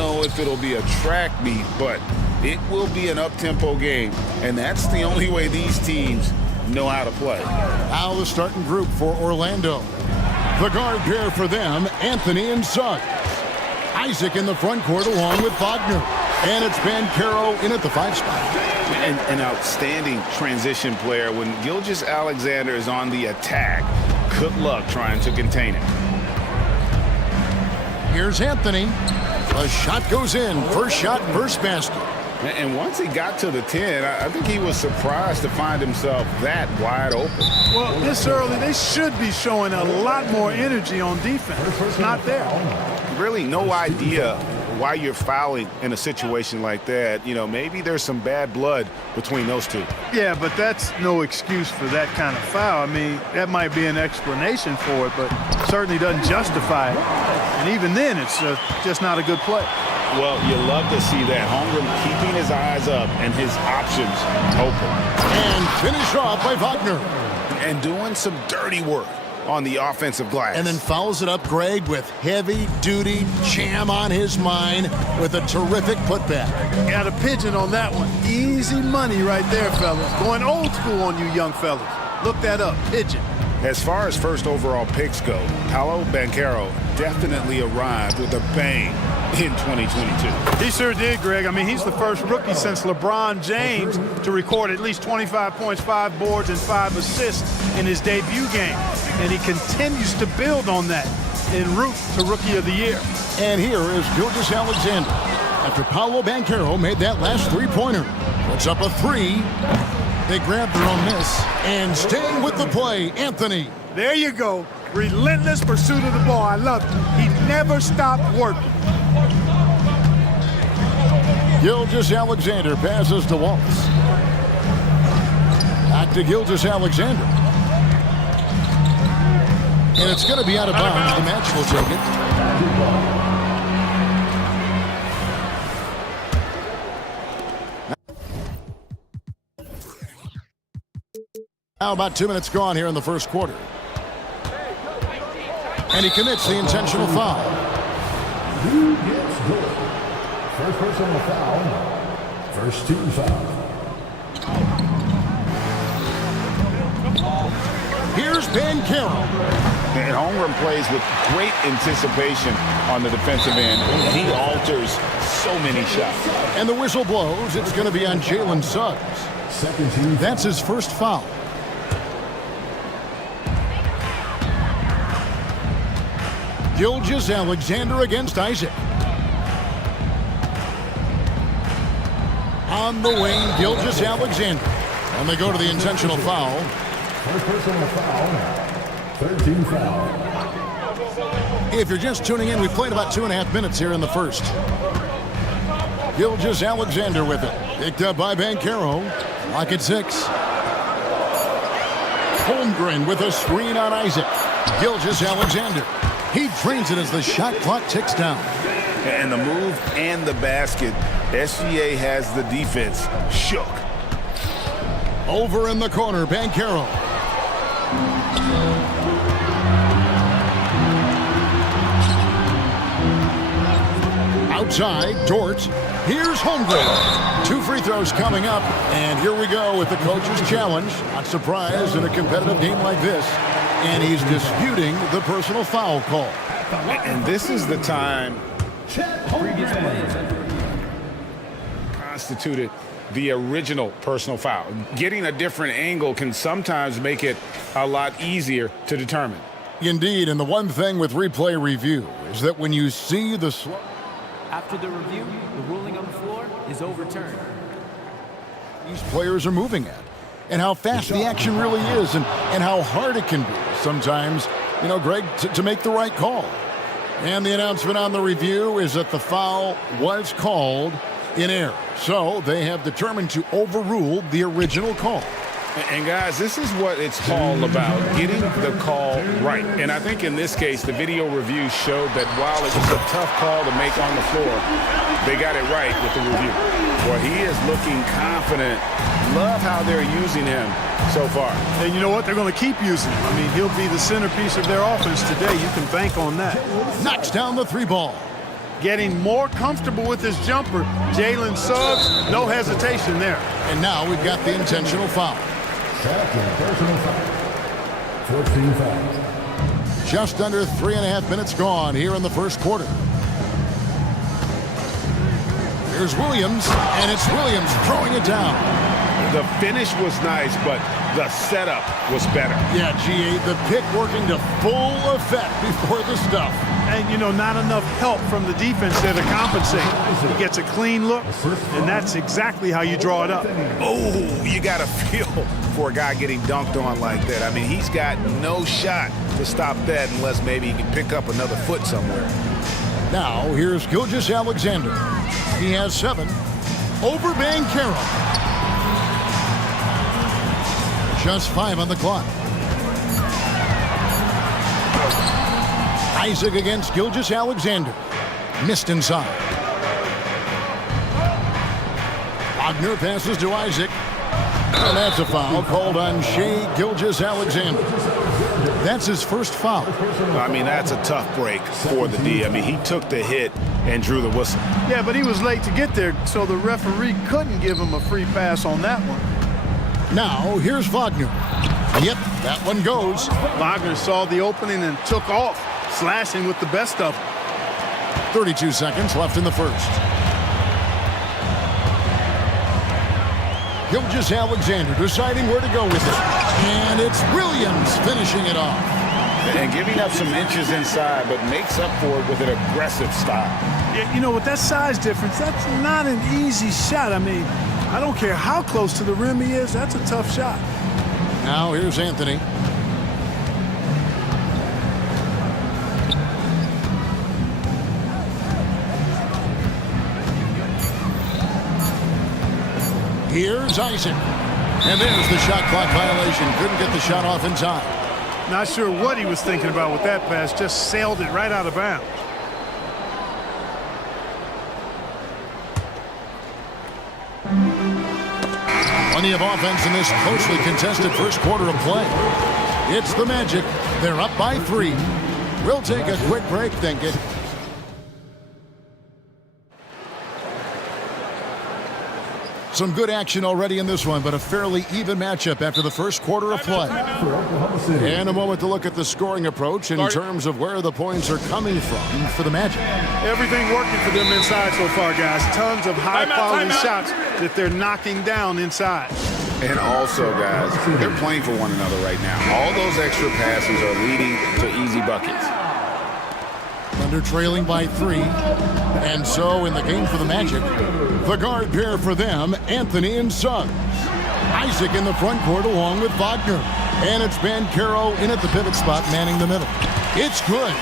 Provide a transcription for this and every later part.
know if it'll be a track meet, but it will be an up-tempo game, and that's the only way these teams know how to play. Now the starting group for Orlando. The guard pair for them, Anthony and Suggs. Isaac in the front court along with Wagner. And it's Banchero in at the 5 spot. An outstanding transition player. When Gilgeous-Alexander is on the attack, good luck trying to contain him. Here's Anthony. A shot goes in. First shot, first basket. And once he got to the 10, I think he was surprised to find himself that wide open. Well, this early, they should be showing a lot more energy on defense. It's not there. Really no idea why you're fouling in a situation like that. You know, maybe there's some bad blood between those two. Yeah, but that's no excuse for that kind of foul. I mean, that might be an explanation for it, but certainly doesn't justify it. And even then, it's just not a good play. Well, you love to see that. Holmgren keeping his eyes up and his options open. And finished off by Wagner. And doing some dirty work on the offensive glass. And then fouls it up, Greg, with heavy-duty jam on his mind with a terrific putback. Got a pigeon on that one. Easy money right there, fellas. Going old school on you young fellas. Look that up, pigeon. As far as first overall picks go, Paolo Banchero definitely arrived with a bang in 2022. He sure did, Greg. I mean, he's the first rookie since LeBron James to record at least 25 points, 5 boards, and 5 assists in his debut game. And he continues to build on that en route to Rookie of the Year. And here is Gilgeous-Alexander. After Paolo Banchero made that last three-pointer. Puts up a 3. They grab their own miss. And staying with the play, Anthony. There you go. Relentless pursuit of the ball. I love it. He never stopped working. Gilgeous-Alexander passes to Wallace. Back to Gilgeous-Alexander. And it's going to be out of bounds. The match will take it. Now about 2 minutes gone here in the first quarter. And he commits the intentional foul. Who gets goal? First personal foul. First team foul. Here's Banchero. And Holmgren plays with great anticipation on the defensive end. He alters so many shots. And the whistle blows. It's going to be on Jalen Suggs. Second team. That's his first foul. Gilgeous-Alexander against Isaac. On the wing, Gilgeous-Alexander. And they go to the intentional foul. First personal foul. Third team foul. If you're just tuning in, we played about 2.5 minutes here in the first. Gilgeous-Alexander with it. Picked up by Banchero. Lock at 6. Holmgren with a screen on Isaac. Gilgeous-Alexander. He drains it as the shot clock ticks down. And the move and the basket, SGA has the defense shook. Over in the corner, Banchero. Outside, Dort. Here's Holmgren. 2 free throws coming up. And here we go with the coach's challenge. Not surprised in a competitive game like this. And he's disputing the personal foul call. And this is the time constituted the original personal foul. Getting a different angle can sometimes make it a lot easier to determine. Indeed, and the one thing with replay review is that when you see the... After the review, the ruling on the floor is overturned. These players are moving at, and how fast the action really is, and how hard it can be sometimes, you know, Greg, to make the right call. And the announcement on the review is that the foul was called in error. So they have determined to overrule the original call. And guys, this is what it's all about, getting the call right. And I think in this case, the video review showed that while it was a tough call to make on the floor, they got it right with the review. Well, he is looking confident. Love how they're using him so far. And you know what? They're going to keep using him. I mean, he'll be the centerpiece of their offense today. You can bank on that. Knocks down the 3 ball. getting more comfortable with his jumper. Jalen Suggs, no hesitation there. And now we've got the intentional foul. Second personal foul. 14 fouls. Just under 3.5 minutes gone here in the first quarter. Here's Williams, and it's Williams throwing it down. The finish was nice, but the setup was better. Yeah, GA, the pick working to full effect before the stuff. And, you know, not enough help from the defense there to compensate. He gets a clean look, and that's exactly how you draw it up. Oh, you got to feel for a guy getting dunked on like that. I mean, he's got no shot to stop that unless maybe he can pick up another foot somewhere. Now, here's Gilgeous-Alexander. He has 7 over Banchero. Just 5 on the clock. Isaac against Gilgeous-Alexander. Missed inside. Wagner passes to Isaac. And that's a foul called on Shai Gilgeous-Alexander. That's his first foul. I mean, that's a tough break for the D. I mean, he took the hit and drew the whistle. Yeah, but he was late to get there, so the referee couldn't give him a free pass on that one. Now, here's Wagner. Yep, that one goes. Wagner saw the opening and took off, slashing with the best of them. 32 seconds left in the first. Gilgeous-Alexander deciding where to go with it. And it's Williams finishing it off. And giving up some inches inside, but makes up for it with an aggressive style. Yeah, you know, with that size difference, that's not an easy shot. I mean, I don't care how close to the rim he is, that's a tough shot. Now here's Anthony. Here's Isaac. And there's the shot clock violation. Couldn't get the shot off in time. Not sure what he was thinking about with that pass. Just sailed it right out of bounds. Plenty of offense in this closely contested first quarter of play. It's the Magic. They're up by 3. We'll take a quick break, then get... Some good action already in this one, but a fairly even matchup after the first quarter of play. And a moment to look at the scoring approach in terms of where the points are coming from for the Magic. Everything working for them inside so far, guys. Tons of high-quality shots that they're knocking down inside. And also, guys, they're playing for one another right now. All those extra passes are leading to easy buckets. Thunder trailing by 3. And so in the game for the Magic, the guard pair for them, Anthony and Suggs. Isaac in the front court along with Wagner. And it's Banchero in at the pivot spot, manning the middle. It's good.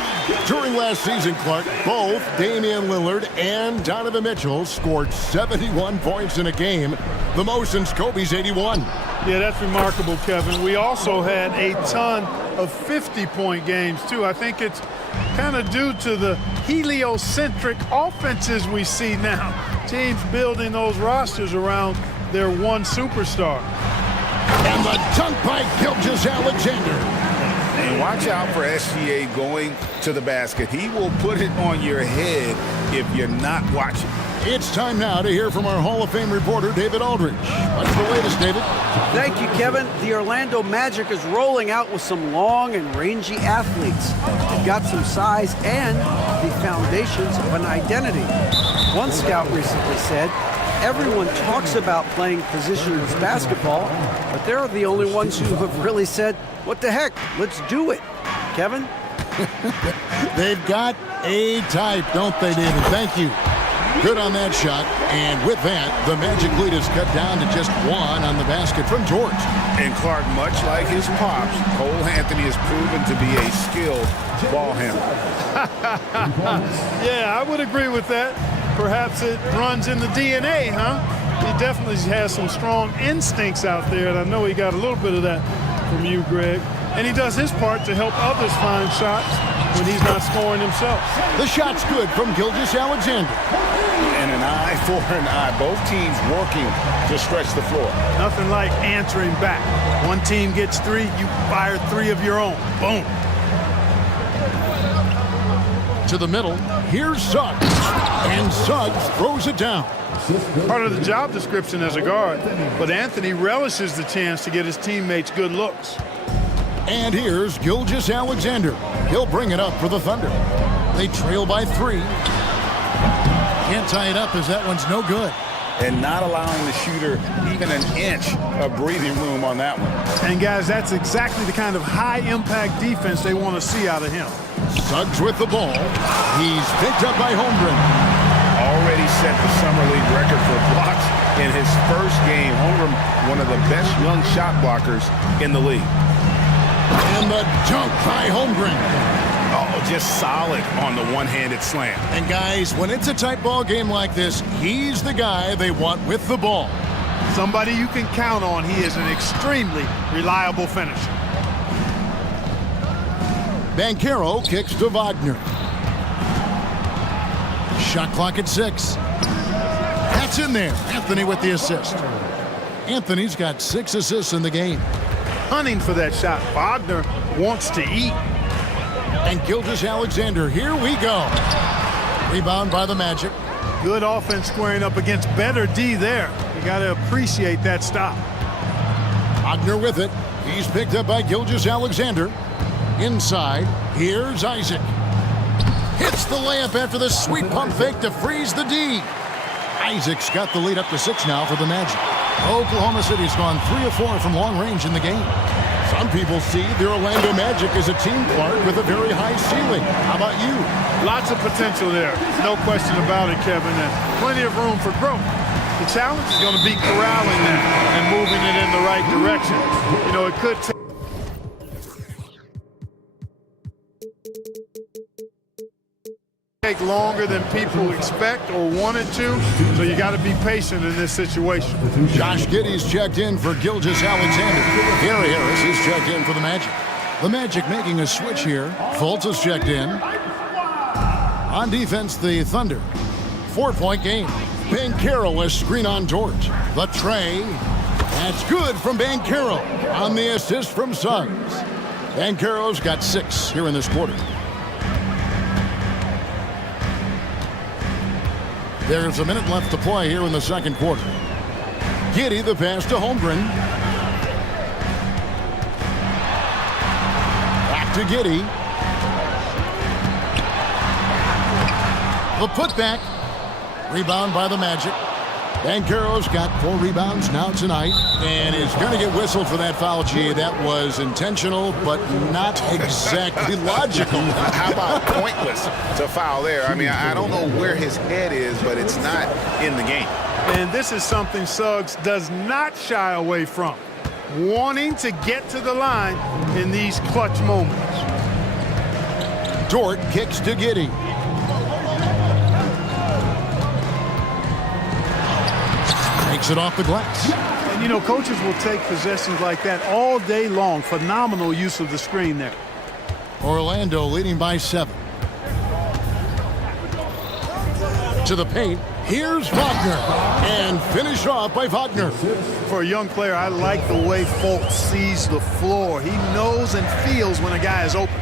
During last season, Clark, both Damian Lillard and Donovan Mitchell scored 71 points in a game, the most since Kobe's 81. Yeah, that's remarkable, Kevin. We also had a ton of 50-point games, too. I think it's kind of due to the heliocentric offenses we see now. Teams building those rosters around their one superstar. And the dunk by Gilgeous-Alexander. And watch out for SGA going to the basket. He will put it on your head if you're not watching. It's time now to hear from our Hall of Fame reporter, David Aldridge. What's the latest, David? Thank you, Kevin. The Orlando Magic is rolling out with some long and rangy athletes. They've got some size and the foundations of an identity. One scout recently said, everyone talks about playing positionless basketball, but they're the only ones who have really said, what the heck, let's do it. Kevin? They've got a type, don't they, David? Thank you. Good on that shot. And with that, the Magic lead is cut down to just 1 on the basket from George. And Clark, much like his pops, Cole Anthony has proven to be a skilled ball handler. Yeah, I would agree with that. Perhaps it runs in the DNA, huh? He definitely has some strong instincts out there, and I know he got a little bit of that from you, Greg. And he does his part to help others find shots when he's not scoring himself. The shot's good from Gilgeous-Alexander. And an eye for an eye. Both teams working to stretch the floor. Nothing like answering back. One team gets 3, you fire 3 of your own. Boom. To the middle. Here's Suggs. And Suggs throws it down. Part of the job description as a guard, but Anthony relishes the chance to get his teammates good looks. And here's Gilgeous-Alexander. He'll bring it up for the Thunder. They trail by 3. Can't tie it up as that one's no good. And not allowing the shooter even an inch of breathing room on that one. And guys, that's exactly the kind of high-impact defense they want to see out of him. Suggs with the ball. He's picked up by Holmgren. Already set the Summer League record for blocks in his first game. Holmgren, one of the best young shot blockers in the league. And the dunk by Holmgren. Oh, just solid on the one-handed slam. And guys, when it's a tight ball game like this, he's the guy they want with the ball. Somebody you can count on. He is an extremely reliable finisher. Banchero kicks to Wagner. Shot clock at 6. That's in there. Anthony with the assist. Anthony's got 6 assists in the game. Hunting for that shot. Wagner wants to eat. And Gilgeous-Alexander, here we go. Rebound by the Magic. Good offense squaring up against better D there. You got to appreciate that stop. Wagner with it. He's picked up by Gilgeous-Alexander. Inside, here's Isaac. Hits the layup after the sweet pump fake to freeze the D. Isaac's got the lead up to 6 now for the Magic. Oklahoma City's gone 3 of 4 from long range in the game. Some people see the Orlando Magic as a team, Clark, with a very high ceiling. How about you? Lots of potential there. No question about it, Kevin, and plenty of room for growth. The challenge is going to be corralling that and moving it in the right direction. You know, it could take longer than people expect or wanted to, so you got to be patient in this situation. Josh Giddey's checked in for Gilgeous-Alexander. Gary Harris is checked in for the Magic. The Magic making a switch here. Fultz is checked in. On defense, the Thunder. 4-point game. Banchero a screen on George. The tray. That's good from Banchero on the assist from Suggs. Banchero's got 6 here in this quarter. There's a minute left to play here in the second quarter. Giddey the pass to Holmgren. Back to Giddey. The putback. Rebound by the Magic. Banchero's got 4 rebounds now tonight and is going to get whistled for that foul, G. That was intentional, but not exactly logical. How about pointless to foul there? I mean, I don't know where his head is, but it's not in the game. And this is something Suggs does not shy away from. Wanting to get to the line in these clutch moments. Dort kicks to Giddey. Takes it off the glass. And, you know, coaches will take possessions like that all day long. Phenomenal use of the screen there. Orlando leading by 7. To the paint. Here's Wagner. And finished off by Wagner. For a young player, I like the way Fultz sees the floor. He knows and feels when a guy is open.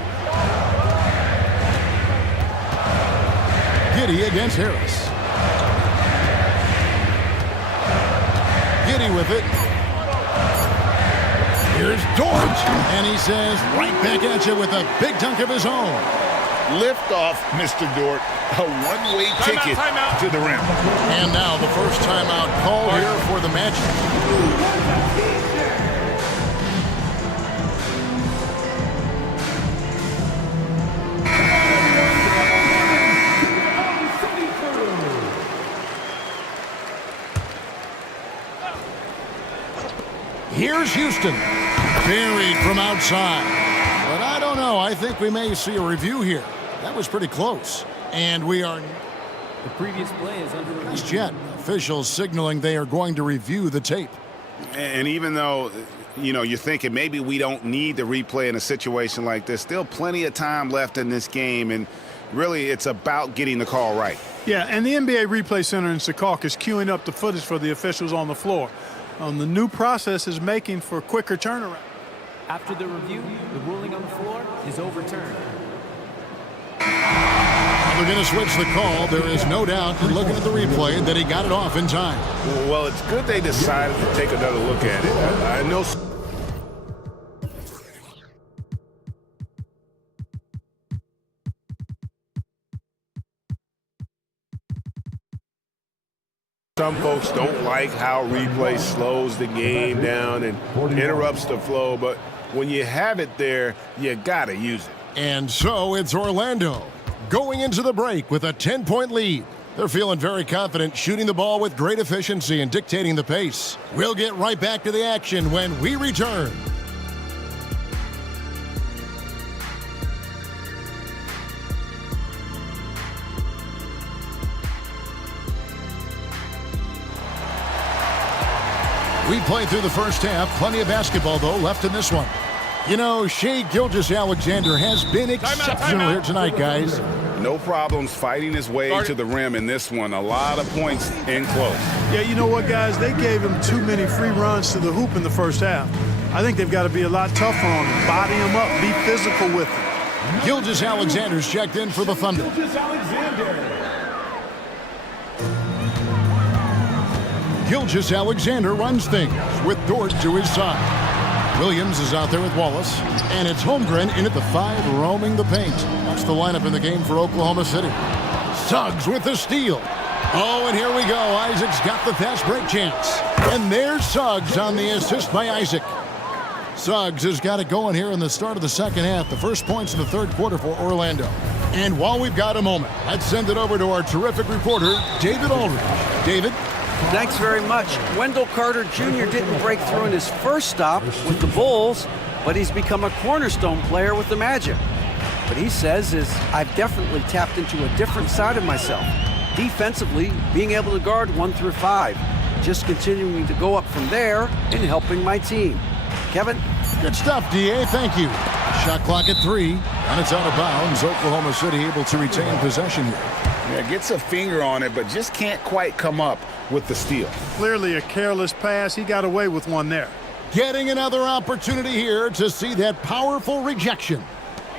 Giddey against Harris. Giddey with it. Here's Dort. And he says, right back at you with a big dunk of his own. Lift off, Mr. Dort. A one-way ticket to the rim. And now the first timeout call here for the Magic. Here's Houston. Buried from outside. But I don't know. I think we may see a review here. That was pretty close. And we are... The previous play is under review. Jet officials signaling they are going to review the tape. And even though, you know, you're thinking maybe we don't need the replay in a situation like this, still plenty of time left in this game, and really it's about getting the call right. Yeah, and the NBA Replay Center in Secaucus is queuing up the footage for the officials on the floor. The new process is making for quicker turnaround. After the review, the ruling on the floor is overturned. They're going to switch the call. There is no doubt, looking at the replay, that he got it off in time. Well, it's good they decided to take another look at it. I know some folks don't like how replay slows the game down and interrupts the flow, but when you have it there, you gotta use it. And so it's Orlando going into the break with a 10-point lead. They're feeling very confident, shooting the ball with great efficiency and dictating the pace. We'll get right back to the action when we return. We played through the first half. Plenty of basketball, though, left in this one. You know, Shai Gilgeous-Alexander has been exceptional here tonight, guys. No problems fighting his way to the rim in this one. A lot of points in close. Yeah, you know what, guys? They gave him too many free runs to the hoop in the first half. I think they've got to be a lot tougher on him, body him up, be physical with him. Gilgeous-Alexander's checked in for the Thunder. Gilgeous-Alexander runs things with Dort to his side. Williams is out there with Wallace, and it's Holmgren in at the 5, roaming the paint. That's the lineup in the game for Oklahoma City. Suggs with the steal. Oh, and here we go. Isaac's got the fast break chance. And there's Suggs on the assist by Isaac. Suggs has got it going here in the start of the second half. The first points in the third quarter for Orlando. And while we've got a moment, let's send it over to our terrific reporter, David Aldridge. David? Thanks very much. Wendell Carter Jr. didn't break through in his first stop with the Bulls, but he's become a cornerstone player with the Magic. What he says is, I've definitely tapped into a different side of myself. Defensively, being able to guard 1 through 5. Just continuing to go up from there and helping my team. Kevin? Good stuff, D.A. Thank you. Shot clock at 3, and it's out of bounds. Oklahoma City able to retain possession here. Yeah, gets a finger on it, but just can't quite come up with the steal. Clearly a careless pass. He got away with one there. Getting another opportunity here to see that powerful rejection.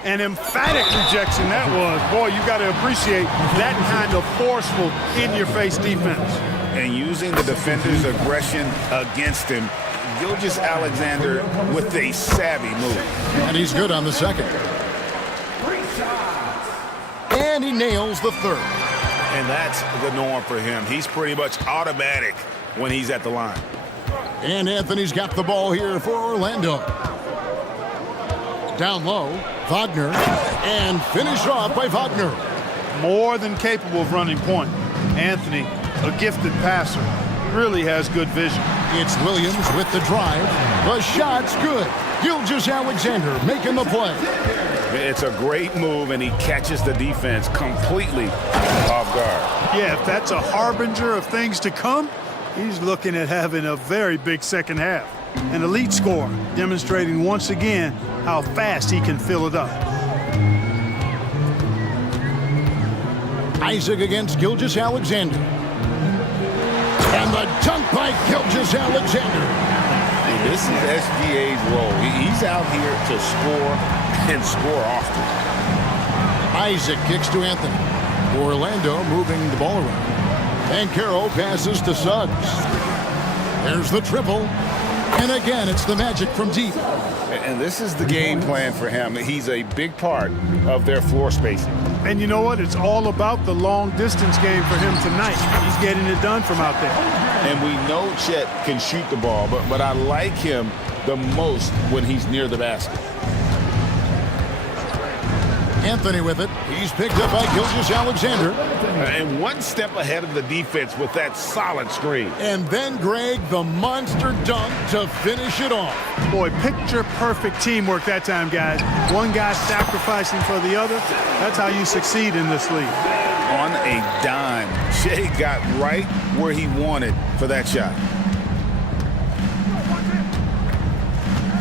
An emphatic rejection that was. Boy, you got to appreciate that kind of forceful, in-your-face defense. And using the defender's aggression against him, Gilgeous-Alexander with a savvy move. And he's good on the second. And he nails the third. And that's the norm for him. He's pretty much automatic when he's at the line. And Anthony's got the ball here for Orlando. Down low, Wagner, and finished off by Wagner. More than capable of running point. Anthony, a gifted passer, really has good vision. It's Williams with the drive. The shot's good. Gilgeous-Alexander making the play. It's a great move, and he catches the defense completely off guard. Yeah, if that's a harbinger of things to come, he's looking at having a very big second half. An elite scorer, demonstrating once again how fast he can fill it up. Isaac against Gilgeous-Alexander. And the dunk by Gilgeous-Alexander. This is SGA's role. He's out here to score and score often. Isaac kicks to Anthony. Orlando moving the ball around. And Caro passes to Suggs. There's the triple. And again, it's the Magic from deep. And this is the game plan for him. He's a big part of their floor spacing. And you know what? It's all about the long distance game for him tonight. He's getting it done from out there. And we know Chet can shoot the ball, but I like him the most when he's near the basket. Anthony with it. He's picked up by Gilgeous-Alexander. And one step ahead of the defense with that solid screen. And then Greg, the monster dunk to finish it off. Boy, picture-perfect teamwork that time, guys. One guy sacrificing for the other. That's how you succeed in this league. On a dime, Shai got right where he wanted for that shot.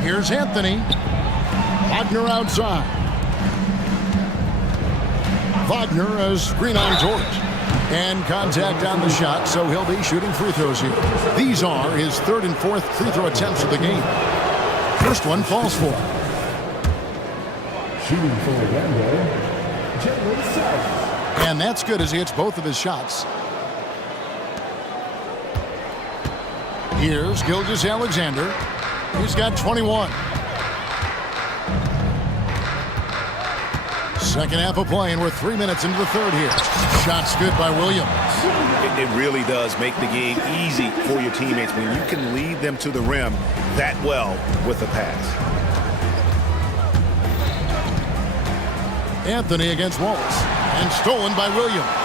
Here's Anthony. Wagner outside. Wagner, a screen on George. And contact on the shot, so he'll be shooting free throws here. These are his third and fourth free throw attempts of the game. First one falls for him. Shooting for Orlando, Jalen Suggs. And that's good as he hits both of his shots. Here's Gilgeous-Alexander. He's got 21. Second half of play, and we're 3 minutes into the third here. Shot's good by Williams. It really does make the game easy for your teammates when you can lead them to the rim that well with a pass. Anthony against Wallace, and stolen by Williams.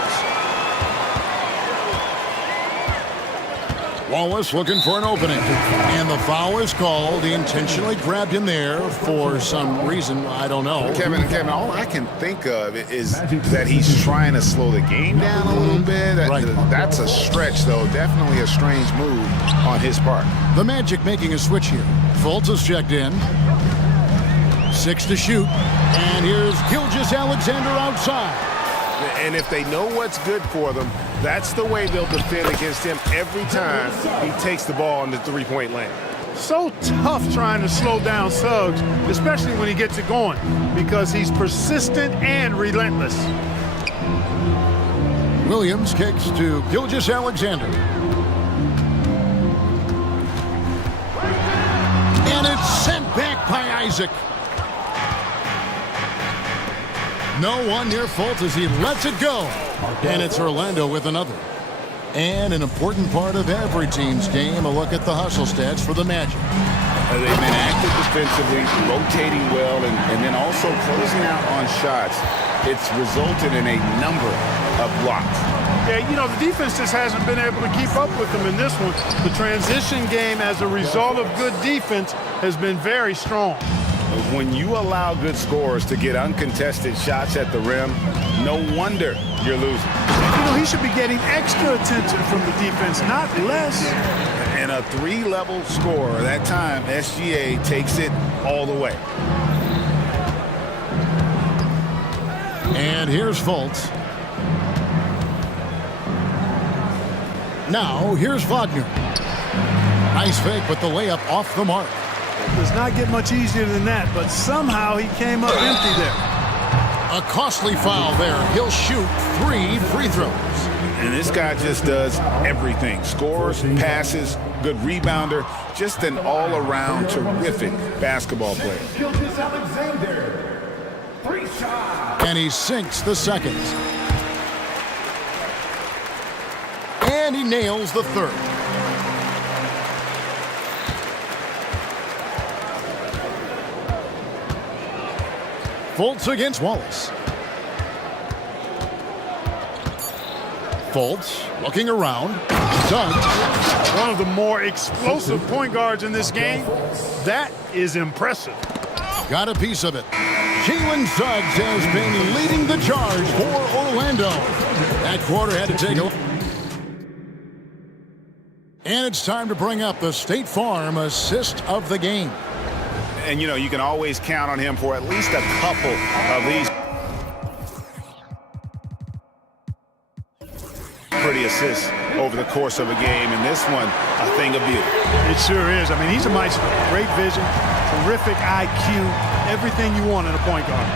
Wallace looking for an opening, and the foul is called. He intentionally grabbed him there for some reason, I don't know. Kevin, all I can think of is that he's trying to slow the game down a little bit. Right. That's a stretch, though. Definitely a strange move on his part. The Magic making a switch here. Fultz is checked in. 6 to shoot, and here's Gilgeous-Alexander outside. And if they know what's good for them, that's the way they'll defend against him every time he takes the ball in the three-point lane. So tough trying to slow down Suggs, especially when he gets it going, because he's persistent and relentless. Williams kicks to Gilgeous-Alexander. And it's sent back by Isaac. No one near Fultz as he lets it go. And it's Orlando with another. And an important part of every team's game, a look at the hustle stats for the Magic. They've been active defensively, rotating well, and then also closing out on shots. It's resulted in a number of blocks. Yeah, you know, the defense just hasn't been able to keep up with them in this one. The transition game as a result of good defense has been very strong. When you allow good scorers to get uncontested shots at the rim, no wonder you're losing. You know, he should be getting extra attention from the defense, not less. And a three-level scorer, that time, SGA takes it all the way. And here's Fultz. Now, here's Wagner. Nice fake, but the layup off the mark. Does not get much easier than that, but somehow he came up empty there. A costly foul there. He'll shoot 3 free throws. And this guy just does everything. Scores, passes, good rebounder, just an all-around terrific basketball player. And he sinks the second. And he nails the third. Fultz against Wallace. Fultz looking around. Suggs. One of the more explosive point guards in this game. That is impressive. Got a piece of it. Jalen Suggs has been leading the charge for Orlando. That quarter had to take a... And it's time to bring up the State Farm assist of the game. And, you know, you can always count on him for at least a couple of these pretty assists over the course of a game. And this one, a thing of beauty. It sure is. I mean, he's a maestro. Great vision, terrific IQ, everything you want in a point guard.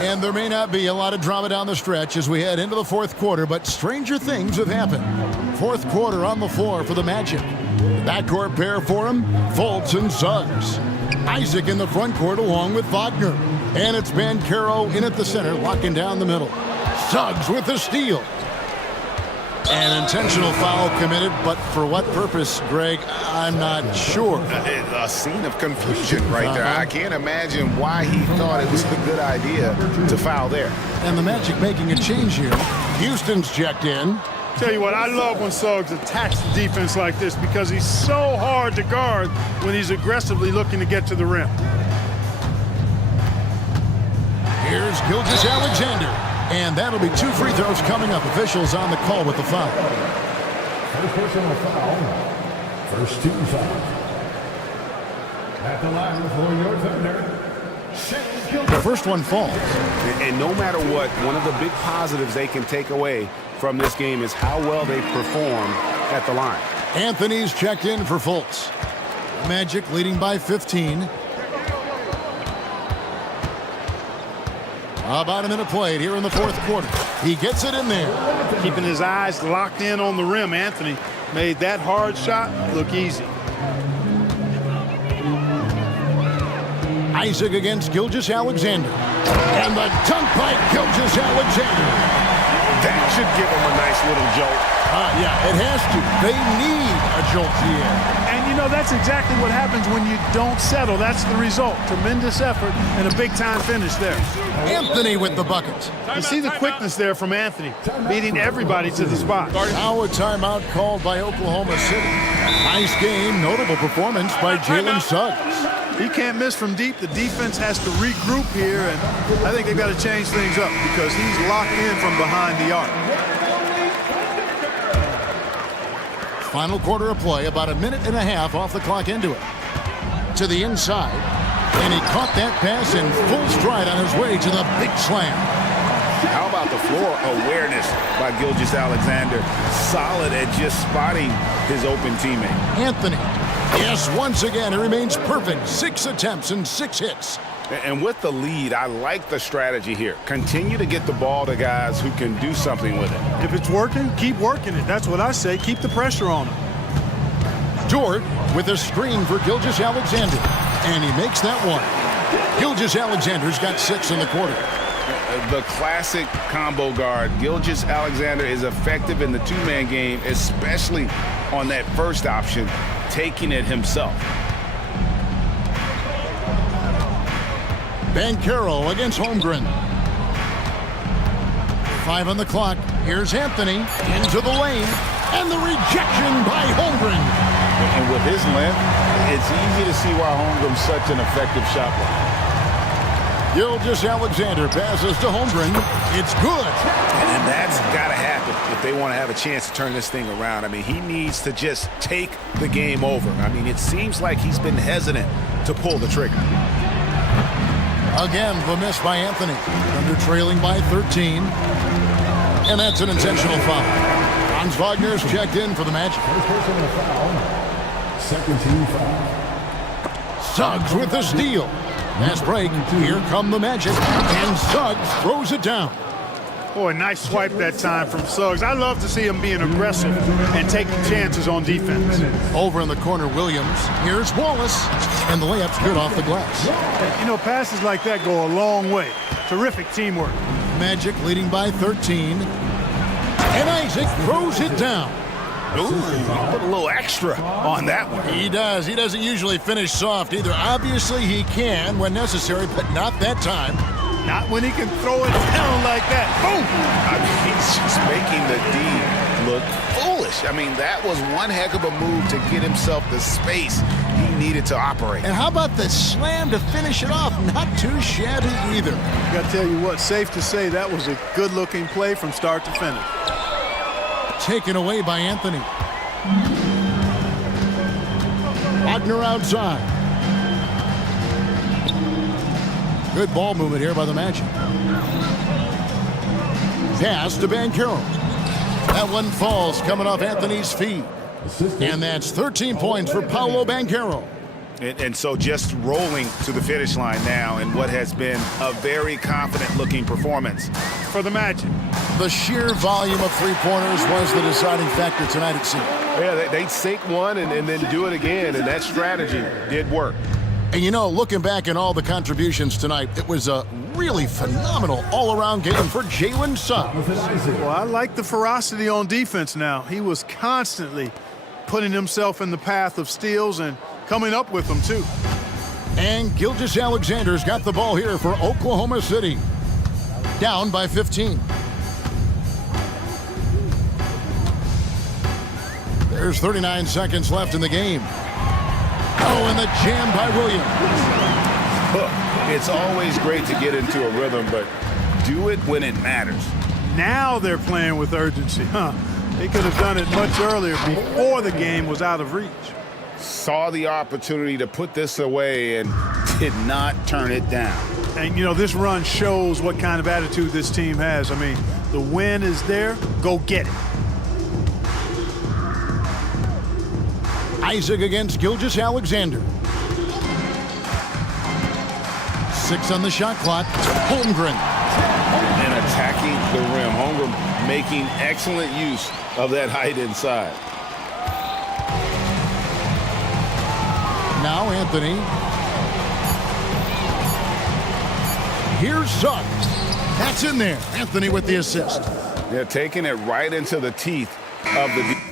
And there may not be a lot of drama down the stretch as we head into the fourth quarter, but stranger things have happened. Fourth quarter on the floor for the Magic. Backcourt pair for him, Fultz and Suggs. Isaac in the front court along with Wagner. And it's Banchero in at the center, locking down the middle. Suggs with the steal. An intentional foul committed, but for what purpose, Greg, I'm not sure. A scene of confusion right there. I can't imagine why he thought it was a good idea to foul there. And the Magic making a change here. Houston's checked in. Tell you what, I love when Suggs attacks the defense like this because he's so hard to guard when he's aggressively looking to get to the rim. Here's Gilgeous-Alexander. And that'll be 2 free throws coming up. Officials on the call with the foul. First personal foul. First team foul. At the line for your defender. The first one falls. And no matter what, one of the big positives they can take away from this game is how well they perform at the line. Anthony's checked in for Fultz. Magic leading by 15. About a minute played here in the fourth quarter. He gets it in there. Keeping his eyes locked in on the rim, Anthony made that hard shot look easy. Isaac against Gilgeous-Alexander. And the dunk by Gilgeous-Alexander. That should give him a nice little jolt. Yeah, it has to. They need a jolt here. And, you know, that's exactly what happens when you don't settle. That's the result. Tremendous effort and a big-time finish there. Anthony with the bucket. You see the quickness there from Anthony, beating everybody to the spot. Now a timeout called by Oklahoma City. Nice game, notable performance by Jalen Suggs. He can't miss from deep. The defense has to regroup here, and I think they've got to change things up because he's locked in from behind the arc. Final quarter of play, about a minute and a half off the clock into it. To the inside, and he caught that pass in full stride on his way to the big slam. How about the floor awareness by Gilgeous-Alexander? Solid at just spotting his open teammate. Anthony. Yes, once again, it remains perfect. 6 attempts and 6 hits. And with the lead, I like the strategy here. Continue to get the ball to guys who can do something with it. If it's working, keep working it. That's what I say. Keep the pressure on him. Dort with a screen for Gilgeous-Alexander. And he makes that one. Gilgeous-Alexander's got 6 in the quarter. The classic combo guard. Gilgeous-Alexander is effective in the two-man game, especially on that first option, taking it himself. Banchero against Holmgren. 5 on the clock. Here's Anthony into the lane. And the rejection by Holmgren. And with his length, it's easy to see why Holmgren's such an effective shot blocker. Gilgeous-Alexander passes to Holmgren. It's good. And that's got to happen if they want to have a chance to turn this thing around. I mean, he needs to just take the game over. I mean, it seems like he's been hesitant to pull the trigger. Again, the miss by Anthony. Under trailing by 13. And that's an intentional foul. Franz Wagner's checked in for the Magic. First personal foul. Second team foul. Suggs with the steal. Fast break. Here come the Magic. And Suggs throws it down. Boy, nice swipe that time from Suggs. I love to see him being aggressive and taking chances on defense. Over in the corner, Williams. Here's Wallace. And the layup's good off the glass. You know, passes like that go a long way. Terrific teamwork. Magic leading by 13. And Isaac throws it down. Ooh, put a little extra on that one. He does. He doesn't usually finish soft either. Obviously, he can when necessary, but not that time. Not when he can throw it down like that. Boom! I mean, he's just making the D look foolish. I mean, that was one heck of a move to get himself the space he needed to operate. And how about the slam to finish it off? Not too shabby either. I got to tell you what, safe to say that was a good-looking play from start to finish. Taken away by Anthony. Wagner outside. Good ball movement here by the Magic. Pass to Banchero. That one falls coming off Anthony's feet. And that's 13 points for Paolo Banchero. And so just rolling to the finish line now in what has been a very confident-looking performance for the Magic. The sheer volume of three-pointers was the deciding factor tonight, it seemed. Yeah, they sink one and then do it again, and that strategy did work. And you know, looking back at all the contributions tonight, it was a really phenomenal all-around game for Jalen Suggs. Well, I like the ferocity on defense now. He was constantly putting himself in the path of steals and coming up with them, too. And Gilgeous-Alexander's got the ball here for Oklahoma City. Down by 15. There's 39 seconds left in the game. Oh, and the jam by Williams. It's always great to get into a rhythm, but do it when it matters. Now they're playing with urgency. They could have done it much earlier before the game was out of reach. Saw the opportunity to put this away and did not turn it down. And, you know, this run shows what kind of attitude this team has. I mean, the win is there. Go get it. Isaac against Gilgeous-Alexander. 6 on the shot clock. Holmgren. attacking the rim. Holmgren making excellent use of that height inside. Now Anthony. Here's Suggs. That's in there. Anthony with the assist. They're taking it right into the teeth of the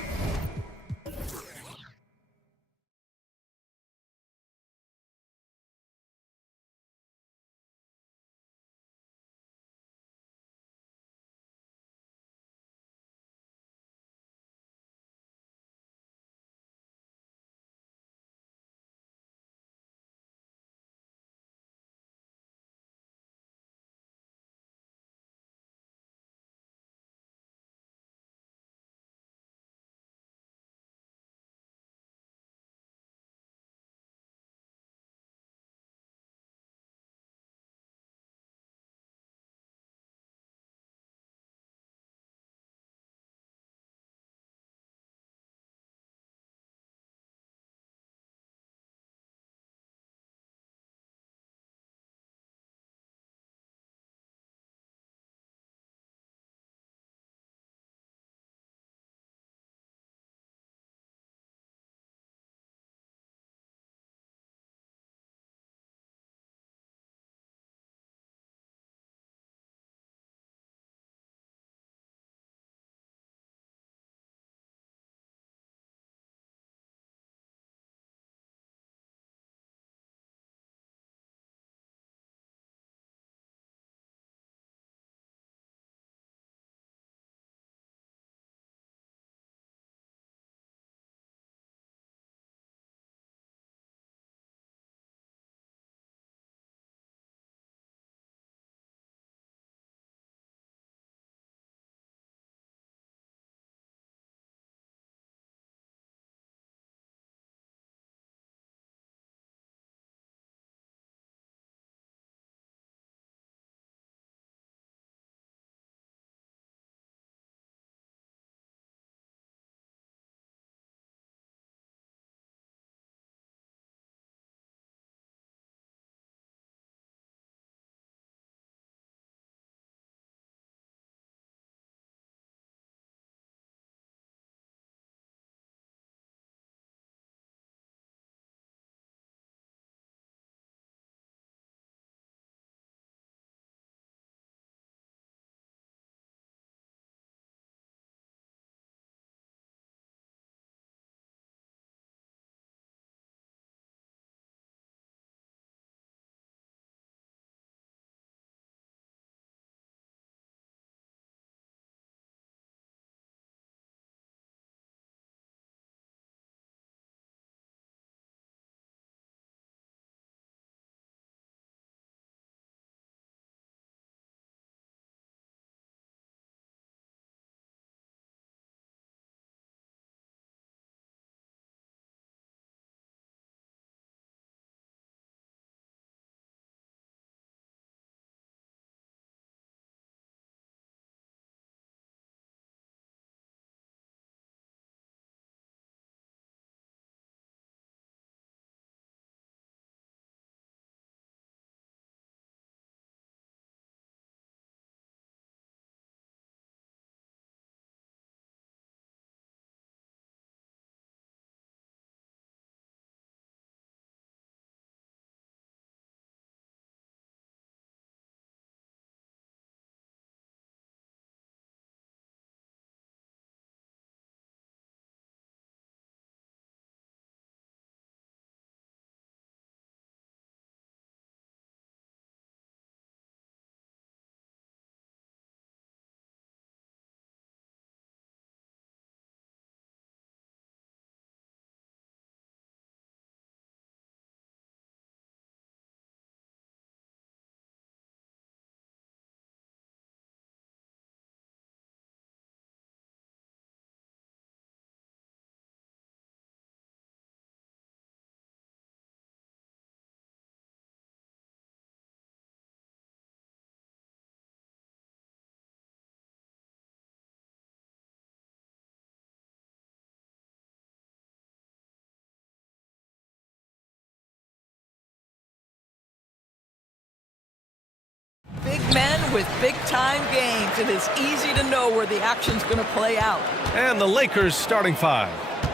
men with big-time games. It is easy to know where the action's going to play out. And the Lakers starting five.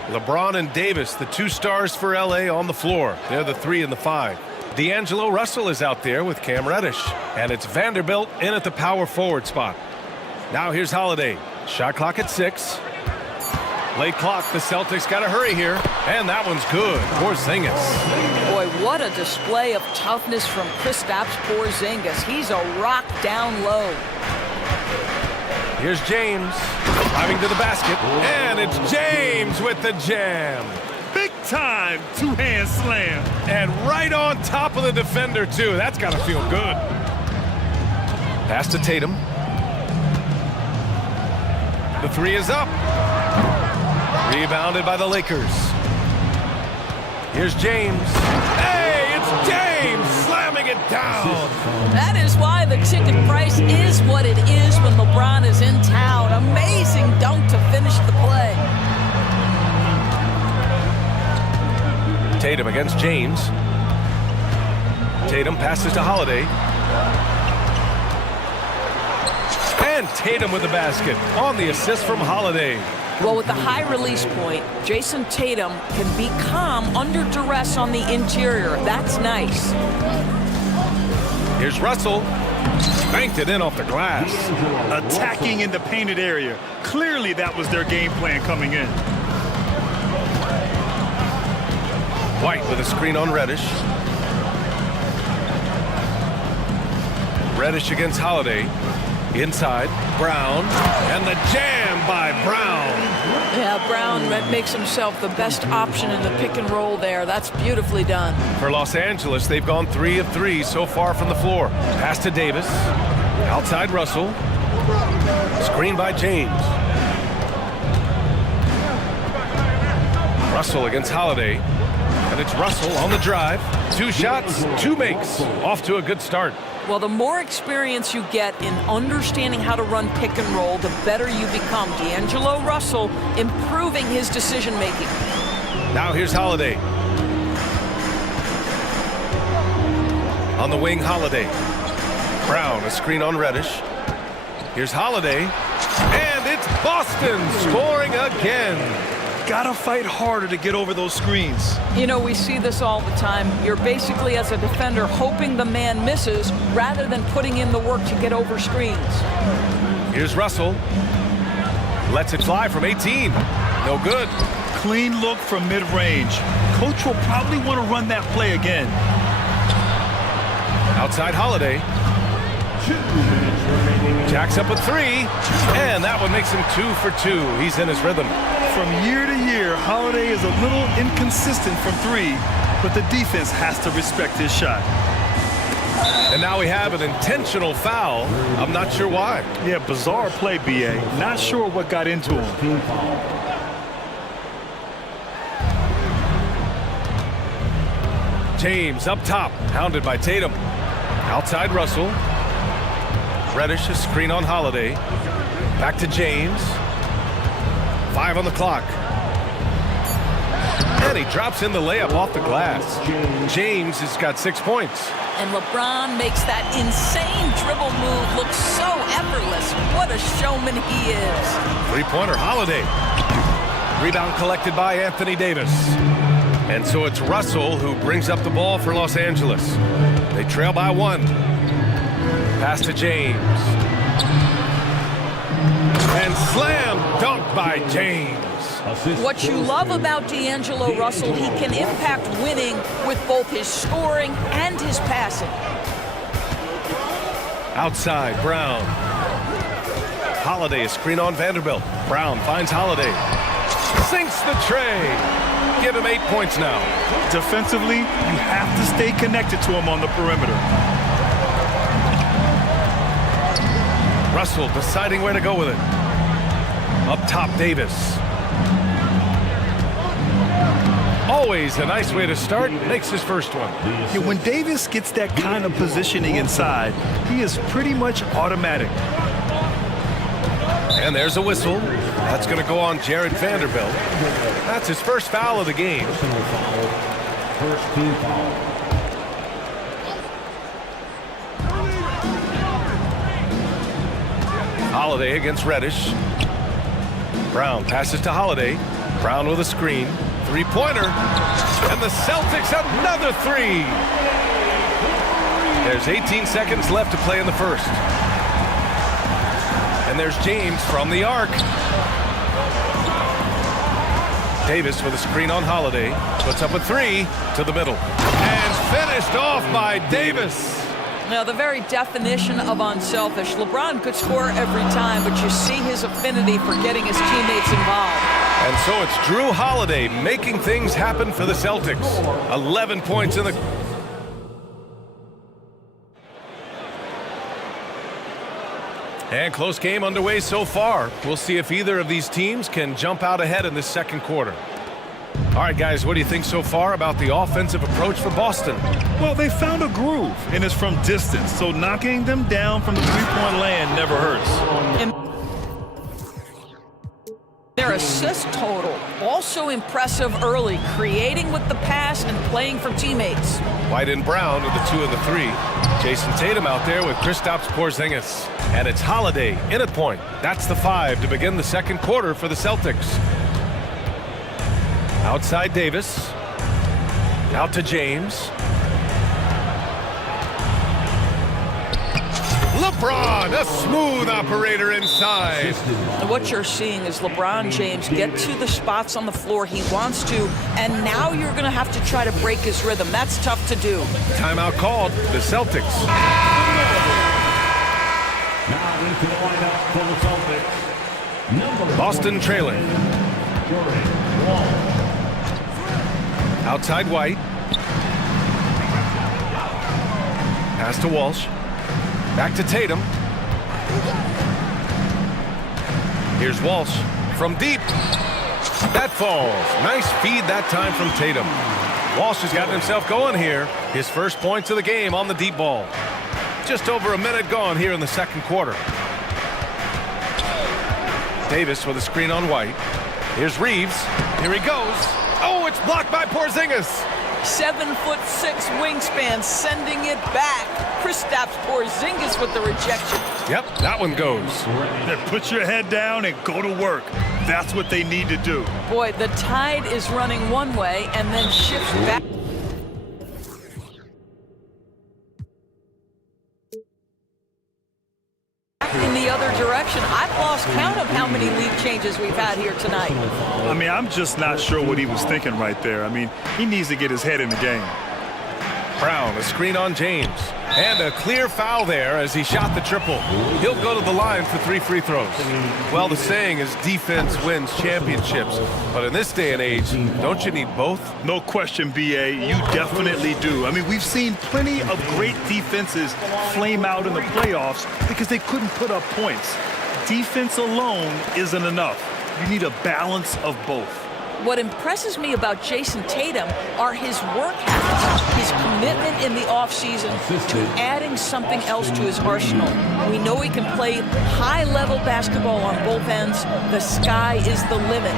LeBron and Davis, the two stars for LA on the floor. They're the 3 and the 5. D'Angelo Russell is out there with Cam Reddish. And it's Vanderbilt in at the power forward spot. Now here's Holiday. Shot clock at 6. Late clock, the Celtics got to hurry here. And that one's good. Porzingis. Boy, what a display of toughness from Kristaps Porzingis. He's a rock down low. Here's James driving to the basket. And it's James with the jam. Big time two-hand slam. And right on top of the defender, too. That's got to feel good. Pass to Tatum. The 3 is up. Rebounded by the Lakers. Here's James. Hey, it's James slamming it down. That is why the ticket price is what it is when LeBron is in town. Amazing dunk to finish the play. Tatum against James. Tatum passes to Holiday. And Tatum with the basket on the assist from Holiday. Well, with the high release point, Jason Tatum can be calm under duress on the interior. That's nice. Here's Russell. Banked it in off the glass. Attacking in the painted area. Clearly that was their game plan coming in. White with a screen on Reddish. Reddish against Holiday. Inside, Brown, and the jam by Brown. Yeah, Brown makes himself the best option in the pick and roll there. That's beautifully done. For Los Angeles, they've gone 3 of 3 so far from the floor. Pass to Davis. Outside Russell. Screen by James. Russell against Holiday. And it's Russell on the drive. 2 shots, 2 makes. Off to a good start. Well, the more experience you get in understanding how to run pick and roll, the better you become. D'Angelo Russell improving his decision-making. Now here's Holiday. On the wing, Holiday. Brown, a screen on Reddish. Here's Holiday. And it's Boston scoring again. Gotta fight harder to get over those screens. You know, we see this all the time. You're basically, as a defender, hoping the man misses rather than putting in the work to get over screens. Here's Russell. Lets it fly from 18. No good. Clean look from mid-range. Coach will probably want to run that play again. Outside Holiday. Jacks up a 3. And that one makes him 2 for 2. He's in his rhythm. From year to year, Holiday is a little inconsistent from 3, but the defense has to respect his shot. And now we have an intentional foul. I'm not sure why. Yeah, bizarre play, B.A. Not sure what got into him. James up top, hounded by Tatum. Outside Russell. Reddish, a screen on Holiday. Back to James. 5 on the clock. And he drops in the layup off the glass. James has got 6 points. And LeBron makes that insane dribble move look so effortless. What a showman he is. 3-pointer Holiday. Rebound collected by Anthony Davis. And so it's Russell who brings up the ball for Los Angeles. They trail by 1. Pass to James. And slam dunk by James. What you love about D'Angelo Russell, he can impact winning with both his scoring and his passing. Outside, Brown. Holiday, a screen on Vanderbilt. Brown finds Holiday. Sinks the tray. Give him 8 points now. Defensively, you have to stay connected to him on the perimeter. Russell deciding where to go with it. Up top, Davis. Always a nice way to start. Makes his first one. Yeah, when Davis gets that kind of positioning inside, he is pretty much automatic. And there's a whistle. That's going to go on Jared Vanderbilt. That's his first foul of the game. Holiday against Reddish. Brown passes to Holiday. Brown with a screen. Three-pointer. And the Celtics another three. There's 18 seconds left to play in the first. And there's James from the arc. Davis with a screen on Holiday. Puts up a three to the middle. And finished off by Davis. Now, the very definition of unselfish. LeBron could score every time, but you see his affinity for getting his teammates involved. And so it's Drew Holiday making things happen for the Celtics. 11 points in the... And close game underway so far. We'll see if either of these teams can jump out ahead in this second quarter. All right, guys, what do you think so far about the offensive approach for Boston? Well, they found a groove, and it's from distance, so knocking them down from the three-point land never hurts. And their assist total, also impressive early, creating with the pass and playing for teammates. White and Brown with the 2 and the 3. Jason Tatum out there with Kristaps Porzingis. And it's Holiday in at point. That's the 5 to begin the second quarter for the Celtics. Outside Davis. Out to James. LeBron, a smooth operator inside. What you're seeing is LeBron James get to the spots on the floor he wants to, and now you're going to have to try to break his rhythm. That's tough to do. Timeout called. The Celtics. Now into the lineup for the Celtics. Boston trailing. Outside White. Pass to Walsh. Back to Tatum. Here's Walsh from deep. That falls. Nice feed that time from Tatum. Walsh has gotten himself going here. His first points of the game on the deep ball. Just over a minute gone here in the second quarter. Davis with a screen on White. Here's Reeves. Here he goes. Oh, it's blocked by Porzingis. 7'6" wingspan, sending it back. Kristaps Porzingis with the rejection. Yep, that one goes. Then put your head down and go to work. That's what they need to do. Boy, the tide is running one way and then shifts back. In the other direction. I've lost count of how many lead changes we've had here tonight. I mean, I'm just not sure what he was thinking right there. I mean, he needs to get his head in the game. Brown, a screen on James. And a clear foul there as he shot the triple. He'll go to the line for 3 free throws. Well, the saying is defense wins championships. But in this day and age, don't you need both? No question, B.A., you definitely do. I mean, we've seen plenty of great defenses flame out in the playoffs because they couldn't put up points. Defense alone isn't enough. You need a balance of both. What impresses me about Jason Tatum are his work habits, his commitment in the offseason to adding something else to his arsenal. We know he can play high-level basketball on both ends. The sky is the limit.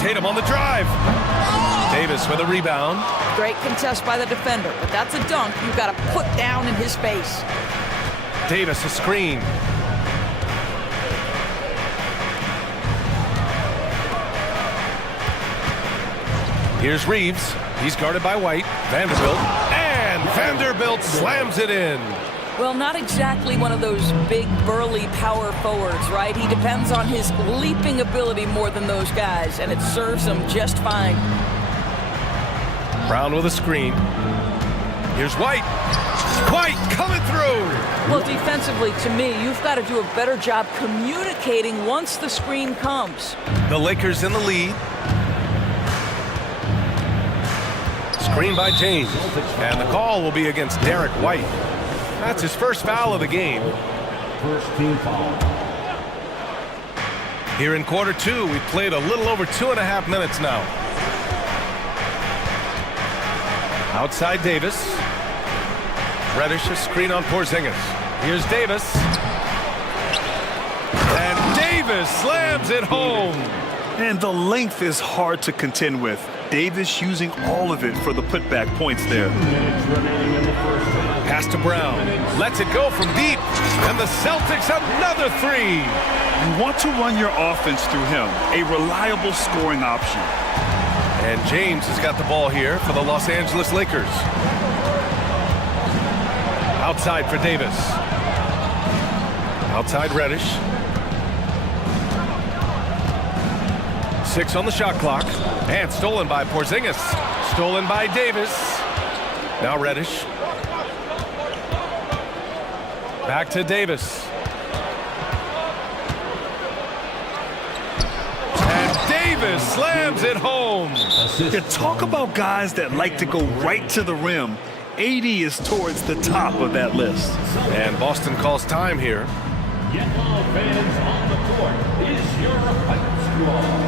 Tatum on the drive. Davis with a rebound. Great contest by the defender, but that's a dunk you've got to put down in his face. Davis a screen. Here's Reeves. He's guarded by White. Vanderbilt. And Vanderbilt slams it in. Well, not exactly one of those big, burly power forwards, right? He depends on his leaping ability more than those guys, and it serves him just fine. Brown with a screen. Here's White. White coming through. Well, defensively, to me, you've got to do a better job communicating once the screen comes. The Lakers in the lead. Screen by James. And the call will be against Derek White. That's his first foul of the game. First team foul. Here in quarter two, we've played a little over 2.5 minutes now. Outside Davis. Reddish, a screen on Porzingis. Here's Davis. And Davis slams it home. And the length is hard to contend with. Davis using all of it for the putback points there. Pass to Brown. Lets it go from deep. And the Celtics another three. You want to run your offense through him, a reliable scoring option. And James has got the ball here for the Los Angeles Lakers. Outside for Davis. Outside Reddish. 6 on the shot clock. And stolen by Porzingis. Stolen by Davis. Now Reddish. Back to Davis. And Davis slams it home. You talk about guys that like to go right to the rim. 80 is towards the top of that list. And Boston calls time here. Yellow fans on the court is your fight squad.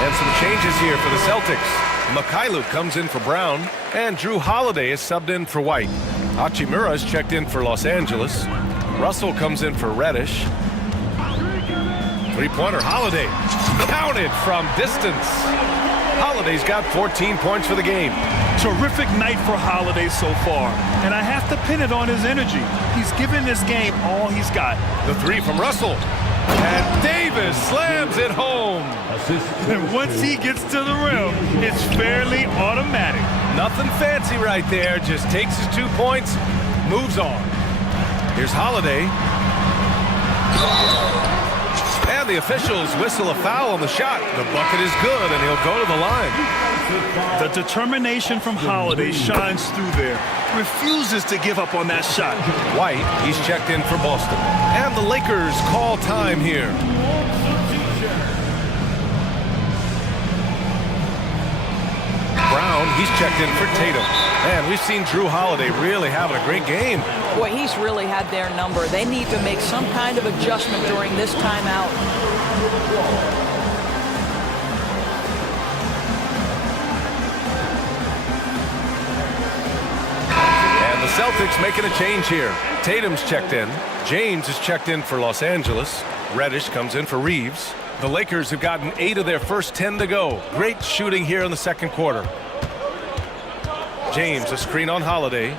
And some changes here for the Celtics. Mikhailuk comes in for Brown, and Drew Holiday is subbed in for White. Hachimura is checked in for Los Angeles. Russell comes in for Reddish. Three-pointer Holiday. Counted from distance. Holiday's got 14 points for the game. Terrific night for Holiday so far, and I have to pin it on his energy. He's given this game all he's got. The three from Russell. And Davis slams it home. And once he gets to the rim, it's fairly automatic. Nothing fancy right there. Just takes his 2 points, moves on. Here's Holiday. And the officials whistle a foul on the shot. The bucket is good, and he'll go to the line. The determination from Holiday shines through there. Refuses to give up on that shot. White, he's checked in for Boston. And the Lakers call time here. Brown, he's checked in for Tatum. And we've seen Drew Holiday really having a great game. Boy, he's really had their number. They need to make some kind of adjustment during this timeout. And the Celtics making a change here. Tatum's checked in. James is checked in for Los Angeles. Reddish comes in for Reeves. The Lakers have gotten 8 of their first 10 to go. Great shooting here in the second quarter. James, a screen on Holiday.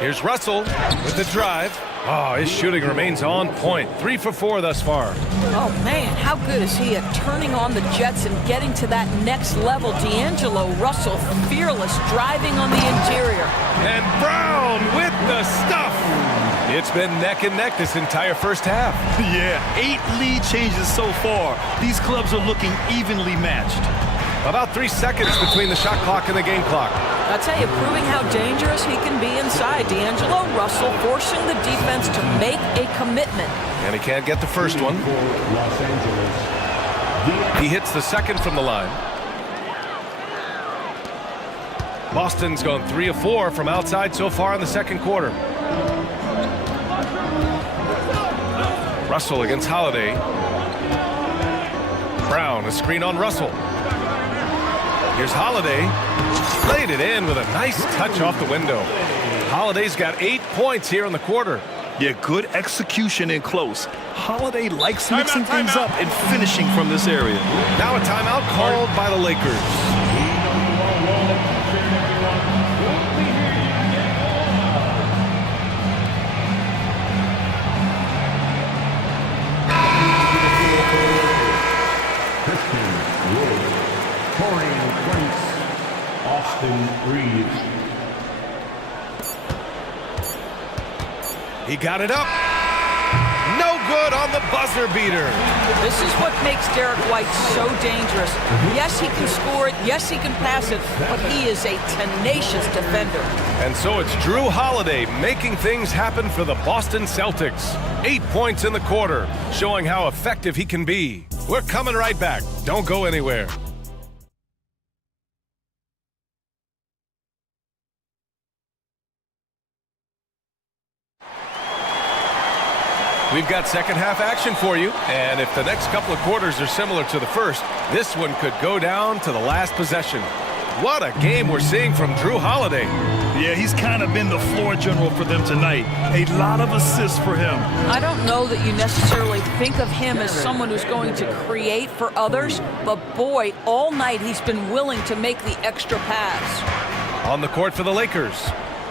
Here's Russell with the drive. Oh, his shooting remains on point. 3 for 4 thus far. Oh, man, how good is he at turning on the Jets and getting to that next level? D'Angelo Russell, fearless, driving on the interior. And Brown with the stuff. It's been neck and neck this entire first half. Yeah, 8 lead changes so far. These clubs are looking evenly matched. About 3 seconds between the shot clock and the game clock. I'll tell you, proving how dangerous he can be inside. D'Angelo Russell forcing the defense to make a commitment. And he can't get the first one. He hits the second from the line. Boston's gone 3 of 4 from outside so far in the second quarter. Russell against Holiday. Brown, a screen on Russell. Here's Holiday. Laid it in with a nice touch off the window. Holiday's got 8 points here in the quarter. Yeah, good execution in close. Holiday likes mixing things up and finishing from this area. Now a timeout called by the Lakers. Reeves. He got it up. No good on the buzzer beater. This is what makes Derek White so dangerous. Yes, he can score it. Yes, he can pass it. But he is a tenacious defender. And so it's Drew Holiday making things happen for the Boston Celtics. 8 points in the quarter, showing how effective he can be. We're coming right back. Don't go anywhere. We've got second half action for you, and if the next couple of quarters are similar to the first, this one could go down to the last possession. What a game we're seeing from Drew Holiday. Yeah, he's kind of been the floor general for them tonight. A lot of assists for him. I don't know that you necessarily think of him as someone who's going to create for others, but boy, all night he's been willing to make the extra pass. On the court for the Lakers,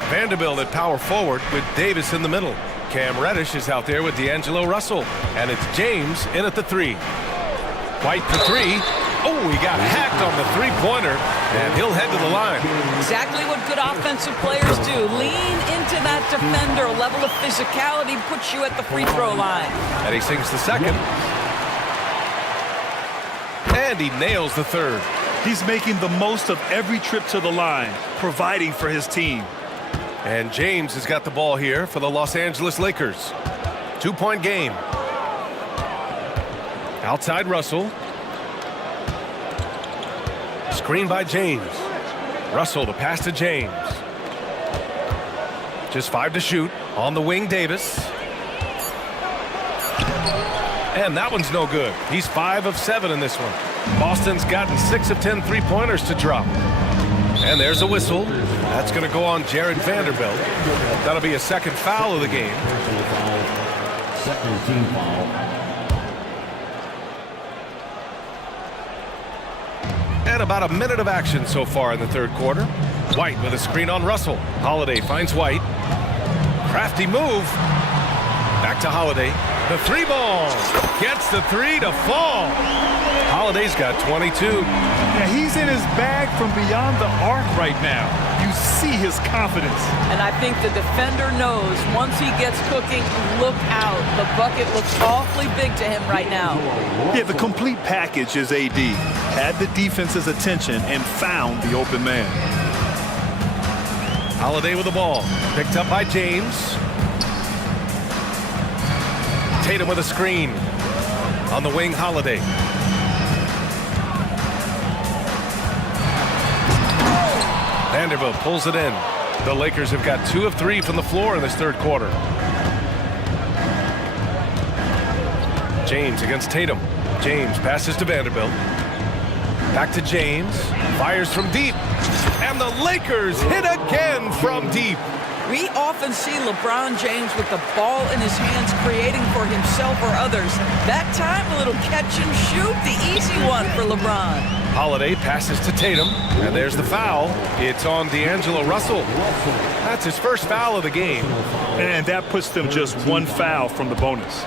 Vanderbilt at power forward with Davis in the middle. Cam Reddish is out there with D'Angelo Russell, and it's James in at the 3. White for 3. Oh, he got hacked on the three-pointer, and he'll head to the line. Exactly what good offensive players do. Lean into that defender. A level of physicality puts you at the free throw line. And he sinks the second. And he nails the third. He's making the most of every trip to the line, providing for his team. And James has got the ball here for the Los Angeles Lakers. 2-point game. Outside Russell. Screen by James. Russell to pass to James. Just 5 to shoot. On the wing, Davis. And that one's no good. He's 5 of 7 in this one. Boston's gotten 6 of 10 three-pointers to drop. And there's a whistle. That's going to go on Jared Vanderbilt. That'll be a second foul of the game. Second team foul. And about a minute of action so far in the third quarter. White with a screen on Russell. Holiday finds White. Crafty move. Back to Holiday. The 3-ball. Gets the 3 to fall. Holiday's got 22. Yeah, he's in his bag from beyond the arc right now. You see his confidence. And I think the defender knows once he gets cooking, look out. The bucket looks awfully big to him right now. Yeah, the complete package is AD. Had the defense's attention and found the open man. Holiday with the ball. Picked up by James. Tatum with a screen. On the wing, Holiday. Vanderbilt pulls it in. The Lakers have got 2 of 3 from the floor in this third quarter. James against Tatum. James passes to Vanderbilt. Back to James. Fires from deep. And the Lakers hit again from deep. We often see LeBron James with the ball in his hands creating for himself or others. That time, a little catch and shoot, the easy one for LeBron. Holiday passes to Tatum, and there's the foul. It's on D'Angelo Russell. That's his first foul of the game. And that puts them just 1 foul from the bonus.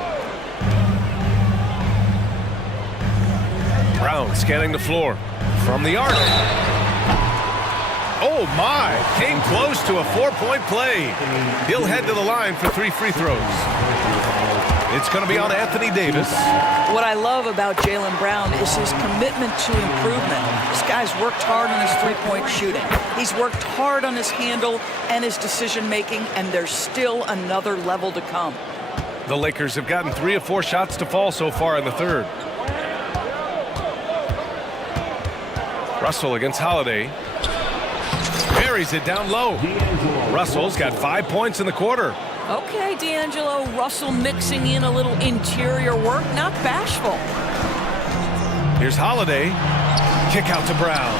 Brown scanning the floor from the arc. Oh my, came close to a 4-point play. He'll head to the line for 3 free throws. It's going to be on Anthony Davis. What I love about Jaylen Brown is his commitment to improvement. This guy's worked hard on his three-point shooting. He's worked hard on his handle and his decision-making, and there's still another level to come. The Lakers have gotten 3 of 4 shots to fall so far in the third. Russell against Holiday. Buries it down low. Russell's got 5 points in the quarter. Okay, D'Angelo Russell mixing in a little interior work, not bashful. Here's Holiday. Kick out to Brown.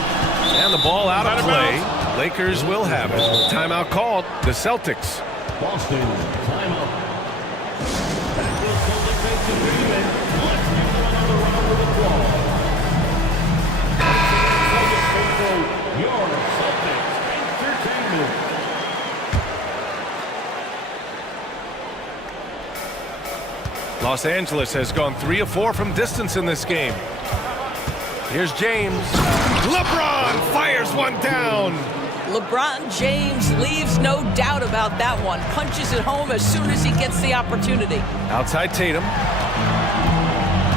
And the ball out of play. Lakers will have it. Timeout called. The Celtics. Boston, timeout. Los Angeles has gone 3 of 4 from distance in this game. Here's James. LeBron fires one down. LeBron James leaves no doubt about that one. Punches it home as soon as he gets the opportunity. Outside Tatum.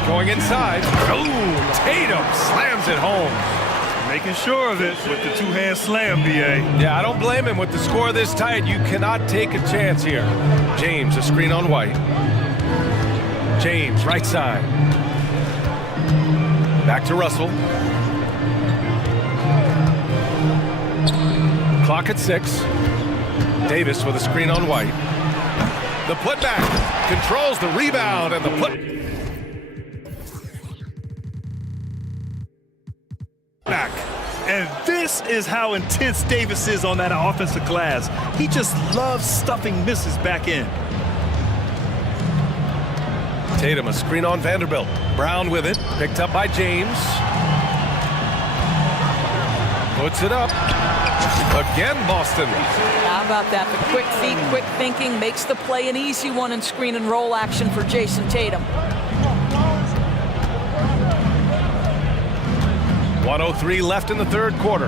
Going inside. Ooh, Tatum slams it home. Making sure of it with the 2-hand slam, B.A. Yeah, I don't blame him. With the score this tight, you cannot take a chance here. James, a screen on White. James, right side. Back to Russell. Clock at 6. Davis with a screen on White. The putback. Controls the rebound and the put. Back. And this is how intense Davis is on that offensive glass. He just loves stuffing misses back in. Tatum, a screen on Vanderbilt. Brown with it, picked up by James. Puts it up. Again, Boston. How about that? The quick feet, quick thinking makes the play an easy one in screen and roll action for Jason Tatum. 1:03 left in the third quarter.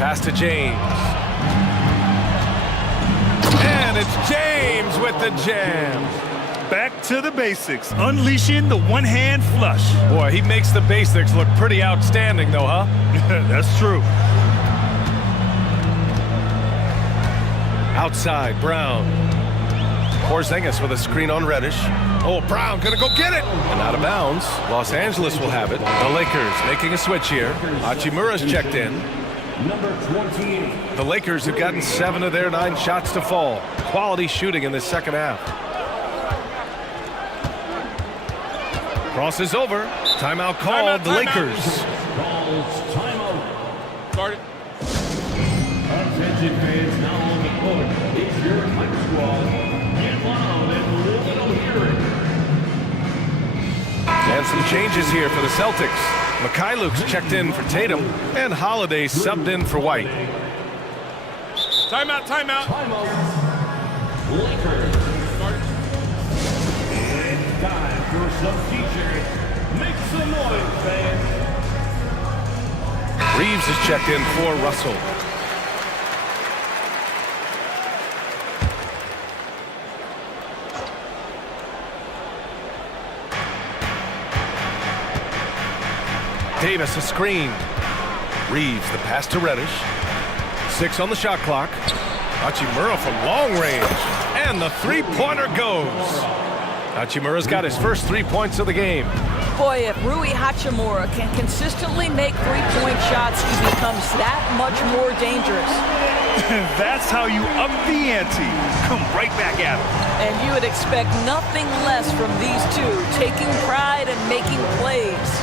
Pass to James. And it's James with the jam. Back to the basics, unleashing the one-hand flush. Boy, he makes the basics look pretty outstanding, though, huh? That's true. Outside, Brown. Porzingis with a screen on Reddish. Oh, Brown gonna go get it! And out of bounds. Los Angeles will have it. The Lakers making a switch here. Hachimura's checked in. Number 28. The Lakers have gotten 7 of their 9 shots to fall. Quality shooting in the second half. Crosses over. Timeout called. The Lakers. Calls timeout. Start it. Attention fans, now on the court. It's your hype squad. Get loud and little hearing. And some changes here for the Celtics. Mikhailuk's checked in for Tatum, and Holiday subbed in for White. Timeout, timeout. Timeout. Lakers. It's time for some t-shirts. Make some noise, fans. Reeves is checked in for Russell. Davis a screen. Reeves the pass to Reddish. 6 on the shot clock. Hachimura from long range. And the three-pointer goes. Hachimura's got his first 3 points of the game. Boy, if Rui Hachimura can consistently make three-point shots, he becomes that much more dangerous. That's how you up the ante. Come right back at him. And you would expect nothing less from these two, taking pride and making plays.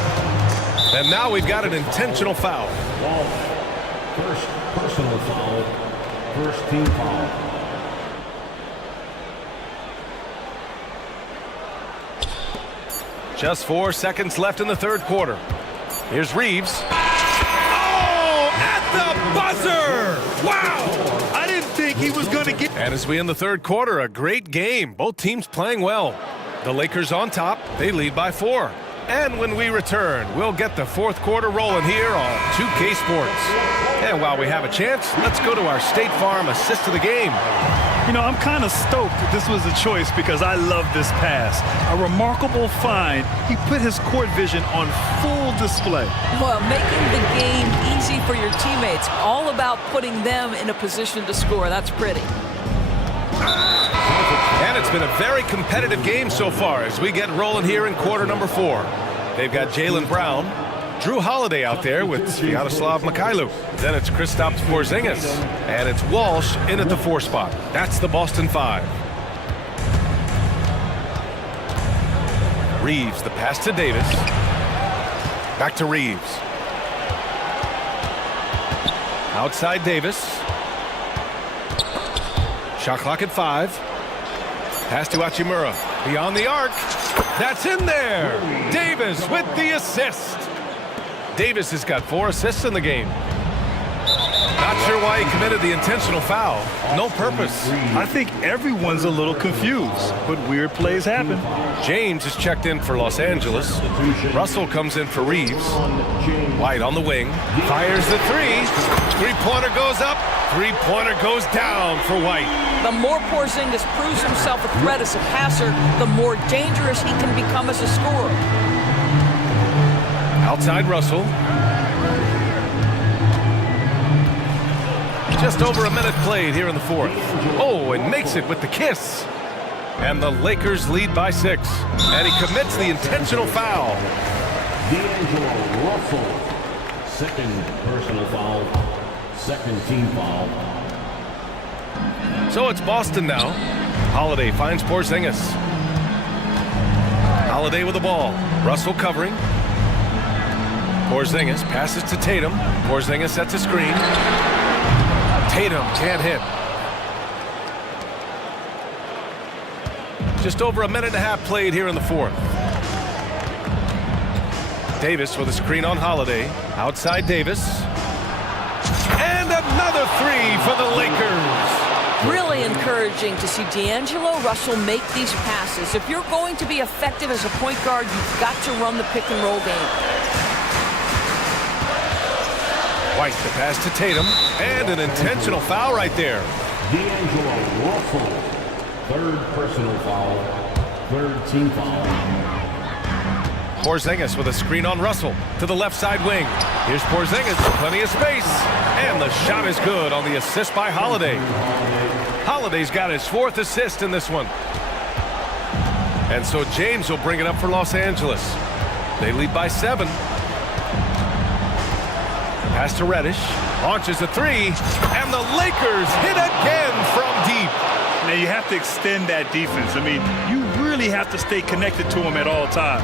And now we've got an intentional foul. First personal foul. First team foul. Just 4 seconds left in the third quarter. Here's Reeves. Oh, at the buzzer! Wow! I didn't think he was going to get... And as we end the third quarter, a great game. Both teams playing well. The Lakers on top. They lead by 4. And when we return, we'll get the fourth quarter rolling here on 2K Sports. And while we have a chance, let's go to our State Farm assist of the game. You know, I'm kind of stoked that this was a choice because I love this pass. A remarkable find. He put his court vision on full display. Well, making the game easy for your teammates. All about putting them in a position to score. That's pretty. And it's been a very competitive game so far as we get rolling here in quarter number 4. They've got Jaylen Brown, Drew Holiday out there with Sviatoslav Mikhailuk. Then it's Kristaps Porzingis. And it's Walsh in at the 4 spot. That's the Boston 5. Reeves, the pass to Davis. Back to Reeves. Outside Davis. Shot clock at 5. Pass to Hachimura. Beyond the arc. That's in there. Davis with the assist. Davis has got 4 assists in the game. Not sure why he committed the intentional foul. No purpose. I think everyone's a little confused, but weird plays happen. James is checked in for Los Angeles. Russell comes in for Reeves. White on the wing. Fires the 3. Three-pointer goes up. Three-pointer goes down for White. The more Porzingis proves himself a threat as a passer, the more dangerous he can become as a scorer. Outside Russell. Just over a minute played here in the fourth. Oh, and makes it with the kiss. And the Lakers lead by 6. And he commits the intentional foul. D'Angelo Russell. Second personal foul. Second team foul. So it's Boston now. Holiday finds Porzingis. Holiday with the ball. Russell covering. Porzingis passes to Tatum. Porzingis sets a screen. Tatum can't hit. Just over a minute and a half played here in the fourth. Davis with a screen on Holiday. Outside Davis. And another three for the Lakers. Really encouraging to see D'Angelo Russell make these passes. If you're going to be effective as a point guard, you've got to run the pick and roll game. White the pass to Tatum. And an intentional foul right there. D'Angelo Russell. Third personal foul. Third team foul. Porzingis with a screen on Russell to the left side wing. Here's Porzingis, plenty of space. And the shot is good on the assist by Holiday. Holiday's got his fourth assist in this one. And so James will bring it up for Los Angeles. They lead by 7. Pass to Reddish. Launches a three. And the Lakers hit again from deep. Now you have to extend that defense. I mean, you really have to stay connected to him at all times.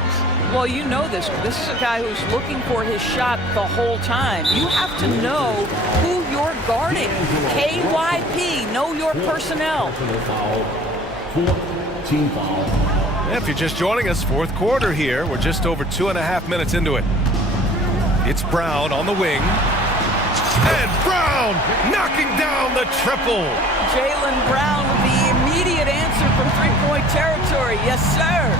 Well, you know this. This is a guy who's looking for his shot the whole time. You have to know who you're guarding. KYP, know your personnel. Fourth team foul. If you're just joining us, fourth quarter here. We're just over 2.5 minutes into it. It's Brown on the wing. And Brown knocking down the triple. Jaylen Brown with the immediate answer from three-point territory. Yes, sir.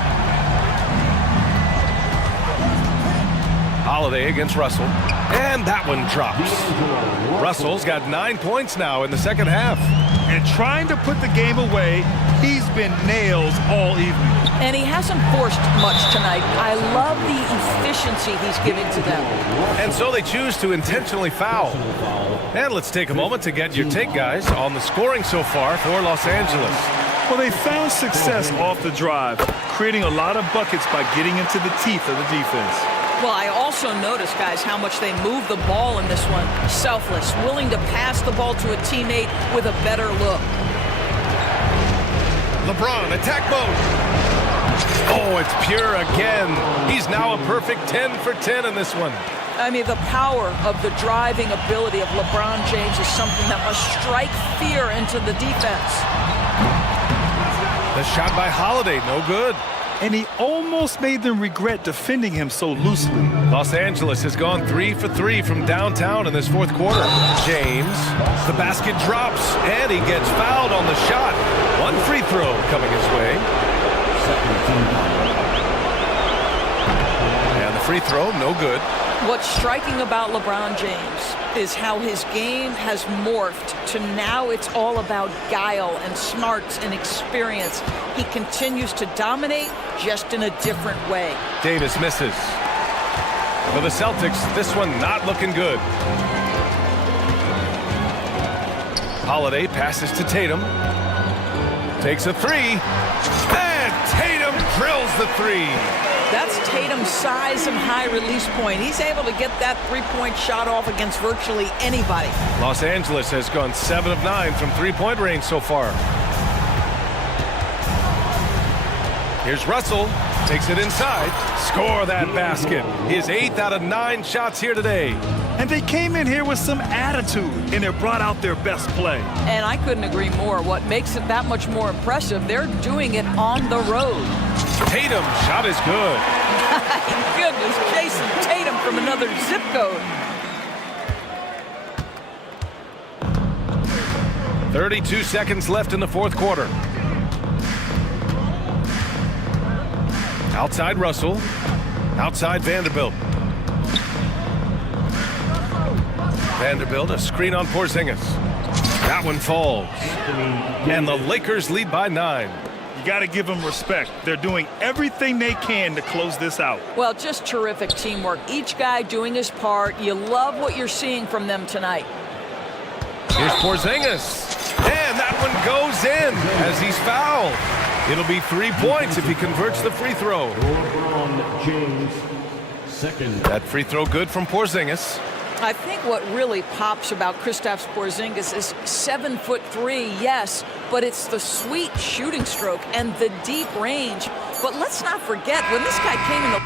Holiday against Russell. And that one drops. Russell's got 9 points now in the second half. And trying to put the game away, he's been nails all evening. And he hasn't forced much tonight. I love the efficiency he's giving to them. And so they choose to intentionally foul. And let's take a moment to get your take, guys, on the scoring so far for Los Angeles. Well, they found success off the drive, creating a lot of buckets by getting into the teeth of the defense. Well, I also noticed, guys, how much they move the ball in this one. Selfless, willing to pass the ball to a teammate with a better look. LeBron, attack mode. Oh, it's pure again. He's now a perfect 10 for 10 in this one. I mean, the power of the driving ability of LeBron James is something that must strike fear into the defense. The shot by Holiday, no good. And he almost made them regret defending him so loosely. Los Angeles has gone 3 for 3 from downtown in this fourth quarter. James, the basket drops, and he gets fouled on the shot. One free throw coming his way. And the free throw, no good. What's striking about LeBron James is how his game has morphed to now it's all about guile and smarts and experience. He continues to dominate, just in a different way. Davis misses. For the Celtics, this one not looking good. Holiday passes to Tatum. Takes a three. And Tatum drills the three. That's Tatum's size and high release point. He's able to get that three-point shot off against virtually anybody. Los Angeles has gone 7 of 9 from three-point range so far. Here's Russell. Takes it inside. Score that basket. His 8th out of 9 shots here today. And they came in here with some attitude, and it brought out their best play. And I couldn't agree more. What makes it that much more impressive, they're doing it on the road. Tatum, shot is good. My goodness, Jason Tatum from another zip code. 32 seconds left in the fourth quarter. Outside Russell. Outside Vanderbilt. Vanderbilt, a screen on Porzingis. That one falls. And the Lakers lead by 9. You got to give them respect. They're doing everything they can to close this out. Well, just terrific teamwork. Each guy doing his part. You love what you're seeing from them tonight. Here's Porzingis. And that one goes in as he's fouled. It'll be 3 points if he converts the free throw. LeBron James, second. That free throw good from Porzingis. I think what really pops about Kristaps Porzingis is 7'3", yes, but it's the sweet shooting stroke and the deep range. But let's not forget, when this guy came in the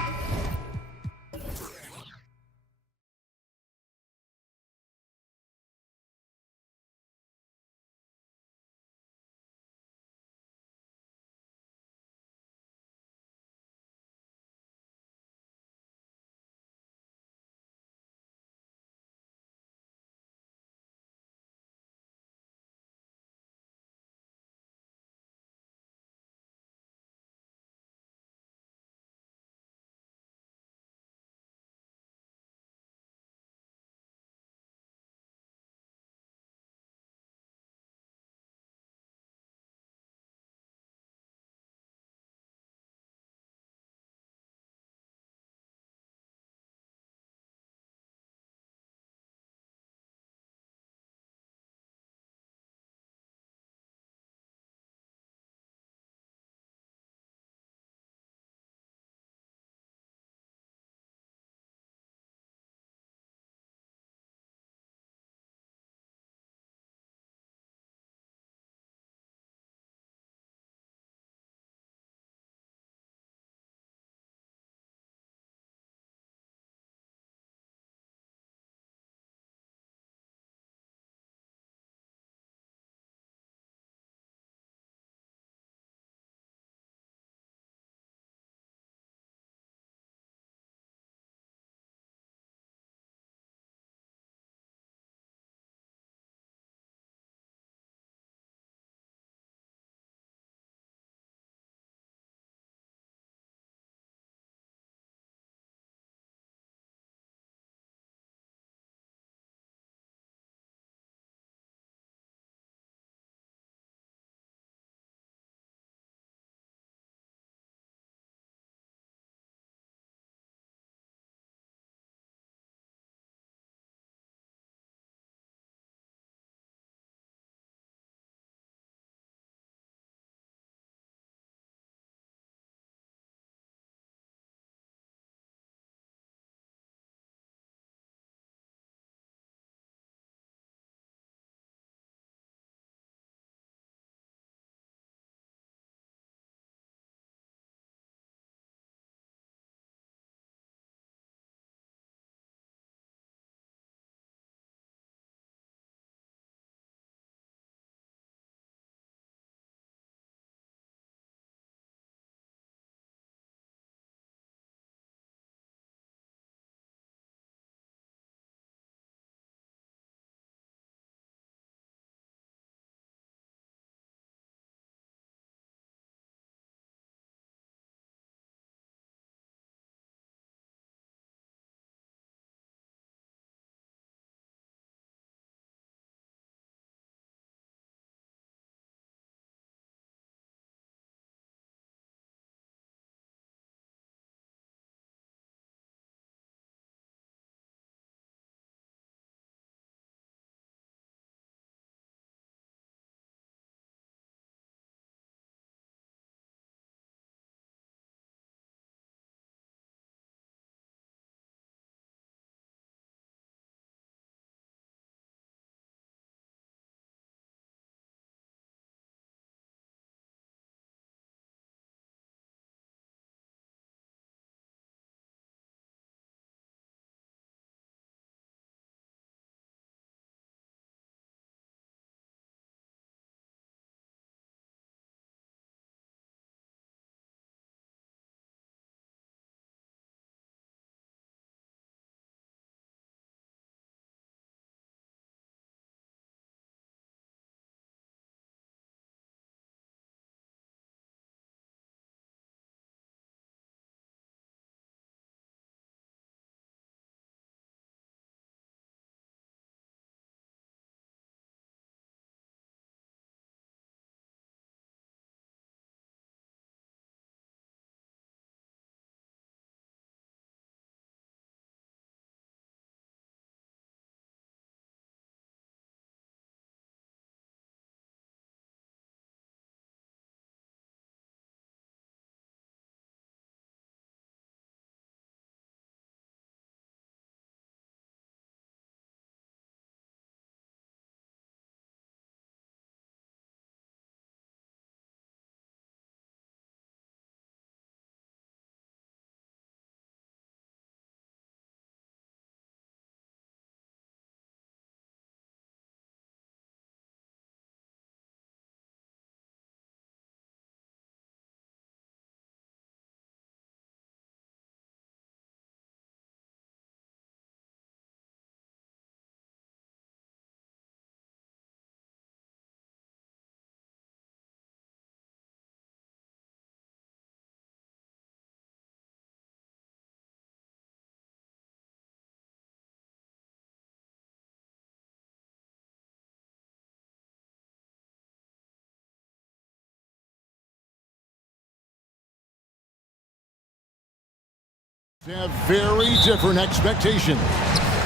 They have very different expectations.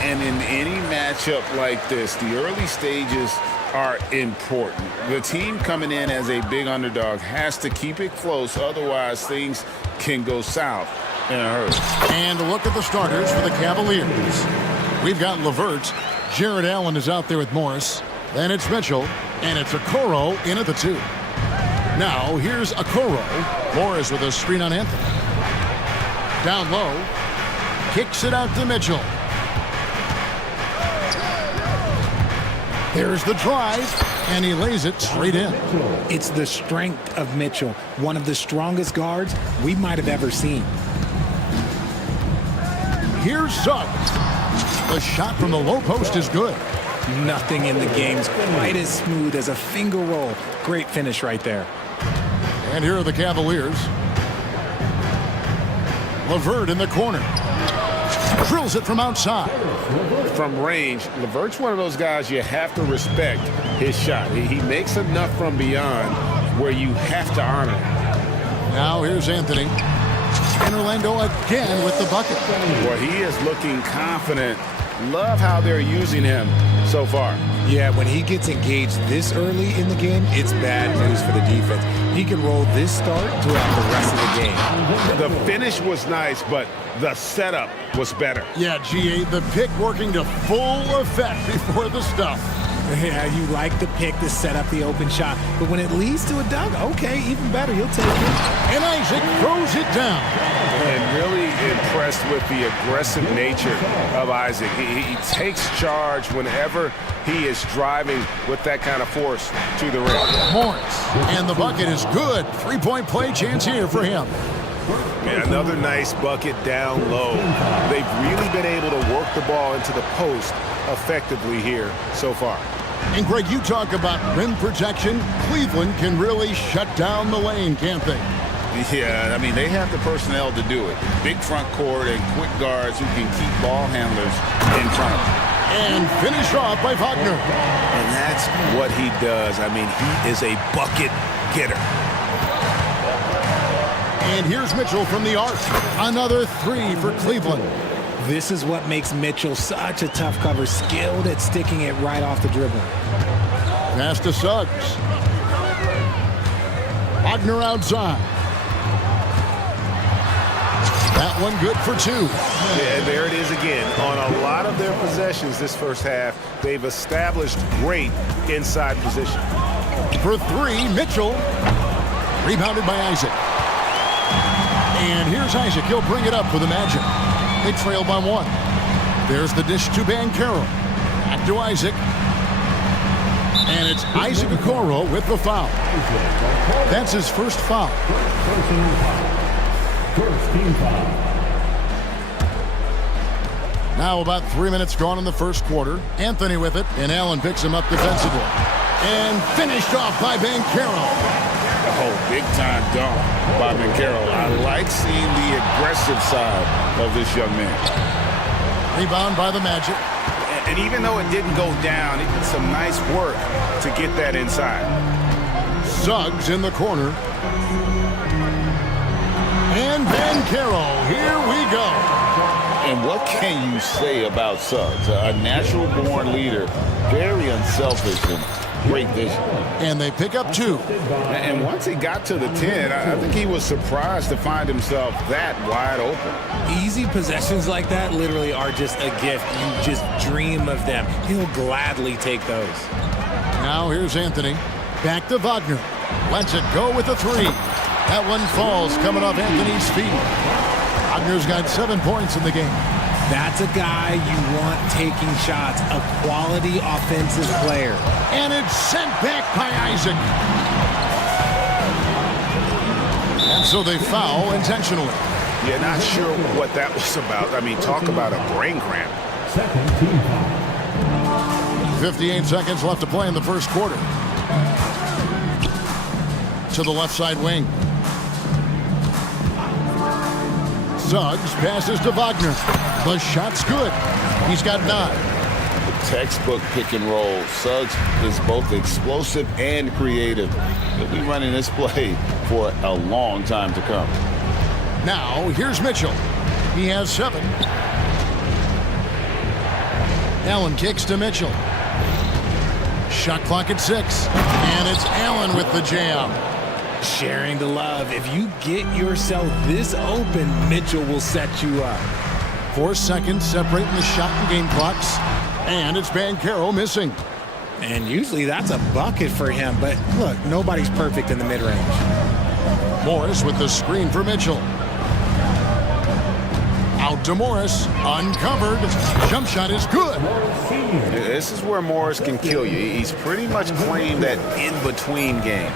And in any matchup like this, the early stages are important. The team coming in as a big underdog has to keep it close, otherwise things can go south in a hurry. And a look at the starters for the Cavaliers. We've got LeVert. Jared Allen is out there with Morris. Then it's Mitchell, and it's Okoro in at the 2. Now here's Okoro. Morris with a screen on Anthony. Down low. Kicks it out to Mitchell. There's the drive, and he lays it straight in. It's the strength of Mitchell, one of the strongest guards we might have ever seen. Here's Suggs. The shot from the low post is good. Nothing in the game's quite as smooth as a finger roll. Great finish right there. And here are the Cavaliers. LeVert in the corner. Drills it from outside. From range, LeVert's one of those guys you have to respect his shot. He makes enough from beyond where you have to honor him. Now here's Anthony. And Orlando again with the bucket. Well, he is looking confident. Love how they're using him so far. Yeah, when he gets engaged this early in the game, it's bad news for the defense. He can roll this start throughout the rest of the game. The finish was nice, but the setup was better. Yeah, GA, the pick working to full effect before the stuff. Yeah, you like the pick to set up the open shot, but when it leads to a dunk, okay, even better, you'll take it. And Isaac throws it down. And really impressed with the aggressive nature of Isaac. He takes charge whenever he is driving with that kind of force to the rim. Morris, and the bucket is good. 3-point play chance here for him. And another nice bucket down low. They've really been able to work the ball into the post effectively here so far. And Greg, you talk about rim protection. Cleveland can really shut down the lane, can't they? Yeah, I mean, they have the personnel to do it. Big front court and quick guards who can keep ball handlers in front of them. And finish off by Wagner. And that's what he does. I mean, he is a bucket getter. And here's Mitchell from the arc. Another 3 for Cleveland. This is what makes Mitchell such a tough cover, skilled at sticking it right off the dribble. Pass to Suggs. Wagner outside. That one good for 2. Yeah, there it is again. On a lot of their possessions this first half, they've established great inside position. For 3, Mitchell. Rebounded by Isaac. And here's Isaac. He'll bring it up for the Magic. They trail by 1. There's the dish to Banchero. Back to Isaac. And it's Isaac Okoro with the foul. That's his first foul. First team foul. Now about 3 minutes gone in the first quarter. Anthony with it, and Allen picks him up defensively. And finished off by Banchero. Oh, big-time dunk by Banchero. I like seeing the aggressive side of this young man. Rebound by the Magic. And even though it didn't go down, it did some nice work to get that inside. Suggs in the corner. And Banchero, here we go. And what can you say about Suggs? A natural-born leader, very unselfish and great vision. And they pick up 2. And once he got to the 10, I think he was surprised to find himself that wide open. Easy possessions like that literally are just a gift. You just dream of them. He'll gladly take those. Now here's Anthony. Back to Wagner. Lets it go with a 3. That one falls coming off Anthony's feet. Wagner's got 7 points in the game. That's a guy you want taking shots, a quality offensive player. And it's sent back by Isaac. And so they foul intentionally. Yeah, not sure what that was about. I mean, talk about a brain cramp. Second team foul. 58 seconds left to play in the first quarter. To the left side wing. Suggs passes to Wagner. The shot's good. He's got 9. The textbook pick and roll. Suggs is both explosive and creative. He'll be running this play for a long time to come. Now, here's Mitchell. He has 7. Allen kicks to Mitchell. Shot clock at 6. And it's Allen with the jam. Sharing the love. If you get yourself this open, Mitchell will set you up. 4 seconds separating the shot and game clocks. And it's Banchero missing. And usually that's a bucket for him. But look, nobody's perfect in the mid-range. Morris with the screen for Mitchell. Out to Morris. Uncovered. Jump shot is good. This is where Morris can kill you. He's pretty much claimed that in-between game.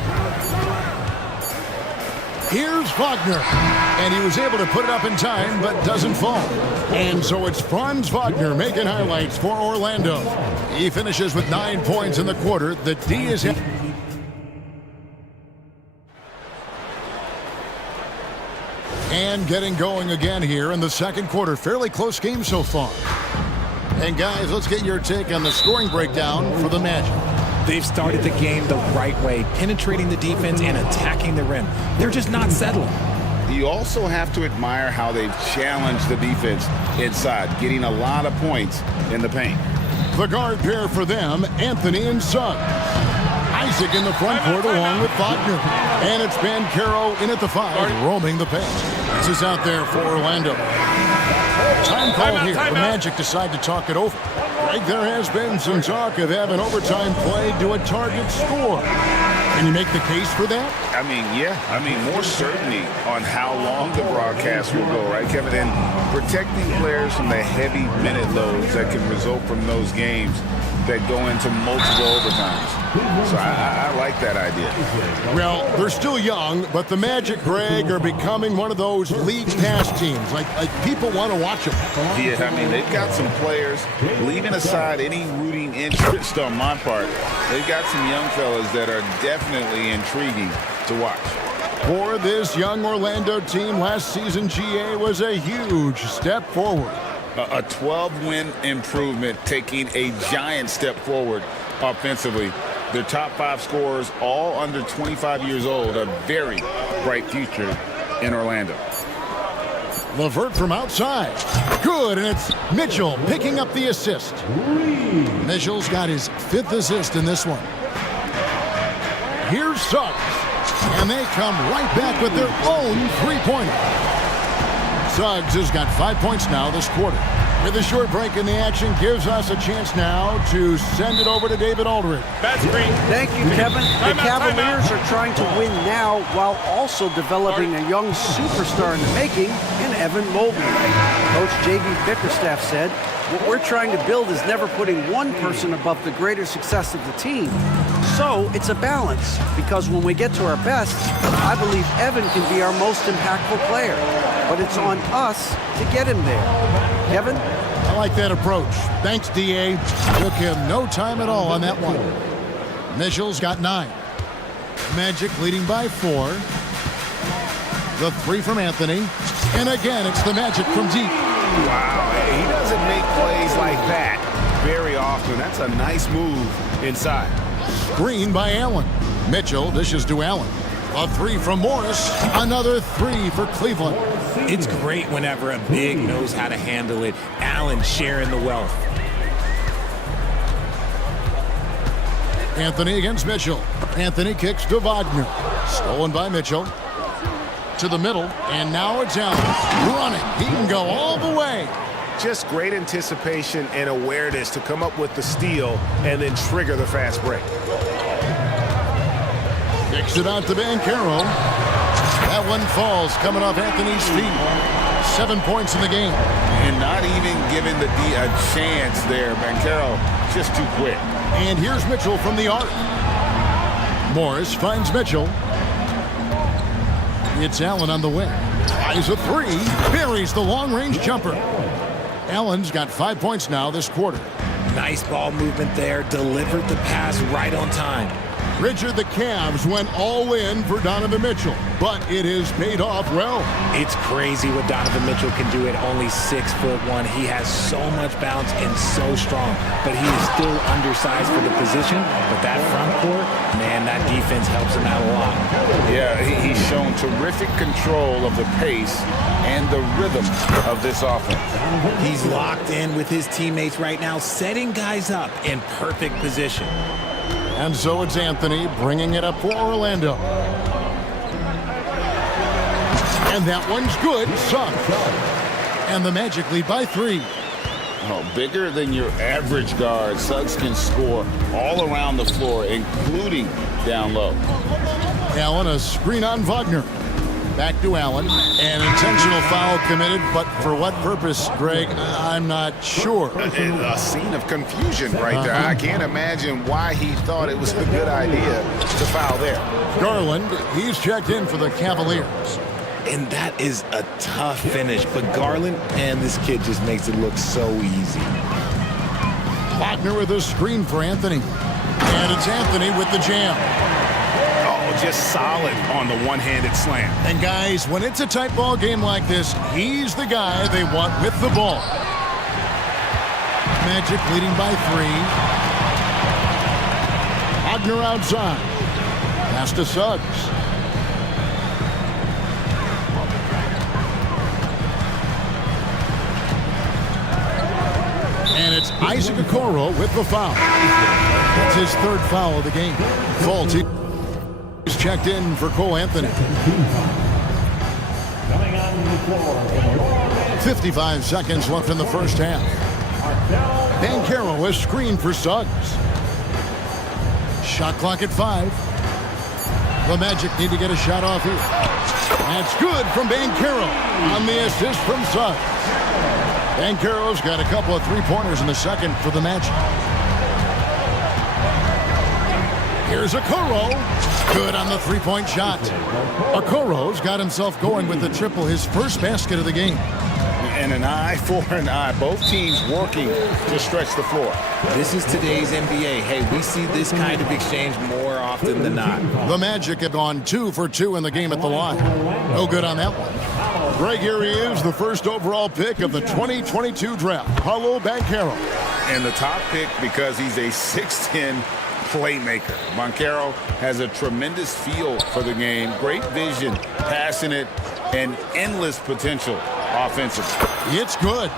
Here's Wagner, and he was able to put it up in time, but doesn't fall. And so it's Franz Wagner making highlights for Orlando. He finishes with 9 points in the quarter. The D is hit. And getting going again here in the second quarter. Fairly close game so far. And guys, let's get your take on the scoring breakdown for the Magic. They've started the game the right way, penetrating the defense and attacking the rim. They're just not settling. You also have to admire how they've challenged the defense inside, getting a lot of points in the paint. The guard pair for them, Anthony and Suggs. Isaac in the front court along with Wagner. And it's Banchero in at the 5, roaming the paint. This is out there for Orlando. Time call here. The Magic decide to talk it over. Like there has been some talk of having overtime play to a target score. Can you make the case for that? I mean, yeah. I mean, more certainty on how long the broadcast will go, right, Kevin? And protecting players from the heavy minute loads that can result from those games that go into multiple overtimes. So I like that idea. Well, they're still young, but the Magic, Greg, are becoming one of those league pass teams. Like people want to watch them. Yeah, I mean, they've got some players, leaving aside any rooting interest on my part, they've got some young fellas that are definitely intriguing to watch. For this young Orlando team, last season GA was a huge step forward. A 12-win improvement, taking a giant step forward offensively. Their top 5 scorers, all under 25 years old, a very bright future in Orlando. LeVert from outside. Good, and it's Mitchell picking up the assist. Mitchell's got his 5th assist in this one. Here's Suggs, and they come right back with their own three-pointer. Suggs has got 5 points now this quarter. With a short break in the action, gives us a chance now to send it over to David Aldridge. Thank you, Kevin. The Cavaliers are trying to win now while also developing a young superstar in the making in Evan Mobley. Coach J.B. Bickerstaff said, "What we're trying to build is never putting one person above the greater success of the team. So it's a balance, because when we get to our best, I believe Evan can be our most impactful player. But it's on us to get him there." Kevin? I like that approach. Thanks, D.A. Took him no time at all on that one. Mitchell's got 9. Magic leading by 4. The 3 from Anthony. And again, it's the Magic from deep. Wow, he doesn't make plays like that very often. That's a nice move inside. Screen by Allen. Mitchell dishes to Allen. A 3 from Morris. Another 3 for Cleveland. It's great whenever a big knows how to handle it. Allen sharing the wealth. Anthony against Mitchell. Anthony kicks to Wagner. Stolen by Mitchell. To the middle, and now it's Allen. Running. He can go all the way. Just great anticipation and awareness to come up with the steal and then trigger the fast break. Kicks it out to Banchero. That one falls, coming off Anthony's feet. 7 points in the game. And not even giving the D a chance there. Banchero just too quick. And here's Mitchell from the arc. Morris finds Mitchell. It's Allen on the wing. Tries a 3. Buries the long-range jumper. Allen's got 5 points now this quarter. Nice ball movement there. Delivered the pass right on time. Richard, the Cavs went all in for Donovan Mitchell, but it has paid off well. It's crazy what Donovan Mitchell can do at only 6'1". He has so much bounce and so strong, but he is still undersized for the position. But that front court, man, that defense helps him out a lot. Yeah, he's shown terrific control of the pace and the rhythm of this offense. He's locked in with his teammates right now, setting guys up in perfect position. And so it's Anthony bringing it up for Orlando. And that one's good. Suggs. And the Magic lead by 3. Oh, bigger than your average guard, Suggs can score all around the floor, including down low. Allen, a screen on Wagner. Back to Allen. An intentional foul committed, but for what purpose, Greg? I'm not sure. A scene of confusion right there. I can't imagine why he thought it was a good idea to foul there. Garland, he's checked in for the Cavaliers. And that is a tough finish, but Garland, and this kid just makes it look so easy. Wagner with a screen for Anthony. And it's Anthony with the jam. Oh, just solid on the one-handed slam. And guys, when it's a tight ball game like this, he's the guy they want with the ball. Magic leading by 3. Wagner outside. Pass to Suggs. And it's Isaac Okoro with the foul. That's his 3rd foul of the game. Fultz is checked in for Cole Anthony. 55 seconds left in the first half. Banchero is screened for Suggs. Shot clock at 5. The Magic need to get a shot off here. That's good from Banchero on the assist from Suggs. Banchero's got a couple of three-pointers in the second for the Magic. Here's Okoro. Good on the three-point shot. Okoro's got himself going with the triple, his first basket of the game. And an eye for an eye. Both teams working to stretch the floor. This is today's NBA. Hey, we see this kind of exchange more often than not. The Magic have gone 2 for 2 in the game at the line. No good on that one. Greg, here he is, the first overall pick of the 2022 draft, Paolo Banchero. And the top pick because he's a 6'10" playmaker. Banchero has a tremendous feel for the game, great vision, passing it, and endless potential offensively. It's good.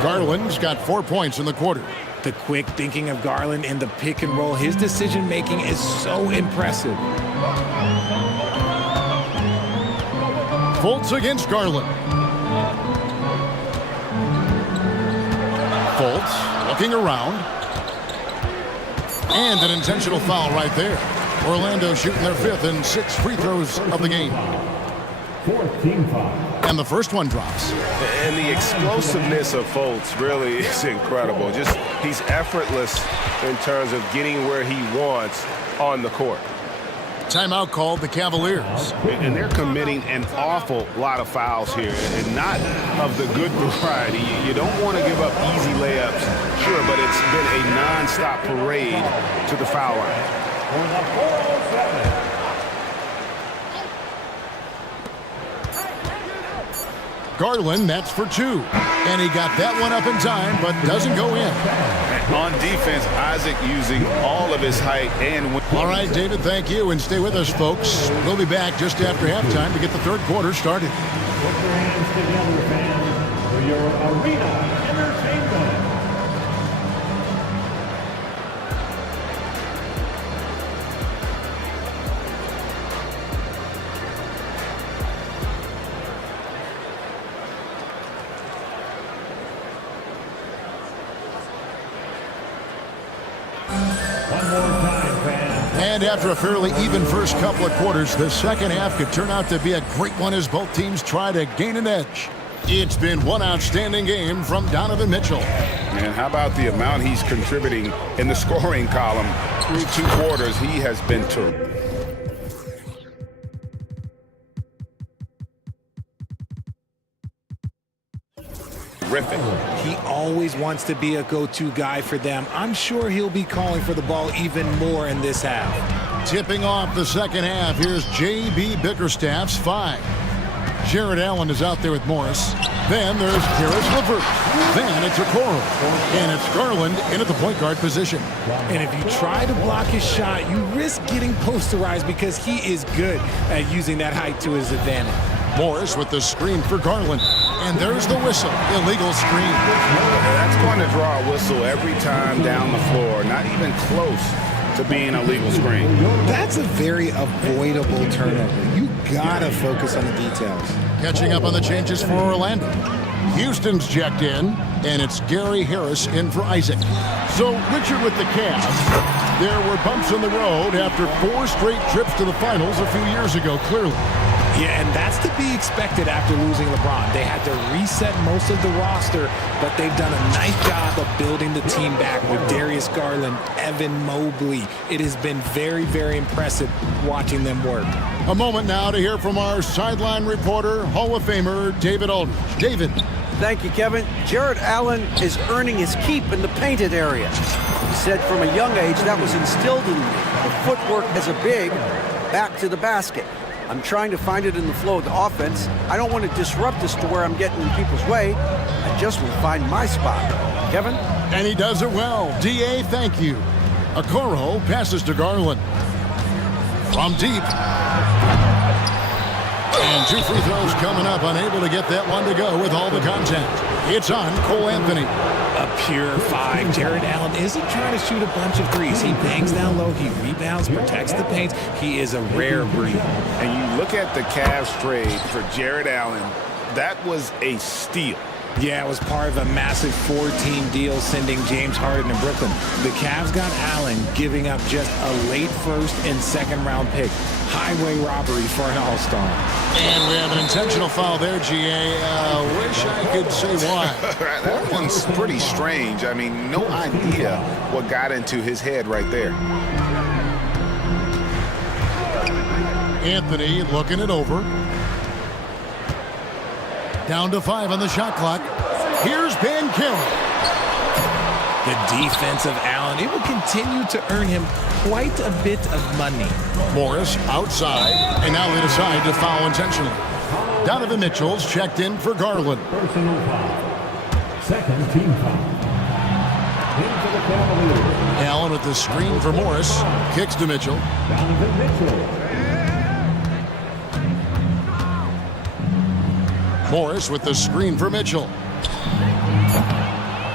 Garland's got 4 points in the quarter. The quick thinking of Garland in the pick and roll, his decision-making is so impressive. Fultz against Garland. Fultz looking around. And an intentional foul right there. Orlando shooting their 5th and 6th free throws of the game. 4th team foul. And the first one drops. And the explosiveness of Fultz really is incredible. Just he's effortless in terms of getting where he wants on the court. Timeout called the Cavaliers. And they're committing an awful lot of fouls here, and not of the good variety. You don't want to give up easy layups, sure, but it's been a non-stop parade to the foul line. Garland, that's for 2. And he got that one up in time, but doesn't go in. On defense, Isaac using all of his height and... All right, David, thank you. And stay with us, folks. We'll be back just after halftime to get the 3rd quarter started. Put your hands together, fans, for your arena entertainment. And after a fairly even first couple of quarters, the second half could turn out to be a great one as both teams try to gain an edge. It's been one outstanding game from Donovan Mitchell. And how about the amount he's contributing in the scoring column through 2 quarters? He has been terrific. He always wants to be a go-to guy for them. I'm sure he'll be calling for the ball even more in this half. Tipping off the second half, here's J.B. Bickerstaff's 5. Jared Allen is out there with Morris. Then there's Karis LeVert. Then it's Okoro. And it's Garland in at the point guard position. And if you try to block his shot, you risk getting posterized because he is good at using that height to his advantage. Morris with the screen for Garland. And there's the whistle. Illegal screen. That's going to draw a whistle every time down the floor. Not even close to being a legal screen. That's a very avoidable turnover. You gotta focus on the details. Catching up on the changes for Orlando. Houston's checked in, and it's Gary Harris in for Isaac. So, Richard with the Cavs. There were bumps in the road after 4 straight trips to the finals a few years ago, clearly. Yeah, and that's to be expected after losing LeBron. They had to reset most of the roster, but they've done a nice job of building the team back with Darius Garland, Evan Mobley. It has been very, very impressive watching them work. A moment now to hear from our sideline reporter, Hall of Famer David Aldridge. David. Thank you, Kevin. Jared Allen is earning his keep in the painted area. He said from a young age that was instilled in me. The footwork as a big, back to the basket. I'm trying to find it in the flow of the offense. I don't want to disrupt this to where I'm getting in people's way. I just will find my spot. Kevin? And he does it well. D.A., thank you. Okoro passes to Garland. From deep. And 2 free throws coming up. Unable to get that one to go with all the contact. It's on Cole Anthony. A pure 5. Jared Allen isn't trying to shoot a bunch of threes. He bangs down low, he rebounds, protects the paint. He is a rare breed. And you look at the Cavs trade for Jared Allen, that was a steal. Yeah, it was part of a massive 4-team deal sending James Harden to Brooklyn. The Cavs got Allen, giving up just a late 1st and 2nd round pick. Highway robbery for an all-star. And we have an intentional foul there, G.A. Wish I could say why. That one's pretty strange. I mean, no idea what got into his head right there. Anthony looking it over. Down to 5 on the shot clock. Here's Ben Carroll. The defense of Allen, it will continue to earn him quite a bit of money. Morris outside, and now they decide to foul intentionally. Donovan Mitchell's checked in for Garland. Personal foul. 2nd team foul. In for the Cavaliers. Allen with the screen for Morris. Kicks to Mitchell. Donovan Mitchell. Morris with the screen for Mitchell.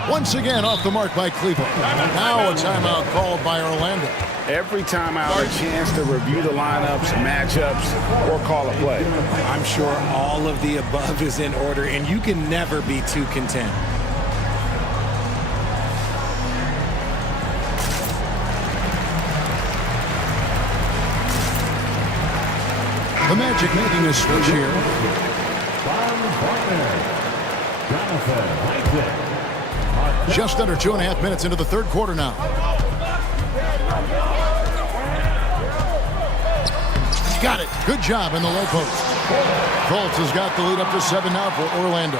Once again off the mark by Cleveland. Now a timeout called by Orlando. Every timeout a chance to review the lineups, matchups, or call a play. I'm sure all of the above is in order, and you can never be too content. The Magic making a switch here. Just under 2.5 minutes into the 3rd quarter now. Got it. Good job in the low post. Fultz has got the lead up to 7 now for Orlando.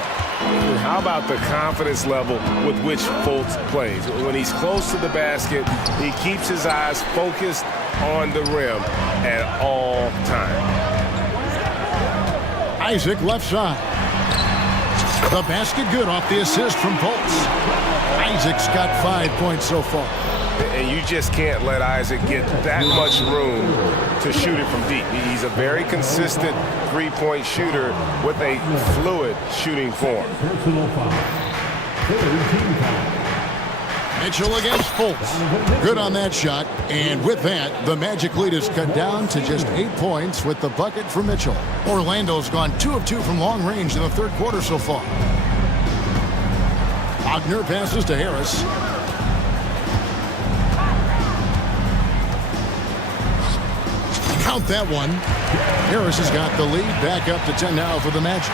How about the confidence level with which Fultz plays? When he's close to the basket, he keeps his eyes focused on the rim at all times. Isaac left side. The basket good off the assist from Fultz. Isaac's got 5 points so far. And you just can't let Isaac get that much room to shoot it from deep. He's a very consistent three-point shooter with a fluid shooting form. Personal foul. 3rd team foul. Mitchell against Fultz. Good on that shot. And with that, the Magic lead is cut down to just 8 points with the bucket for Mitchell. Orlando's gone 2 of 2 from long range in the 3rd quarter so far. Wagner passes to Harris. Count that one. Harris has got the lead. Back up to 10 now for the Magic.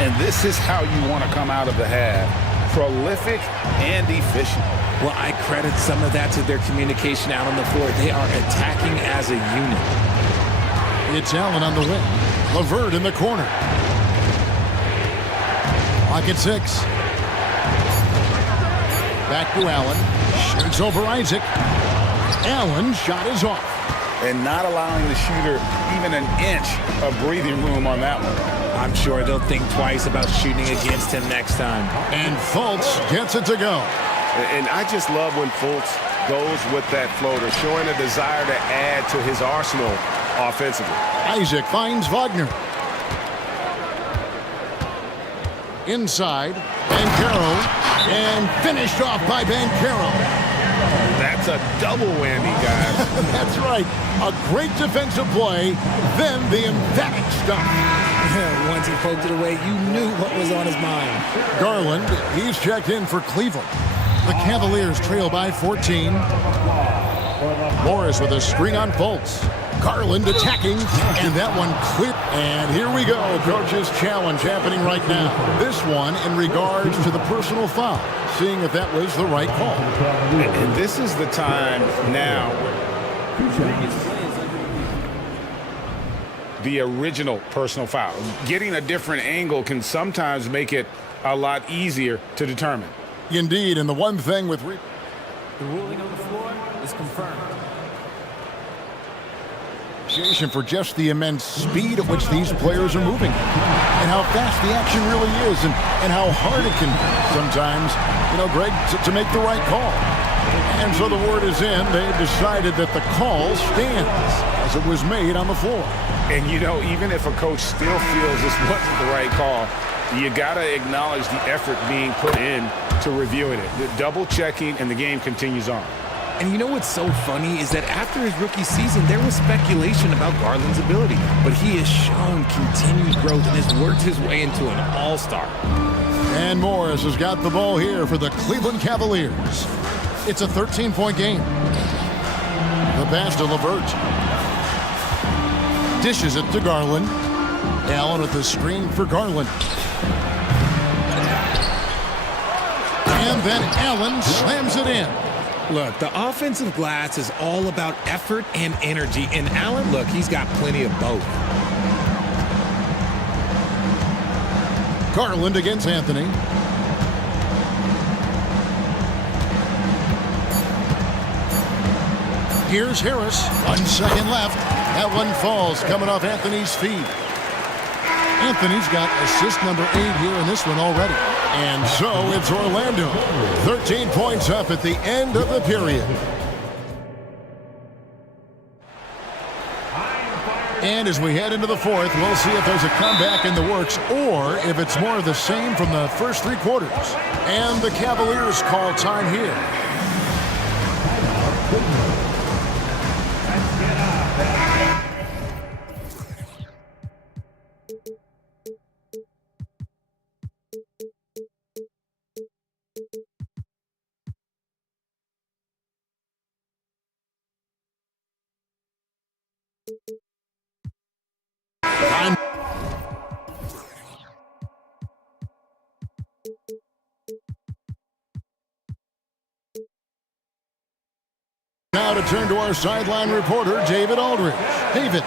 And this is how you want to come out of the half. Prolific and efficient. Well, I credit some of that to their communication out on the floor. They are attacking as a unit. It's Allen on the wing. LeVert in the corner. Clock at 6. Back to Allen. Shoots over Isaac. Allen's shot is off. And not allowing the shooter even an inch of breathing room on that one. I'm sure they'll think twice about shooting against him next time. And Fultz gets it to go. And I just love when Fultz goes with that floater, showing a desire to add to his arsenal offensively. Isaac finds Wagner. Inside, Banchero, and finished off by Banchero. That's a double whammy, guys. That's right. A great defensive play, then the emphatic stuff. Once he poked it away, you knew what was on his mind. Garland, he's checked in for Cleveland. The Cavaliers trail by 14. Morris with a screen on Fultz. Garland attacking, and that one clear. And here we go, coach's challenge happening right now. This one in regards to the personal foul, seeing if that was the right call. And this is the time now. The original personal foul. Getting a different angle can sometimes make it a lot easier to determine. Indeed, and the one thing with... The ruling on the floor is confirmed. For just the immense speed at which these players are moving and how fast the action really is and how hard it can be sometimes, Greg, to make the right call. And so the word is in. They've decided that the call stands as it was made on the floor. And, even if a coach still feels this wasn't the right call, you got to acknowledge the effort being put in to reviewing it. The double checking, and the game continues on. And you know what's so funny is that after his rookie season, there was speculation about Garland's ability. But he has shown continued growth and has worked his way into an all-star. And Morris has got the ball here for the Cleveland Cavaliers. It's a 13-point game. The pass to LeVert. Dishes it to Garland. Allen with the screen for Garland. And then Allen slams it in. Look, the offensive glass is all about effort and energy. And Allen, look, he's got plenty of both. Garland against Anthony. Here's Harris. 1 second left. That one falls coming off Anthony's feet. Anthony's got assist number 8 here in this one already. And so it's Orlando. 13 points up at the end of the period. And as we head into the fourth, we'll see if there's a comeback in the works or if it's more of the same from the first 3 quarters. And the Cavaliers call time here. Now to turn to our sideline reporter, David Aldridge. David.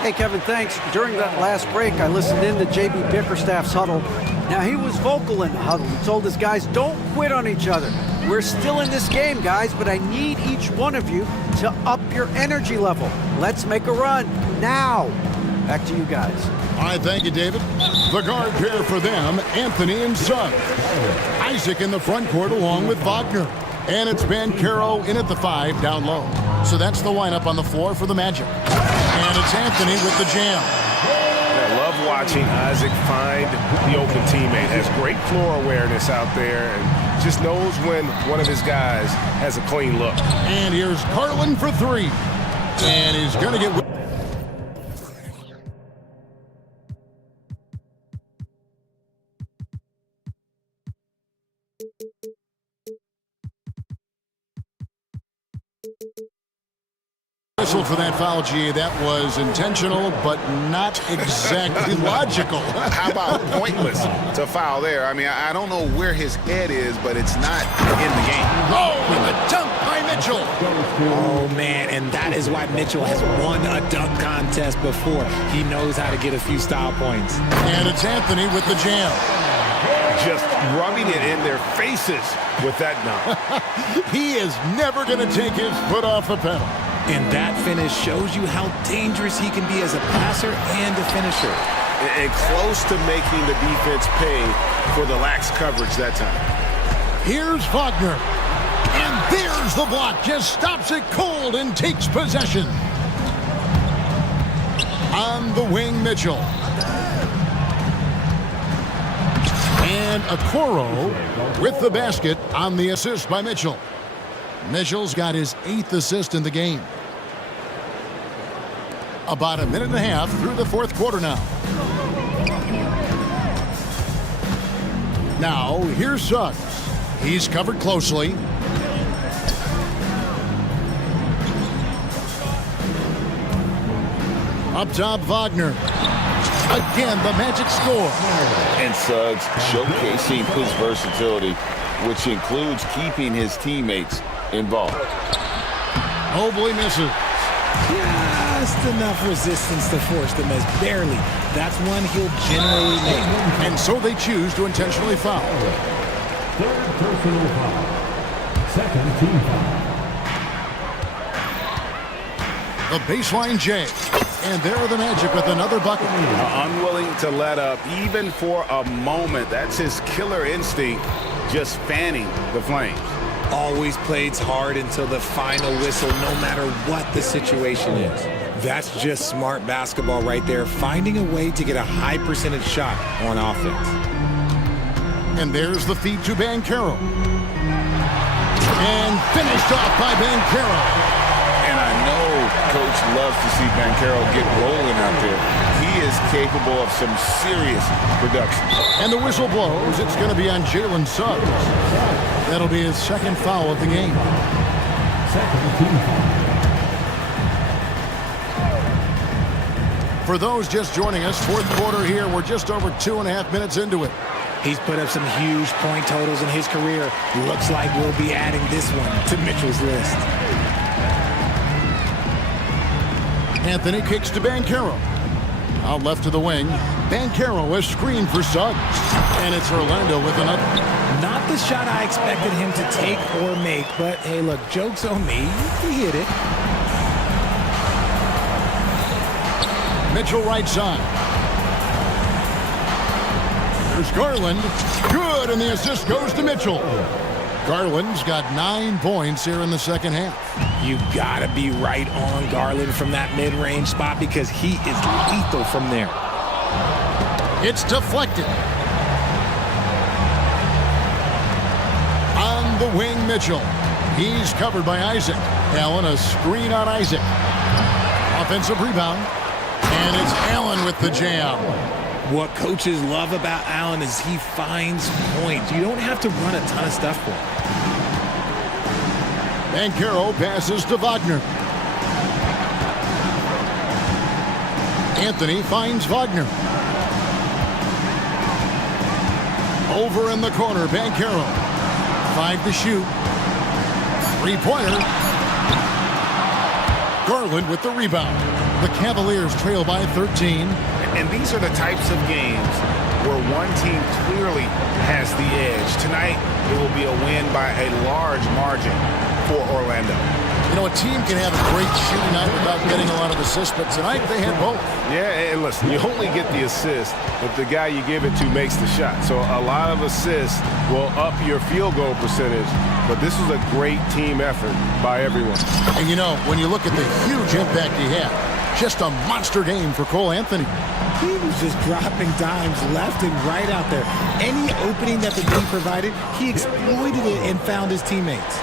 Hey, Kevin, thanks. During that last break, I listened in to J.B. Bickerstaff's huddle. Now, he was vocal in the huddle. He told his guys, don't quit on each other. We're still in this game, guys, but I need each one of you to up your energy level. Let's make a run now. Back to you guys. All right, thank you, David. The guard pair for them, Anthony and Suggs. Isaac in the front court along with Wagner. And it's Banchero in at the 5 down low. So that's the lineup on the floor for the Magic. And it's Anthony with the jam. I love watching Isaac find the open teammate. Has great floor awareness out there and just knows when one of his guys has a clean look. And here's Garland for 3. And he's going to get... Whistle for that foul, G. That was intentional, but not exactly logical. How about pointless to foul there? I mean, I don't know where his head is, but it's not in the game. Oh, and the dunk by Mitchell. Oh, man, and that is why Mitchell has won a dunk contest before. He knows how to get a few style points. And it's Anthony with the jam. Just rubbing it in their faces with that dunk. He is never going to take his foot off the pedal. And that finish shows you how dangerous he can be as a passer and a finisher. And close to making the defense pay for the lax coverage that time. Here's Wagner. And there's the block. Just stops it cold and takes possession. On the wing, Mitchell. And Okoro with the basket on the assist by Mitchell. Mitchell's got his 8th assist in the game. About a minute and a half through the fourth quarter now. Now, here's Suggs. He's covered closely. Up top, Wagner. Again, the Magic score. And Suggs showcasing his versatility, which includes keeping his teammates involved. Mobley misses. Just enough resistance to force the miss. Barely. That's one he'll generally make. And so they choose to intentionally foul. Third personal foul. Second team foul. The baseline J. And there are the Magic with another bucket. Unwilling to let up even for a moment. That's his killer instinct, just fanning the flames. Always plays hard until the final whistle, no matter what the situation is. That's just smart basketball right there, finding a way to get a high percentage shot on offense. And there's the feed to Banchero. And finished off by Banchero. And I know Coach loves to see Banchero get rolling out there. He is capable of some serious production. And the whistle blows. It's going to be on Jalen Suggs. That'll be his second foul of the game. Second team foul. For those just joining us, fourth quarter here. We're just over 2.5 minutes into it. He's put up some huge point totals in his career. Looks like we'll be adding this one to Mitchell's list. Anthony kicks to Banchero. Out left to the wing. Banchero is screened for Suggs. And it's Orlando with another. Not the shot I expected him to take or make, but hey, look, joke's on me. He hit it. Mitchell right side. There's Garland. Good, and the assist goes to Mitchell. Garland's got 9 points here in the second half. You gotta be right on Garland from that mid-range spot because he is lethal from there. It's deflected. On the wing, Mitchell. He's covered by Isaac. Allen, a screen on Isaac. Offensive rebound. And it's Allen with the jam. What coaches love about Allen is he finds points. You don't have to run a ton of stuff for him. Banchero passes to Wagner. Anthony finds Wagner. Over in the corner, Banchero. 5 to shoot. 3-pointer. Garland with the rebound. The Cavaliers trail by 13. And these are the types of games where one team clearly has the edge. Tonight, it will be a win by a large margin for Orlando. You know, a team can have a great shooting night without getting a lot of assists, but tonight they had both. Yeah, and listen, you only get the assist if the guy you give it to makes the shot. So a lot of assists will up your field goal percentage, but this was a great team effort by everyone. And you know, when you look at the huge impact he had, just a monster game for Cole Anthony. He was just dropping dimes left and right out there. Any opening that the team provided, he exploited it and found his teammates.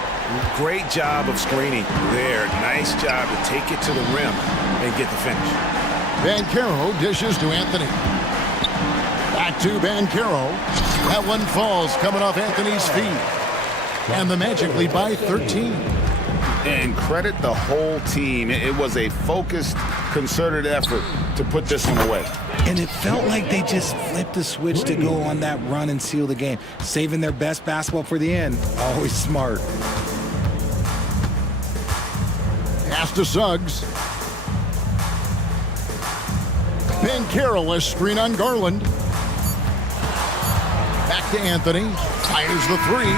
Great job of screening there. Nice job to take it to the rim and get the finish. Banchero dishes to Anthony. Back to Banchero. That one falls coming off Anthony's feet. And the Magic lead by 13. And credit the whole team. It was a focused, concerted effort to put this one away. And it felt like they just flipped the switch to go on that run and seal the game. Saving their best basketball for the end. Always smart. Pass to Suggs. Banchero, a screen on Garland. Back to Anthony. Fires the three.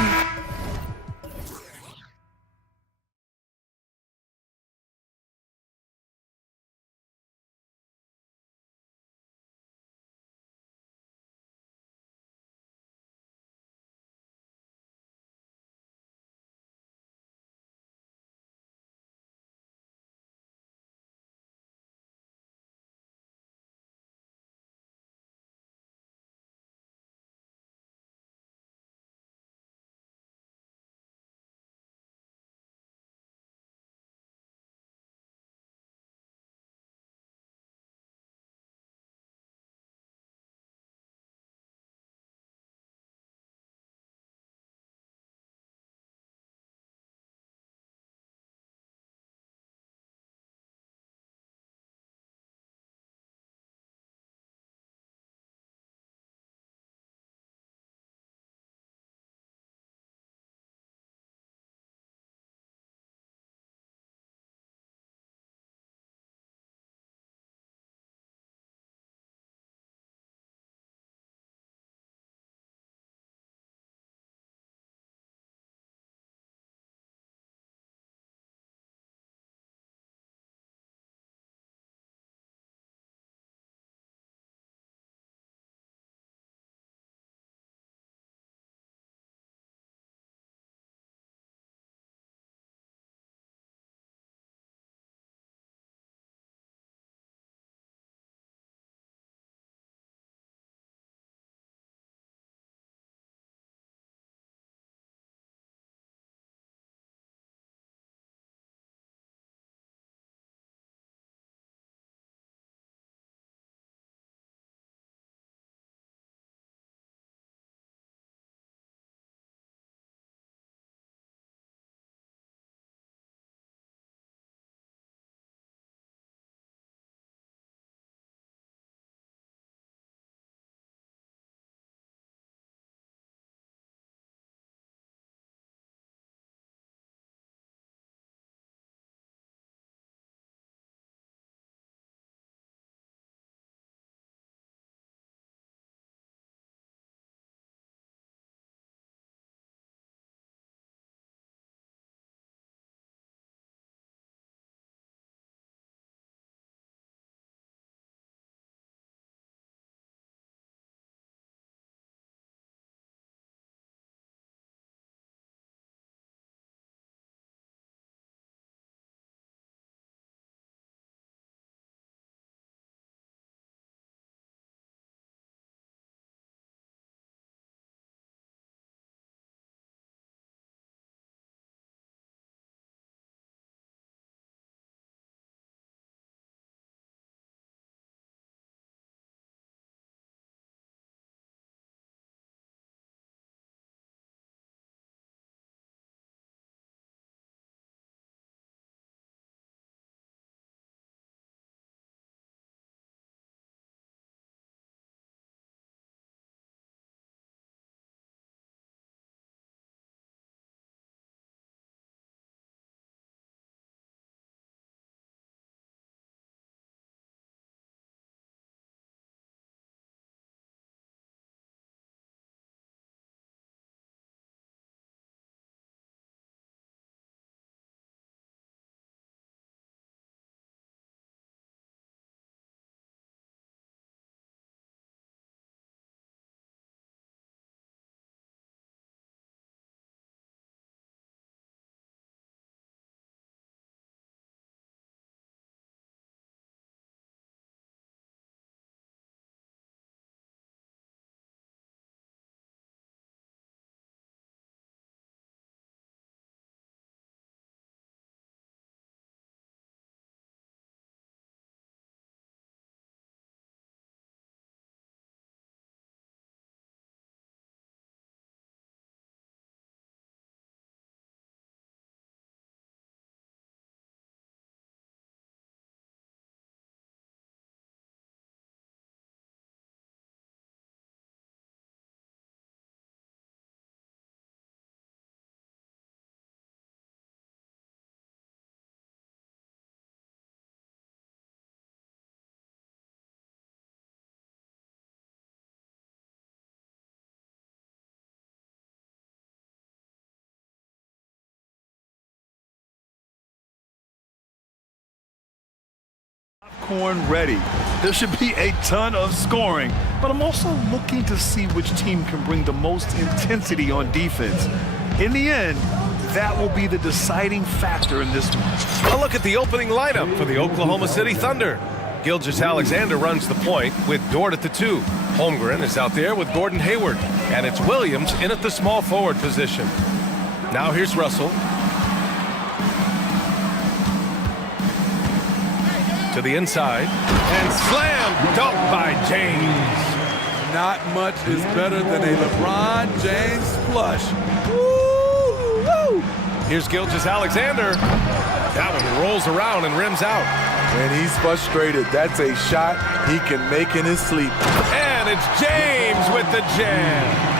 popcorn ready. There should be a ton of scoring, but I'm also looking to see which team can bring the most intensity on defense. In the end, that will be the deciding factor in this one. A look at the opening lineup for the Oklahoma City Thunder. Gilgeous-Alexander runs the point with Dort at the 2. Holmgren is out there with Gordon Hayward. And it's Williams in at the small forward position. Now here's Russell. To the inside. And slam dunk by James. Not much is better than a LeBron James flush. Here's Gilgeous-Alexander. That one rolls around and rims out. When he's frustrated, that's a shot he can make in his sleep. And it's James with the jam.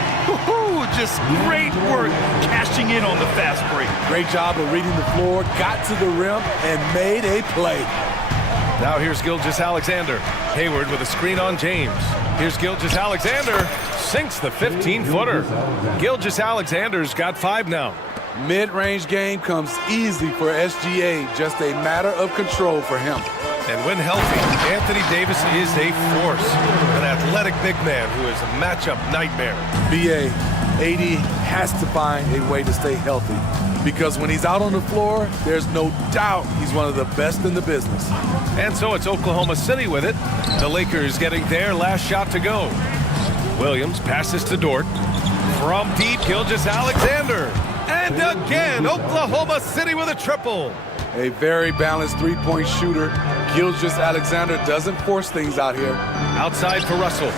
Just great work cashing in on the fast break. Great job of reading the floor, got to the rim, and made a play. Now here's Gilgeous-Alexander. Hayward with a screen on James. Here's Gilgeous-Alexander. Sinks the 15-footer. Gilgeous-Alexander's got 5 now. Mid-range game comes easy for SGA, just a matter of control for him. And when healthy, Anthony Davis is a force. An athletic big man who is a matchup nightmare. BA, AD has to find a way to stay healthy because when he's out on the floor, there's no doubt he's one of the best in the business. And so it's Oklahoma City with it. The Lakers getting their last shot to go. Williams passes to Dort. From deep, Gilgeous-Alexander. And again, Oklahoma City with a triple. A very balanced three-point shooter. Gilgeous-Alexander doesn't force things out here. Outside for Russell.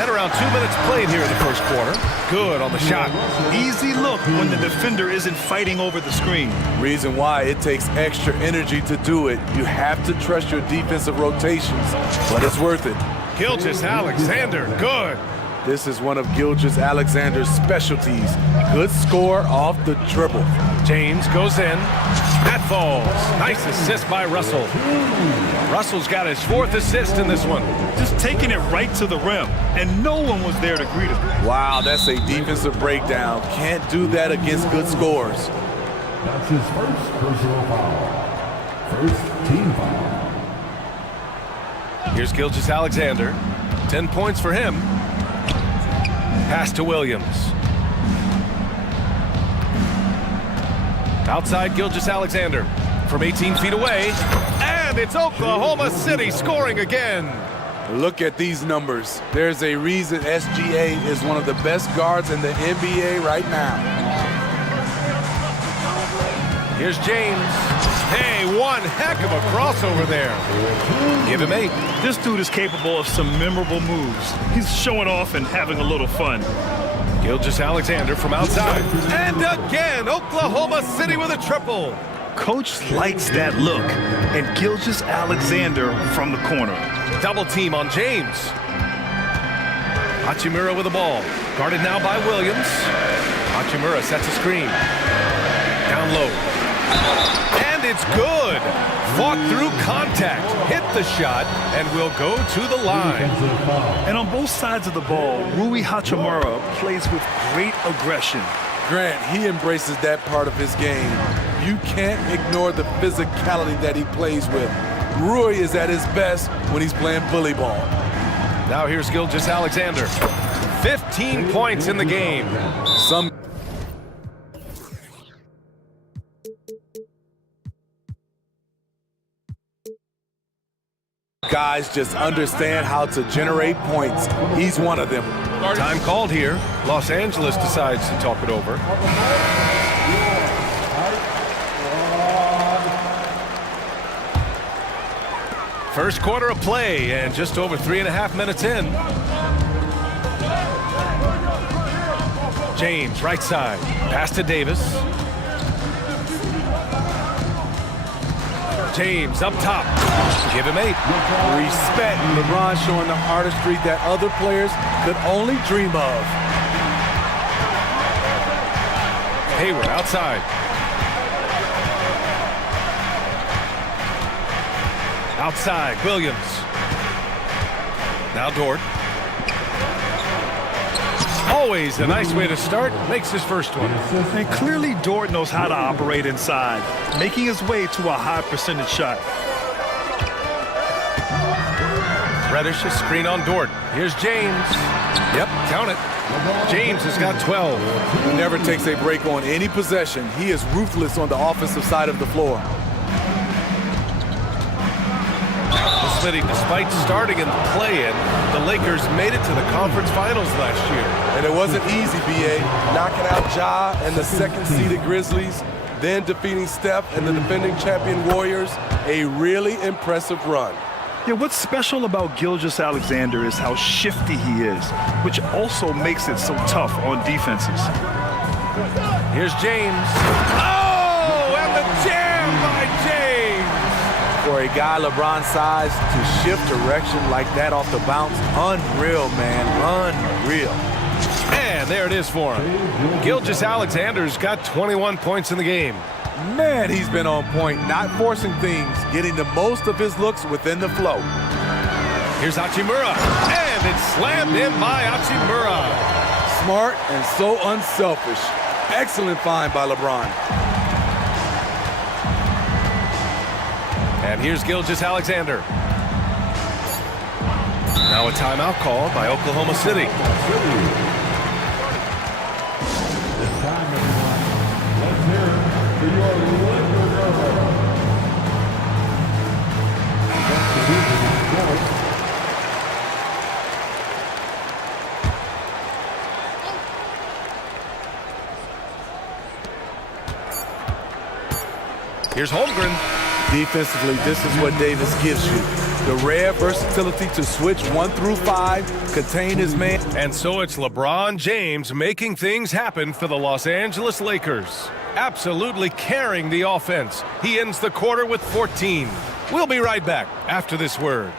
And around 2 minutes played here in the first quarter. Good on the shot. Easy look when the defender isn't fighting over the screen. Reason why it takes extra energy to do it. You have to trust your defensive rotations, but it's worth it. Gilgeous-Alexander, good. This is one of Gilgeous-Alexander's specialties. Good score off the dribble. James goes in. That falls. Nice assist by Russell. Russell's got his 4th assist in this one. Just taking it right to the rim, and no one was there to greet him. Wow, that's a defensive breakdown. Can't do that against good scores. That's his first personal foul. First team foul. Here's Gilgeous-Alexander. 10 points for him. Pass to Williams. Outside Gilgeous-Alexander from 18 feet away. And it's Oklahoma City scoring again. Look at these numbers. There's a reason SGA is one of the best guards in the NBA right now. Here's James. Hey, one heck of a crossover there. Give him 8. This dude is capable of some memorable moves. He's showing off and having a little fun. Gilgeous-Alexander from outside. And again, Oklahoma City with a triple. Coach likes that look. And Gilgeous-Alexander from the corner. Double team on James. Hachimura with the ball. Guarded now by Williams. Hachimura sets a screen. Down low. And it's good. Fought through contact, hit the shot, and will go to the line. And on both sides of the ball, Rui Hachimura plays with great aggression. Grant, he embraces that part of his game. You can't ignore the physicality that he plays with. Rui is at his best when he's playing bully ball. Now here's Gilgeous-Alexander. 15 points in the game. Some guys just understand how to generate points. He's one of them. Time called here. Los Angeles decides to talk it over. First quarter of play and just over 3.5 minutes in. James, right side. Pass to Davis. James up top. Give him 8. Respect. LeBron showing the artistry that other players could only dream of. Hayward outside. Outside, Williams. Now Dort. Always a nice way to start. Makes his first one. And clearly Dort knows how to operate inside, making his way to a high percentage shot. Reddish, a screen on Dort. Here's James. Yep, count it. James has got 12. He never takes a break on any possession. He is ruthless on the offensive side of the floor. Smitty, despite starting and playing, the Lakers made it to the conference finals last year. And it wasn't easy, B.A. Knocking out Ja and the second-seeded Grizzlies, then defeating Steph and the defending champion Warriors. A really impressive run. Yeah, what's special about Gilgeous-Alexander is how shifty he is, which also makes it so tough on defenses. Here's James. Oh, and the jam by James! For a guy LeBron's size to shift direction like that off the bounce, unreal, man, unreal. And there it is for him. Gilgeous-Alexander's got 21 points in the game. Man, he's been on point, not forcing things, getting the most of his looks within the flow. Here's Hachimura, and it's slammed in by Hachimura. Smart and so unselfish. Excellent find by LeBron. And here's Gilgeous-Alexander. Now a timeout called by Oklahoma City. Here's Holmgren. Defensively, this is what Davis gives you. The rare versatility to switch 1 through 5, contain his man. And so it's LeBron James making things happen for the Los Angeles Lakers. Absolutely carrying the offense. He ends the quarter with 14. We'll be right back after this word.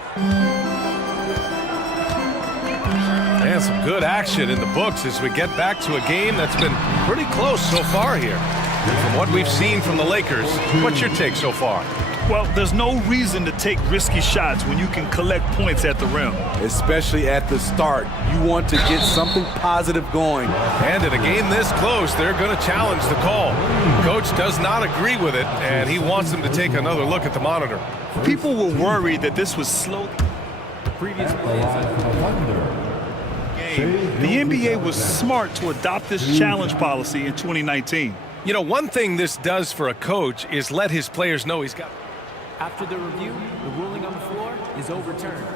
And some good action in the books as we get back to a game that's been pretty close so far here. From what we've seen from the Lakers, what's your take so far? Well, there's no reason to take risky shots when you can collect points at the rim. Especially at the start. You want to get something positive going. And in a game this close, they're going to challenge the call. Coach does not agree with it, and he wants them to take another look at the monitor. People were worried that this was slow. The previous play is The NBA was smart to adopt this challenge policy in 2019. You know, one thing this does for a coach is let his players know he's got. After the review, the ruling on the floor is overturned.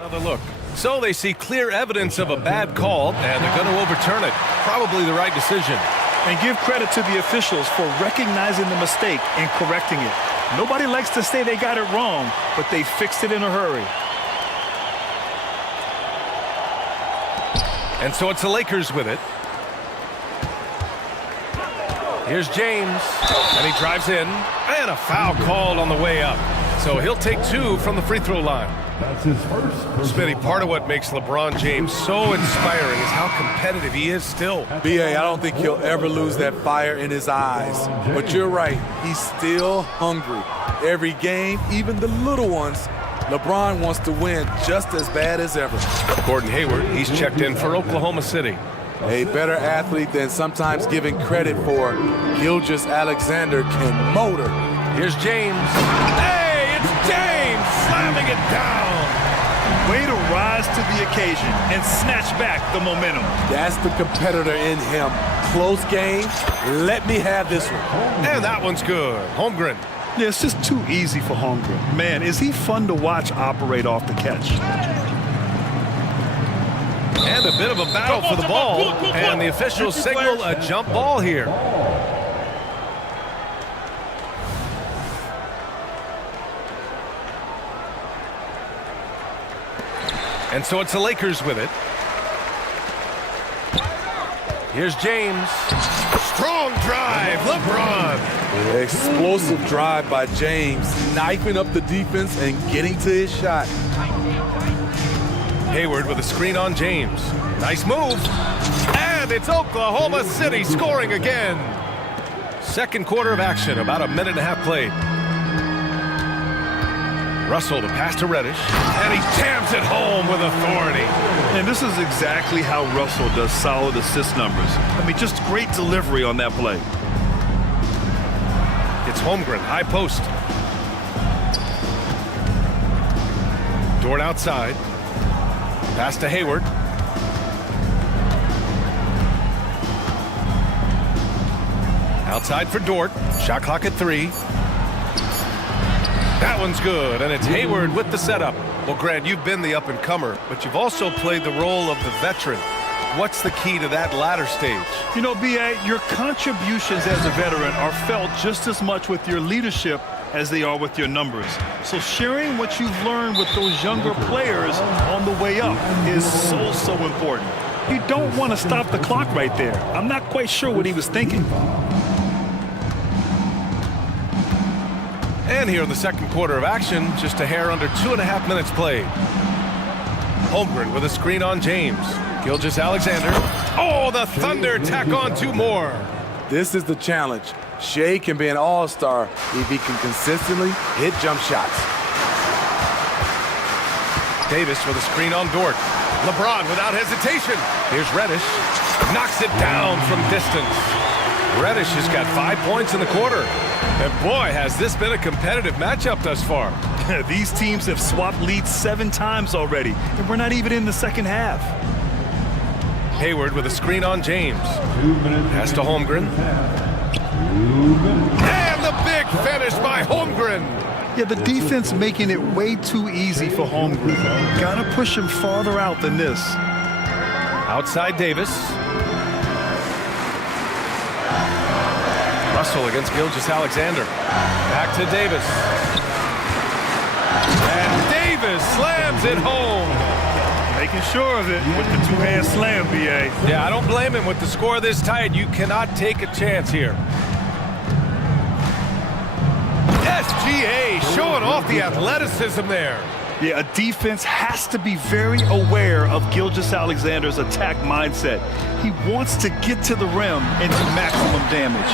Another look. So they see clear evidence of a bad call, and they're going to overturn it. Probably the right decision. And give credit to the officials for recognizing the mistake and correcting it. Nobody likes to say they got it wrong, but they fixed it in a hurry. And so it's the Lakers with it. Here's James, and he drives in, and a foul called on the way up. So he'll take 2 from the free throw line. That's his first. Smitty, part of what makes LeBron James so inspiring is how competitive he is still. B.A., I don't think he'll ever lose that fire in his eyes. But you're right, he's still hungry. Every game, even the little ones, LeBron wants to win just as bad as ever. Gordon Hayward, he's checked in for Oklahoma City. A better athlete than sometimes given credit for. Gilgeous-Alexander can motor. Here's James. Hey, it's James slamming it down. Way to rise to the occasion and snatch back the momentum. That's the competitor in him. Close game. Let me have this one. And that one's good. Holmgren. Yeah, it's just too easy for Holmgren. Man, is he fun to watch operate off the catch. And a bit of a battle for the ball. And the officials signal a jump ball here. And so it's the Lakers with it. Here's James. Strong drive, LeBron. Explosive drive by James, knifing up the defense and getting to his shot. Hayward with a screen on James. Nice move. And it's Oklahoma City scoring again. Second quarter of action, about a minute and a half played. Russell to pass to Reddish, and he jams it home with authority. And this is exactly how Russell does solid assist numbers. I mean, just great delivery on that play. It's Holmgren, high post. Dort outside. Pass to Hayward. Outside for Dort. Shot clock at 3. That one's good, and it's Hayward with the setup. Well, Grant, you've been the up-and-comer, but you've also played the role of the veteran. What's the key to that latter stage? You know, B.A., your contributions as a veteran are felt just as much with your leadership as they are with your numbers. So sharing what you've learned with those younger players on the way up is so important. You don't want to stop the clock right there. I'm not quite sure what he was thinking. And here in the second quarter of action, just a hair under 2.5 minutes played. Holmgren with a screen on James. Gilgeous-Alexander. Oh, the Thunder tack on 2 more. This is the challenge. Shea can be an all-star if he can consistently hit jump shots. Davis with a screen on Dort. LeBron without hesitation. Here's Reddish. Knocks it down from distance. Reddish has got 5 points in the quarter. And boy, has this been a competitive matchup thus far. These teams have swapped leads 7 times already, and we're not even in the second half. Hayward with a screen on James. Pass to Holmgren. And the big finish by Holmgren. Yeah, the defense making it way too easy for Holmgren. Gotta push him farther out than this. Outside Davis. Russell against Gilgeous-Alexander. Back to Davis. And Davis slams it home. Making sure of it with the 2-hand slam, B.A. Yeah, I don't blame him. With the score this tight, you cannot take a chance here. SGA showing off the athleticism there. Yeah, a defense has to be very aware of Gilgeous-Alexander's attack mindset. He wants to get to the rim and do maximum damage.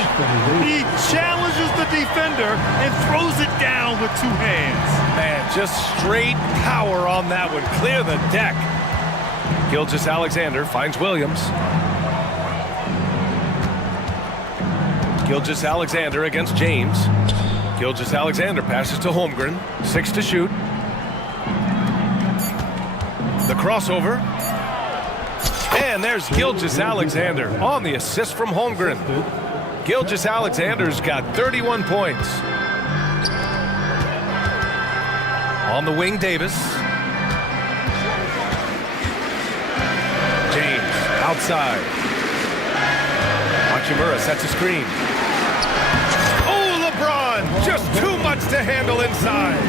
He challenges the defender and throws it down with 2 hands. Man, just straight power on that one. Clear the deck. Gilgeous-Alexander finds Williams. Gilgeous-Alexander against James. Gilgeous-Alexander passes to Holmgren. 6 to shoot. The crossover. And there's Gilgeous-Alexander on the assist from Holmgren. Gilgeous-Alexander's got 31 points. On the wing, Davis. James outside. Hachimura sets a screen. Oh, LeBron! Just too much to handle inside.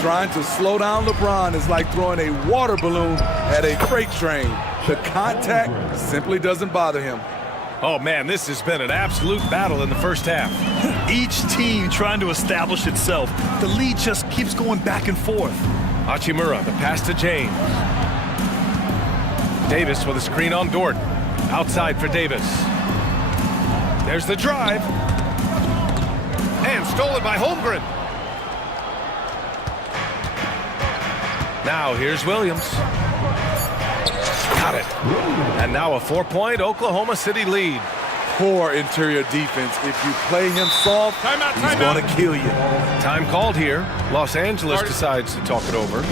Trying to slow down LeBron is like throwing a water balloon at a freight train. The contact simply doesn't bother him. Oh, man, this has been an absolute battle in the first half. Each team trying to establish itself. The lead just keeps going back and forth. Hachimura, the pass to James. Davis with a screen on Dort. Outside for Davis. There's the drive. And stolen by Holmgren. Now here's Williams. Got it. And now a 4-point Oklahoma City lead. Poor interior defense. If you play him soft, he's going to kill you. Time called here. Los Angeles decides to talk it over.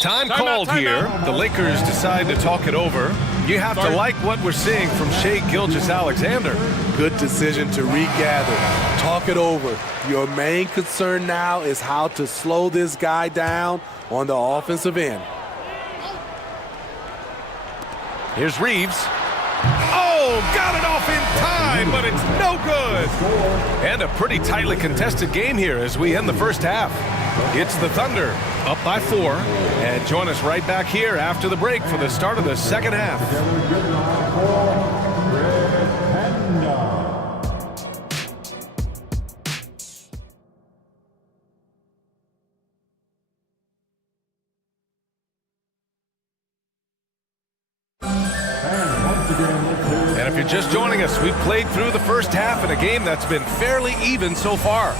Time called here. The Lakers decide to talk it over. You have to like what we're seeing from Shai Gilgeous-Alexander. Good decision to regather. Talk it over. Your main concern now is how to slow this guy down on the offensive end. Here's Reeves. Oh, got it off in time. line, but it's no good. And a pretty tightly contested game here as we end the first half. It's the Thunder up by 4. And join us right back here after the break for the start of the second half. And if you're just joining us, we've played through the first half in a game that's been fairly even so far.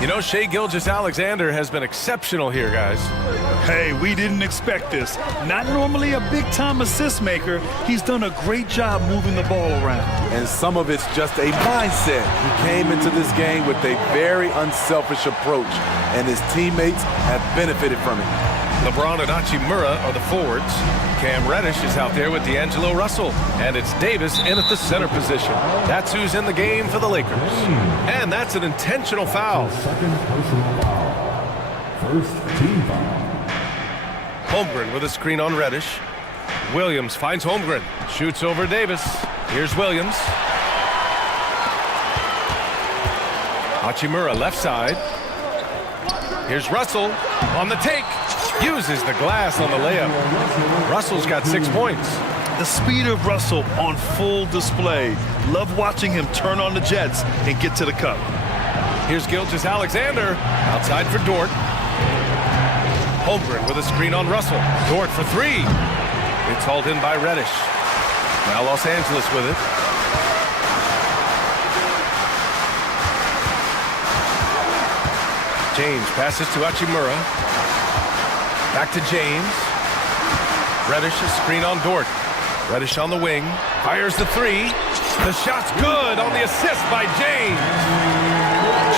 You know, Shai Gilgeous-Alexander has been exceptional here, guys. Hey, we didn't expect this. Not normally a big-time assist maker. He's done a great job moving the ball around. And some of it's just a mindset. He came into this game with a very unselfish approach, and his teammates have benefited from it. LeBron and Hachimura are the forwards. Cam Reddish is out there with D'Angelo Russell. And it's Davis in at the center position. That's who's in the game for the Lakers. And that's an intentional foul. Second personal foul. First team foul. Holmgren with a screen on Reddish. Williams finds Holmgren. Shoots over Davis. Here's Williams. Hachimura left side. Here's Russell on the take. Uses the glass on the layup. Russell's got 6 points. The speed of Russell on full display. Love watching him turn on the jets and get to the cup. Here's Gilgeous-Alexander outside for Dort. Holmgren with a screen on Russell. Dort for 3. It's hauled in by Reddish. Now Los Angeles with it. James passes to Hachimura. Back to James. Reddish, a screen on Dort. Reddish on the wing. Fires the 3. The shot's good on the assist by James.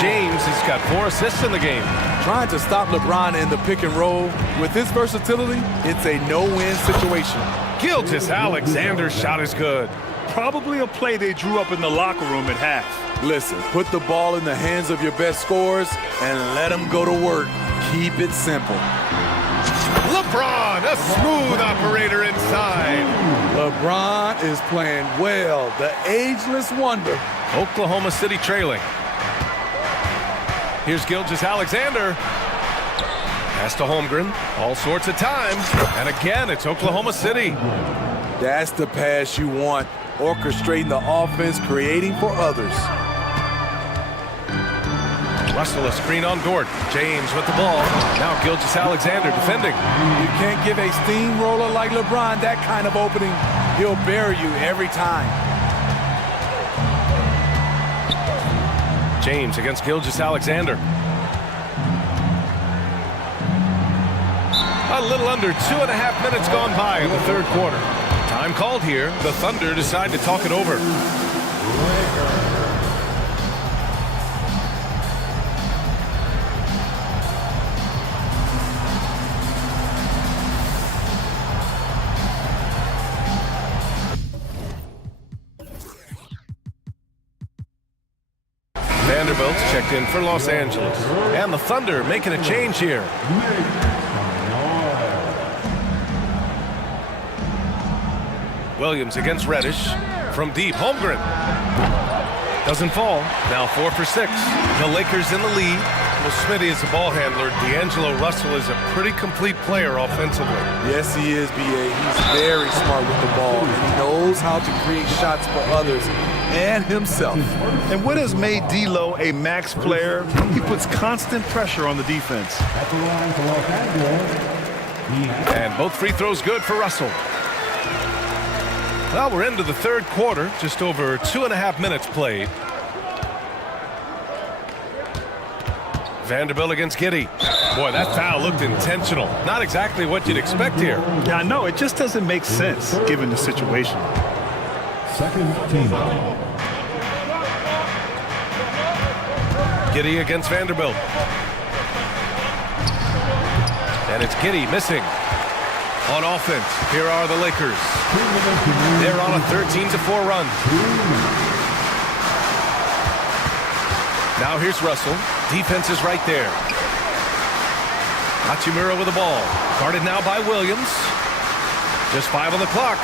James has got 4 assists in the game. Trying to stop LeBron in the pick and roll. With his versatility, it's a no-win situation. Gilgeous-Alexander's shot is good. Probably a play they drew up in the locker room at half. Listen, put the ball in the hands of your best scorers and let them go to work. Keep it simple. LeBron, a smooth operator inside. LeBron is playing well, the ageless wonder. Oklahoma City trailing. Here's Gilgeous-Alexander. Pass to Holmgren. All sorts of time. And again, it's Oklahoma City. That's the pass you want. Orchestrating the offense, creating for others. Russell a screen on Dort. James with the ball. Now Gilgeous-Alexander defending. You can't give a steamroller like LeBron that kind of opening. He'll bury you every time. James against Gilgeous-Alexander. A little under 2.5 minutes gone by in the third quarter. Time called here. The Thunder decide to talk it over. Vanderbilt's checked in for Los Angeles. And the Thunder making a change here. Williams against Reddish. From deep, Holmgren. Doesn't fall. Now 4 for 6. The Lakers in the lead. Well, Smitty is a ball handler. D'Angelo Russell is a pretty complete player offensively. Yes, he is, B.A. He's very smart with the ball, and he knows how to create shots for others and himself. And what has made D'Lo a max player? He puts constant pressure on the defense. At the line for Los Angeles. And both free throws good for Russell. Well, we're into the third quarter. Just over 2.5 minutes played. Vanderbilt against Giddey. Boy, that foul looked intentional. Not exactly what you'd expect here. Yeah, I know. It just doesn't make sense given the situation. Second team. Giddey against Vanderbilt. And it's Giddey missing. On offense, here are the Lakers. They're on a 13-4 run. Now here's Russell. Defense is right there. Hachimura with the ball. Guarded now by Williams. Just 5 on the clock.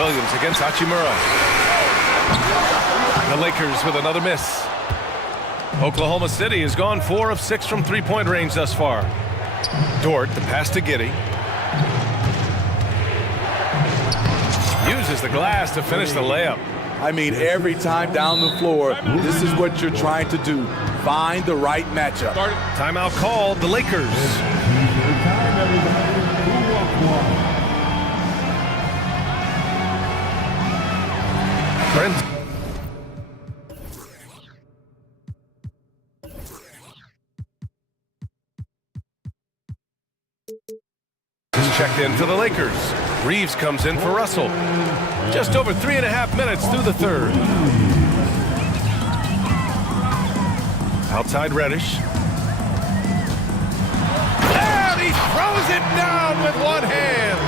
Williams against Hachimura. The Lakers with another miss. Oklahoma City has gone 4 of 6 from three-point range thus far. Dort, the pass to Giddey. Uses the glass to finish the layup. I mean, every time down the floor, this is what you're trying to do. Find the right matchup. Timeout called, the Lakers. Brent. Checked in for the Lakers. Reeves comes in for Russell. Just over 3.5 minutes through the third. Outside Reddish. And he throws it down with one hand.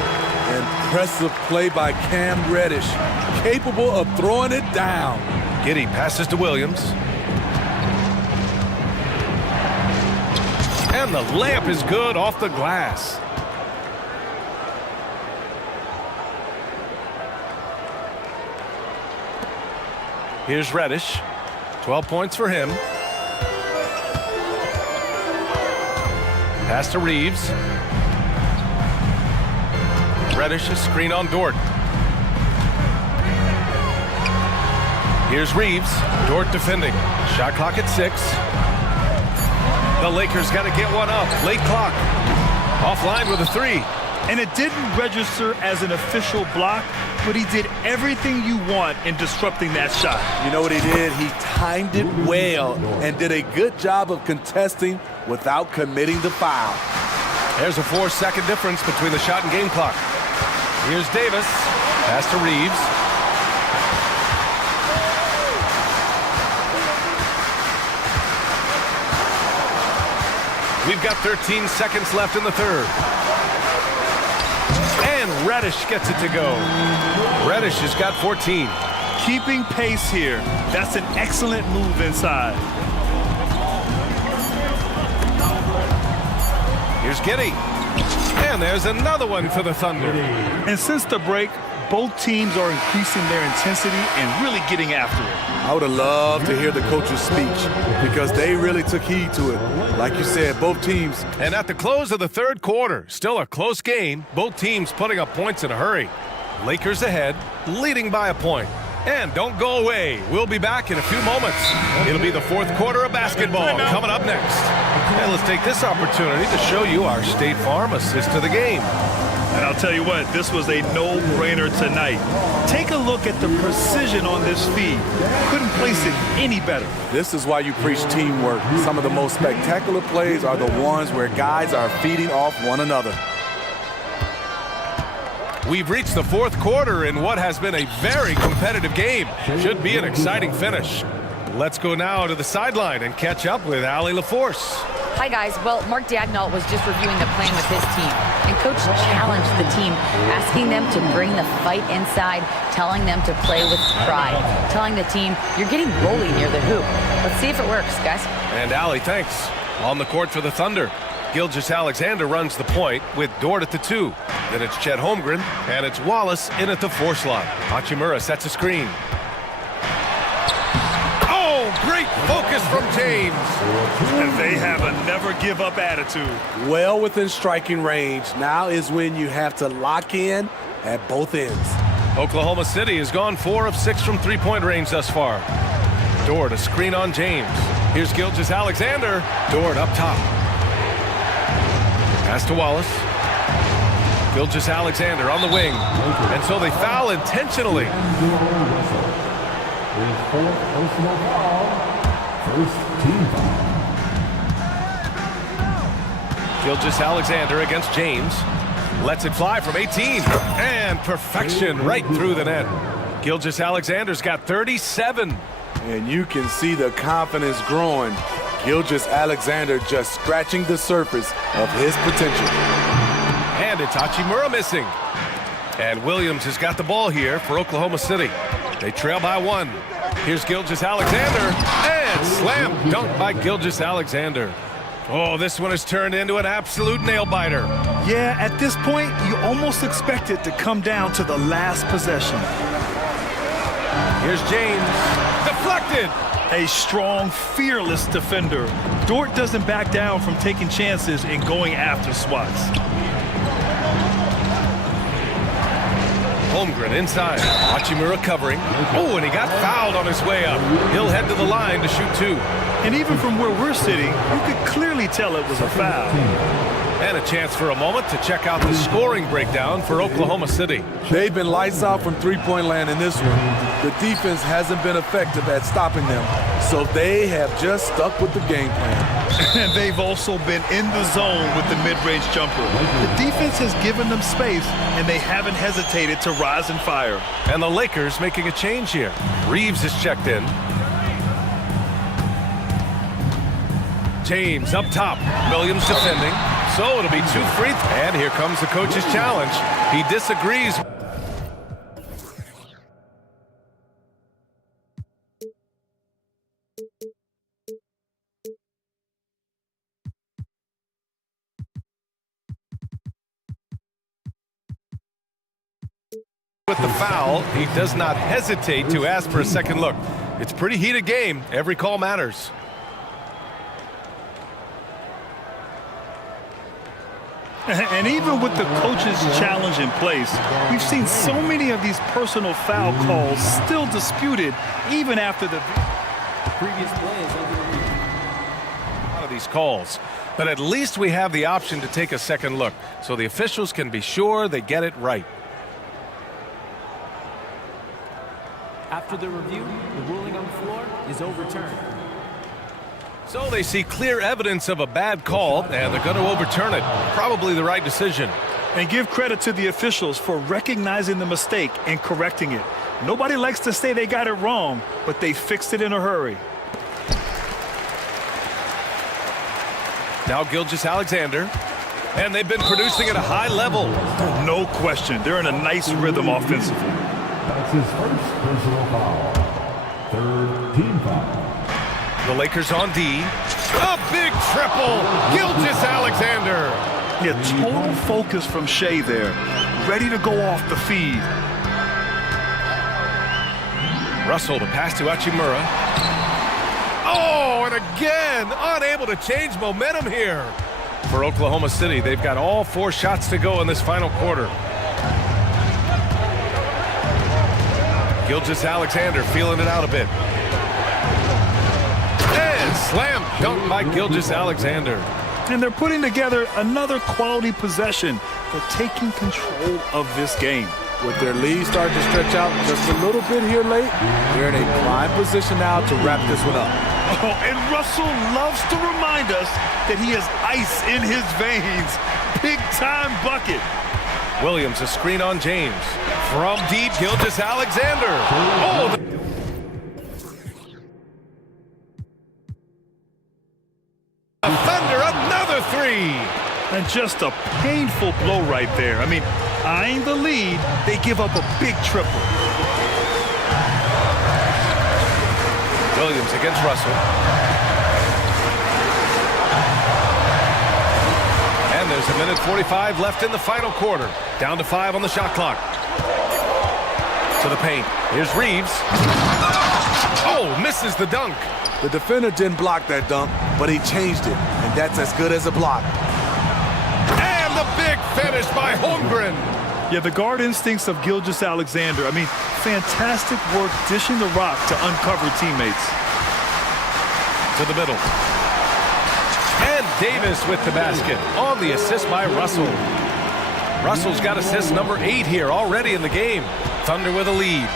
Impressive play by Cam Reddish. Capable of throwing it down. Giddey passes to Williams. And the layup is good off the glass. Here's Reddish. 12 points for him. Pass to Reeves. Reddish, a screen on Dort. Here's Reeves. Dort defending. Shot clock at 6. The Lakers got to get one up. Late clock. Offline with a 3. And it didn't register as an official block, but he did everything you want in disrupting that shot. You know what he did? He timed it well and did a good job of contesting without committing the foul. There's a 4-second difference between the shot and game clock. Here's Davis. Pass to Reeves. We've got 13 seconds left in the third. And Reddish gets it to go. Reddish has got 14. Keeping pace here. That's an excellent move inside. Here's Giddey. And there's another one for the Thunder. And since the break, both teams are increasing their intensity and really getting after it. I would have loved to hear the coach's speech because they really took heed to it. Like you said, both teams. And at the close of the third quarter, still a close game, both teams putting up points in a hurry. Lakers ahead, leading by a point. And don't go away. We'll be back in a few moments. It'll be the fourth quarter of basketball coming up next. And let's take this opportunity to show you our State Farm assist to the game. And I'll tell you what, this was a no-brainer tonight. Take a look at the precision on this feed. Couldn't place it any better. This is why you preach teamwork. Some of the most spectacular plays are the ones where guys are feeding off one another. We've reached the fourth quarter in what has been a very competitive game. Should be an exciting finish. Let's go now to the sideline and catch up with Allie LaForce. Hi, guys. Well, Mark Dagnall was just reviewing the plan with his team. And Coach challenged the team, asking them to bring the fight inside, telling them to play with pride, telling the team, you're getting rolly near the hoop. Let's see if it works, guys. And Allie, thanks. On the court for the Thunder. Gilgeous-Alexander runs the point with Dort at the 2. Then it's Chet Holmgren, and it's Wallace in at the 4 slot. Hachimura sets a screen. Oh, great focus from James. And they have a never-give-up attitude. Well within striking range. Now is when you have to lock in at both ends. Oklahoma City has gone 4 of 6 from three-point range thus far. Dort, a screen on James. Here's Gilgeous-Alexander. Dort up top. Pass to Wallace. Gilgeous-Alexander on the wing. And so they foul intentionally. Gilgeous-Alexander against James. Lets it fly from 18. And perfection right through the net. Gilgeous-Alexander's got 37. And you can see the confidence growing. Gilgeous-Alexander just scratching the surface of his potential. And it's Hachimura missing. And Williams has got the ball here for Oklahoma City. They trail by 1. Here's Gilgeous-Alexander. And slam dunk by Gilgeous-Alexander. Oh, this one has turned into an absolute nail-biter. Yeah, at this point, you almost expect it to come down to the last possession. Here's James. Deflected. A strong, fearless defender. Dort doesn't back down from taking chances and going after swats. Holmgren inside. Hachimura covering. Oh, and he got fouled on his way up. He'll head to the line to shoot two. And even from where we're sitting, you could clearly tell it was a foul. And a chance for a moment to check out the scoring breakdown for Oklahoma City. They've been lights out from three-point land in this one. The defense hasn't been effective at stopping them, so they have just stuck with the game plan. And they've also been in the zone with the mid-range jumper. The defense has given them space, and they haven't hesitated to rise and fire. And the Lakers making a change here. Reeves is checked in. James up top. Williams defending. So it'll be 2 free. And here comes the coach's challenge. He disagrees. With the foul, he does not hesitate to ask for a second look. It's a pretty heated game. Every call matters. And even with the coach's challenge in place, we've seen so many of these personal foul calls still disputed even after the Previous play is under review. A lot of these calls, but at least we have the option to take a second look, so the officials can be sure they get it right. After the review, the ruling on the floor is overturned. So they see clear evidence of a bad call, and they're going to overturn it. Probably the right decision. And give credit to the officials for recognizing the mistake and correcting it. Nobody likes to say they got it wrong, but they fixed it in a hurry. Now Gilgeous-Alexander, and they've been producing at a high level. No question. They're in a nice rhythm offensively. That's his first personal foul. Third team foul. The Lakers on D. A big triple. Gilgeous-Alexander. Yeah, total focus from Shea there. Ready to go off the feed. Russell to pass to Hachimura. Oh, and again, unable to change momentum here. For Oklahoma City, they've got all 4 shots to go in this final quarter. Gilgeous-Alexander feeling it out a bit. And slam dunk by Gilgeous-Alexander. And they're putting together another quality possession for taking control of this game. With their lead starting to stretch out just a little bit here late, they're in a prime position now to wrap this one up. Oh, and Russell loves to remind us that he has ice in his veins. Big-time bucket. Williams, a screen on James. From deep, Gilgeous-Alexander. Oh, Thunder, another 3. And just a painful blow right there. I mean, eyeing the lead, they give up a big triple. Williams against Russell. And there's a minute 45 left in the final quarter. Down to 5 on the shot clock. To the paint. Here's Reeves. Oh, misses the dunk. The defender didn't block that dunk, but he changed it, and that's as good as a block. And the big finish by Holmgren. Yeah, the guard instincts of Gilgeous-Alexander. I mean, fantastic work dishing the rock to uncover teammates. To the middle. And Davis with the basket on the assist by Russell. Russell's got assist number 8 here already in the game. Thunder with a lead.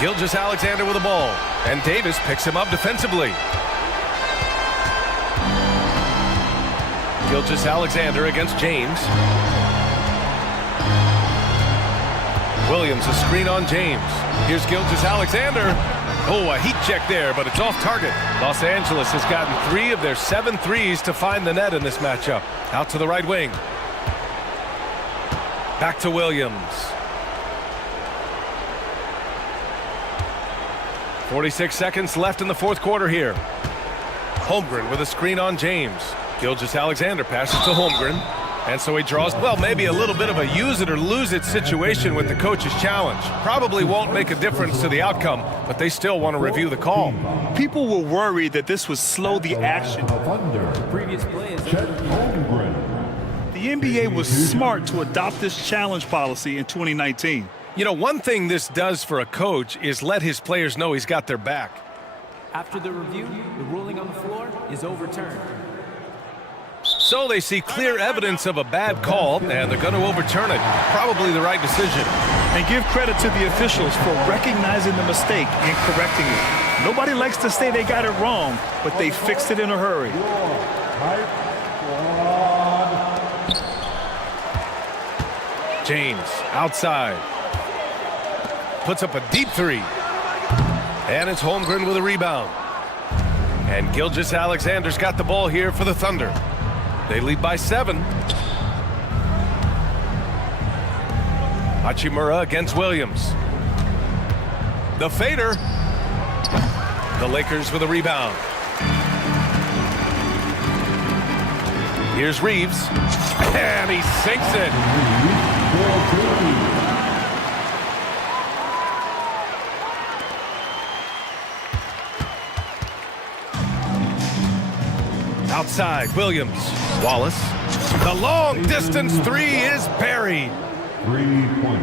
Gilgeous-Alexander with the ball. And Davis picks him up defensively. Gilgeous-Alexander against James. Williams, a screen on James. Here's Gilgeous-Alexander. Oh, a heat check there, but it's off target. Los Angeles has gotten 3 of their 7 threes to find the net in this matchup. Out to the right wing. Back to Williams. 46 seconds left in the fourth quarter here. Holmgren with a screen on James. Gilgeous-Alexander passes to Holmgren. And so he draws, well, maybe a little bit of a use it or lose it situation with the coach's challenge. Probably won't make a difference to the outcome, but they still want to review the call. People were worried that this would slow the action. Previous play is The NBA was smart to adopt this challenge policy in 2019. You know, one thing this does for a coach is let his players know he's got their back. after the review. The ruling on the floor is overturned. So they see clear evidence of a bad call, and they're going to overturn it. Probably the right decision. And give credit to the officials for recognizing the mistake and correcting it. Nobody likes to say they got it wrong, but they fixed it in a hurry. James outside. Puts up a deep three. And it's Holmgren with a rebound. And Gilgeous-Alexander's got the ball here for the Thunder. They lead by 7. Hachimura against Williams. The fader. The Lakers with a rebound. Here's Reeves. And he sinks it. Outside, Williams. Wallace. The long distance three is buried. 3-point.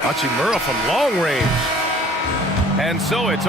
Hachimura from long range. And so it's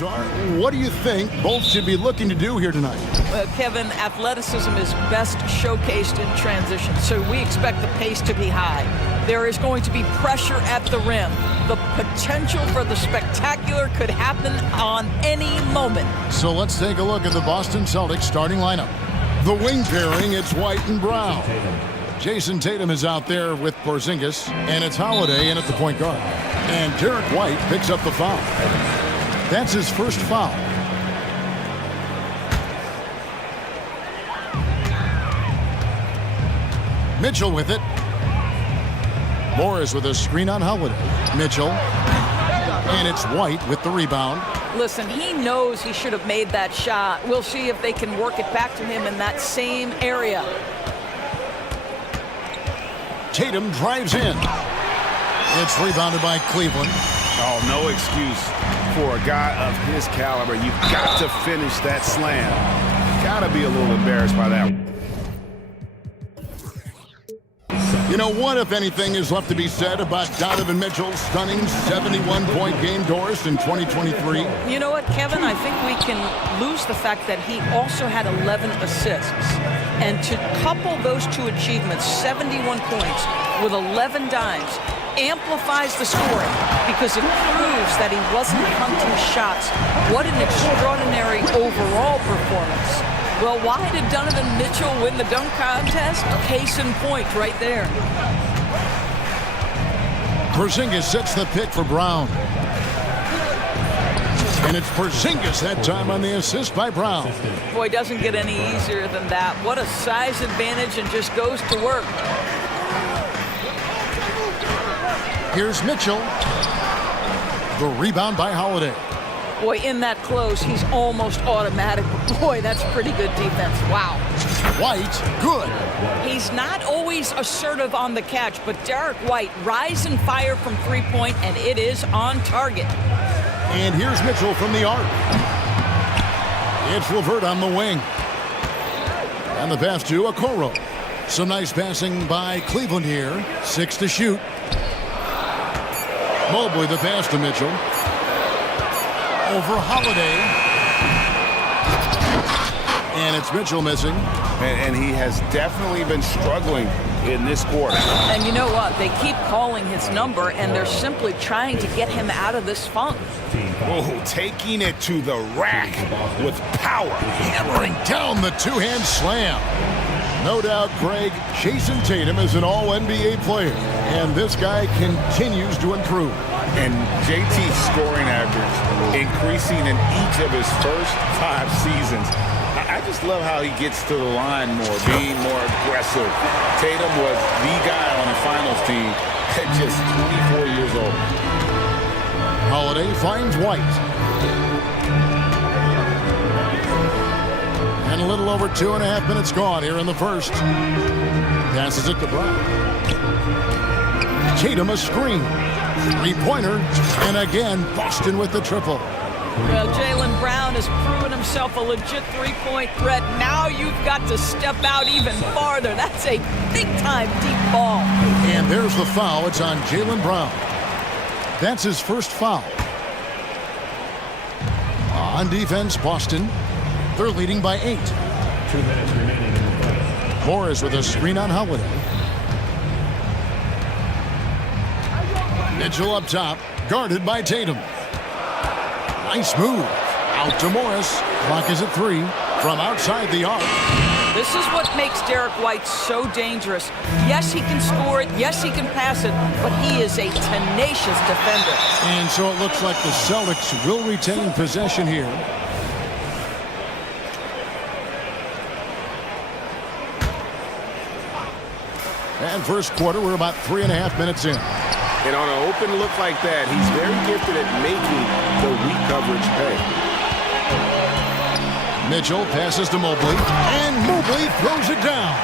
players are. What do you think both should be looking to do here tonight? Kevin, athleticism is best showcased in transition, so we expect the pace to be high. There is going to be pressure at the rim. The potential for the spectacular could happen on any moment. So let's take a look at the Boston Celtics starting lineup. The wing pairing, it's White and Brown. Jason Tatum is out there with Porzingis, and it's Holiday in at the point guard. And Derek White picks up the foul. That's his first foul. Mitchell with it. Morris with a screen on Holiday. Mitchell. And it's White with the rebound. Listen, he knows he should have made that shot. We'll see if they can work it back to him in that same area. Tatum drives in. It's rebounded by Cleveland. Oh, no excuse for a guy of his caliber. You've got to finish that slam. Got to be a little embarrassed by that. You know, what, if anything, is left to be said about Donovan Mitchell's stunning 71-point game, Doris, in 2023? You know what, Kevin? I think we can lose the fact that he also had 11 assists. And to couple those two achievements, 71 points with 11 dimes, amplifies the scoring because it proves that he wasn't hunting shots. What an extraordinary overall performance. Well, why did Donovan Mitchell win the dunk contest? Case in point right there. Porzingis sets the pick for Brown. And it's Porzingis that time on the assist by Brown. Boy, doesn't get any easier than that. What a size advantage, and just goes to work. Here's Mitchell. The rebound by Holiday. Boy, in that close, he's almost automatic. Boy, that's pretty good defense. Wow. White, good. He's not always assertive on the catch, but Derek White, rise and fire from three-point, and it is on target. And here's Mitchell from the arc. It's Levert on the wing. And the pass to Okoro. Some nice passing by Cleveland here. 6 to shoot. Mobley the pass to Mitchell. Over Holiday. And it's Mitchell missing. And he has definitely been struggling in this quarter. And you know what? They keep calling his number, and they're simply trying to get him out of this funk. Oh, taking it to the rack with power. Hammering down the two-hand slam. No doubt, Greg, Jason Tatum is an all-NBA player, and this guy continues to improve. And JT's scoring average increasing in each of his first 5 seasons. I just love how he gets to the line more, being more aggressive. Tatum was the guy on the finals team at just 24 years old. Holiday finds White. And a little over 2.5 minutes gone here in the first. Passes it to Brown. Tatum a screen. Three-pointer. And again, Boston with the triple. Well, Jaylen Brown has proven himself a legit three-point threat. Now you've got to step out even farther. That's a big-time deep ball. And there's the foul. It's on Jaylen Brown. That's his first foul. On defense, Boston. They're leading by 8. 2 minutes remaining in the play. Morris with a screen on Holiday. Mitchell up top, guarded by Tatum. Nice move. Out to Morris. Clock is at 3 from outside the arc. This is what makes Derek White so dangerous. Yes, he can score it. Yes, he can pass it. But he is a tenacious defender. And so it looks like the Celtics will retain possession here. And first quarter, we're about 3.5 minutes in. And on an open look like that, he's very gifted at making the weak coverage pay. Mitchell passes to Mobley, and Mobley throws it down.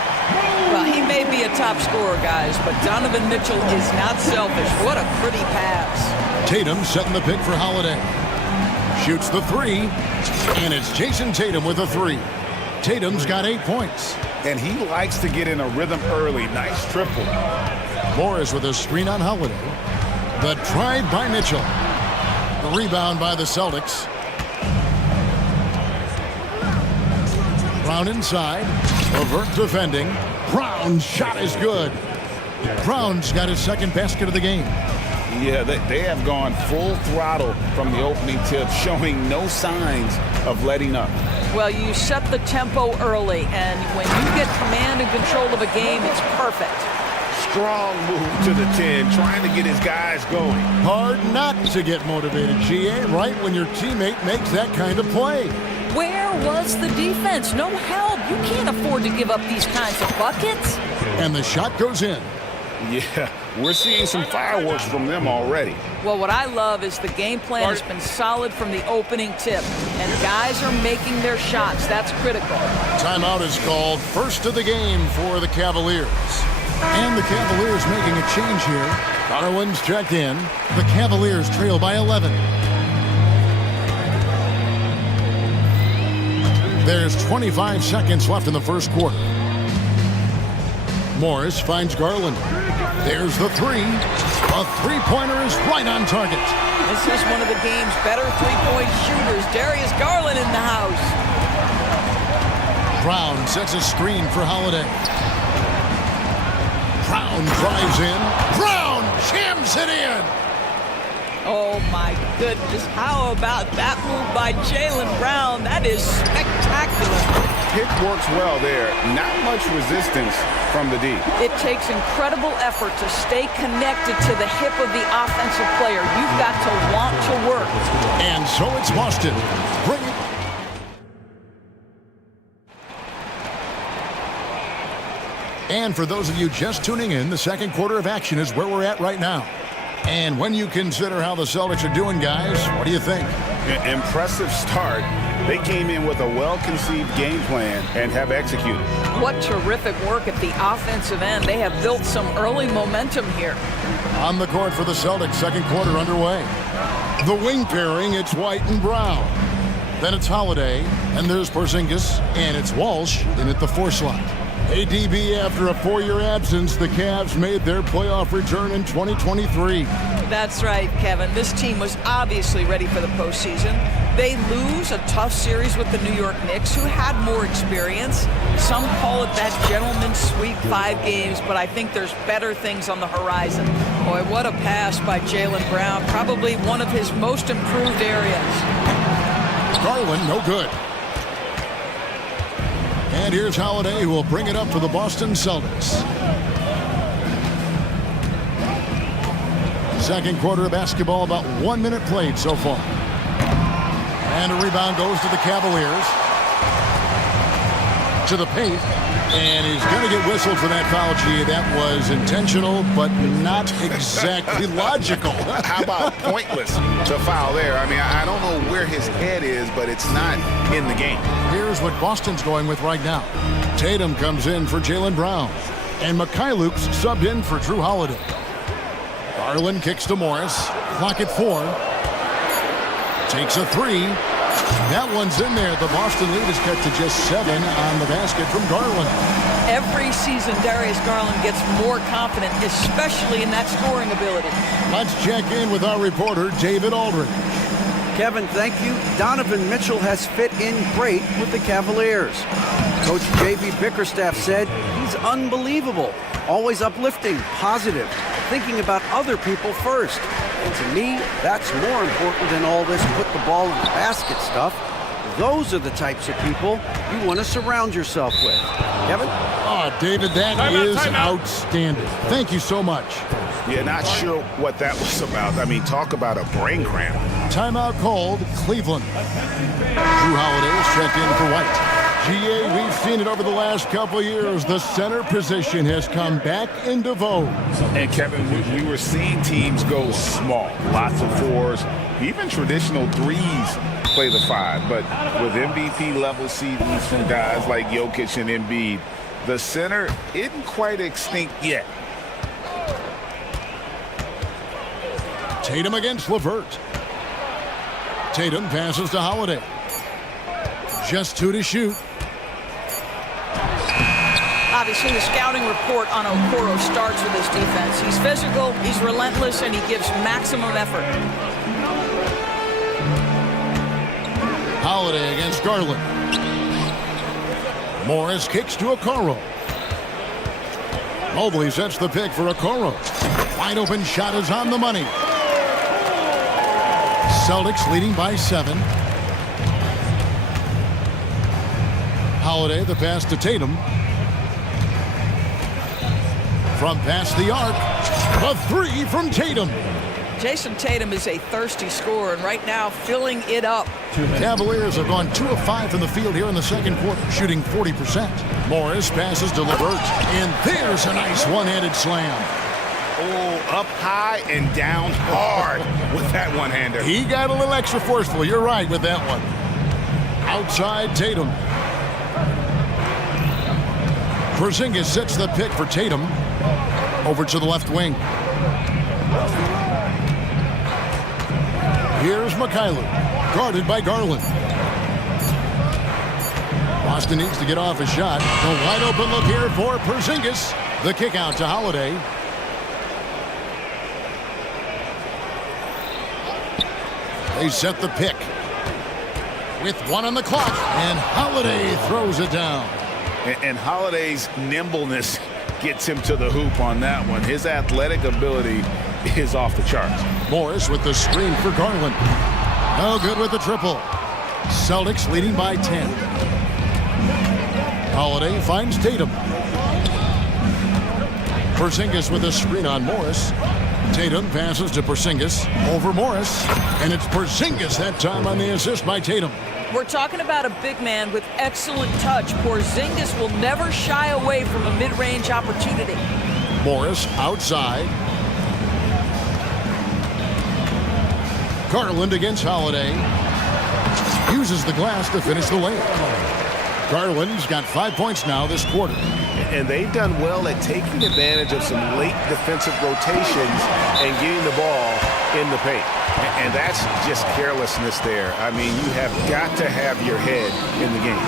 Well, he may be a top scorer, guys, but Donovan Mitchell is not selfish. What a pretty pass. Tatum setting the pick for Holiday. Shoots the 3, and it's Jason Tatum with a 3. Tatum's got 8 points. And he likes to get in a rhythm early. Nice triple. Morris with a screen on Holiday. The drive by Mitchell. The rebound by the Celtics. Brown inside. Levert defending. Brown's shot is good. Brown's got his second basket of the game. Yeah, they have gone full throttle from the opening tip, showing no signs of letting up. Well, you set the tempo early, and when you get command and control of a game, it's perfect. Strong move to the 10, trying to get his guys going. Hard not to get motivated, GA, right when your teammate makes that kind of play. Where was the defense? No help. You can't afford to give up these kinds of buckets. And the shot goes in. Yeah, we're seeing some fireworks from them already. Well, what I love is the game plan has been solid from the opening tip, and guys are making their shots. That's critical. Timeout is called, first of the game for the Cavaliers. And the Cavaliers making a change here. Garland's checked in. The Cavaliers trail by 11. There's 25 seconds left in the first quarter. Morris finds Garland. There's the three. A three-pointer is right on target. This is one of the game's better three-point shooters. Darius Garland in the house. Brown sets a screen for Holiday. Brown drives in. Brown jams it in. Oh, my goodness. How about that move by Jaylen Brown? That is spectacular. Pick works well there. Not much resistance from the D. It takes incredible effort to stay connected to the hip of the offensive player. You've got to want to work. And so it's Boston. Bring it. And for those of you just tuning in, the second quarter of action is where we're at right now. And when you consider how the Celtics are doing, guys, what do you think? Impressive start. They came in with a well-conceived game plan and have executed. What terrific work at the offensive end. They have built some early momentum here. On the court for the Celtics, second quarter underway. The wing pairing, it's White and Brown. Then it's Holiday, and there's Porzingis, and it's Walsh in at the 4 slot. ADB, after a 4-year absence, the Cavs made their playoff return in 2023. That's right, Kevin. This team was obviously ready for the postseason. They lose a tough series with the New York Knicks, who had more experience. Some call it that gentleman's sweep, 5 games, but I think there's better things on the horizon. Boy, what a pass by Jaylen Brown. Probably one of his most improved areas. Garland, no good. And here's Holiday, who will bring it up for the Boston Celtics. Second quarter of basketball, about 1 minute played so far. And a rebound goes to the Cavaliers. To the paint. And he's going to get whistled for that foul, G. That was intentional, but not exactly logical. How about pointless to foul there? I mean, I don't know where his head is, but it's not in the game. Here's what Boston's going with right now. Tatum comes in for Jaylen Brown. And Mikhailuk's subbed in for Drew Holiday. Garland kicks to Morris. Clock at 4. Takes a 3. That one's in there. The Boston lead is cut to just 7 on the basket from Garland. Every season, Darius Garland gets more confident, especially in that scoring ability. Let's check in with our reporter, David Aldridge. Kevin, thank you. Donovan Mitchell has fit in great with the Cavaliers. Coach J.B. Bickerstaff said he's unbelievable, always uplifting, positive, thinking about other people first. And to me, that's more important than all this put the ball in the basket stuff. Those are the types of people you want to surround yourself with. Kevin? Oh, David, that is outstanding. Thank you so much. Yeah, not sure what that was about. I mean, talk about a brain cramp. Timeout called Cleveland. Drew Holiday is checked in for White. GA, we've seen it over the last couple of years. The center position has come back into vogue. And Kevin, we were seeing teams go small. Lots of 4s, even traditional 3s play the 5. But with MVP level seasons from guys like Jokic and Embiid, the center isn't quite extinct yet. Tatum against Levert. Tatum passes to Holiday. Just 2 to shoot. Obviously, the scouting report on Okoro starts with his defense. He's physical, he's relentless, and he gives maximum effort. Holiday against Garland. Morris kicks to Okoro. Mobley sets the pick for Okoro. Wide open shot is on the money. Celtics leading by 7. Holiday, the pass to Tatum. From past the arc, a 3 from Tatum. Jason Tatum is a thirsty scorer, and right now filling it up. Cavaliers have gone 2 of 5 from the field here in the second quarter, shooting 40%. Morris passes to LeVert, and there's a nice one-handed slam. Oh, up high and down hard with that one-hander. He got a little extra forceful. You're right with that one. Outside Tatum. Porzingis sets the pick for Tatum. Over to the left wing. Here's Mikhailuk, guarded by Garland. Boston needs to get off a shot. A wide open look here for Porzingis. The kick out to Holiday. They set the pick. With 1 on the clock, and Holiday throws it down. And Holiday's nimbleness gets him to the hoop on that one. His athletic ability is off the charts. Morris with the screen for Garland. No good with the triple. Celtics leading by 10. Holiday finds Tatum. Porzingis with a screen on Morris. Tatum passes to Porzingis over Morris. And it's Porzingis that time on the assist by Tatum. We're talking about a big man with excellent touch. Porzingis will never shy away from a mid-range opportunity. Morris outside. Garland against Holiday. Uses the glass to finish the layup. Garland's got 5 points now this quarter. And they've done well at taking advantage of some late defensive rotations and getting the ball in the paint. And that's just carelessness there. I mean, you have got to have your head in the game.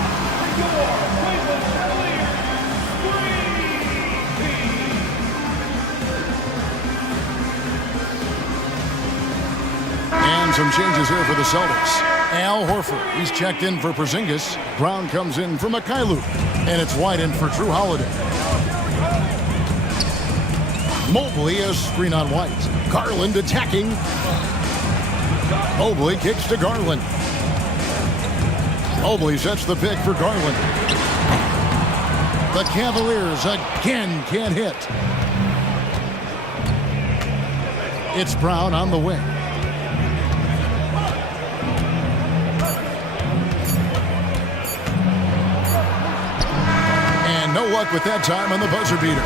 And some changes here for the Celtics. Al Horford, he's checked in for Porzingis. Brown comes in for Mikhailuk. And it's wide in for Drew Holiday. Mobley a screen on White. Garland attacking. Mobley kicks to Garland. Mobley sets the pick for Garland. The Cavaliers again can't hit. It's Brown on the wing. And no luck with that time on the buzzer beater.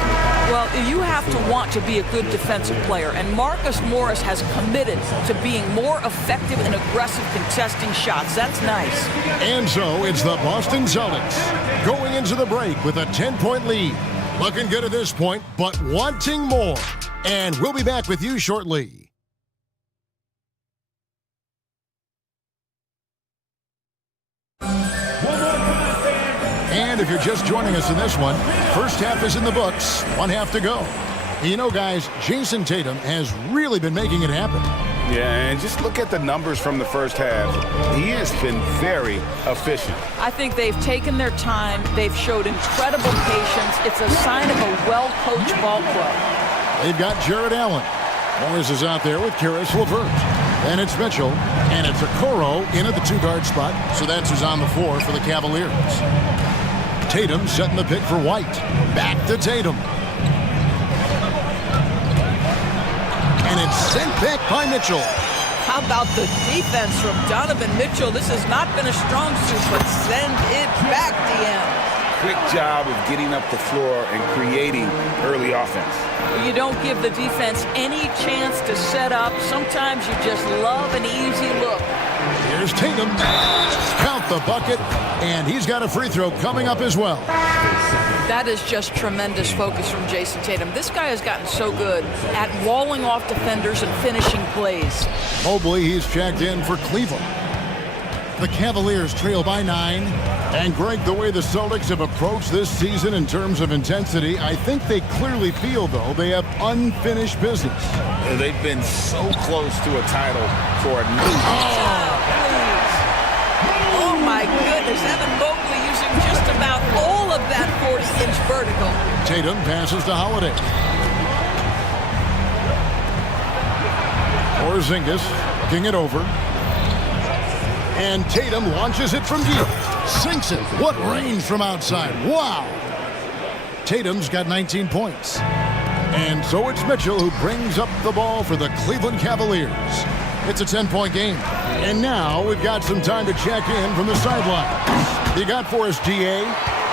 Well, you have to want to be a good defensive player, and Marcus Morris has committed to being more effective and aggressive contesting shots. That's nice. And so it's the Boston Celtics going into the break with a 10-point lead. Looking good at this point, but wanting more. And we'll be back with you shortly. And if you're just joining us in this one, first half is in the books, 1 half to go. You know, guys, Jason Tatum has really been making it happen. Yeah, and just look at the numbers from the first half. He has been very efficient. I think they've taken their time. They've showed incredible patience. It's a sign of a well-coached ball club. They've got Jared Allen. Morris is out there with Karis LeVert. And it's Mitchell, and it's Okoro in at the 2-guard spot, so that's who's on the floor for the Cavaliers. Tatum setting the pick for White. Back to Tatum. And it's sent back by Mitchell. How about the defense from Donovan Mitchell? This has not been a strong suit, but send it back, DM. Quick job of getting up the floor and creating early offense. You don't give the defense any chance to set up. Sometimes you just love an easy look. Here's Tatum. Count the bucket, and he's got a free throw coming up as well. That is just tremendous focus from Jason Tatum. This guy has gotten so good at walling off defenders and finishing plays. Mobley, he's checked in for Cleveland. The Cavaliers trail by 9. And Greg, the way the Celtics have approached this season in terms of intensity, I think they clearly feel, though, they have unfinished business. They've been so close to a title for a new Oh, my goodness. Evan Mobley using just about all of that 40-inch vertical. Tatum passes to Holiday. Porzingis king it over. And Tatum launches it from deep. Sinks it. What range from outside. Wow. Tatum's got 19 points. And so it's Mitchell who brings up the ball for the Cleveland Cavaliers. It's a 10-point game. And now we've got some time to check in from the sideline. You got for us, DA?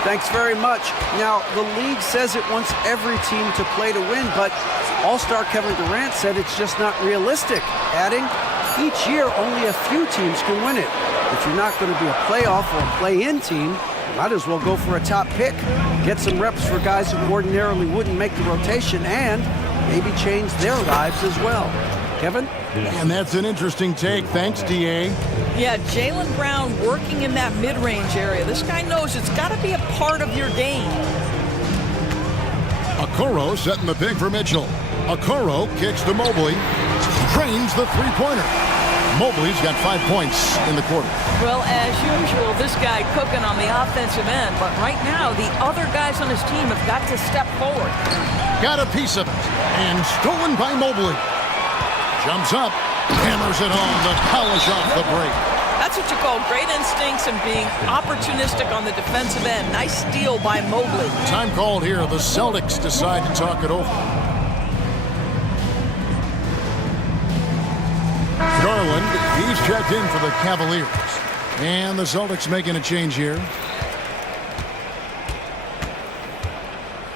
Thanks very much. Now, the league says it wants every team to play to win, but All-Star Kevin Durant said it's just not realistic, adding, each year only a few teams can win it. If you're not going to be a playoff or a play-in team, you might as well go for a top pick, get some reps for guys who ordinarily wouldn't make the rotation, and maybe change their lives as well. Kevin? And that's an interesting take. Thanks, DA. Yeah, Jaylen Brown working in that mid-range area. This guy knows it's got to be a part of your game. Okoro setting the pick for Mitchell. Okoro kicks to Mobley. Drains the three-pointer. Mobley's got 5 points in the quarter. Well, as usual, this guy cooking on the offensive end. But right now, the other guys on his team have got to step forward. Got a piece of it. And stolen by Mobley. Jumps up. Hammers it home to polish off the break. That's what you call great instincts and being opportunistic on the defensive end. Nice steal by Mobley. Time called here. The Celtics decide to talk it over. Garland, he's checked in for the Cavaliers. And the Celtics making a change here.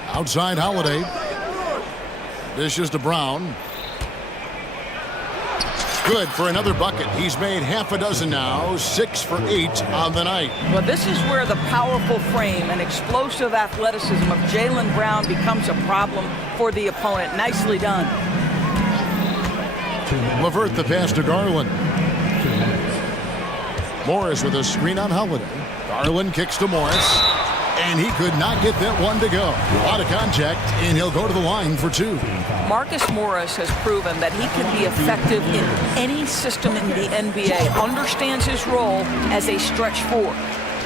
Outside Holiday. Dishes to Brown. Good for another bucket. He's made half a dozen now, 6 for 8 on the night. Well, this is where the powerful frame and explosive athleticism of Jaylen Brown becomes a problem for the opponent. Nicely done. LeVert the pass to Garland. Morris with a screen on Holiday. Garland kicks to Morris. And he could not get that one to go. A lot of contact, and he'll go to the line for 2. Marcus Morris has proven that he can be effective in any system in the NBA. Understands his role as a stretch 4.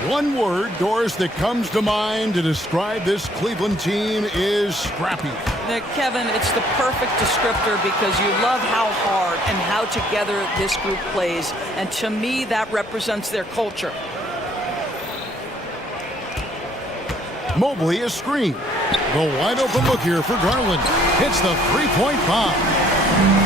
One word, Doris, that comes to mind to describe this Cleveland team is scrappy. Now, Kevin, it's the perfect descriptor because you love how hard and how together this group plays. And to me, that represents their culture. Mobley is screened. The wide open look here for Garland. Hits the three-point bomb.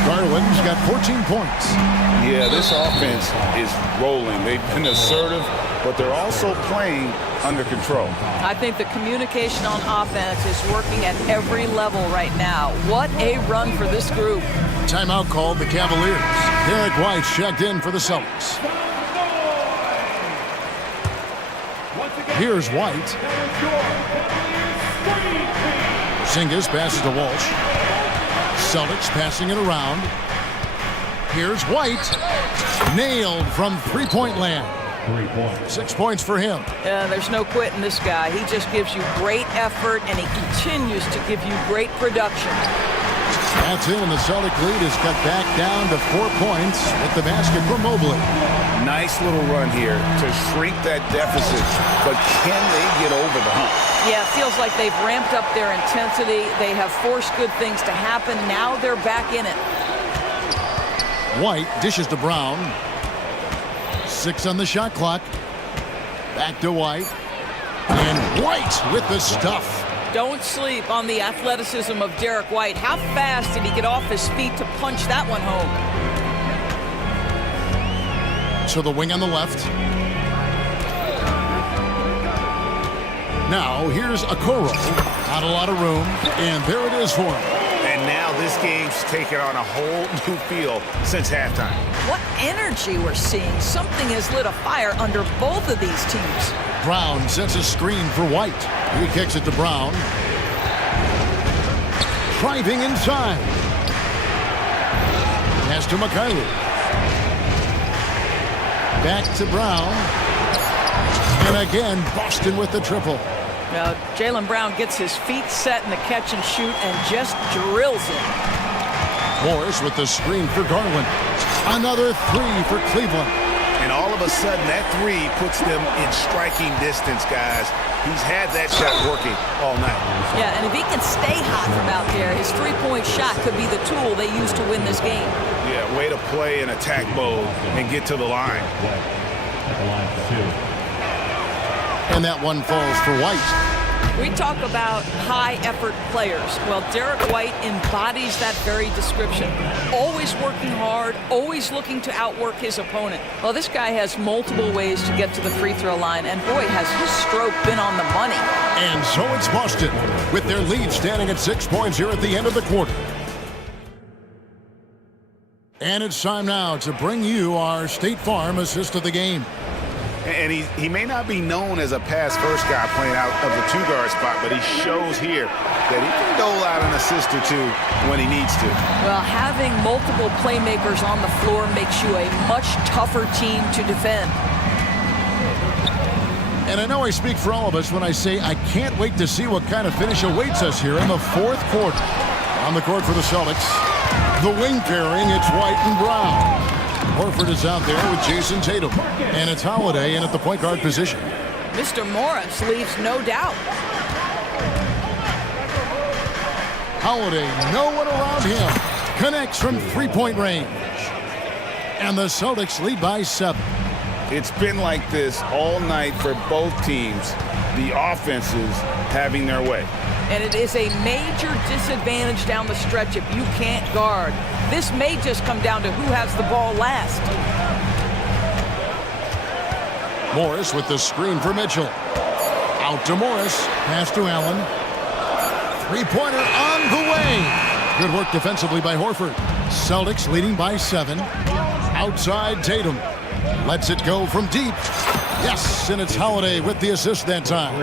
Garland's got 14 points. Yeah, this offense is rolling. They've been assertive, but they're also playing under control. I think the communication on offense is working at every level right now. What a run for this group. Timeout called the Cavaliers. Derek White checked in for the Celtics. Here's White. Porzingis passes to Walsh. Celtics passing it around. Here's White. Nailed from three-point land. 6 points for him. There's no quitting this guy. He just gives you great effort, and he continues to give you great production. That's it, and the Celtic lead is cut back down to 4 points with the basket for Mobley. Nice little run here to shrink that deficit, but can they get over the hump? Yeah, it feels like they've ramped up their intensity. They have forced good things to happen. Now they're back in it. White dishes to Brown. 6 on the shot clock. Back to White. And White with the stuff. Don't sleep on the athleticism of Derek White. How fast did he get off his feet to punch that one home? To the wing on the left. Now here's Okoro. Not a lot of room. And there it is for him. And now this game's taken on a whole new feel since halftime. What energy we're seeing. Something has lit a fire under both of these teams. Brown sets a screen for White. He kicks it to Brown. Driving inside. Pass to McKinley. Back to Brown. And again, Boston with the triple. Now, Jaylen Brown gets his feet set in the catch and shoot and just drills it. Morris with the screen for Garland. Another 3 for Cleveland. And all of a sudden, that three puts them in striking distance, guys. He's had that shot working all night. Yeah, and if he can stay hot from out there, his three-point shot could be the tool they use to win this game. Yeah, way to play in attack mode and get to the line. And that one falls for White. We talk about high-effort players. Well, Derek White embodies that very description. Always working hard, always looking to outwork his opponent. Well, this guy has multiple ways to get to the free throw line, and boy, has his stroke been on the money. And so it's Boston, with their lead standing at 6 points here at the end of the quarter. And it's time now to bring you our State Farm assist of the game. And he may not be known as a pass-first guy playing out of the two-guard spot, but he shows here that he can dole out an assist or two when he needs to. Well, having multiple playmakers on the floor makes you a much tougher team to defend. And I know I speak for all of us when I say I can't wait to see what kind of finish awaits us here in the fourth quarter. On the court for the Celtics, the wing pairing, it's White and Brown. Horford is out there with Jason Tatum. And it's Holiday in at the point guard position. Mr. Morris leaves no doubt. Holiday, no one around him. Connects from three-point range. And the Celtics lead by 7. It's been like this all night for both teams. The offenses having their way. And it is a major disadvantage down the stretch if you can't guard. This may just come down to who has the ball last. Morris with the screen for Mitchell. Out to Morris. Pass to Allen. Three-pointer on the way. Good work defensively by Horford. Celtics leading by 7. Outside Tatum. Lets it go from deep. Yes, and it's Holiday with the assist that time.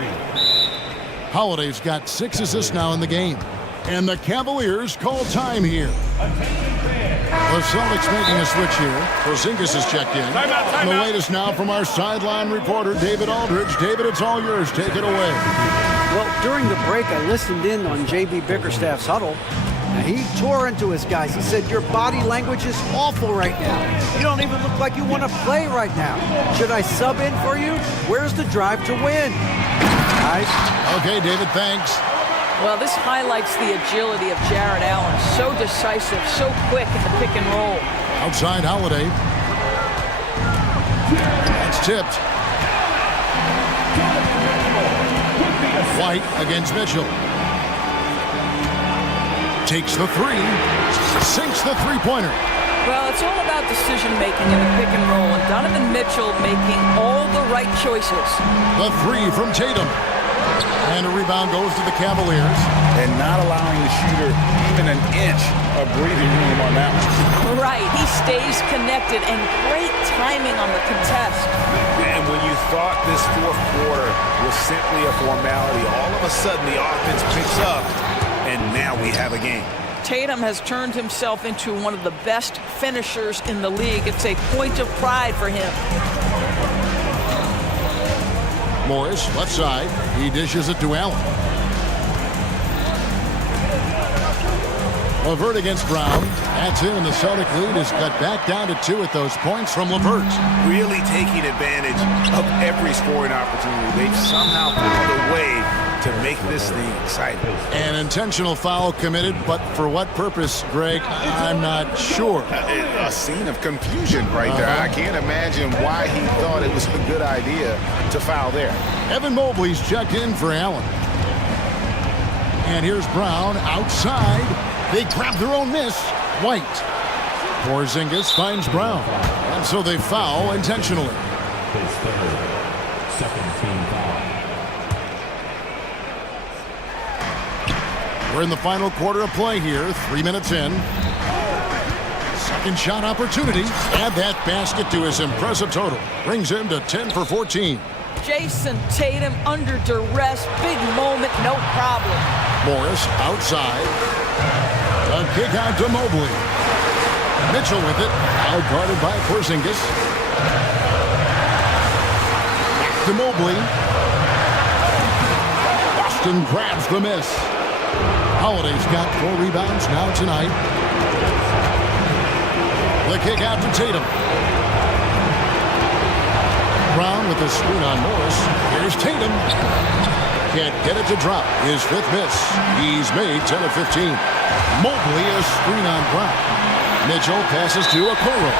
Holiday's got 6 assists now in the game. And the Cavaliers call time here. The Celtics making a switch here. Porzingis is checked in. And the latest now from our sideline reporter, David Aldridge. David, it's all yours. Take it away. Well, during the break, I listened in on J.B. Bickerstaff's huddle. Now, he tore into his guys. He said, your body language is awful right now. You don't even look like you want to play right now. Should I sub in for you? Where's the drive to win? Guys. Okay, David, thanks. Well, this highlights the agility of Jared Allen. So decisive, so quick in the pick and roll. Outside Holiday. That's tipped. White against Mitchell. Takes the three. Sinks the three-pointer. Well, it's all about decision-making in the pick and roll, and Donovan Mitchell making all the right choices. The three from Tatum. And a rebound goes to the Cavaliers. And not allowing the shooter even an inch of breathing room on that one. Right, he stays connected, and great timing on the contest. And when you thought this fourth quarter was simply a formality, all of a sudden the offense picks up, and now we have a game. Tatum has turned himself into one of the best finishers in the league. It's a point of pride for him. Morris, left side. He dishes it to Allen. LeVert against Brown. That's in, and the Celtic lead is cut back down to 2 at those points from LeVert. Really taking advantage of every scoring opportunity. They've somehow found a way to make this thing exciting. An intentional foul committed, but for what purpose, Greg? I'm not sure. A scene of confusion right there. I can't imagine why he thought it was a good idea to foul there. Evan Mobley's checked in for Allen. And here's Brown outside. They grab their own miss. White. Porzingis finds Brown. And so they foul intentionally. His third. Second team foul. We're in the final quarter of play here. 3 minutes in. Second shot opportunity. Add that basket to his impressive total. Brings him to 10 for 14. Jason Tatum under duress. Big moment, no problem. Morris outside. A kick out to Mobley. Mitchell with it. Out guarded by Porzingis. Back to Mobley. Boston grabs the miss. Holiday's got 4 rebounds now tonight. The kick out to Tatum. Brown with the screen on Morris. Here's Tatum. Can't get it to drop. His fifth miss. He's made 10 of 15. Mobley a screen on Brown. Mitchell passes to Okoro.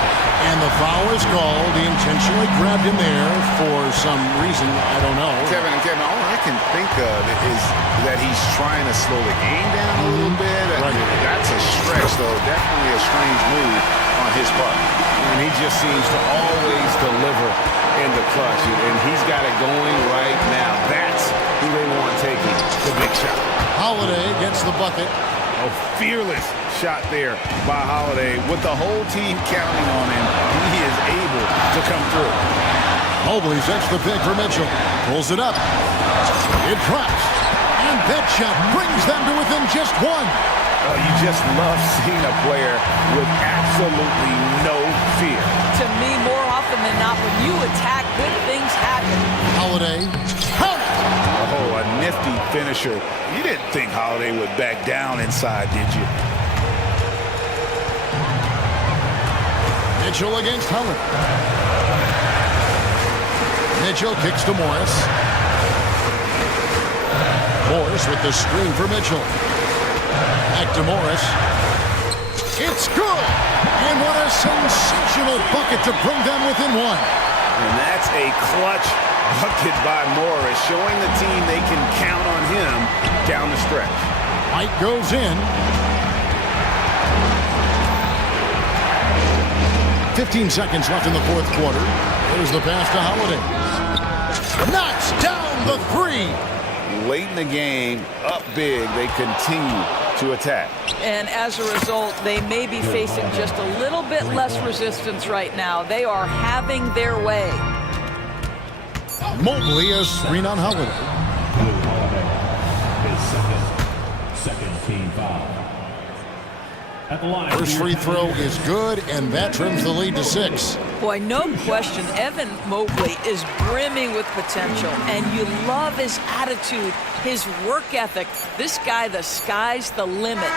And the foul is called. He intentionally grabbed him there for some reason. I don't know. Kevin, all I can think of is that he's trying to slow the game down a little bit. Right. That's a stretch, though. Definitely a strange move on his part. And he just seems to always deliver in the clutch. And he's got it going right now. That's who they want taking the big shot. Holiday gets the bucket. A fearless shot there by Holiday. With the whole team counting on him, he is able to come through. Mobley sets the pick for Mitchell. Pulls it up. It drops. And that shot brings them to within just one. You just love seeing a player with absolutely no fear. To me, more often than not, when you attack, good things happen. Holiday. Oh, a nifty finisher. You didn't think Holiday would back down inside, did you? Mitchell against Holiday. Mitchell kicks to Morris. Morris with the screen for Mitchell. Back to Morris. It's good! And what a sensational bucket to bring them within one. And that's a clutch bucket by Morris, showing the team they can count on him down the stretch. White goes in. 15 seconds left in the fourth quarter. Here's the pass to Holiday. Knocks down the three. Late in the game, up big, they continue to attack. And as a result, they may be facing just a little bit less resistance right now. They are having their way. Mobley a screen on Holiday. His second team foul. At the line. First free throw is good, and that trims the lead to 6. Boy, no question, Evan Mobley is brimming with potential, and you love his attitude, his work ethic. This guy, the sky's the limit.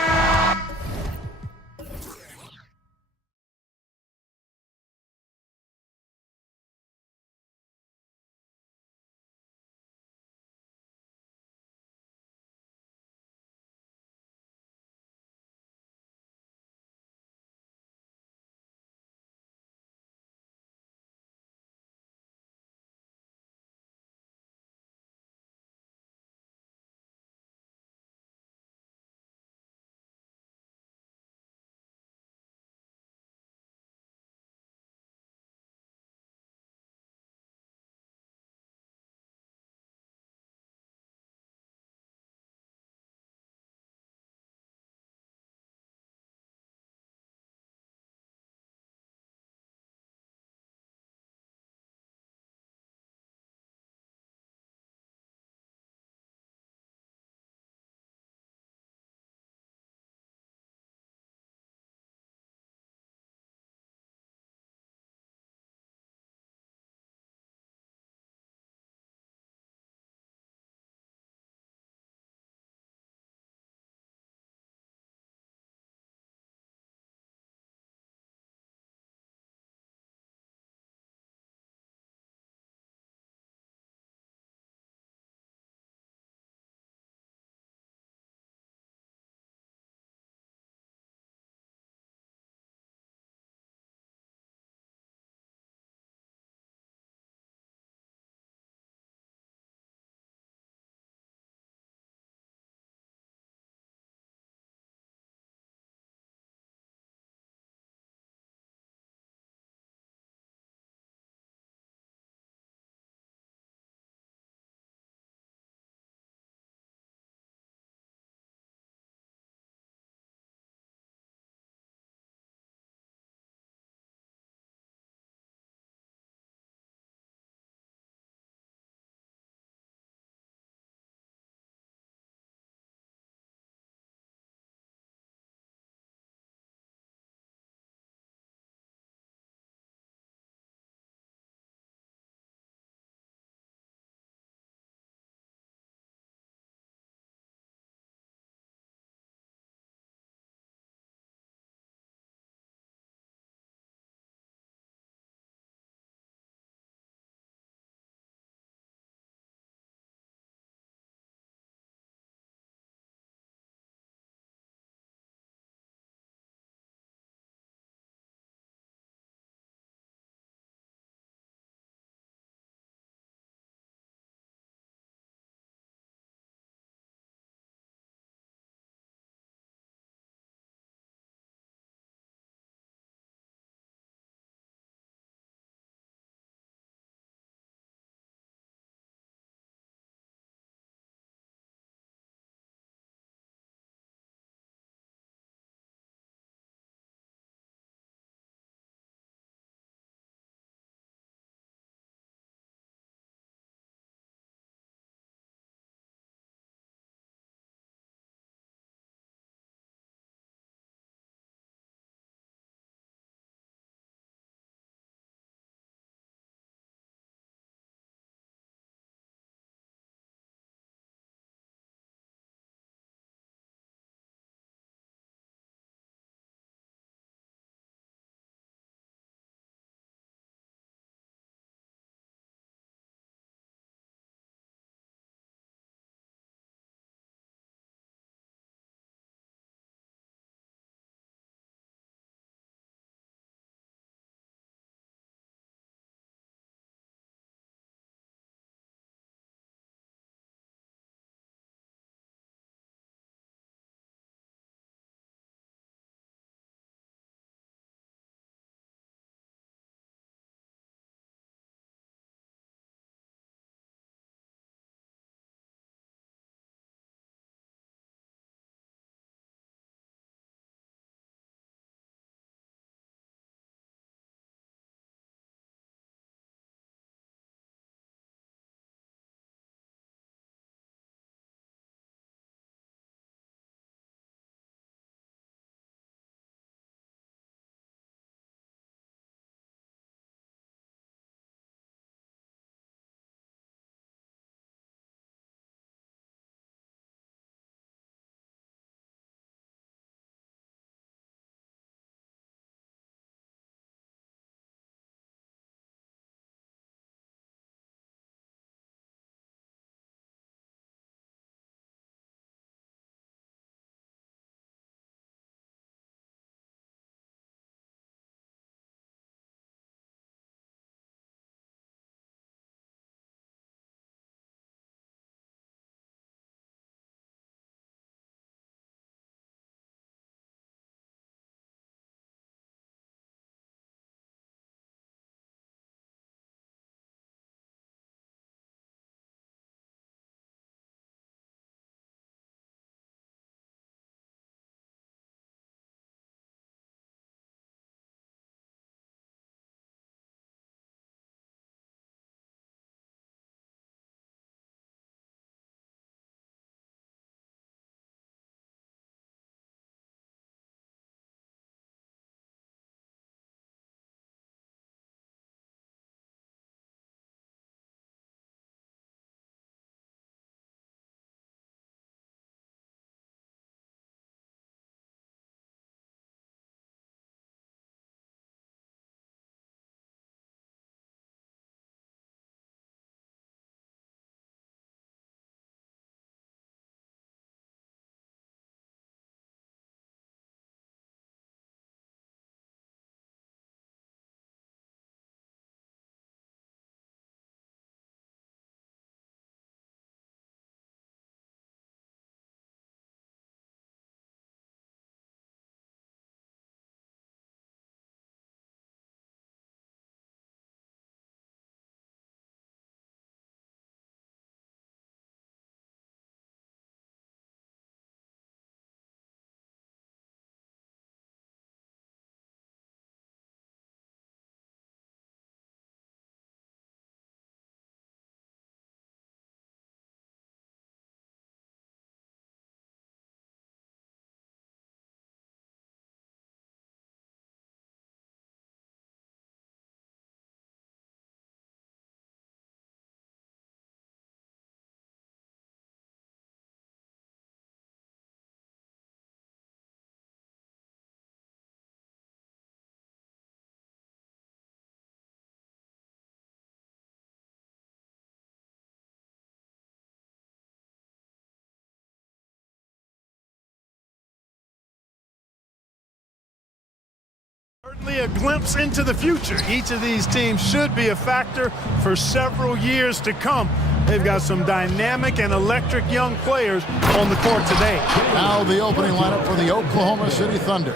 Finally, a glimpse into the future. Each of these teams should be a factor for several years to come. They've got some dynamic and electric young players on the court today. Now the opening lineup for the Oklahoma City Thunder.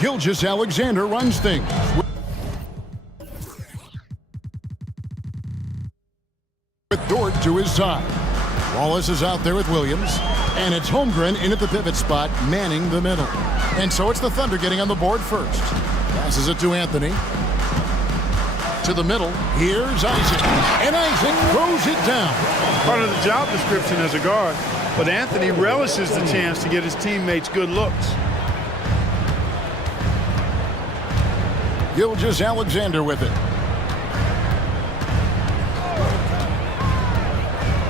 Gilgeous-Alexander runs things. With Dort to his side. Wallace is out there with Williams. And it's Holmgren in at the pivot spot, manning the middle. And so it's the Thunder getting on the board first. Passes it to Anthony. To the middle. Here's Isaac. And Isaac throws it down. Part of the job description as a guard. But Anthony relishes the chance to get his teammates good looks. Gilgeous-Alexander with it.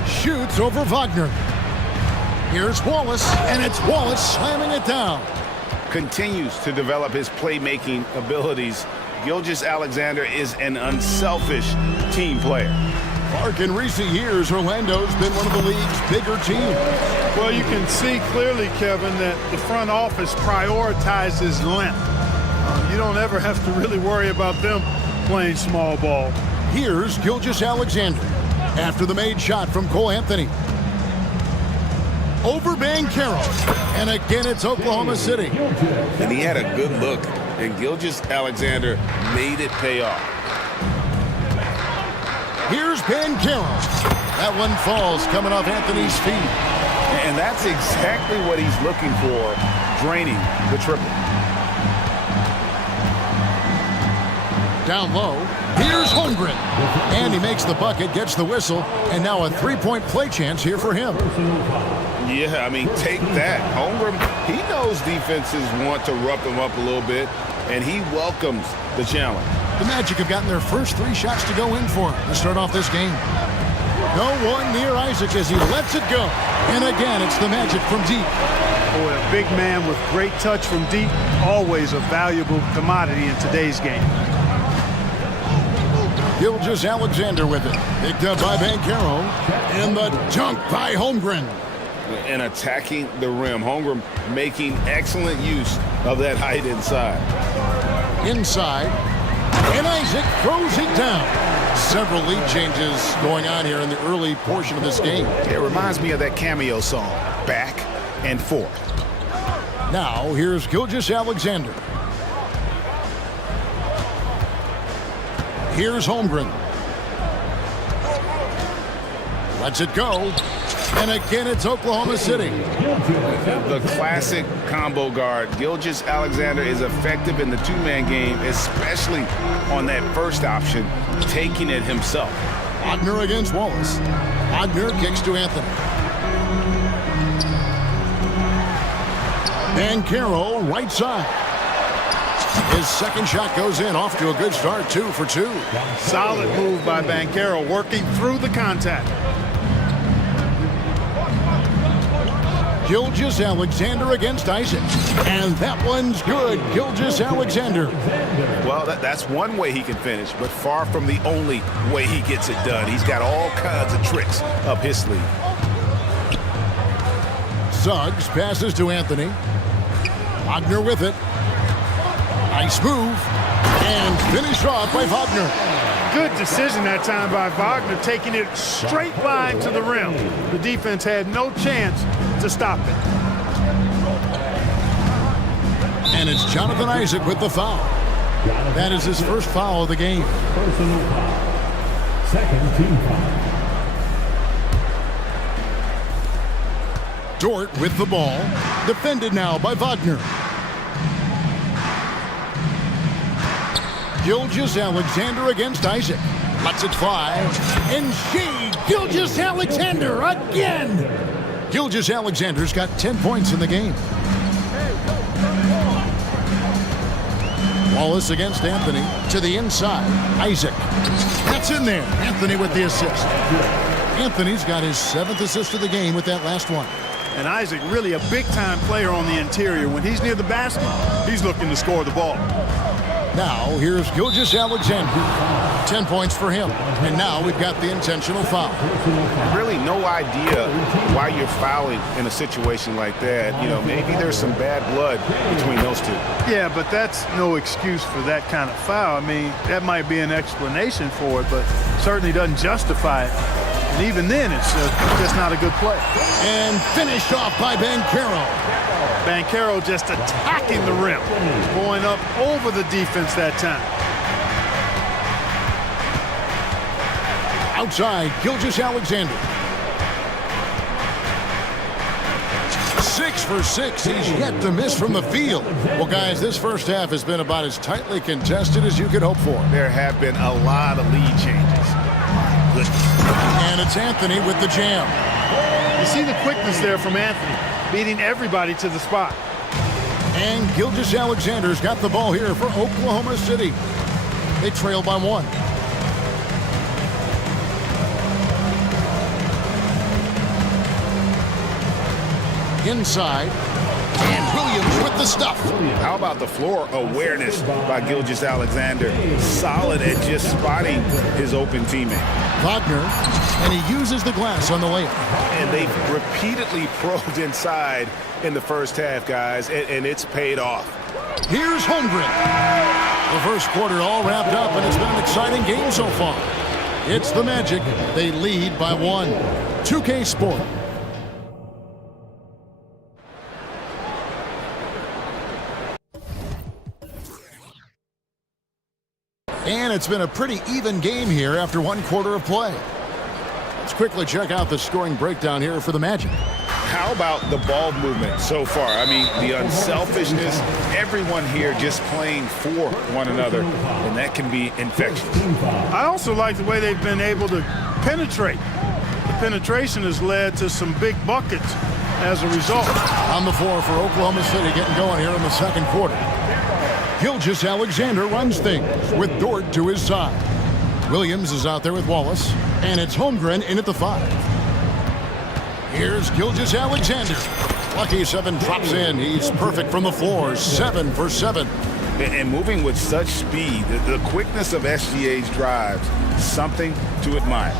Shoots over Wagner. Here's Wallace, and it's Wallace slamming it down. Continues to develop his playmaking abilities. Gilgeous-Alexander is an unselfish team player. Clark, in recent years, Orlando's been one of the league's bigger teams. Well, you can see clearly, Kevin, that the front office prioritizes length. You don't ever have to really worry about them playing small ball. Here's Gilgeous-Alexander after the made shot from Cole Anthony. Over Banchero, and again it's Oklahoma City. And he had a good look, and Gilgeous-Alexander made it pay off. Here's Banchero. That one falls coming off Anthony's feet. And that's exactly what he's looking for, draining the triple. Down low, here's Holmgren. And he makes the bucket, gets the whistle, and now a three-point play chance here for him. Yeah, I mean, take that. Holmgren, he knows defenses want to rough him up a little bit, and he welcomes the challenge. The Magic have gotten their first 3 shots to go in for him to start off this game. No one near Isaac as he lets it go. And again, it's the Magic from deep. Boy, a big man with great touch from deep, always a valuable commodity in today's game. Gilgeous-Alexander with it. Picked up by Banchero. And the dunk by Holmgren. And attacking the rim. Holmgren making excellent use of that height inside. Inside. And Isaac throws it down. Several lead changes going on here in the early portion of this game. It reminds me of that cameo song, Back and Forth. Now, here's Gilgeous-Alexander. Here's Holmgren. Lets it go. And again, it's Oklahoma City. The classic combo guard. Gilgeous-Alexander is effective in the two-man game, especially on that first option, taking it himself. Wagner against Wallace. Wagner kicks to Anthony. Banchero, right side. His second shot goes in, off to a good start, 2 for 2. Solid move by Banchero, working through the contact. Gilgeous-Alexander against Isaac. And that one's good. Gilgeous-Alexander. Well, that's one way he can finish, but far from the only way he gets it done. He's got all kinds of tricks up his sleeve. Suggs passes to Anthony. Wagner with it. Nice move. And finished off by Wagner. Good decision that time by Wagner, taking it straight line to the rim. The defense had no chance to stop it. And it's Jonathan Isaac with the foul. That is his first foul of the game. Personal foul. Second team foul. Dort with the ball. Defended now by Wagner. Gilgeous-Alexander against Isaac. Lets it fly. And Gilgeous-Alexander again. Gilgeous-Alexander's got 10 points in the game. Wallace against Anthony. To the inside. Isaac. That's in there. Anthony with the assist. Anthony's got his 7th assist of the game with that last one. And Isaac really a big-time player on the interior. When he's near the basket, he's looking to score the ball. Now, here's Gilgeous-Alexander. 10 points for him. And now we've got the intentional foul. Really no idea why you're fouling in a situation like that. You know, maybe there's some bad blood between those two. Yeah, but that's no excuse for that kind of foul. I mean, that might be an explanation for it, but certainly doesn't justify it. And even then, it's just not a good play. And finished off by Banchero. Banchero just attacking the rim, going up over the defense that time. Outside, Gilgeous-Alexander. 6 for 6. He's yet to miss from the field. Well, guys, this first half has been about as tightly contested as you could hope for. There have been a lot of lead changes. And it's Anthony with the jam. You see the quickness there from Anthony, beating everybody to the spot. And Gilgeous-Alexander's got the ball here for Oklahoma City. They trail by 1. Inside, and Williams with the stuff. How about the floor awareness by Gilgeous-Alexander? Solid at just spotting his open teammate. Wagner, and he uses the glass on the layup. And they've repeatedly probed inside in the first half, guys, and it's paid off. Here's Holmgren. The first quarter all wrapped up, and it's been an exciting game so far. It's the Magic. They lead by 1. 2K Sport. And it's been a pretty even game here after 1 quarter of play. Let's quickly check out the scoring breakdown here for the Magic. How about the ball movement so far? I mean, the unselfishness, everyone here just playing for one another, and that can be infectious. I also like the way they've been able to penetrate. The penetration has led to some big buckets as a result. On the floor for Oklahoma City getting going here in the second quarter. Gilgeous-Alexander runs things with Dort to his side. Williams is out there with Wallace, and it's Holmgren in at the 5. Here's Gilgeous-Alexander. Lucky 7 drops in. He's perfect from the floor. 7 for 7. And moving with such speed, the quickness of SGA's drives, something to admire.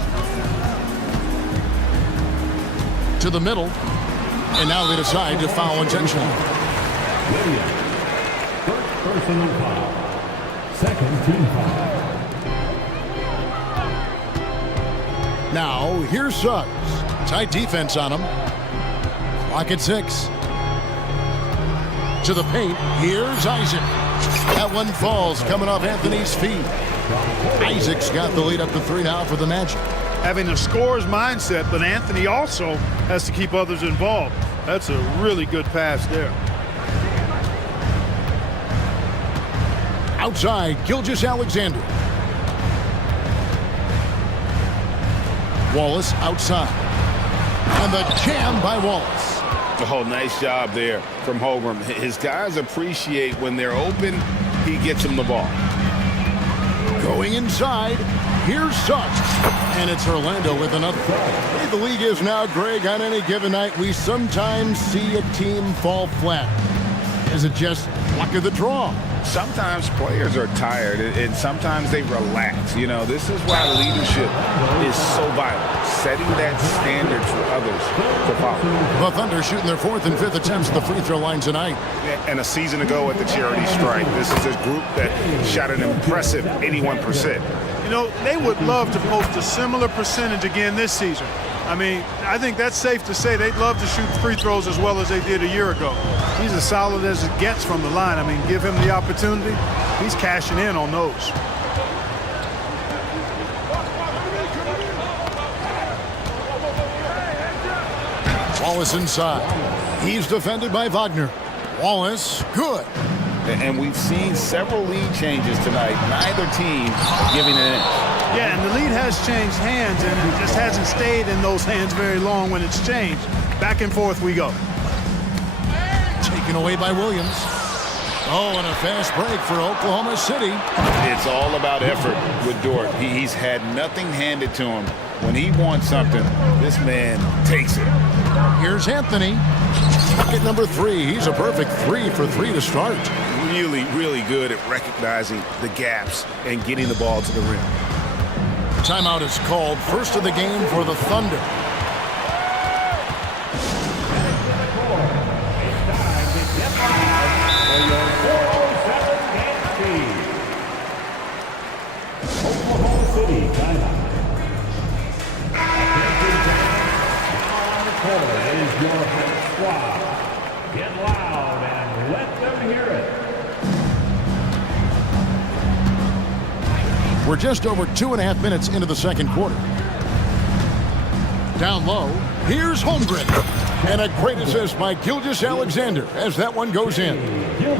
To the middle, and now they decide to foul intentionally. Williams. First personal foul. Second team foul. Now, here's Suggs. Tight defense on him. Clock at 6. To the paint. Here's Isaac. That one falls coming off Anthony's feet. Isaac's got the lead up to 3 now for the Magic. Having a scorer's mindset, but Anthony also has to keep others involved. That's a really good pass there. Outside, Gilgeous-Alexander. Wallace outside. And the jam by Wallace. Oh, nice job there from Holmgren. His guys appreciate when they're open, he gets them the ball. Going inside, here's Suggs. And it's Orlando with another. The league is now, Greg, on any given night, we sometimes see a team fall flat. Is it just luck of the draw? Sometimes players are tired, and sometimes they relax. You know, this is why leadership is so vital, setting that standard for others to follow. The Thunder shooting their 4th and 5th attempts at the free throw line tonight. And a season ago at the charity strike, this is a group that shot an impressive 81%. You know, they would love to post a similar percentage again this season. I mean, I think that's safe to say they'd love to shoot free throws as well as they did a year ago. He's as solid as it gets from the line. I mean, give him the opportunity, he's cashing in on those. Wallace inside. He's defended by Wagner. Wallace, good. And we've seen several lead changes tonight. Neither team giving an inch. Yeah, and the lead has changed hands, and it just hasn't stayed in those hands very long when it's changed. Back and forth we go. Taken away by Williams. Oh, and a fast break for Oklahoma City. It's all about effort with Dort. He's had nothing handed to him. When he wants something, this man takes it. Here's Anthony. Bucket number 3. He's a perfect 3 for 3 to start. really, really good at recognizing the gaps and getting the ball to the rim. Timeout is called. First of the game for the Thunder. Oklahoma City timeout. On the court is your home squad. Get loud and let them hear it. We're just over 2.5 minutes into the second quarter. Down low, here's Holmgren. And a great assist by Gilgeous-Alexander as that one goes in.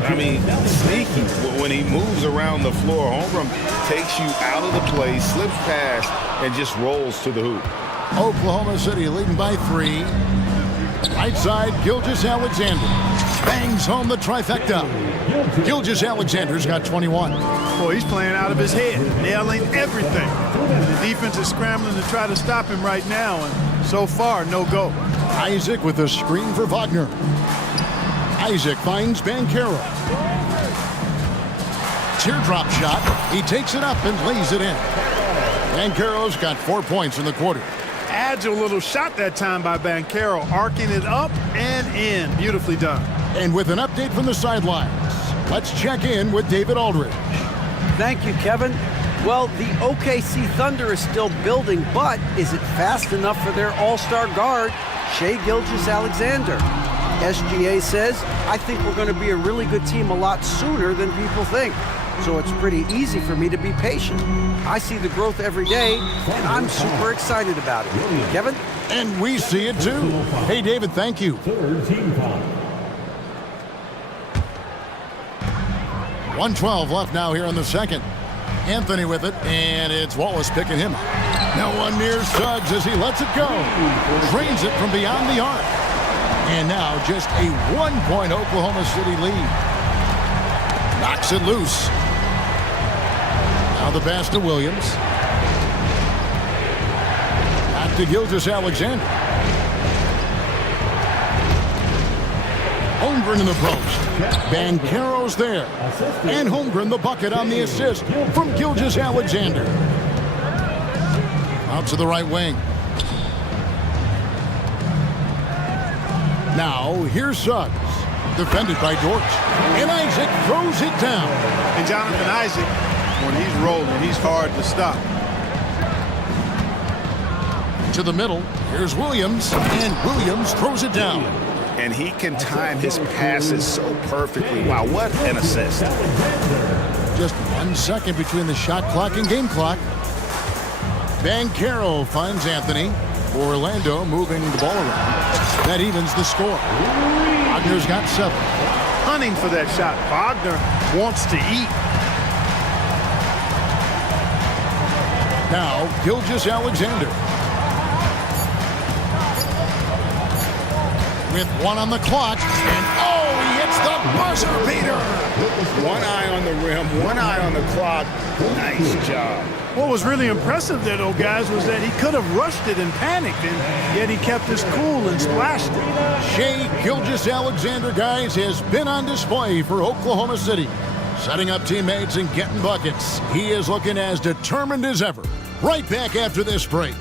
I mean, sneaky. When he moves around the floor, Holmgren takes you out of the play, slips past, and just rolls to the hoop. Oklahoma City leading by 3. Right side, Gilgeous-Alexander bangs home the trifecta. Gilgeous-Alexander's got 21. Boy, he's playing out of his head, nailing everything. The defense is scrambling to try to stop him right now, and so far, no go. Isaac with a screen for Wagner. Isaac finds Banchero. Teardrop shot. He takes it up and lays it in. Banchero's got 4 points in the quarter. Agile little shot that time by Banchero, arcing it up and in. Beautifully done. And with an update from the sidelines, let's check in with David Aldridge. Thank you, Kevin. Well, the OKC Thunder is still building, but is it fast enough for their all-star guard, Shai Gilgeous-Alexander? SGA says, I think we're going to be a really good team a lot sooner than people think. So it's pretty easy for me to be patient. I see the growth every day, and I'm super excited about it. Kevin? And we see it too. Hey, David, thank you. 1:12 left now here in the second. Anthony with it, and it's Wallace picking him up. No one near Suggs as he lets it go. Drains it from beyond the arc. And now just a 1-point Oklahoma City lead. Knocks it loose. Now the pass to Williams. Back to Gilgeous-Alexander. Holmgren in the post. Banchero's there. And Holmgren the bucket on the assist from Gilgeous-Alexander. Out to the right wing. Now here's Suggs. Defended by Dort. And Isaac throws it down. And Jonathan Isaac, when he's rolling, he's hard to stop. To the middle. Here's Williams. And Williams throws it down. And he can time his passes so perfectly. Wow, what an assist. Just 1 second between the shot clock and game clock. Banchero finds Anthony. Orlando moving the ball around. That evens the score. Wagner's got 7. Hunting for that shot. Wagner wants to eat. Now, Gilgeous-Alexander. With 1 on the clock, and oh, he hits the buzzer beater. 1 eye on the rim, 1 eye on the clock. Nice job. What was really impressive there, though, guys, was that he could have rushed it and panicked, and yet he kept his cool and splashed it. Shai Gilgeous-Alexander, guys, has been on display for Oklahoma City. Setting up teammates and getting buckets. He is looking as determined as ever. Right back after this break.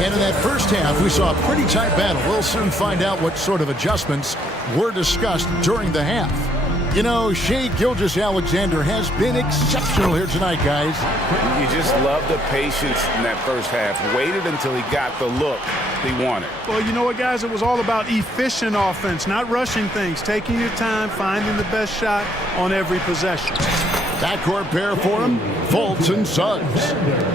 And in that first half, we saw a pretty tight battle. We'll soon find out what sort of adjustments were discussed during the half. You know, Shai Gilgeous-Alexander has been exceptional here tonight, guys. You just love the patience in that first half. Waited until he got the look he wanted. Well, you know what, guys? It was all about efficient offense, not rushing things, taking your time, finding the best shot on every possession. Backcourt pair for him, Fultz and Suggs.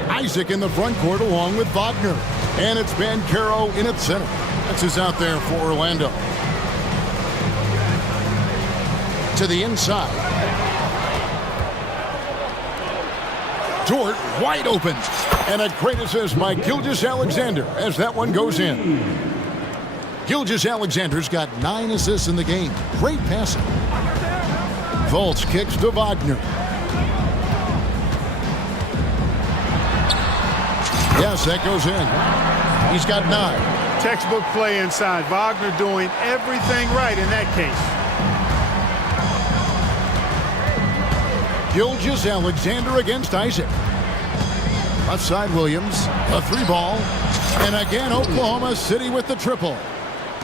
Isaac in the front court along with Wagner. And it's Banchero in at center. That's who's out there for Orlando. To the inside. Dort wide open. And a great assist by Gilgeous-Alexander as that one goes in. Gilgeous-Alexander's got 9 assists in the game. Great passing. Fultz kicks to Wagner. Yes, that goes in. He's got 9. Textbook play inside. Wagner doing everything right in that case. Gilgeous-Alexander against Isaac. Left side Williams, a 3-ball. And again, Oklahoma City with the triple.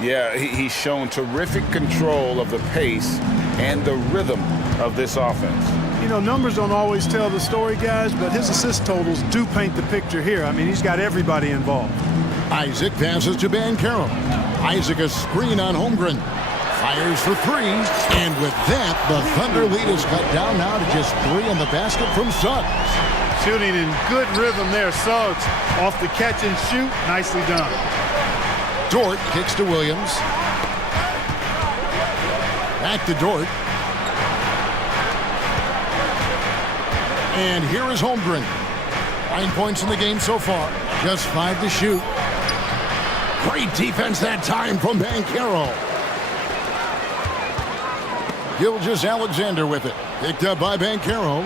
Yeah, he's shown terrific control of the pace and the rhythm of this offense. You know, numbers don't always tell the story, guys, but his assist totals do paint the picture here. I mean, he's got everybody involved. Isaac passes to Banchero. Isaac a screen on Holmgren. Fires for 3. And with that, the Thunder lead is cut down now to just 3 in the basket from Suggs. Shooting in good rhythm there. Suggs off the catch and shoot. Nicely done. Dort kicks to Williams. Back to Dort. And here is Holmgren. 9 points in the game so far. Just 5 to shoot. Great defense that time from Banchero. Gilgeous-Alexander with it. Picked up by Banchero.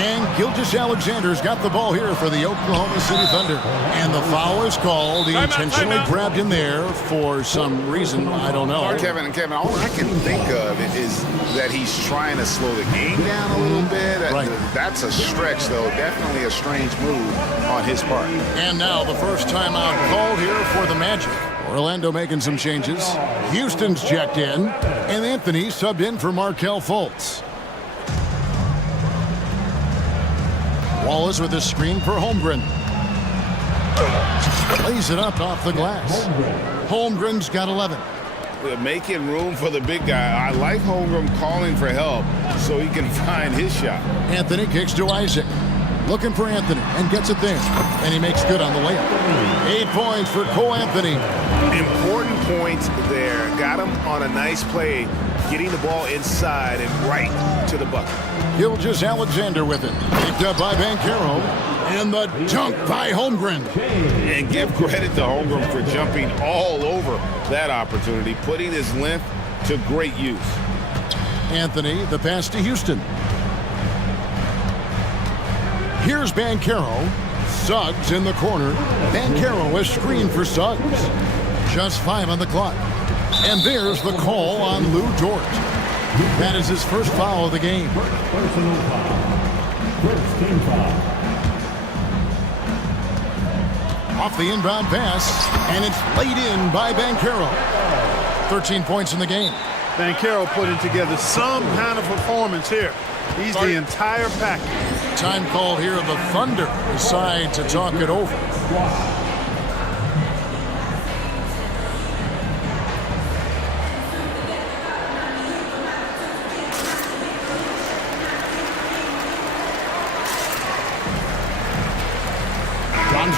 And Gilgeous-Alexander's got the ball here for the Oklahoma City Thunder. And the foul is called. He intentionally grabbed him there for some reason. I don't know. Kevin, all I can think of is that he's trying to slow the game down a little bit. Right. That's a stretch, though. Definitely a strange move on his part. And now the first timeout called here for the Magic. Orlando making some changes. Houston's checked in. And Anthony subbed in for Markelle Fultz. Wallace with a screen for Holmgren. Lays it up off the glass. Holmgren's got 11. We're making room for the big guy. I like Holmgren calling for help so he can find his shot. Anthony kicks to Isaac. Looking for Anthony and gets it there. And he makes good on the layup. 8 points for Cole Anthony. Important points there. Got him on a nice play, getting the ball inside and right to the bucket. Gilgeous-Alexander with it. Picked up by Banchero. And the dunk by Holmgren. And give credit to Holmgren for jumping all over that opportunity, putting his length to great use. Anthony, the pass to Houston. Here's Banchero. Suggs in the corner. Banchero is screened for Suggs. Just 5 on the clock. And there's the call on Lou Dort. That is his first foul of the game. Personal foul. First team foul. Off the inbound pass, and it's laid in by Banchero. 13 points in the game. Banchero putting together some kind of performance here. He's the entire package. Time called here. The Thunder decide to talk it over.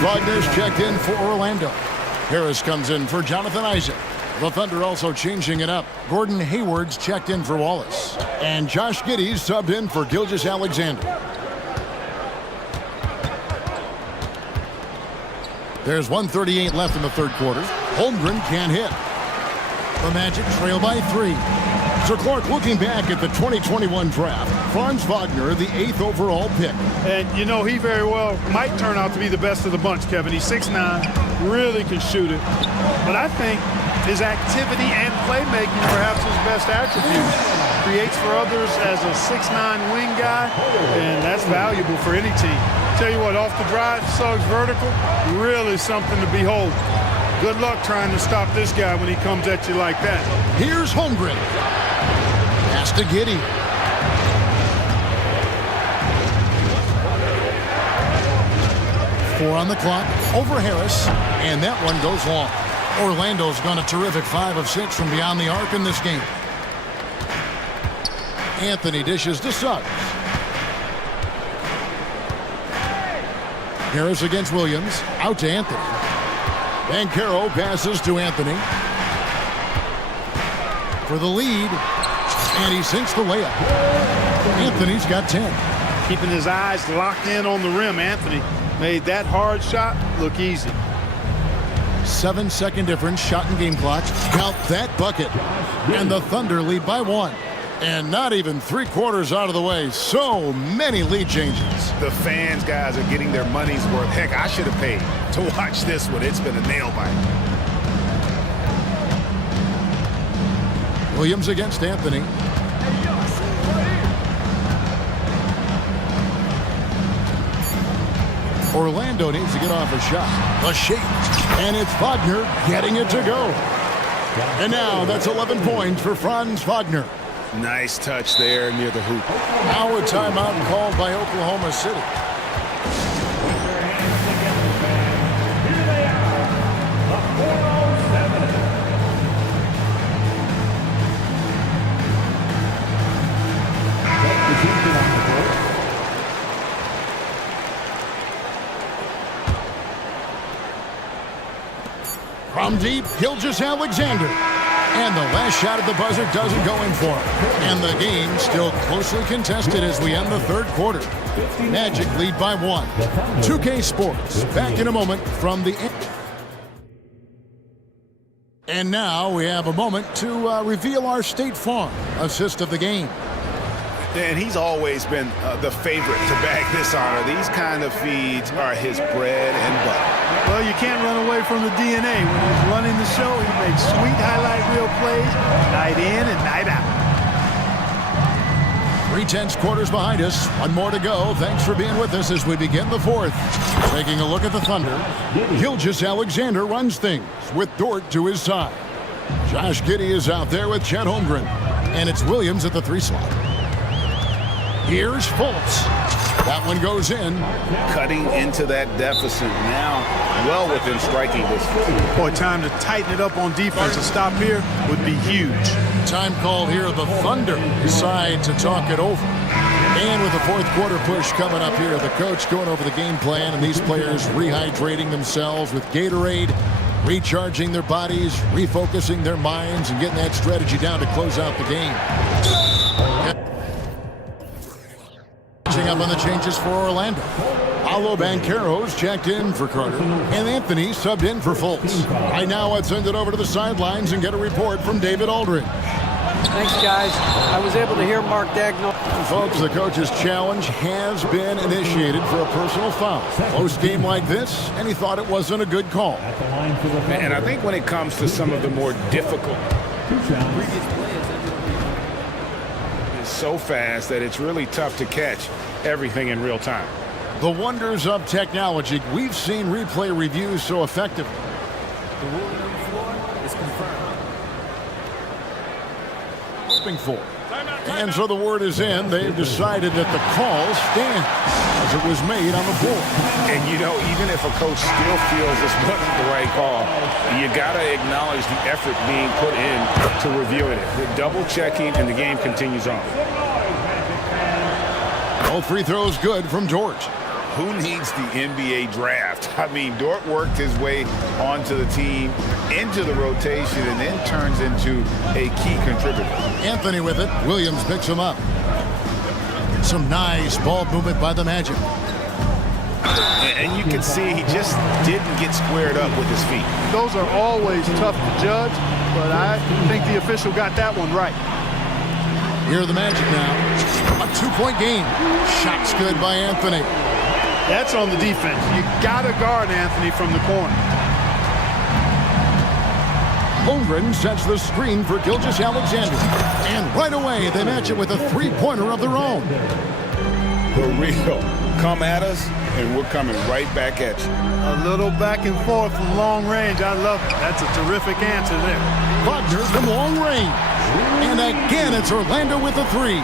Wagner's checked in for Orlando. Harris comes in for Jonathan Isaac. The Thunder also changing it up. Gordon Hayward's checked in for Wallace. And Josh Giddey's subbed in for Gilgeous-Alexander. There's 1:38 left in the third quarter. Holmgren can't hit. The Magic trail by 3. So Clark, looking back at the 2021 draft, Franz Wagner, the 8th overall pick. And, you know, he very well might turn out to be the best of the bunch, Kevin. He's 6'9", really can shoot it. But I think his activity and playmaking perhaps his best attribute. Creates for others as a 6'9" wing guy, and that's valuable for any team. Tell you what, off the drive, Suggs vertical, really something to behold. Good luck trying to stop this guy when he comes at you like that. Here's Holmgren. Pass to Giddey. Four on the clock, over Harris, and that one goes long. Orlando's gone a terrific 5 of 6 from beyond the arc in this game. Anthony dishes to Suggs. Harris against Williams, out to Anthony. Banchero passes to Anthony for the lead, and he sinks the layup. Anthony's got 10. Keeping his eyes locked in on the rim, Anthony made that hard shot look easy. 7-second difference, shot and game clock. Count that bucket. And the Thunder lead by 1. And not even 3/4 out of the way. So many lead changes. The fans, guys, are getting their money's worth. Heck, I should have paid to watch this one. It's been a nail biter. Williams against Anthony. Orlando needs to get off a shot. A shake. And it's Wagner getting it to go. And now that's 11 points for Franz Wagner. Nice touch there near the hoop. Now a timeout called by Oklahoma City. From deep, Gilgeous-Alexander. And the last shot at the buzzer doesn't go in for him. And the game still closely contested as we end the third quarter. Magic lead by 1. 2K Sports, back in a moment from the end. And now we have a moment to reveal our State Farm assist of the game. And he's always been the favorite to bag this honor. These kind of feeds are his bread and butter. Well, you can't run away from the DNA. When he's running the show, he makes sweet highlight reel plays night in and night out. 3/10 quarters behind us. One more to go. Thanks for being with us as we begin the fourth. Taking a look at the Thunder. Gilgeous-Alexander runs things with Dort to his side. Josh Giddey is out there with Chet Holmgren. And it's Williams at the 3 slot. Here's Fultz. That one goes in. Cutting into that deficit now, well within striking distance. Boy, time to tighten it up on defense. A stop here would be huge. Time called here. The Thunder decide to talk it over. And with the fourth quarter push coming up here, the coach going over the game plan and these players rehydrating themselves with Gatorade, recharging their bodies, refocusing their minds, and getting that strategy down to close out the game. Up on the changes for Orlando. Paolo Banchero's checked in for Carter, and Anthony subbed in for Fultz. Right now, let's send it over to the sidelines and get a report from David Aldridge. Thanks, guys. I was able to hear Mark Daigneault. Folks, the coach's challenge has been initiated for a personal foul. Close game like this, and he thought it wasn't a good call. And I think when it comes to some of the more difficult so fast that it's really tough to catch everything in real time. The wonders of technology. We've seen replay reviews so effective. The ruling on the floor is confirmed. Hoping for. And so the word is in. They've decided that the call stands as it was made on the floor. And you know, even if a coach still feels this wasn't the right call, you got to acknowledge the effort being put in to reviewing it. The double checking, and the game continues on. All free throws good from Dort. Who needs the NBA draft? I mean, Dort worked his way onto the team, into the rotation, and then turns into a key contributor. Anthony with it. Williams picks him up. Some nice ball movement by the Magic. And you can see he just didn't get squared up with his feet. Those are always tough to judge, but I think the official got that one right. Here are the Magic now. A 2-point game. Shots good by Anthony. That's on the defense. You got to guard Anthony from the corner. Holmgren sets the screen for Gilgeous-Alexander. And right away, they match it with a 3-pointer of their own. For real. Come at us, and we're coming right back at you. A little back and forth from long range. I love it. That's a terrific answer there. Wagner from long range. And again, it's Orlando with a 3.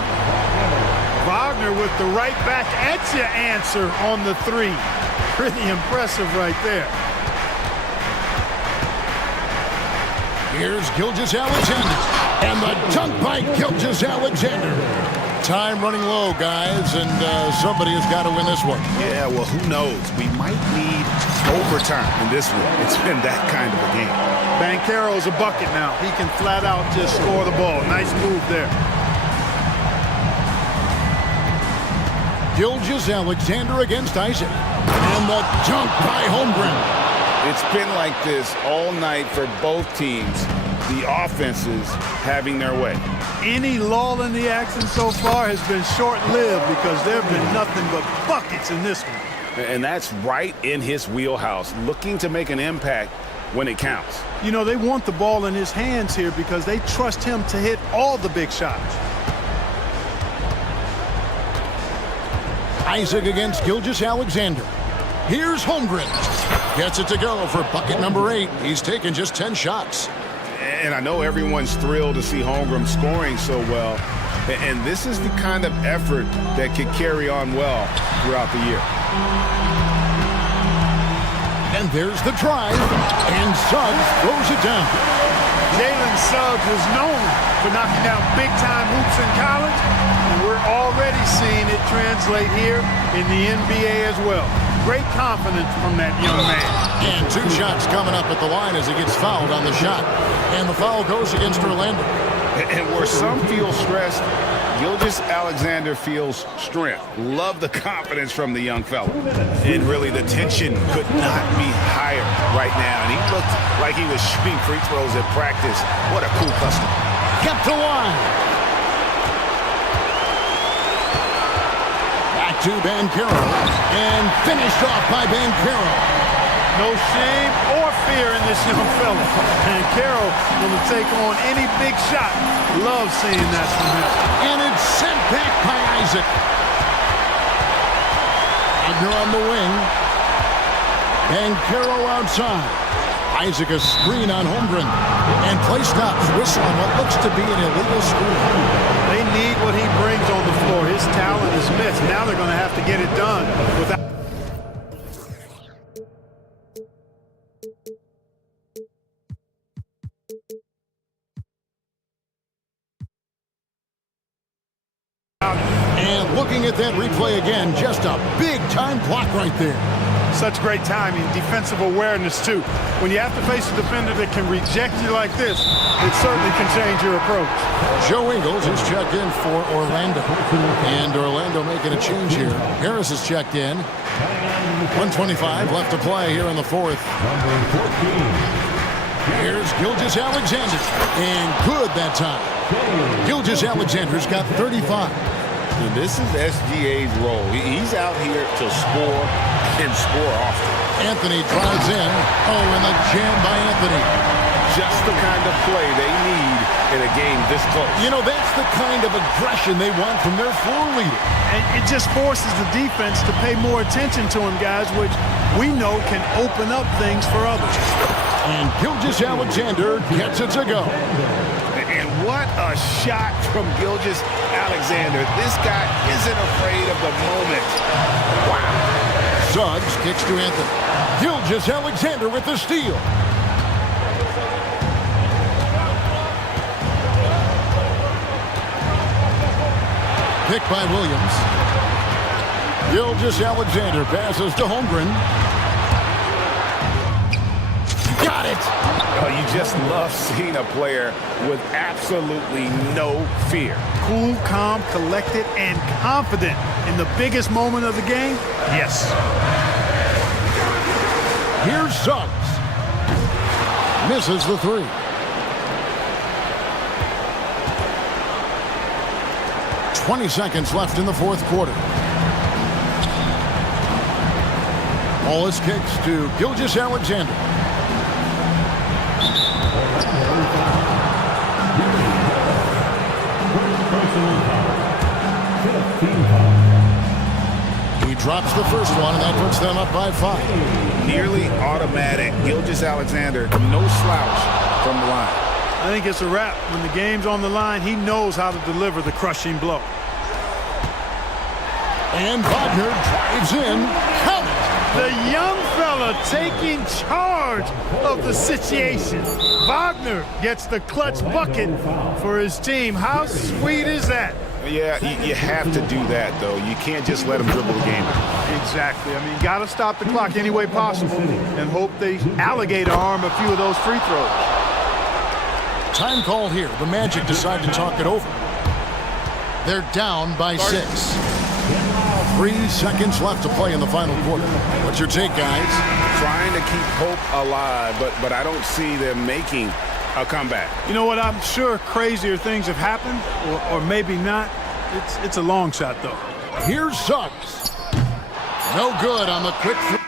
Wagner with the right back at you answer on the 3. Pretty impressive right there. Here's Gilgeous-Alexander. And the dunk by Gilgeous-Alexander. Time running low, guys, and somebody has got to win this one. Yeah, well, who knows? We might need overtime in this one. It's been that kind of a game. Banchero's a bucket now. He can flat out just score the ball. Nice move there. Gilgeous-Alexander against Isaac. And the dunk by Holmgren. It's been like this all night for both teams. the offenses having their way. Any lull in the action so far has been short-lived because there have been nothing but buckets in this one. And that's right in his wheelhouse, looking to make an impact when it counts. You know, they want the ball in his hands here because they trust him to hit all the big shots. Isaac against Gilgeous-Alexander. Here's Holmgren. Gets it to go for bucket number 8. He's taken just 10 shots. And I know everyone's thrilled to see Holmgren scoring so well. And this is the kind of effort that could carry on well throughout the year. And there's the drive. And Suggs throws it down. Jalen Suggs was known for knocking down big-time hoops in college. And we're already seeing it translate here in the NBA as well. Great confidence from that young man. And 2 shots coming up at the line as he gets fouled on the shot. And the foul goes against Orlando. And where some feel stressed, Gilgeous-Alexander feels strength. Love the confidence from the young fella. And really, the tension could not be higher right now. And he looked like he was shooting free throws at practice. What a cool customer. Kept the line. Back to Banchero. And finished off by Banchero. No shame or fear in this young fella. And Carroll will take on any big shot. Love seeing that from him. And it's sent back by Isaac. Wagner on the wing. And Carroll outside. Isaac a screen on Holmgren. And play stops. Whistle on what looks to be an illegal screen. They need what he brings on the floor. His talent is missed. Now they're going to have to get it done without. And looking at that replay again, just a big-time block right there. Such great timing, defensive awareness, too. When you have to face a defender that can reject you like this, it certainly can change your approach. Joe Ingles is checked in for Orlando. And Orlando making a change here. Harris is checked in. 1:25 left to play here in the fourth. Here's Gilgeous-Alexander. And good that time. Gilgeous-Alexander's got 35. And this is SGA's role. He's out here to score and score often. Anthony drives in. Oh, and the jam by Anthony. Just the kind of play they need in a game this close. You know, that's the kind of aggression they want from their floor leader. And it just forces the defense to pay more attention to him, guys, which we know can open up things for others. And Gilgeous-Alexander gets it to go. And what a shot from Gilgeous-Alexander. This guy isn't afraid of the moment. Wow. Suggs kicks to Anthony. Gilgeous-Alexander with the steal. Picked by Williams. Gilgeous-Alexander passes to Holmgren. Got it! Oh, you just love seeing a player with absolutely no fear. Cool, calm, collected, and confident in the biggest moment of the game? Yes. Here's Suggs. Misses the 3. "20 seconds left in the fourth quarter. Ball is kicked to Gilgeous-Alexander. He drops the first one, and that puts them up by 5. Nearly automatic. Gilgeous-Alexander, no slouch from the line. I think it's a wrap. When the game's on the line, he knows how to deliver the crushing blow. And Wagner drives in. Count it! The young fella taking charge of the situation. Wagner gets the clutch bucket for his team. How sweet is that? Yeah, you have to do that, though. You can't just let him dribble the game out. Exactly. I mean, you got to stop the clock any way possible and hope they alligator arm a few of those free throws. Time called here. The Magic decide to talk it over. They're down by 6. 3 seconds left to play in the final quarter. What's your take, guys? Trying to keep hope alive, but I don't see them making a comeback. You know what? I'm sure crazier things have happened, or maybe not. It's a long shot, though. Here's Suggs. No good on the quick throw.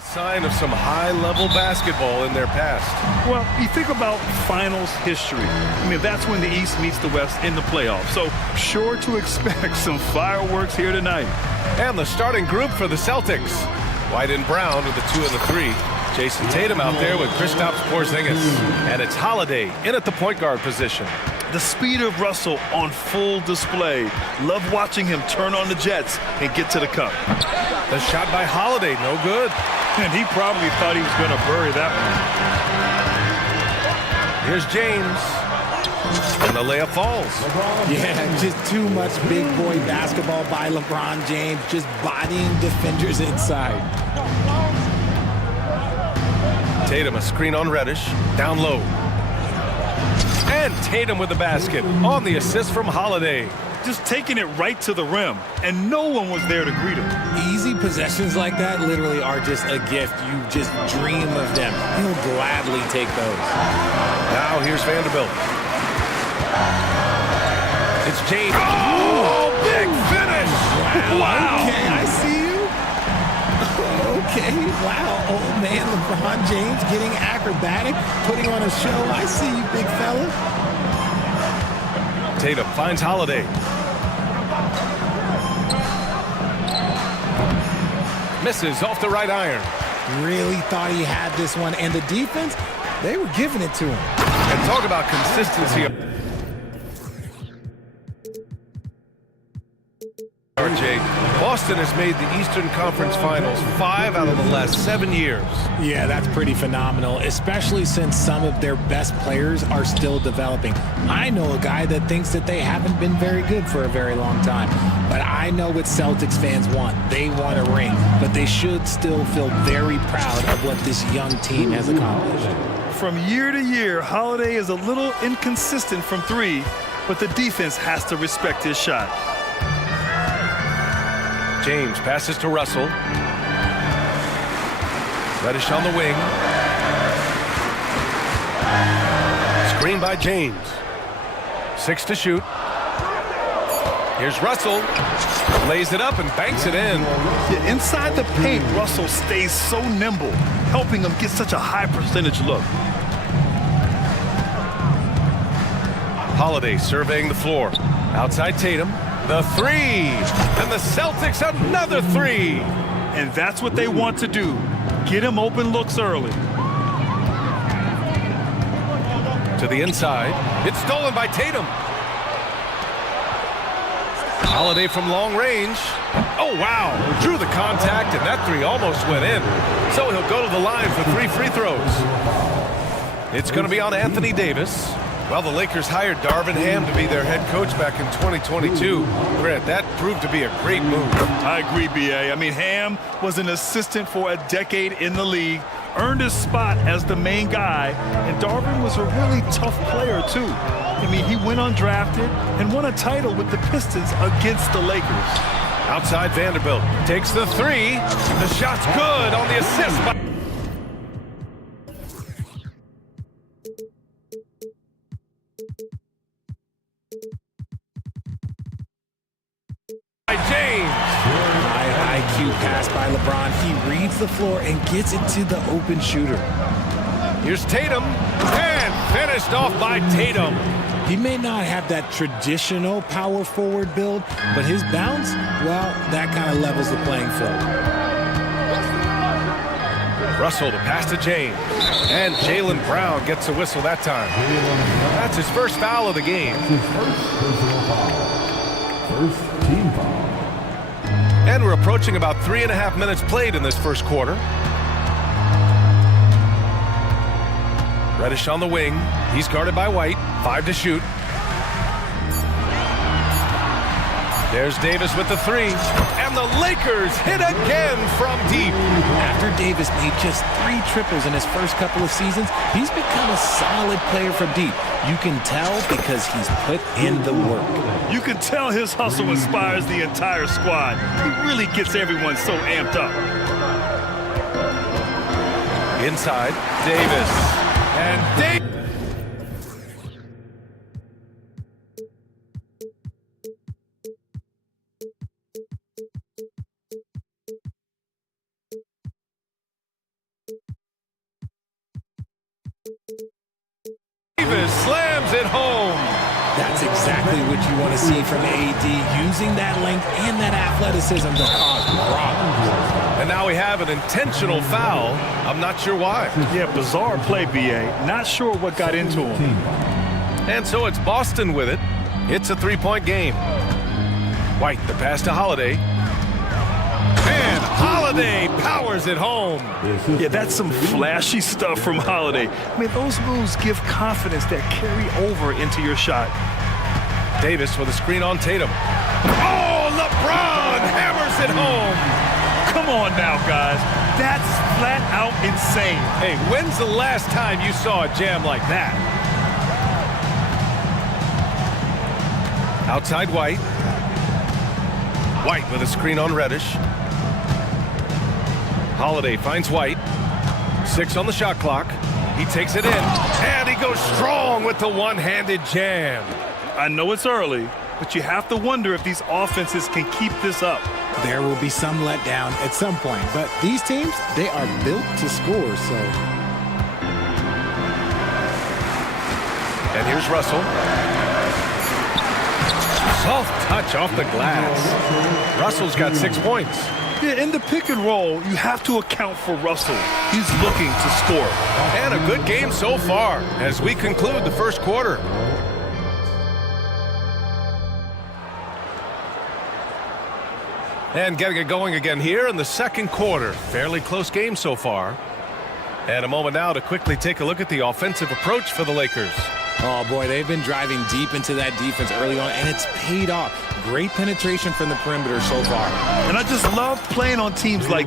Sign of some high-level basketball in their past. Well, you think about finals history. I mean, that's when the East meets the West in the playoffs. So sure to expect some fireworks here tonight. And the starting group for the Celtics. White and Brown with the 2 and the 3. Jason Tatum out there with Kristaps Porzingis. And it's Holiday in at the point guard position. The speed of Russell on full display. Love watching him turn on the jets and get to the cup. The shot by Holiday, no good. And he probably thought he was going to bury that one. Here's James. And the layup falls. Yeah, just too much big boy basketball by LeBron James, just bodying defenders inside. Tatum, a screen on Reddish, down low. And Tatum with the basket on the assist from Holiday. Just taking it right to the rim, and no one was there to greet him. Easy possessions like that literally are just a gift. You just dream of them. He'll gladly take those. Now here's Vanderbilt. It's James. Oh, big finish! Wow. Okay, I see you. Okay, wow. Old man LeBron James getting acrobatic, putting on a show. I see you, big fella. Tatum finds Holiday. Misses off the right iron. Really thought he had this one, and the defense, they were giving it to him. And talk about consistency. RJ, Boston has made the Eastern Conference Finals 5 out of the last 7 years. Yeah, that's pretty phenomenal, especially since some of their best players are still developing. I know a guy that thinks that they haven't been very good for a very long time, but I know what Celtics fans want. They want a ring, but they should still feel very proud of what this young team has accomplished. From year to year, Holiday is a little inconsistent from 3, but the defense has to respect his shot. James passes to Russell. Reddish on the wing. Screen by James. 6 to shoot. Here's Russell. Lays it up and banks it in. Yeah, inside the paint, Russell stays so nimble, helping him get such a high percentage look. Holiday surveying the floor. Outside Tatum. The 3. And the Celtics another 3. And that's what they want to do. Get him open looks early. To the inside. It's stolen by Tatum. Holiday from long range. Oh, wow. Drew the contact, and that 3 almost went in. So he'll go to the line for 3 free throws. It's going to be on Anthony Davis. Well, the Lakers hired Darvin Ham to be their head coach back in 2022. Grant, that proved to be a great move. I agree, B.A. I mean, Ham was an assistant for a decade in the league, earned his spot as the main guy, and Darvin was a really tough player, too. I mean, he went undrafted and won a title with the Pistons against the Lakers. Outside Vanderbilt takes the 3. The shot's good on the assist by James. High IQ pass by LeBron. He reads the floor and gets it to the open shooter. Here's Tatum, and finished off by Tatum. He may not have that traditional power forward build, but his bounce, well, that kind of levels the playing field. Russell to pass to James, and Jaylen Brown gets a whistle that time. That's his first foul of the game. First team foul. And we're approaching about 3.5 minutes played in this first quarter. Reddish on the wing. He's guarded by White. 5 to shoot. There's Davis with the 3. And the Lakers hit again from deep. After Davis made just 3 triples in his first couple of seasons, he's become a solid player from deep. You can tell because he's put in the work. You can tell his hustle inspires the entire squad. He really gets everyone so amped up. Inside, Davis. And Davis. Davis slams it home. That's exactly what you want to see from AD, using that length and that athleticism to cause problems. And now we have an intentional foul. I'm not sure why. Yeah, bizarre play, BA. Not sure what got into him. And so it's Boston with it. It's a three-point game. White, the pass to Holiday. And Holiday powers it home. Yeah, that's some flashy stuff from Holiday. I mean, those moves give confidence that carry over into your shot. Davis with a screen on Tatum. Oh, LeBron hammers it home. Come on now, guys. That's flat out insane. Hey, when's the last time you saw a jam like that? Outside White. White with a screen on Reddish. Holiday finds White. 6 on the shot clock. He takes it in. And he goes strong with the one-handed jam. I know it's early, but you have to wonder if these offenses can keep this up. There will be some letdown at some point, but these teams, they are built to score, so. And here's Russell. Soft touch off the glass. Russell's got 6 points. Yeah, in the pick and roll, you have to account for Russell. He's looking to score. And a good game so far as we conclude the first quarter. And getting it going again here in the second quarter. Fairly close game so far. And a moment now to quickly take a look at the offensive approach for the Lakers. Oh, boy, they've been driving deep into that defense early on, and it's paid off. Great penetration from the perimeter so far. And I just love playing on teams like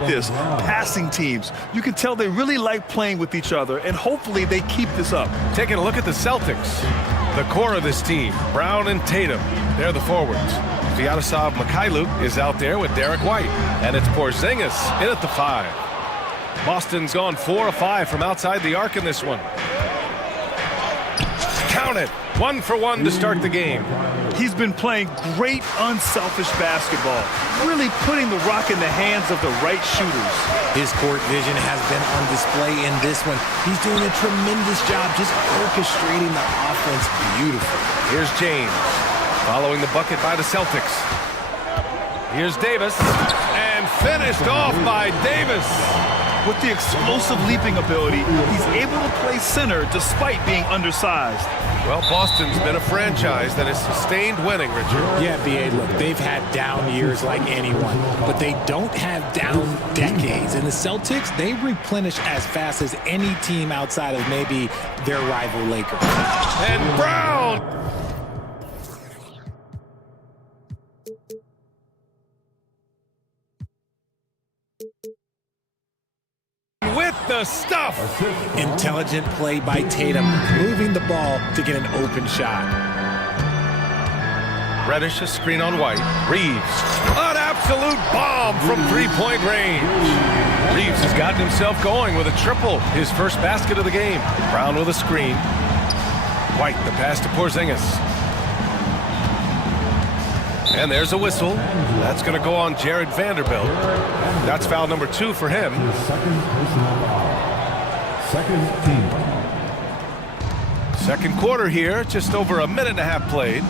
this, passing teams. You can tell they really like playing with each other, and hopefully they keep this up. Taking a look at the Celtics. The core of this team, Brown and Tatum. They're the forwards. Vyacheslav Mikhailuk is out there with Derek White. And it's Porzingis in at the 5. Boston's gone 4 of 5 from outside the arc in this one. Count it. 1 for 1 to start the game. He's been playing great, unselfish basketball, really putting the rock in the hands of the right shooters. His court vision has been on display in this one. He's doing a tremendous job just orchestrating the offense beautifully. Here's James, following the bucket by the Celtics. Here's Davis, and finished off by Davis. With the explosive leaping ability, he's able to play center despite being undersized. Well, Boston's been a franchise that has sustained winning, Richard. Yeah, B.A., look, they've had down years like anyone, but they don't have down decades. And the Celtics, they replenish as fast as any team outside of maybe their rival Lakers. And Brown! With the stuff. Intelligent play by Tatum, moving the ball to get an open shot. Reddish, a screen on White. Reeves, an absolute bomb from three-point range. Reeves has gotten himself going with a triple, his first basket of the game. Brown with a screen. White, the pass to Porzingis. And there's a whistle. That's going to go on Jared Vanderbilt. That's foul number 2 for him. Second quarter here, just over a minute and a half played.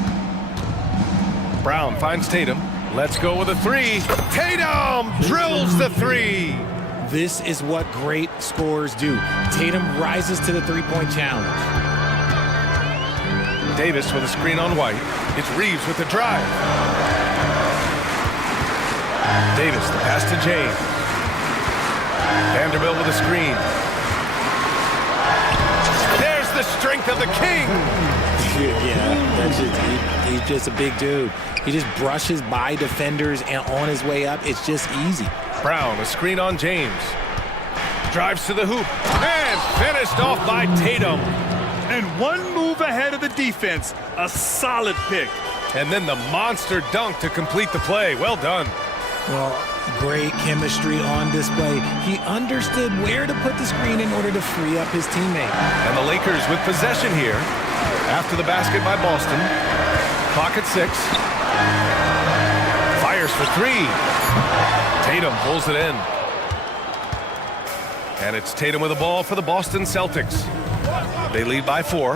Brown finds Tatum. Let's go with a 3. Tatum drills the 3. This is what great scorers do. Tatum rises to the three-point challenge. Davis with a screen on White. It's Reeves with the drive. Davis, the pass to James. Vanderbilt with a screen. There's the strength of the king. Yeah, that's he's just a big dude. He just brushes by defenders, and on his way up, it's just easy. Brown, a screen on James. Drives to the hoop. And finished off by Tatum. And one move ahead of the defense. A solid pick. And then the monster dunk to complete the play. Well done. Well, great chemistry on display. He understood where to put the screen in order to free up his teammate. And the Lakers with possession here after the basket by Boston. Clock at 6. Fires for 3. Tatum pulls it in. And it's Tatum with the ball for the Boston Celtics. They lead by 4.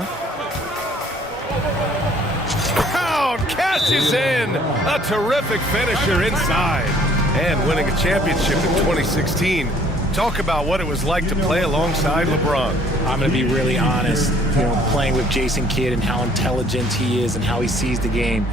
Brown cashes in. A terrific finisher inside. And winning a championship in 2016. Talk about what it was like to play alongside LeBron. I'm going to be really honest, playing with Jason Kidd and how intelligent he is and how he sees the game,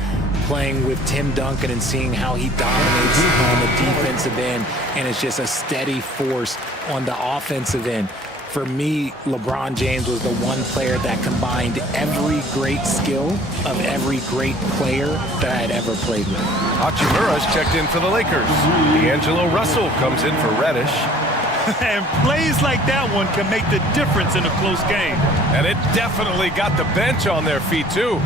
playing with Tim Duncan and seeing how he dominates on the defensive end and is just a steady force on the offensive end. For me, LeBron James was the one player that combined every great skill of every great player that I had ever played with. Hachimura's checked in for the Lakers. D'Angelo Russell comes in for Reddish. And plays like that one can make the difference in a close game. And it definitely got the bench on their feet, too.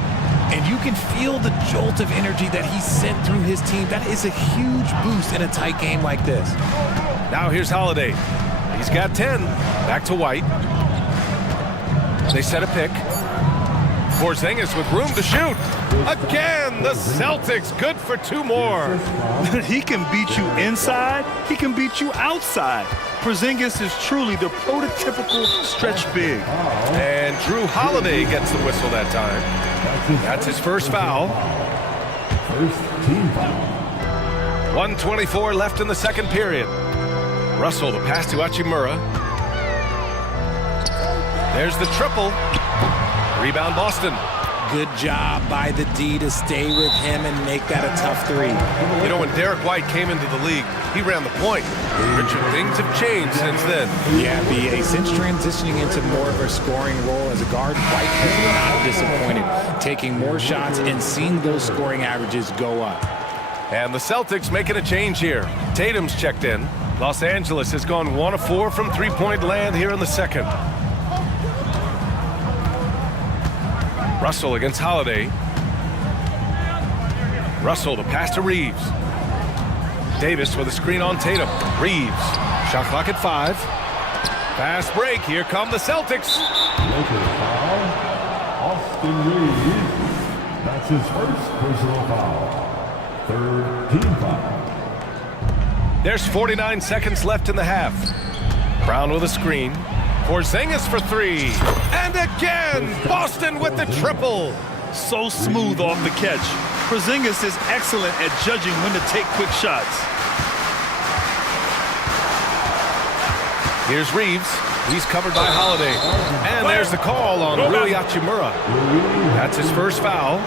And you can feel the jolt of energy that he sent through his team. That is a huge boost in a tight game like this. Now here's Holiday. He's got 10. Back to White. They set a pick. Porzingis with room to shoot. Again, the Celtics good for 2 more. He can beat you inside. He can beat you outside. Porzingis is truly the prototypical stretch big. And Drew Holiday gets the whistle that time. That's his first foul. First team foul. 1:24 left in the second period. Russell, the pass to Hachimura. There's the triple. Rebound Boston. Good job by the D to stay with him and make that a tough 3. You know, when Derek White came into the league, he ran the point. Richard, things have changed since then. Yeah, BA, since transitioning into more of a scoring role as a guard, White has not disappointed, taking more shots and seeing those scoring averages go up. And the Celtics making a change here. Tatum's checked in. Los Angeles has gone 1 of 4 from three-point land here in the second. Russell against Holiday. Russell, the pass to Reeves. Davis with a screen on Tatum. Reeves, shot clock at 5. Fast break, here come the Celtics. Lakers foul. Austin Reeves. That's his first personal foul. Third team foul. There's 49 seconds left in the half. Brown with a screen. Porzingis for 3. And again, Boston with the triple. So smooth off the catch. Porzingis is excellent at judging when to take quick shots. Here's Reeves. He's covered by Holiday. And there's the call on Rui Hachimura. That's his first foul.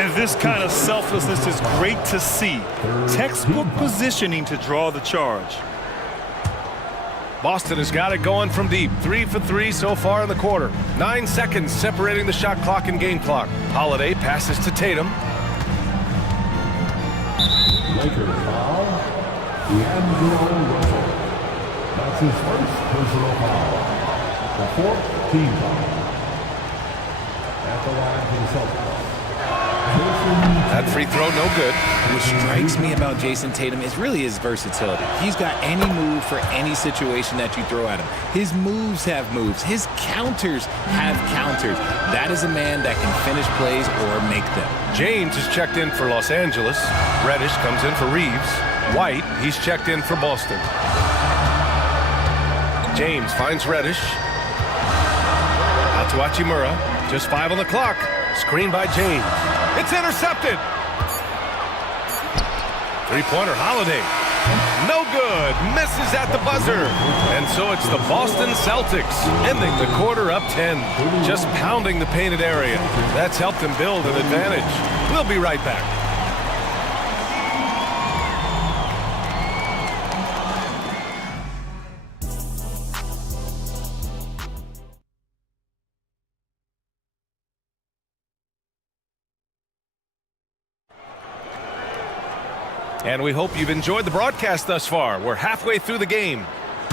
And this kind of selflessness is great to see. Textbook positioning to draw the charge. Boston has got it going from deep. 3 for 3 so far in the quarter. 9 seconds separating the shot clock and game clock. Holiday passes to Tatum. Lakers foul. D'Angelo Russell. That's his first personal foul. The 4th team foul. At the line for the Celtics. That free throw no good. What strikes me about Jason Tatum is really his versatility. He's got any move for any situation that you throw at him. His moves have moves. His counters have counters. That is a man that can finish plays or make them. James is checked in for Los Angeles. Reddish comes in for Reeves. White, he's checked in for Boston. James finds Reddish. Out to Hachimura. Just 5 on the clock. Screen by James. It's intercepted. Three-pointer Holiday. No good. Misses at the buzzer. And so it's the Boston Celtics ending the quarter up 10. Just pounding the painted area. That's helped them build an advantage. We'll be right back. And we hope you've enjoyed the broadcast thus far. We're halfway through the game.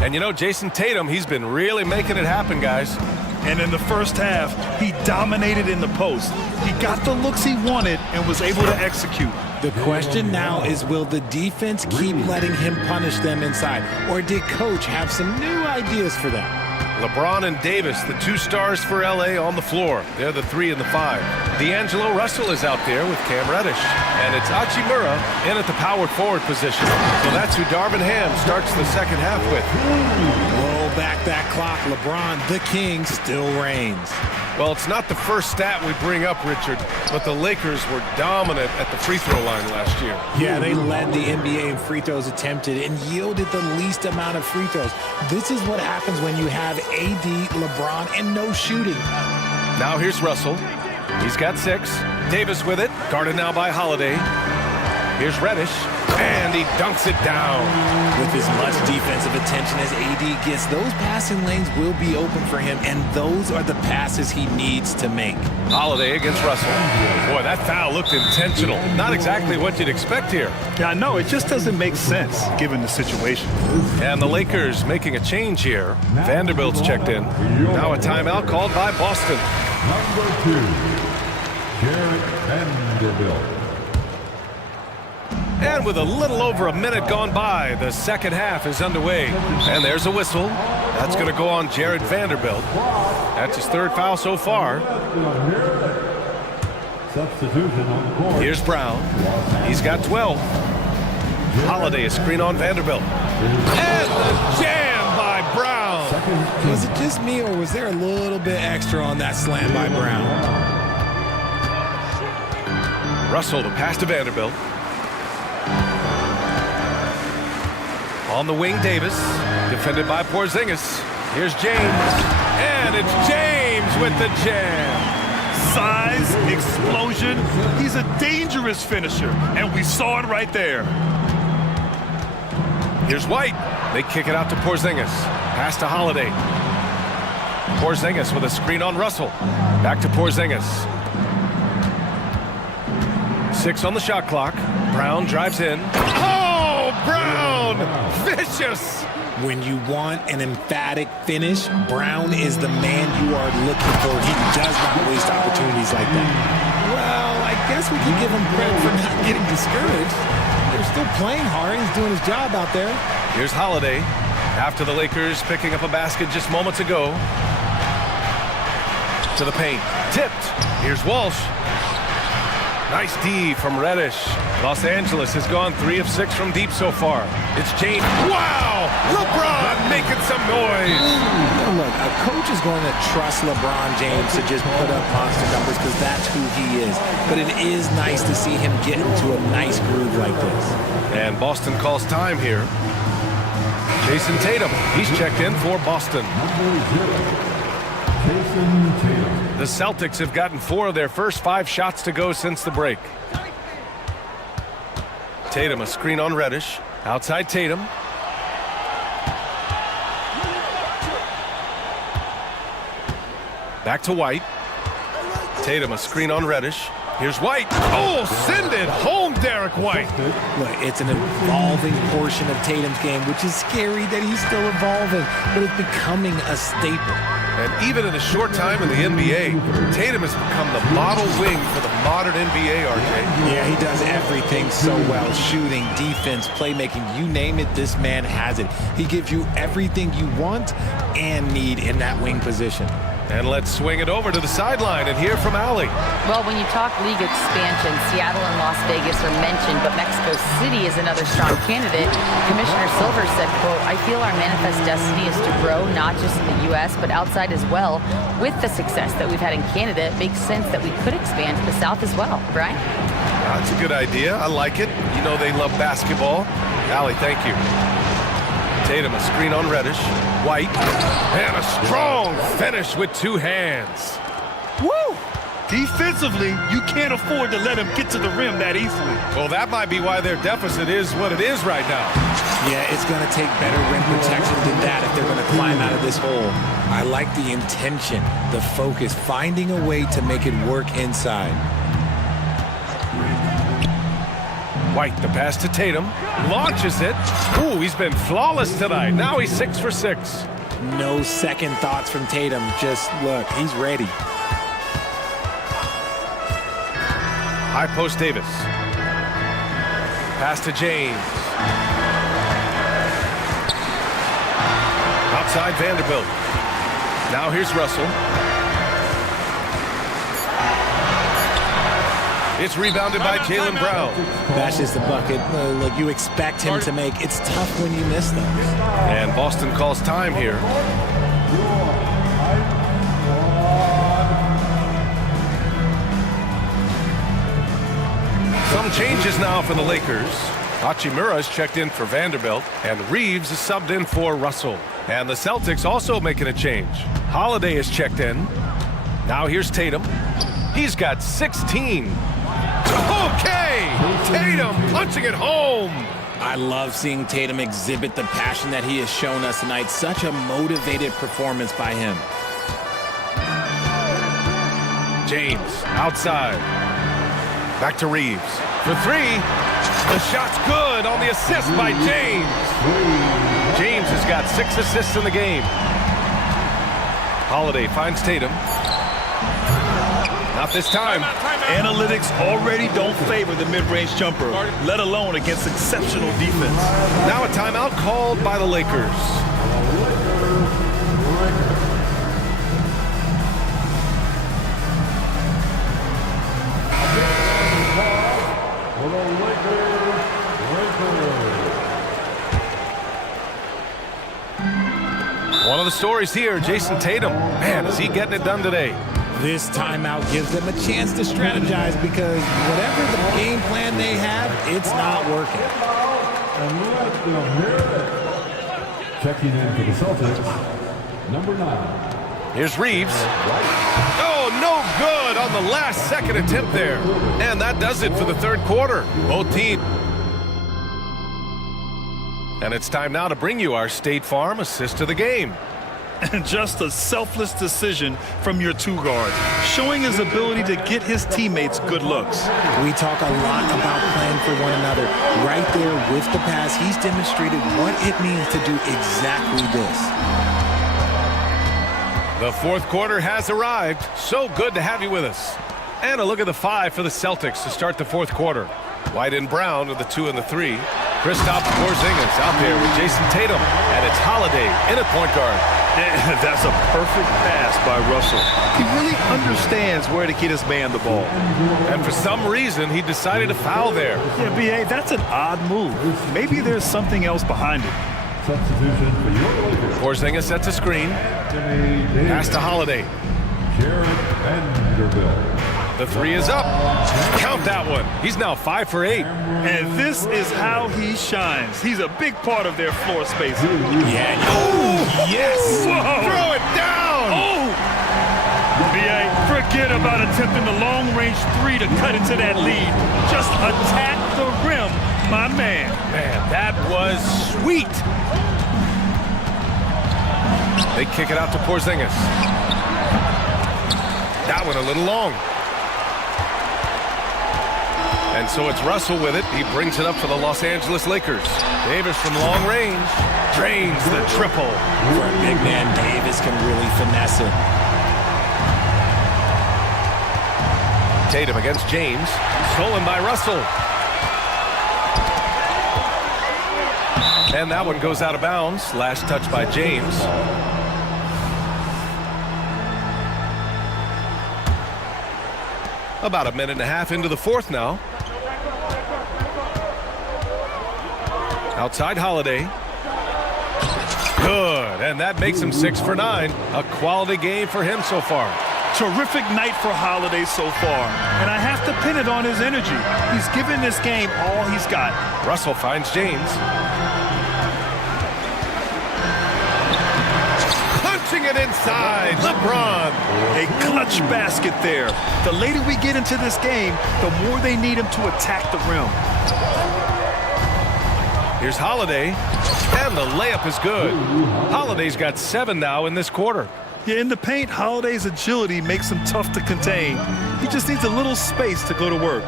And you know, Jason Tatum, he's been really making it happen, guys. And in the first half, he dominated in the post. He got the looks he wanted and was able to execute. The question now is, will the defense keep letting him punish them inside? Or did Coach have some new ideas for them? LeBron and Davis, the two stars for LA, on the floor. They're the 3 and the 5. D'Angelo Russell is out there with Cam Reddish. And it's Hachimura in at the power forward position. So that's who Darvin Ham starts the second half with. Roll back that clock. LeBron, the king, still reigns. Well, it's not the first stat we bring up, Richard, but the Lakers were dominant at the free throw line last year. Yeah, they led the NBA in free throws attempted and yielded the least amount of free throws. This is what happens when you have AD, LeBron, and no shooting. Now here's Russell. He's got 6. Davis with it, guarded now by Holiday. Here's Reddish, and he dunks it down. With as much defensive attention as AD gets, those passing lanes will be open for him, and those are the passes he needs to make. Holiday against Russell. Boy, that foul looked intentional. Not exactly what you'd expect here. Yeah, I know. It just doesn't make sense given the situation. And the Lakers making a change here. Vanderbilt's checked in. Now a timeout called by Boston. Number 2, Jared Vanderbilt. And with a little over a minute gone by, the second half is underway. And there's a whistle. That's going to go on Jared Vanderbilt. That's his 3rd foul so far. Substitution on the court. Here's Brown. He's got 12. Holiday, a screen on Vanderbilt. And the jam by Brown. Was it just me, or was there a little bit extra on that slam by Brown? Russell, the pass to Vanderbilt. On the wing, Davis, defended by Porzingis. Here's James, and it's James with the jam. Size, explosion. He's a dangerous finisher, and we saw it right there. Here's White. They kick it out to Porzingis. Pass to Holiday. Porzingis with a screen on Russell. Back to Porzingis. 6 on the shot clock. Brown drives in. Oh, Brown! Vicious! When you want an emphatic finish, Brown is the man you are looking for. He does not waste opportunities like that. Well, I guess we can give him credit for not getting discouraged. They're still playing hard. He's doing his job out there. Here's Holiday. After the Lakers picking up a basket just moments ago. To the paint. Tipped. Here's Walsh. Nice D from Reddish. Los Angeles has gone 3 of 6 from deep so far. It's James. Wow! LeBron making some noise. Look, a coach is going to trust LeBron James to just put up monster numbers because that's who he is. But it is nice to see him get into a nice groove like this. And Boston calls time here. Jason Tatum. He's checked in for Boston. The Celtics have gotten 4 of their first 5 shots to go since the break. Tatum, a screen on Reddish. Outside Tatum. Back to White. Tatum, a screen on Reddish. Here's White. Oh, send it home, Derek White. Look, it's an evolving portion of Tatum's game, which is scary that he's still evolving, but it's becoming a staple. And even in a short time in the NBA, Tatum has become the model wing for the modern NBA, RJ. Yeah, he does everything so well. Shooting, defense, playmaking, you name it, this man has it. He gives you everything you want and need in that wing position. And let's swing it over to the sideline and hear from Allie. Well, when you talk league expansion, Seattle and Las Vegas are mentioned, but Mexico City is another strong candidate. Commissioner Silver said, quote, "I feel our manifest destiny is to grow not just in the U.S., but outside as well. With the success that we've had in Canada, it makes sense that we could expand to the South as well." Brian? That's a good idea. I like it. You know they love basketball. Allie, thank you. Tatum, a screen on Reddish. White, and a strong finish with 2 hands. Woo! Defensively, you can't afford to let him get to the rim that easily. Well, that might be why their deficit is what it is right now. Yeah, it's going to take better rim protection than that if they're going to climb out of this hole. I like the intention, the focus, finding a way to make it work inside. White, the pass to Tatum, launches it. Ooh, he's been flawless tonight. Now he's 6 for 6. No second thoughts from Tatum. Just look, he's ready. High post Davis. Pass to James. Outside Vanderbilt. Now here's Russell. It's rebounded by Jaylen Brown. That's just the bucket. Look, you expect him to make. It's tough when you miss those. And Boston calls time here. Some changes now for the Lakers. Hachimura is checked in for Vanderbilt, and Reeves is subbed in for Russell. And the Celtics also making a change. Holiday is checked in. Now here's Tatum. He's got 16. Okay! Tatum punching it home! I love seeing Tatum exhibit the passion that he has shown us tonight. Such a motivated performance by him. James outside. Back to Reeves for three. The shot's good on the assist by James. James has got 6 assists in the game. Holiday finds Tatum. Not this time. Analytics already don't favor the mid-range jumper, let alone against exceptional defense. Now a timeout called by the Lakers. One of the stories here, Jason Tatum. Man, is he getting it done today? This timeout gives them a chance to strategize because whatever the game plan they have, it's not working. Checking in for the Celtics, number 9. Here's Reeves. Oh, no good on the last second attempt there. And that does it for the third quarter. Both teams. And it's time now to bring you our State Farm assist of the game. And just a selfless decision from your two guards, showing his ability to get his teammates good looks. We talk a lot about playing for one another. Right there with the pass, he's demonstrated what it means to do exactly this. The fourth quarter has arrived. So good to have you with us. And a look at the 5 for the Celtics to start the fourth quarter. White and Brown with the 2 and the 3. Kristaps Porzingis out there with Jason Tatum. And it's Holiday in at point guard. And that's a perfect pass by Russell. He really understands where to get his man the ball. And for some reason, he decided to foul there. Yeah, B.A., that's an odd move. Maybe there's something else behind it. Substitution for your Lakers. Porzingis sets a screen. Pass to Holiday. Jared Vanderbilt. The 3 is up. Count that one. He's now 5 for 8. And this is how he shines. He's a big part of their floor space. Yeah. Oh, yes. Whoa. Throw it down. Oh. B.A., forget about attempting the long-range 3 to cut into that lead. Just attack the rim, my man. Man, that was sweet. They kick it out to Porzingis. That one a little long. And so it's Russell with it. He brings it up for the Los Angeles Lakers. Davis from long range drains the triple. For a big man, Davis can really finesse it. Tatum against James. Stolen by Russell. And that one goes out of bounds. Last touch by James. About a minute and a half into the fourth now. Outside Holiday. Good, and that makes him 6 for 9. A quality game for him so far. Terrific night for Holiday so far, and I have to pin it on his energy. He's given this game all he's got. Russell finds James. Punching it inside, LeBron. A clutch basket there. The later we get into this game, the more they need him to attack the rim. Here's Holiday, and the layup is good. Holiday's got 7 now in this quarter. Yeah, in the paint, Holiday's agility makes him tough to contain. He just needs a little space to go to work.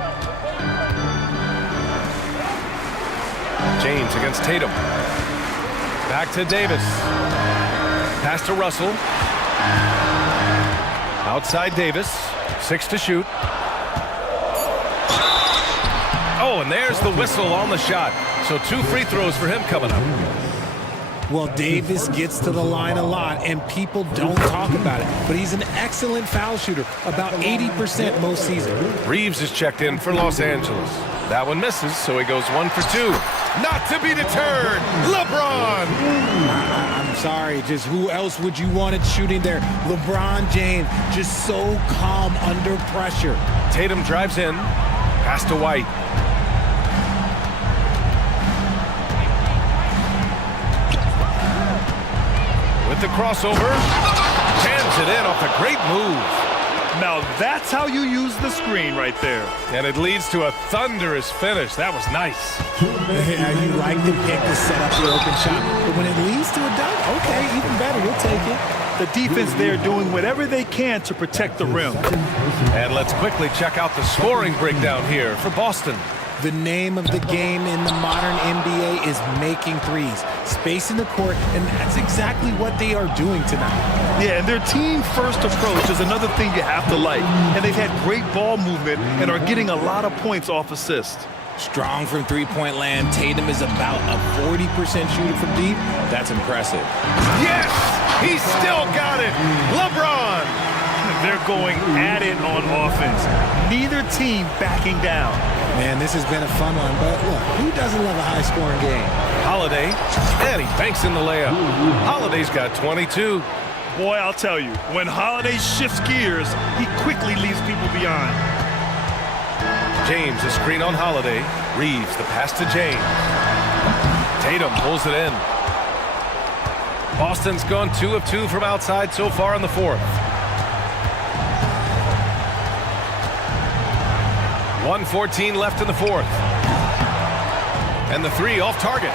James against Tatum. Back to Davis. Pass to Russell. Outside Davis. 6 to shoot. Oh, and there's the whistle on the shot. So 2 free throws for him coming up. Well, Davis gets to the line a lot, and people don't talk about it. But he's an excellent foul shooter, about 80% most seasons. Reeves is checked in for Los Angeles. That one misses, so he goes 1 for 2. Not to be deterred, LeBron! I'm sorry, just who else would you want it shooting there? LeBron James, just so calm under pressure. Tatum drives in, pass to White. With the crossover, jams it in off a great move. Now that's how you use the screen right there. And it leads to a thunderous finish. That was nice. Yeah, you like the pick to set up the open shot, but when it leads to a dunk, okay, even better, we'll take it. The defense there doing whatever they can to protect the rim. And let's quickly check out the scoring breakdown here for Boston. The name of the game in the modern NBA is making threes, spacing the court, and that's exactly what they are doing tonight. Yeah, and their team-first approach is another thing you have to like. And they've had great ball movement and are getting a lot of points off assist. Strong from three-point land. Tatum is about a 40% shooter from deep. That's impressive. Yes! He still got it! LeBron! They're going at it on offense. Neither team backing down. Man, this has been a fun one, but look, who doesn't love a high-scoring game? Holiday, and he banks in the layup. Holiday's got 22. Boy, I'll tell you, when Holiday shifts gears, he quickly leaves people behind. James, a screen on Holiday. Reeves, the pass to James. Tatum pulls it in. Boston's gone 2 of 2 from outside so far in the fourth. 1:14 left in the fourth. And the three off target.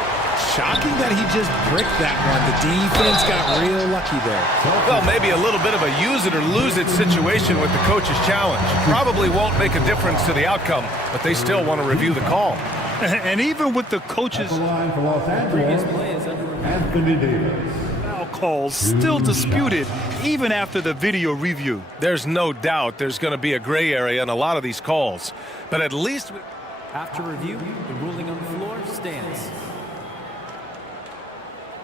Shocking that he just bricked that one. The defense got real lucky there. Well, maybe a little bit of a use it or lose it situation with the coach's challenge. Probably won't make a difference to the outcome, but they still want to review the call. And even with the coach's previous play is Anthony Davis. foul calls still disputed even after the video review. There's no doubt there's going to be a gray area in a lot of these calls, but at least After review, the ruling on the floor stands.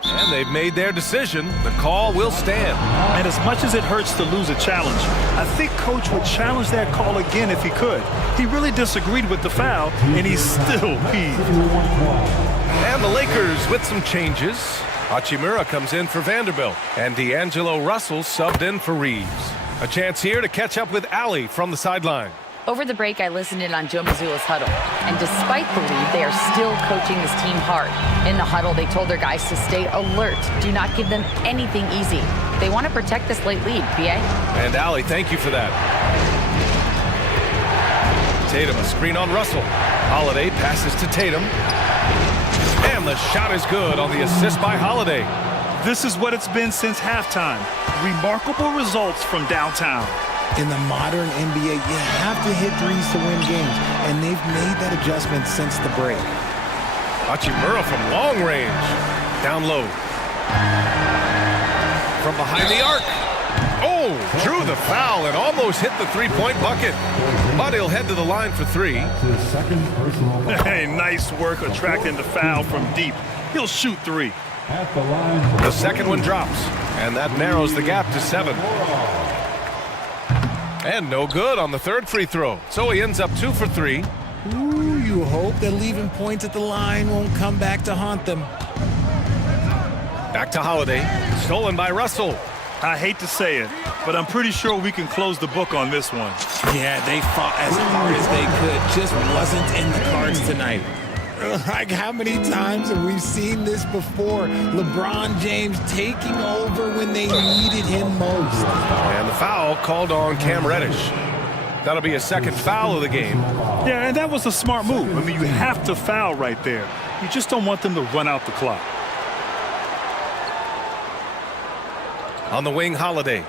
and they've made their decision. The call will stand. And as much as it hurts to lose a challenge, I think Coach would challenge that call again if he could. He really disagreed with the foul, and he's still peeved. And the Lakers with some changes. Hachimura comes in for Vanderbilt, and D'Angelo Russell subbed in for Reeves. A chance here to catch up with Allie from the sideline. Over the break, I listened in on Joe Mazzulla's huddle. And despite the lead, they are still coaching this team hard. In the huddle, they told their guys to stay alert. Do not give them anything easy. They want to protect this late lead, BA. And Allie, thank you for that. Tatum, a screen on Russell. Holiday passes to Tatum. And the shot is good on the assist by Holiday. This is what it's been since halftime. Remarkable results from downtown. In the modern NBA, you have to hit threes to win games, and they've made that adjustment since the break. Hachimura from long range. Down low. From behind the arc. Oh, drew the foul and almost hit the three-point bucket. But he'll head to the line for three. His second personal foul. Hey, nice work attracting the foul from deep. He'll shoot three. At the line. The second one drops, and that narrows the gap to 7. And no good on the third free throw. So he ends up 2 for 3. Ooh, you hope that leaving points at the line won't come back to haunt them. Back to Holiday. Stolen by Russell. I hate to say it, but I'm pretty sure we can close the book on this one. Yeah, they fought as hard as they could. Just wasn't in the cards tonight. Like, how many times have we seen this before? LeBron James taking over when they needed him most. And the foul called on Cam Reddish. That'll be a second foul of the game. Yeah, and that was a smart move. I mean, you have to foul right there. You just don't want them to run out the clock. On the wing, Holiday.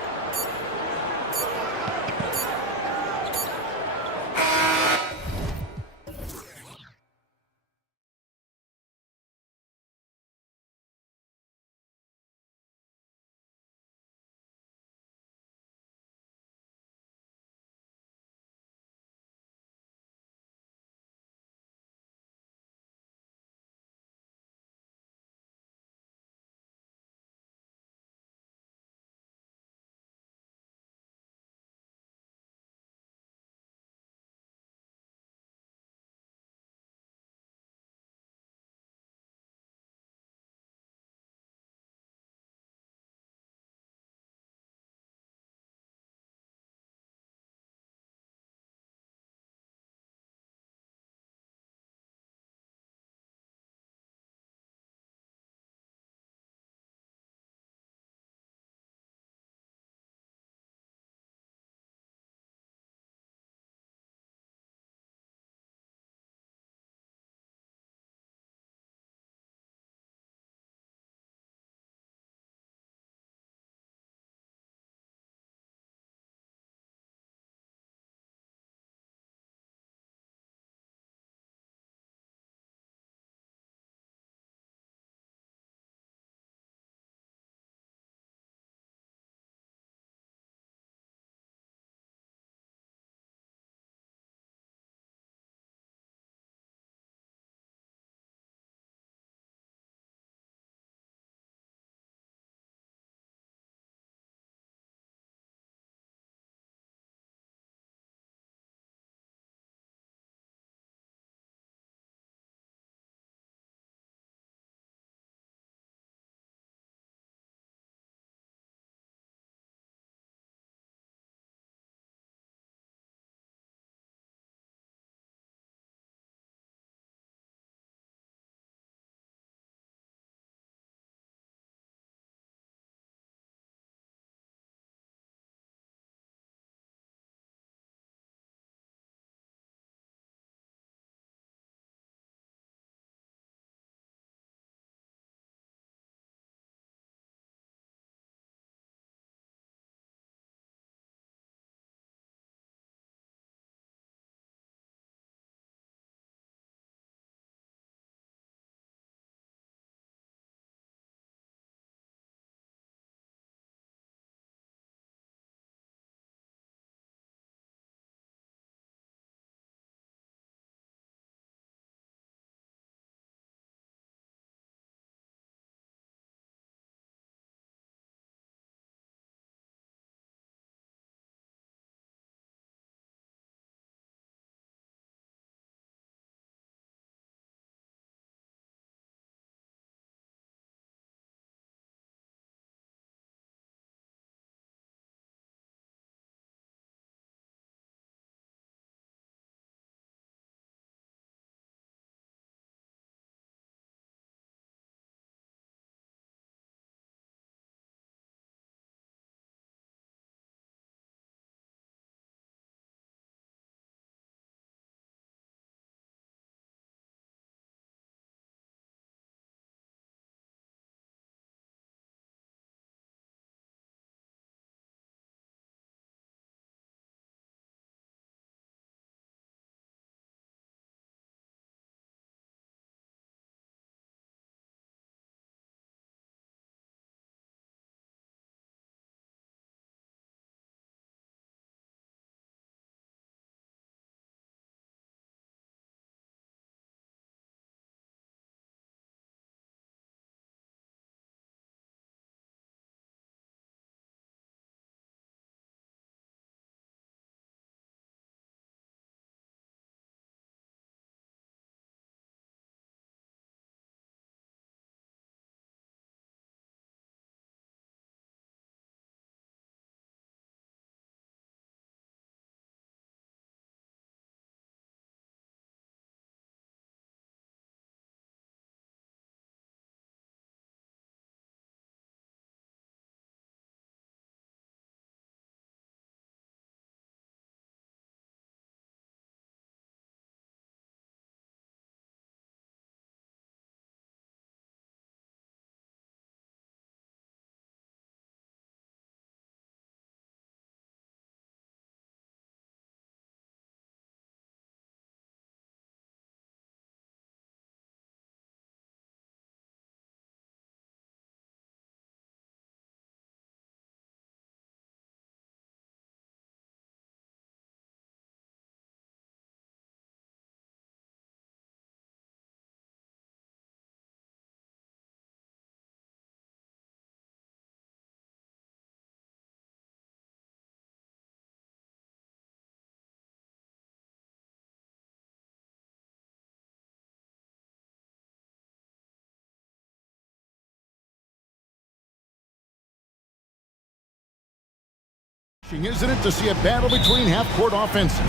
Isn't it, to see a battle between half-court offenses?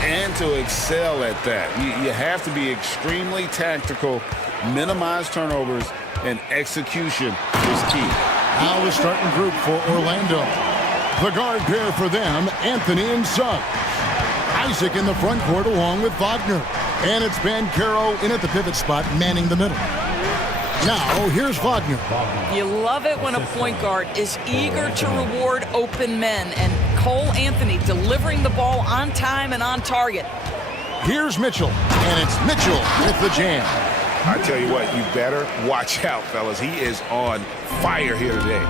And to excel at that. You have to be extremely tactical, minimize turnovers, and execution is key. Now the starting group for Orlando. The guard pair for them, Anthony and Suggs. Isaac in the front court along with Wagner. And it's Banchero in at the pivot spot, manning the middle. Now, here's Wagner. You love it when a point guard is eager to reward open men, and Cole Anthony delivering the ball on time and on target. Here's Mitchell, and it's Mitchell with the jam. I tell you what, you better watch out, fellas. He is on fire here today.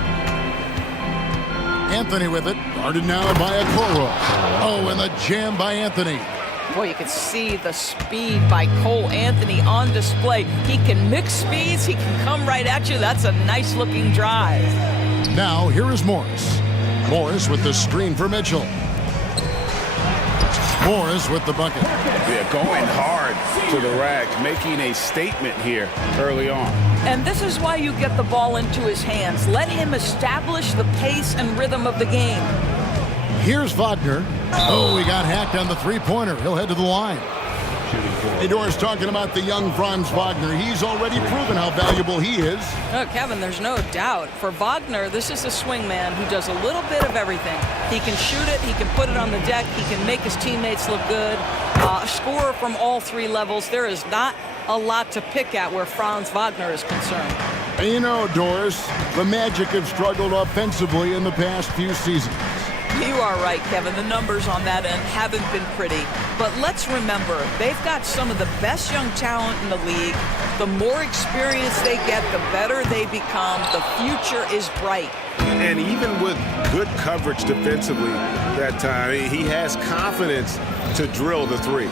Anthony with it, guarded now by Okoro. Oh, and the jam by Anthony. Boy, you can see the speed by Cole Anthony on display. He can mix speeds. He can come right at you. That's a nice-looking drive. Now, here is Morris. Morris with the screen for Mitchell. Morris with the bucket. Yeah, going hard to the rack, making a statement here early on. And this is why you get the ball into his hands. Let him establish the pace and rhythm of the game. Here's Wagner. Oh, he got hacked on the three-pointer. He'll head to the line. Hey, Doris, talking about the young Franz Wagner. He's already proven how valuable he is. Oh, Kevin, there's no doubt. For Wagner, this is a swing man who does a little bit of everything. He can shoot it. He can put it on the deck. He can make his teammates look good. A scorer from all three levels. There is not a lot to pick at where Franz Wagner is concerned. And you know, Doris, the Magic have struggled offensively in the past few seasons. You are right, Kevin. The numbers on that end haven't been pretty. But let's remember, they've got some of the best young talent in the league. The more experience they get, the better they become. The future is bright. And even with good coverage defensively that time, he has confidence to drill the three.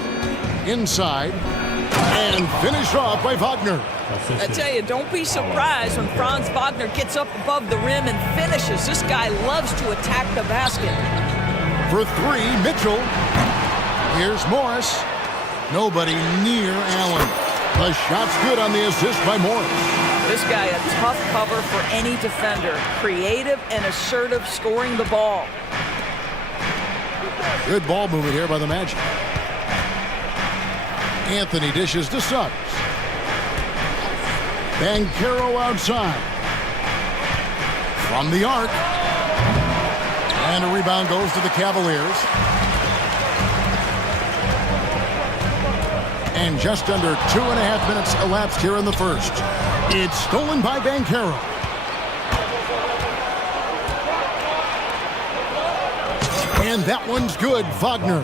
Inside, and finished off by Wagner. I tell you, don't be surprised when Franz Wagner gets up above the rim and finishes. This guy loves to attack the basket. For three, Mitchell. Here's Morris. Nobody near Allen. The shot's good on the assist by Morris. This guy a tough cover for any defender. Creative and assertive scoring the ball. Good ball movement here by the Magic. Anthony dishes to Suggs. Banchero outside. From the arc. And a rebound goes to the Cavaliers. And just under 2.5 minutes elapsed here in the first. It's stolen by Banchero. And that one's good, Wagner.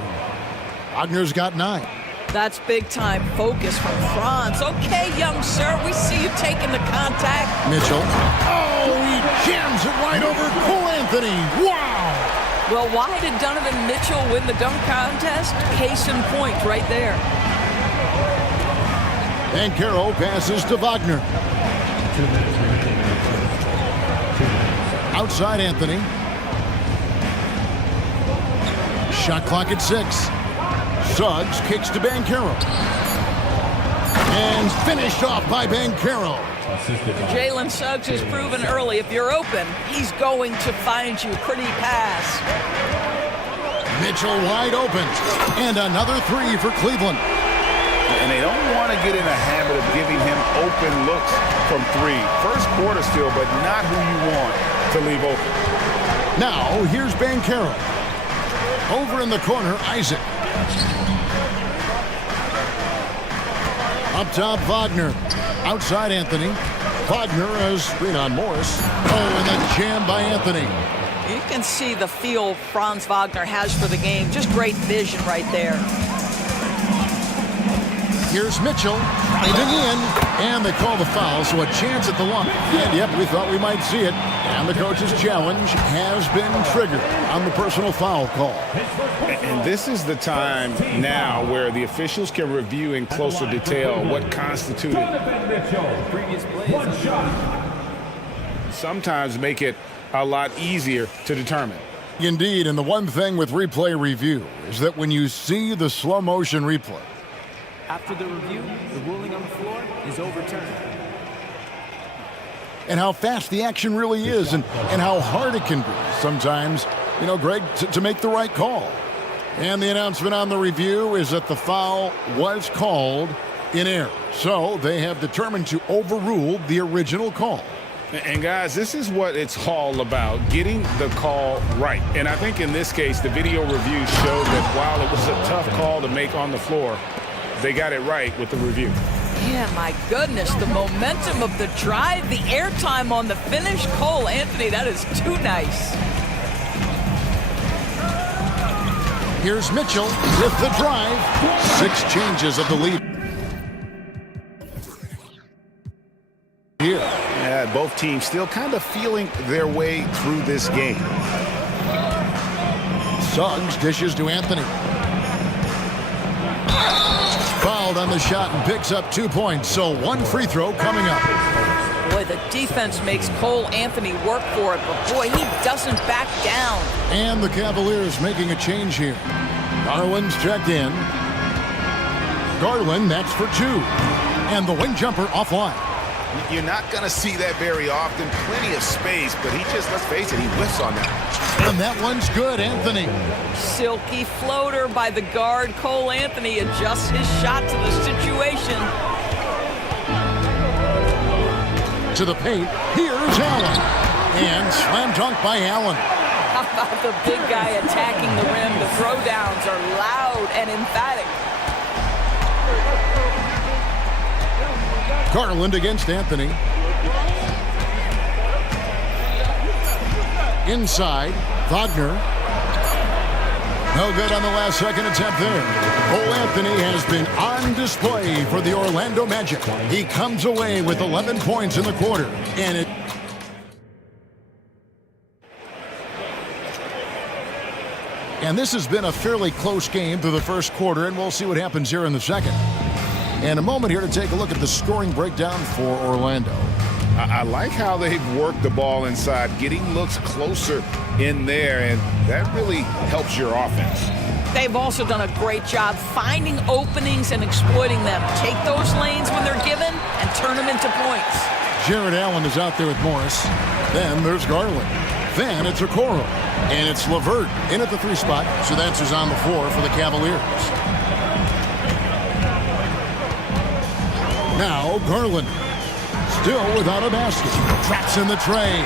Wagner's got 9. That's big-time focus from Franz. Okay, young sir, we see you taking the contact. Mitchell. Oh, he jams it right over Cole Anthony. Wow! Well, why did Donovan Mitchell win the dunk contest? Case in point right there. Banchero passes to Wagner. Outside Anthony. Shot clock at 6. Suggs kicks to Banchero. And finished off by Banchero. Jalen Suggs has proven early, if you're open, he's going to find you. Pretty pass. Mitchell wide open. And another 3 for Cleveland. And they don't want to get in a habit of giving him open looks from 3. First quarter still, but not who you want to leave open. Now, here's Banchero. Over in the corner, Isaac. Up top, Wagner. Outside, Anthony. Wagner has screen on Morris. Oh, and the jam by Anthony. You can see the feel Franz Wagner has for the game. Just great vision right there. Here's Mitchell, driving in, and they call the foul, so a chance at the line. And yep, we thought we might see it. And the coach's challenge has been triggered on the personal foul call. And this is the time now where the officials can review in closer detail what constituted. Sometimes make it a lot easier to determine. Indeed, and the one thing with replay review is that when you see the slow motion replay, after the review, the ruling on the floor is overturned. And how fast the action really is and how hard it can be. Sometimes Greg, to make the right call. And the announcement on the review is that the foul was called in error. So they have determined to overrule the original call. And guys, this is what it's all about, getting the call right. And I think in this case, the video review showed that while it was a tough call to make on the floor, they got it right with the review. Yeah, my goodness, the momentum of the drive, the airtime on the finish. Cole Anthony, that is too nice. Here's Mitchell with the drive. 6 changes of the lead. Here. Yeah, both teams still kind of feeling their way through this game. Suggs dishes to Anthony. Fouled on the shot and picks up 2 points. So 1 free throw coming up. Boy, the defense makes Cole Anthony work for it, but boy, he doesn't back down. And the Cavaliers making a change here. Garland's checked in. Garland, that's for 2. And the wing jumper offline. You're not going to see that very often. Plenty of space, but he just, let's face it, he whiffs on that. And that one's good, Anthony. Silky floater by the guard. Cole Anthony adjusts his shot to the situation. To the paint, here's Allen. And slam dunk by Allen. How about the big guy attacking the rim? The throwdowns are loud and emphatic. Garland against Anthony. Inside, Wagner. No good on the last second attempt there. Cole Anthony has been on display for the Orlando Magic. He comes away with 11 points in the quarter. And this has been a fairly close game through the first quarter, and we'll see what happens here in the second. And a moment here to take a look at the scoring breakdown for Orlando. I like how they've worked the ball inside, getting looks closer in there, and that really helps your offense. They've also done a great job finding openings and exploiting them. Take those lanes when they're given and turn them into points. Jared Allen is out there with Morris. Then there's Garland. Then it's Okoro. And it's LeVert in at the 3 spot. So that's who's on the floor for the Cavaliers. Now Garland, still without a basket. Traps in the tray.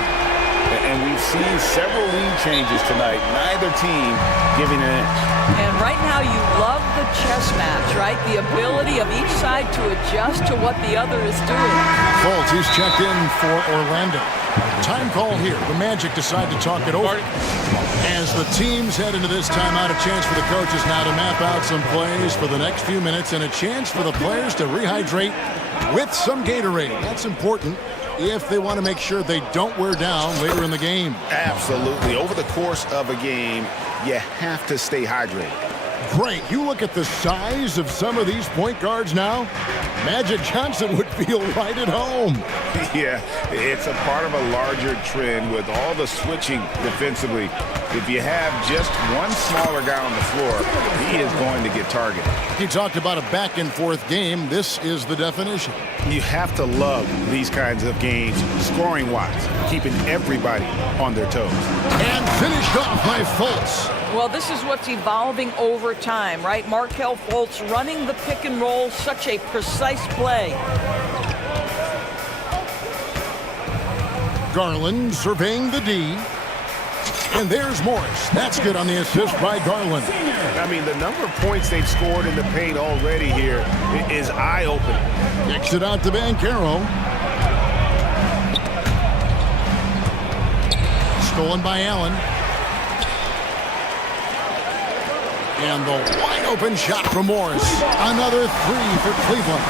And we've seen several lead changes tonight. Neither team giving an inch. And right now you love the chess match, right? The ability of each side to adjust to what the other is doing. Fultz, he's checked in for Orlando. Time call here. The Magic decide to talk it over. As the teams head into this timeout, a chance for the coaches now to map out some plays for the next few minutes and a chance for the players to rehydrate with some Gatorade. That's important if they want to make sure they don't wear down later in the game. Absolutely. Over the course of a game, you have to stay hydrated. Great. You look at the size of some of these point guards now. Magic Johnson would feel right at home. Yeah, it's a part of a larger trend with all the switching defensively. If you have just one smaller guy on the floor, he is going to get targeted. You talked about a back-and-forth game. This is the definition. You have to love these kinds of games, scoring-wise, keeping everybody on their toes. And finished off by Fultz. Well, this is what's evolving over time, right? Markelle Fultz running the pick and roll, such a precise play. Garland surveying the D. And there's Morris. That's good on the assist by Garland. I mean, the number of points they've scored in the paint already here is eye-opening. Kicks it out to Banchero. Stolen by Allen. And the wide-open shot from Morris. Another 3 for Cleveland.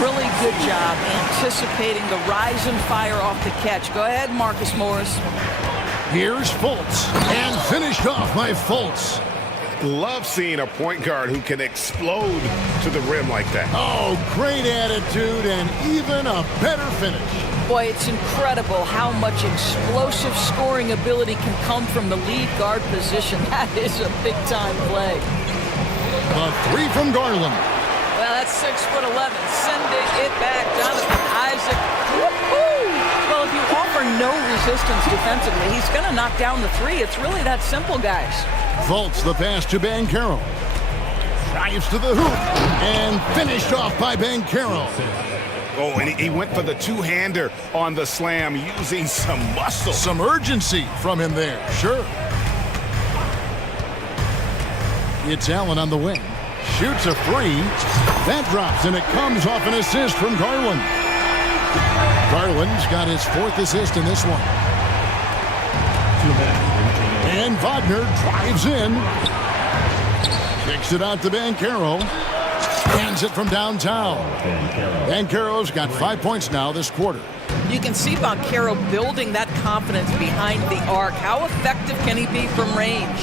Really good job anticipating the rise and fire off the catch. Go ahead, Marcus Morris. Here's Fultz. And finished off by Fultz. Love seeing a point guard who can explode to the rim like that. Oh, great attitude and even a better finish. Boy, it's incredible how much explosive scoring ability can come from the lead guard position. That is a big-time play. The 3 from Garland. Well, that's 6'11", sending it back. Jonathan Isaac. Woo-hoo! Well, if you offer offer no resistance defensively. He's going to knock down the three. It's really that simple, guys. Vaults the pass to Banchero. Drives to the hoop. And finished off by Banchero. Oh, and he went for the two-hander on the slam using some muscle. Some urgency from him there, sure. It's Allen on the wing. Shoots a three. That drops, and it comes off an assist from Garland. Garland's got his fourth assist in this one. And Wagner drives in. Kicks it out to Banchero. Hands it from downtown. Banchero's got 5 points now this quarter. You can see Banchero building that confidence behind the arc. How effective can he be from range?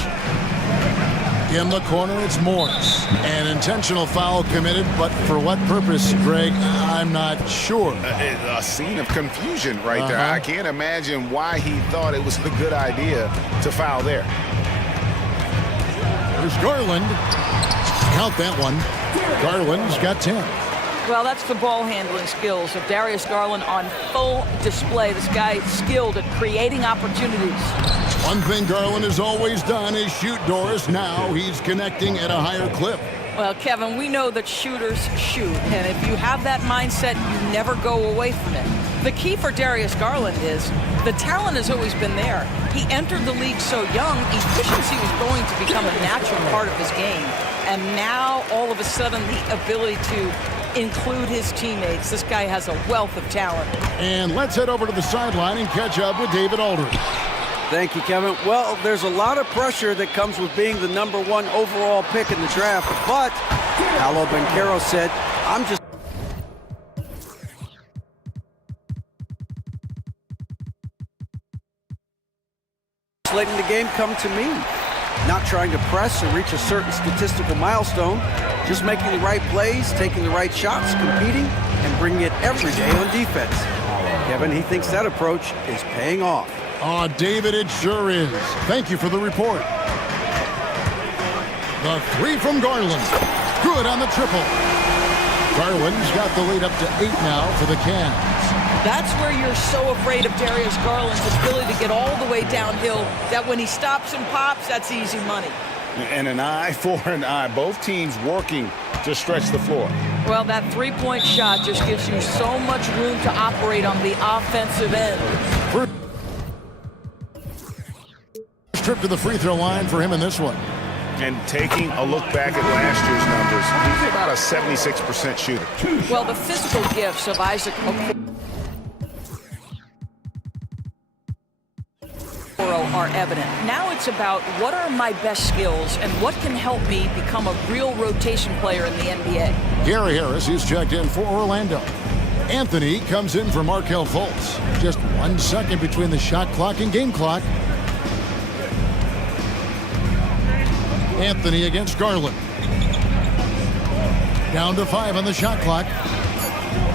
In the corner, it's Morris. An intentional foul committed, but for what purpose, Greg? I'm not sure. A scene of confusion right there. I can't imagine why he thought it was a good idea to foul there. There's Garland. Count that one. Garland's got 10. Well, that's the ball handling skills of Darius Garland on full display. This guy is skilled at creating opportunities. One thing Garland has always done is shoot, Doris. Now he's connecting at a higher clip. Well, Kevin, we know that shooters shoot, and if you have that mindset, you never go away from it. The key for Darius Garland is the talent has always been there. He entered the league so young, efficiency was going to become a natural part of his game. And now, all of a sudden, the ability to include his teammates. This guy has a wealth of talent. And let's head over to the sideline and catch up with David Aldridge. Thank you, Kevin. Well, there's a lot of pressure that comes with being the #1 overall pick in the draft, but Paolo Banchero said, I'm just letting the game come to me. Not trying to press or reach a certain statistical milestone, just making the right plays, taking the right shots, competing, and bringing it every day on defense. Kevin, he thinks that approach is paying off. Oh, David, it sure is. Thank you for the report. The three from Garland. Good on the triple. Garland's got the lead up to 8 now for the Cavs. That's where you're so afraid of Darius Garland's ability to get all the way downhill, that when he stops and pops, that's easy money. And an eye for an eye. Both teams working to stretch the floor. Well, that three-point shot just gives you so much room to operate on the offensive end. Trip to the free throw line for him in this one. And taking a look back at last year's numbers, he's about a 76% shooter. Well, the physical gifts of Isaac Okoro are evident. Now it's about what are my best skills and what can help me become a real rotation player in the NBA. Gary Harris is checked in for Orlando. Anthony comes in for Markelle Fultz. Just 1 second between the shot clock and game clock. Anthony against Garland. Down to 5 on the shot clock.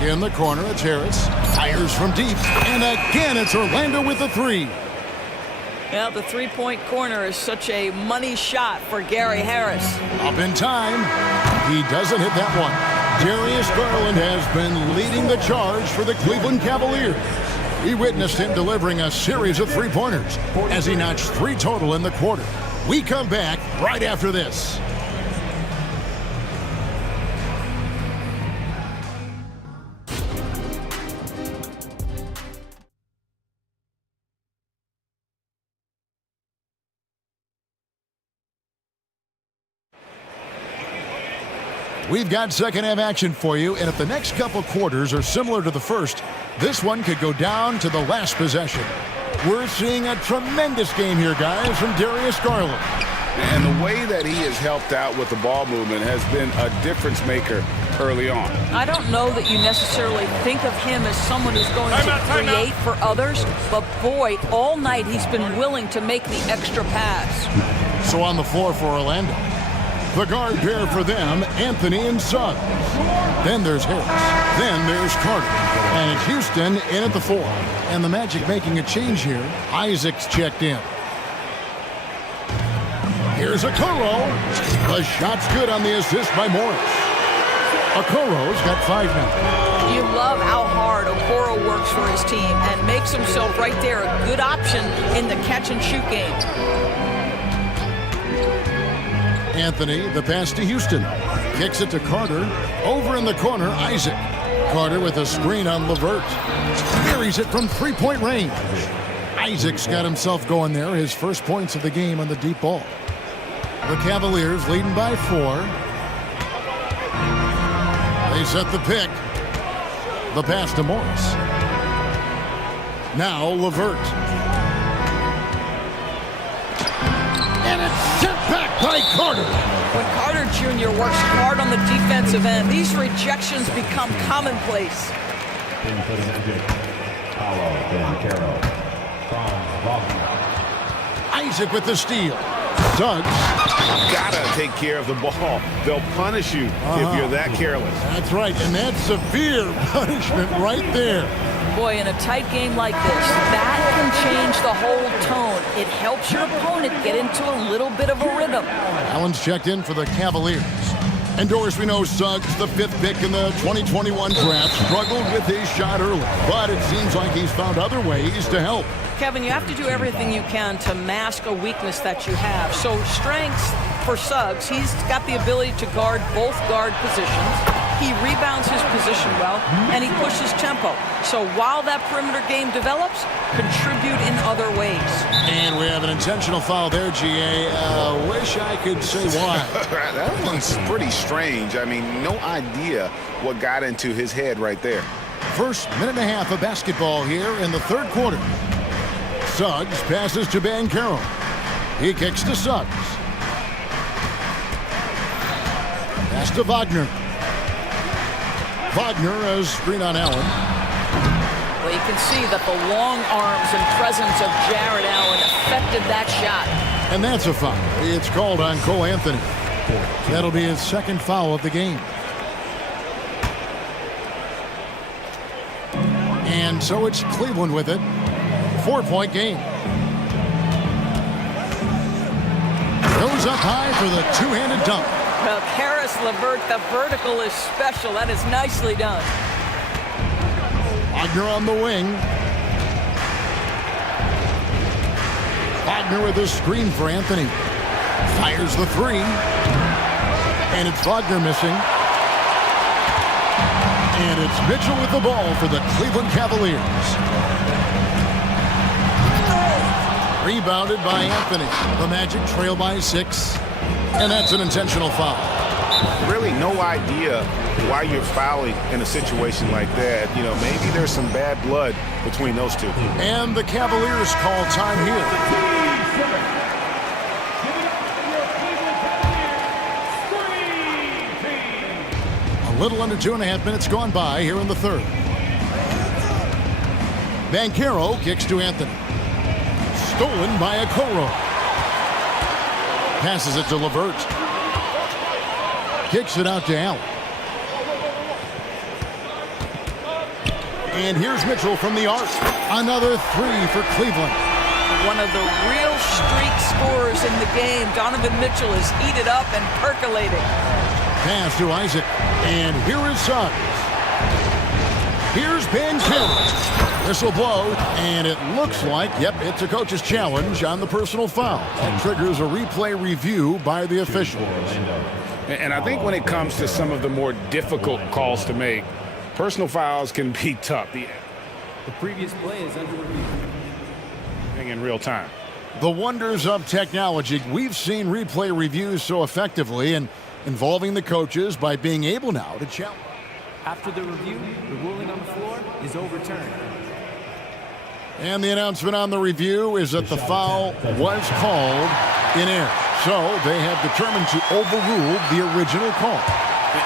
In the corner, it's Harris. Fires from deep. And again, it's Orlando with the three. Yeah, the three-point corner is such a money shot for Gary Harris. Up in time. He doesn't hit that one. Darius Garland has been leading the charge for the Cleveland Cavaliers. We witnessed him delivering a series of three-pointers as he notched 3 total in the quarter. We come back right after this. We've got second half action for you, and if the next couple quarters are similar to the first, this one could go down to the last possession. We're seeing a tremendous game here, guys, from Darius Garland. And the way that he has helped out with the ball movement has been a difference maker early on. I don't know that you necessarily think of him as someone who's going to create for others, but boy, all night he's been willing to make the extra pass. So on the floor for Orlando, the guard pair for them, Anthony and Suggs. Then there's Harris. Then there's Carter. And it's Houston in at the 4. And the Magic making a change here. Isaac's checked in. Here's Okoro. The shot's good on the assist by Morris. Okoro's got 5 now. You love how hard Okoro works works for his team and makes himself right there a good option in the catch-and-shoot game. Anthony, the pass to Houston. Kicks it to Carter. Over in the corner, Isaac. Carter with a screen on LeVert. Carries it from three-point range. Isaac's got himself going there, his first points of the game on the deep ball. The Cavaliers leading by 4. They set the pick. The pass to Morris. Now LeVert. And it's sent back by Carter. When Carter Jr. works hard on the defensive end, these rejections become commonplace. Isaac with the steal. Suggs. Gotta take care of the ball. They'll punish you if you're that careless. That's right, and that's severe punishment right there. Boy, in a tight game like this, that can change the whole tone. It helps your opponent get into a little bit of a rhythm. Allen's checked in for the Cavaliers. And Doris, we know Suggs, the 5th pick in the 2021 draft, struggled with his shot early, but it seems like he's found other ways to help. Kevin, you have to do everything you can to mask a weakness that you have. So strengths for Suggs, he's got the ability to guard both guard positions. He rebounds his position well, and he pushes tempo. So while that perimeter game develops, contribute in other ways. And we have an intentional foul there, GA. Wish I could say why. That one's pretty strange. I mean, no idea what got into his head right there. First minute and a half of basketball here in the third quarter. Suggs passes to Banchero. He kicks to Suggs. Pass to Wagner. Wagner has screen on Allen. Well, you can see that the long arms and presence of Jared Allen affected that shot. And that's a foul. It's called on Cole Anthony. That'll be his second foul of the game. And so it's Cleveland with it. 4-point game. Goes up high for the two-handed dunk. Well, Karis LeVert, the vertical is special. That is nicely done. Wagner on the wing. Wagner with a screen for Anthony. Fires the 3. And it's Wagner missing. And it's Mitchell with the ball for the Cleveland Cavaliers. Rebounded by Anthony. The Magic trail by 6. And that's an intentional foul. Really no idea why you're fouling in a situation like that. You know, maybe there's some bad blood between those two. And the Cavaliers call time here. A little under 2.5 minutes gone by here in the third. Banchero kicks to Anthony. Stolen by Okoro. Passes it to LeVert. Kicks it out to Allen. And here's Mitchell from the arc. Another 3 for Cleveland. One of the real streak scorers in the game. Donovan Mitchell is heated up and percolating. Pass to Isaac. And here is Suggs. Here's Banchero. Whistle blow, and it looks like, yep, it's a coach's challenge on the personal foul. That triggers a replay review by the officials. And I think when it comes to some of the more difficult calls to make, personal fouls can be tough. The previous play is under review. In real time. The wonders of technology. We've seen replay reviews so effectively and involving the coaches by being able now to challenge. After the review, the ruling on the floor is overturned. And the announcement on the review is that the foul was called in error. So they have determined to overrule the original call.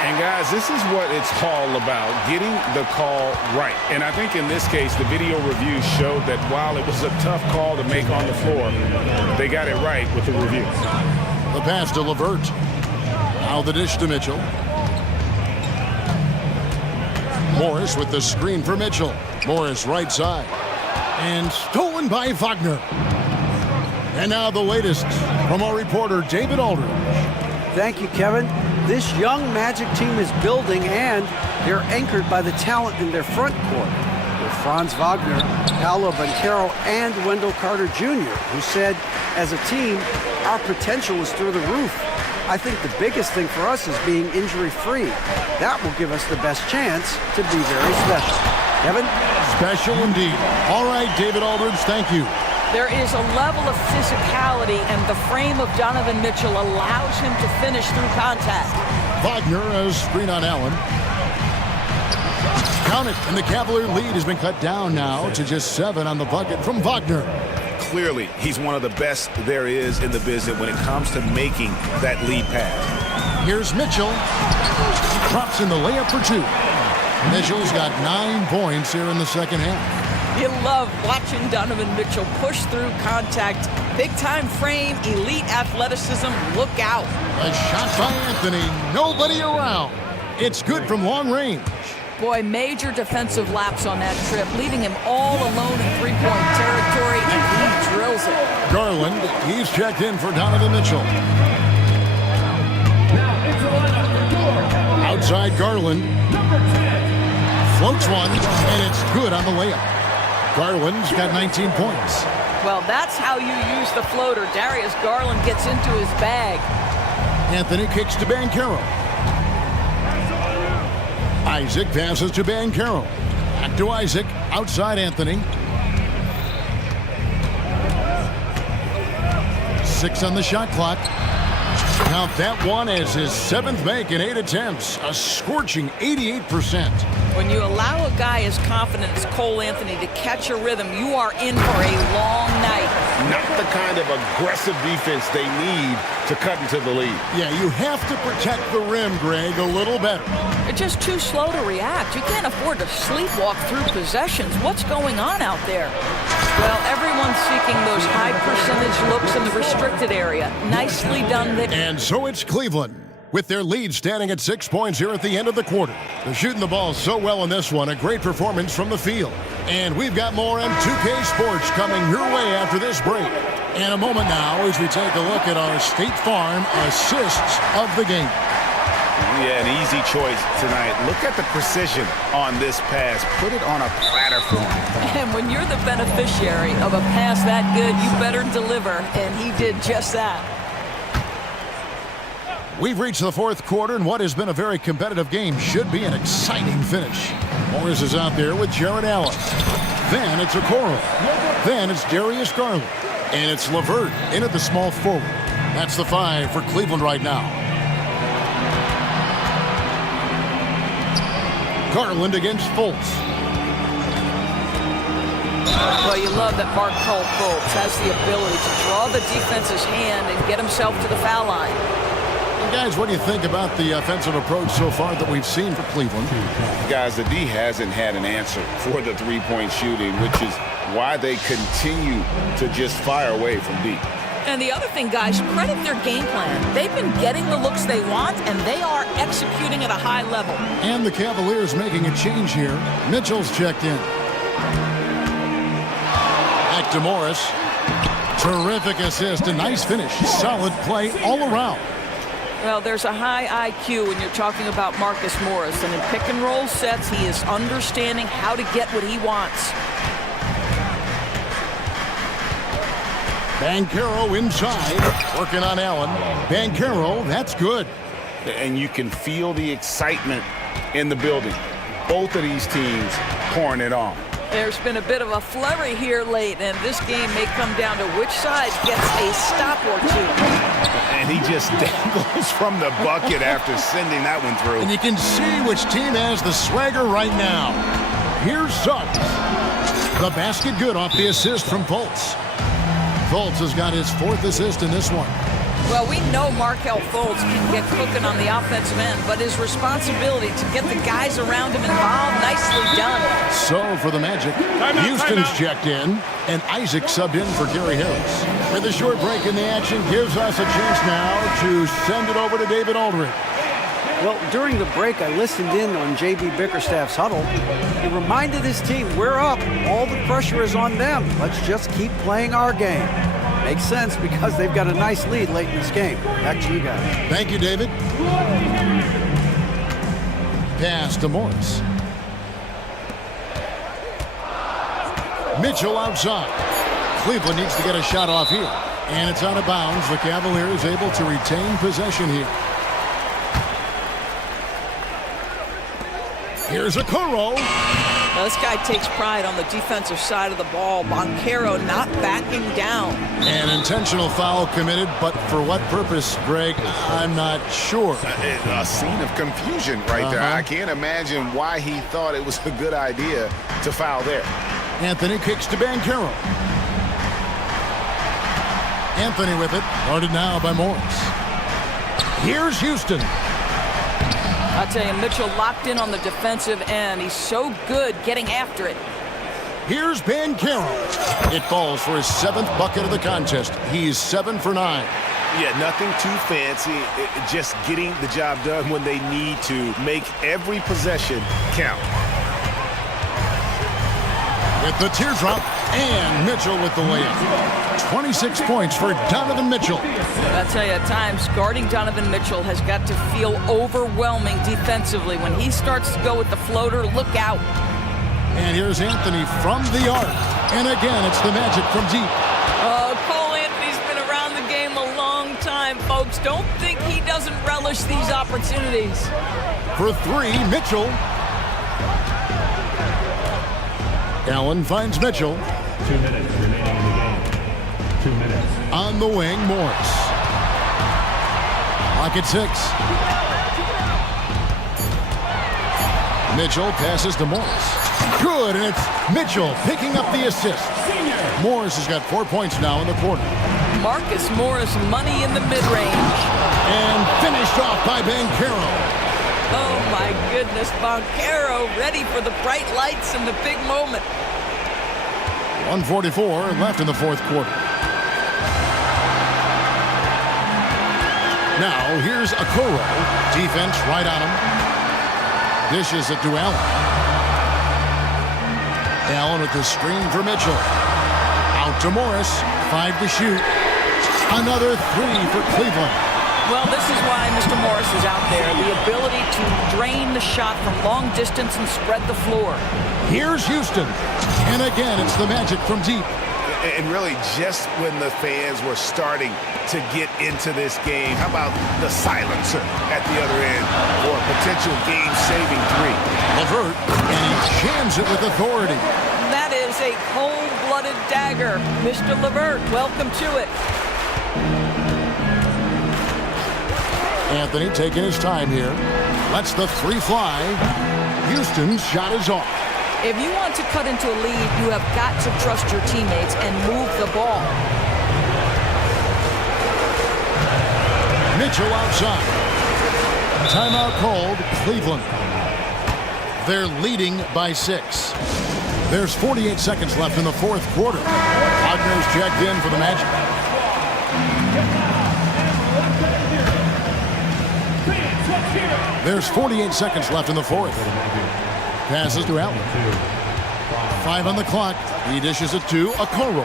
And guys, this is what it's all about, getting the call right. And I think in this case, the video review showed that while it was a tough call to make on the floor, they got it right with the review. The pass to LeVert. Now the dish to Mitchell. Morris with the screen for Mitchell. Morris right side. And stolen by Wagner. And now the latest from our reporter, David Aldridge. Thank you, Kevin. This young Magic team is building, and they're anchored by the talent in their front court. with Franz Wagner, Paolo Banchero, and Wendell Carter Jr., who said, as a team, our potential is through the roof. I think the biggest thing for us is being injury-free. That will give us the best chance to be very special. Kevin? Special indeed. All right, David Aldridge, thank you. There is a level of physicality, and the frame of Donovan Mitchell allows him to finish through contact. Wagner has screen on Allen. Count it, and the Cavalier lead has been cut down now to just 7 on the bucket from Wagner. Clearly, he's one of the best there is in the business when it comes to making that lead pass. Here's Mitchell. Drops in the layup for 2. Mitchell's got 9 points here in the second half. You love watching Donovan Mitchell push through contact. Big-time frame, elite athleticism, look out. A shot by Anthony, nobody around. It's good from long range. Boy, major defensive lapse on that trip, leaving him all alone in three-point territory, and he drills it. Garland, he's checked in for Donovan Mitchell. Outside Garland. Floats one, and it's good on the layup. Garland's got 19 points. Well, that's how you use the floater. Darius Garland gets into his bag. Anthony kicks to Banchero. Isaac passes to Banchero. Back to Isaac. Outside Anthony. 6 on the shot clock. Count that one as his 7th make in 8 attempts. A scorching 88%. When you allow a guy as confident as Cole Anthony to catch a rhythm, you are in for a long night. Not the kind of aggressive defense they need to cut into the lead. Yeah, you have to protect the rim, Greg, a little better. They're just too slow to react. You can't afford to sleepwalk through possessions. What's going on out there? Well, everyone's seeking those high percentage looks in the restricted area. Nicely done there. And so it's Cleveland, with their lead standing at 6 points here at the end of the quarter. They're shooting the ball so well in this one. A great performance from the field. And we've got more M2K Sports coming your way after this break. In a moment now, as we take a look at our State Farm assists of the game. Yeah, an easy choice tonight. Look at the precision on this pass. Put it on a platter for him. And when you're the beneficiary of a pass that good, you better deliver. And he did just that. We've reached the 4th quarter, and what has been a very competitive game should be an exciting finish. Morris is out there with Jared Allen. Then it's Okoro. Then it's Darius Garland. And it's LeVert in at the small forward. That's the 5 for Cleveland right now. Garland against Fultz. Well, you love that Markelle Fultz has the ability to draw the defense's hand and get himself to the foul line. Well, guys, what do you think about the offensive approach so far that we've seen for Cleveland? Guys, the D hasn't had an answer for the three-point shooting, which is why they continue to just fire away from deep. And the other thing, guys, credit their game plan. They've been getting the looks they want, and they are executing at a high level. And the Cavaliers making a change here. Mitchell's checked in. Back to Morris. Terrific assist, a nice finish. Solid play all around. Well, there's a high IQ when you're talking about Marcus Morris. And in pick-and-roll sets, he is understanding how to get what he wants. Banchero inside, working on Allen. Banchero, that's good. And you can feel the excitement in the building. Both of these teams pouring it on. There's been a bit of a flurry here late, and this game may come down to which side gets a stop or two. And he just dangles from the bucket after sending that one through. And you can see which team has the swagger right now. Here's Suggs. The basket good off the assist from Fultz. Fultz has got his 4th assist in this one. Well, we know Markelle Fultz can get cooking on the offensive end, but his responsibility to get the guys around him involved, nicely done. So for the Magic, Houston's checked in, and Isaac subbed in for Gary Harris. With a short break in the action, gives us a chance now to send it over to David Aldridge. Well, during the break, I listened in on J.B. Bickerstaff's huddle. He reminded his team, we're up. All the pressure is on them. Let's just keep playing our game. Makes sense because they've got a nice lead late in this game. Back to you guys. Thank you, David. Pass to Morris. Mitchell outside. Cleveland needs to get a shot off here. And it's out of bounds. The Cavaliers able to retain possession here. Here's Okoro. Now, this guy takes pride on the defensive side of the ball. Banchero not backing down. An intentional foul committed, but for what purpose, Greg, I'm not sure. A scene of confusion right there. I can't imagine why he thought it was a good idea to foul there. Anthony kicks to Banchero. Anthony with it, guarded now by Morris. Here's Houston. I tell you, Mitchell locked in on the defensive end. He's so good getting after it. Here's Banchero. It falls for his 7th bucket of the contest. He's 7 for 9. Yeah, nothing too fancy. Just getting the job done when they need to. Make every possession count. With the teardrop, and Mitchell with the layup. 26 points for Donovan Mitchell. I tell you, at times, guarding Donovan Mitchell has got to feel overwhelming defensively. When he starts to go with the floater, look out. And here's Anthony from the arc. And again, it's the Magic from deep. Cole Anthony's been around the game a long time, folks. Don't think he doesn't relish these opportunities. For 3, Mitchell. Allen finds Mitchell. 2 minutes remaining in the game. 2 minutes. On the wing, Morris. Lock at 6. Mitchell passes to Morris. Good, and it's Mitchell picking up the assist. Morris has got 4 points now in the quarter. Marcus Morris, money in the mid-range. And finished off by Banchero. Oh, my goodness, Banchero ready for the bright lights and the big moment. 1:44 left in the 4th quarter. Now, here's Okoro. Defense right on him. Dishes it to Allen. Allen with the screen for Mitchell. Out to Morris. 5 to shoot. Another 3 for Cleveland. Well, this is why Mr. Morris is out there. The ability to drain the shot from long distance and spread the floor. Here's Houston. And again, it's the Magic from deep. And really, just when the fans were starting to get into this game, how about the silencer at the other end for a potential game-saving 3? LeVert, and he jams it with authority. That is a cold-blooded dagger. Mr. LeVert, welcome to it. Anthony taking his time here. Lets the 3 fly. Houston's shot is off. If you want to cut into a lead, you have got to trust your teammates and move the ball. Mitchell outside. Timeout called, Cleveland. They're leading by 6. There's 48 seconds left in the 4th quarter. Wagner's checked in for the Magic. There's 48 seconds left in the 4th. Passes to Allen. 5 on the clock. He dishes it to Okoro.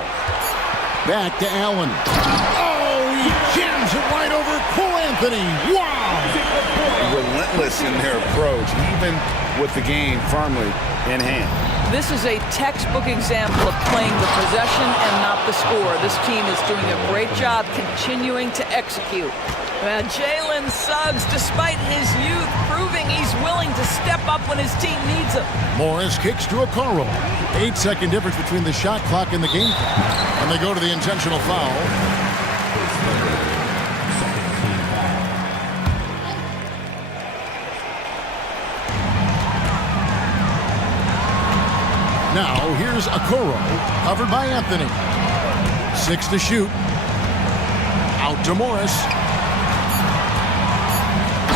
Back to Allen. Oh, he jams it right over Cole Anthony. Wow! Relentless in their approach, even with the game firmly in hand. This is a textbook example of playing the possession and not the score. This team is doing a great job continuing to execute. Jalen Suggs, despite his youth, proving he's willing to step up when his team needs him. Morris kicks to Okoro. 8-second difference between the shot clock and the game clock. And they go to the intentional foul. Now, here's Okoro, covered by Anthony. 6 to shoot. Out to Morris.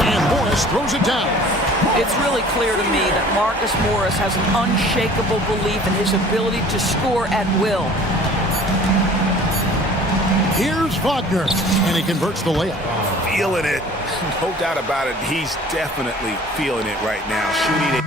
And Morris throws it down. It's really clear to me that Marcus Morris has an unshakable belief in his ability to score at will. Here's Wagner, and he converts the layup. Feeling it. No doubt about it. He's definitely feeling it right now. Shooting it.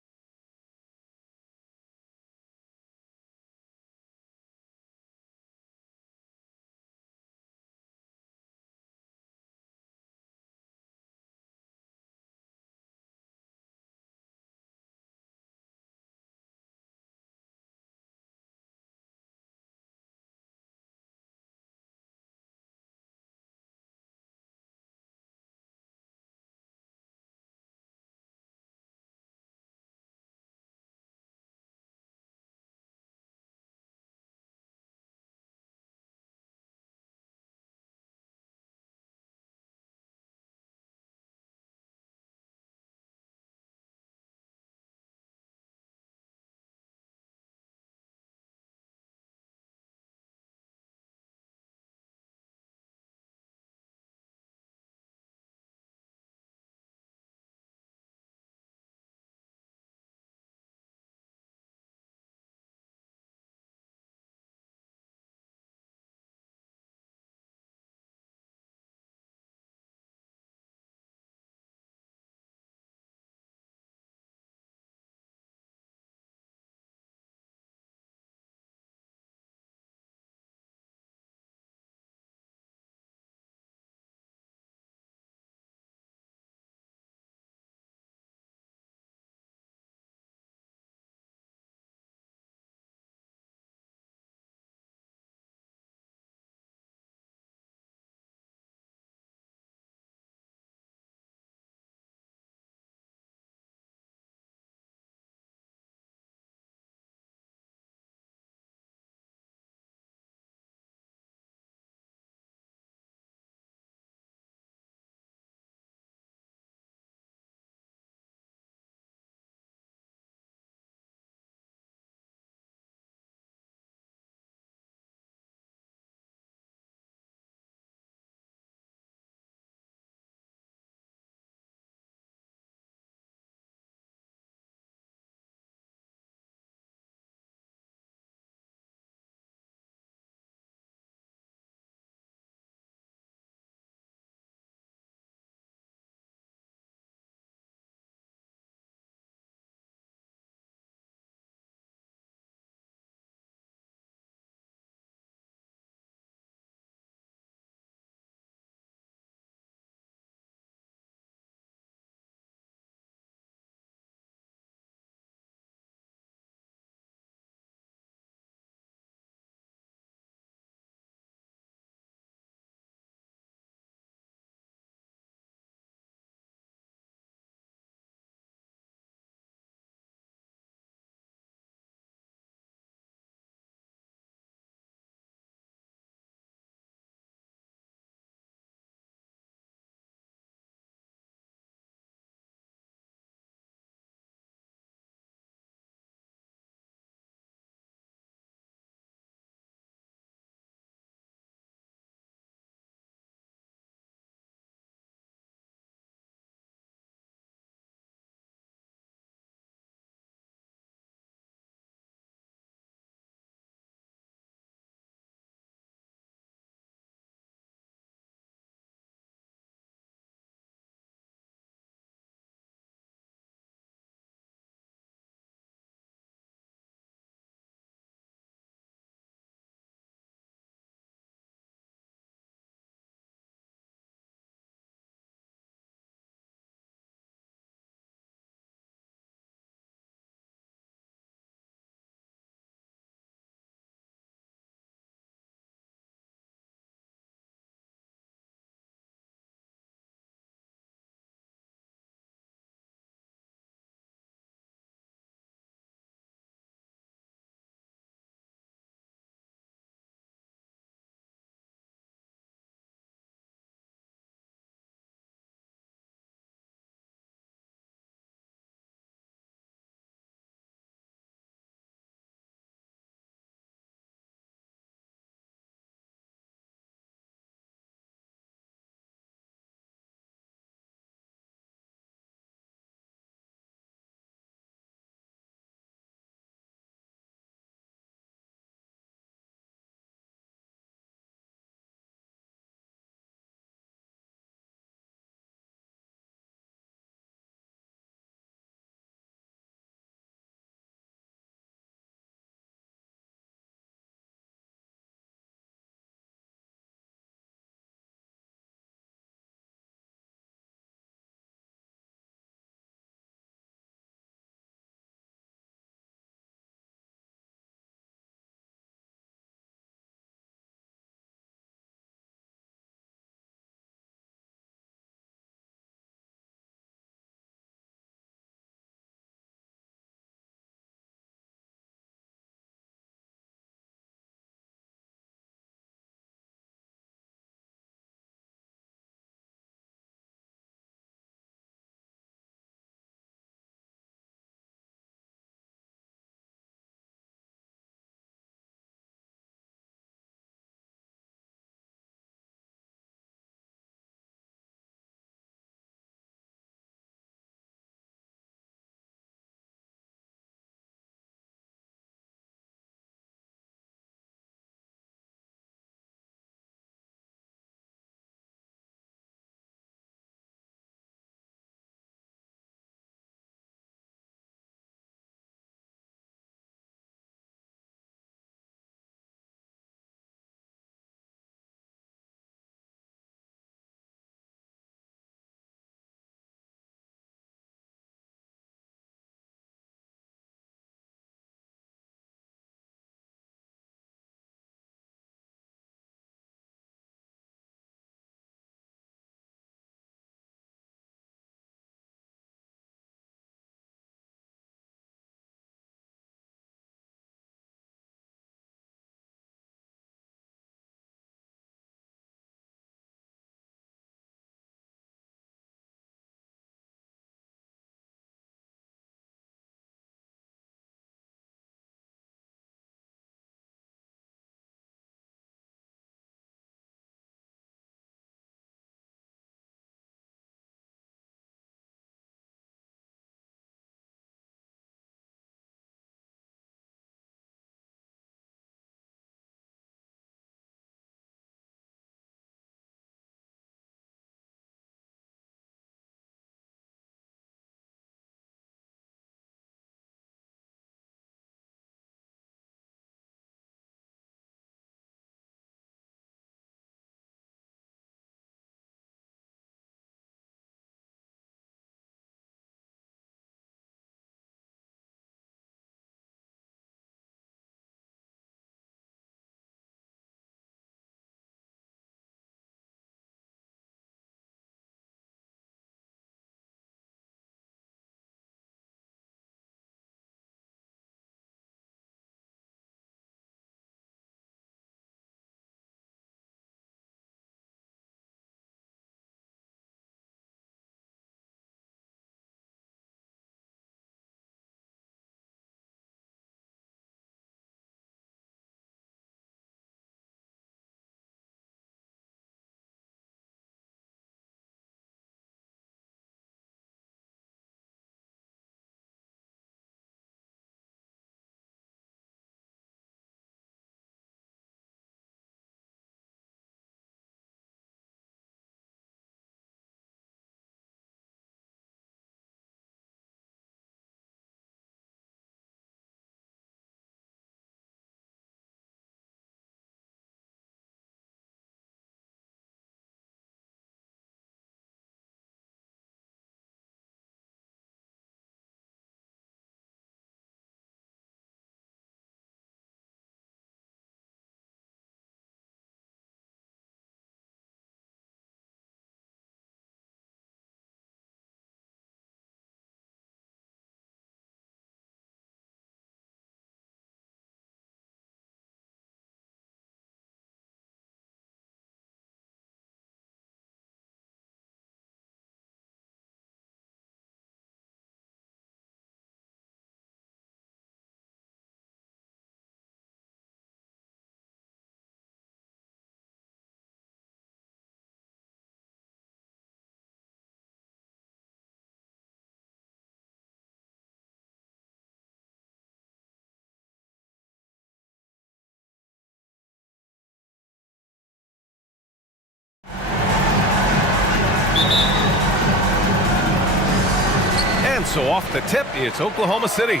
So off the tip, it's Oklahoma City.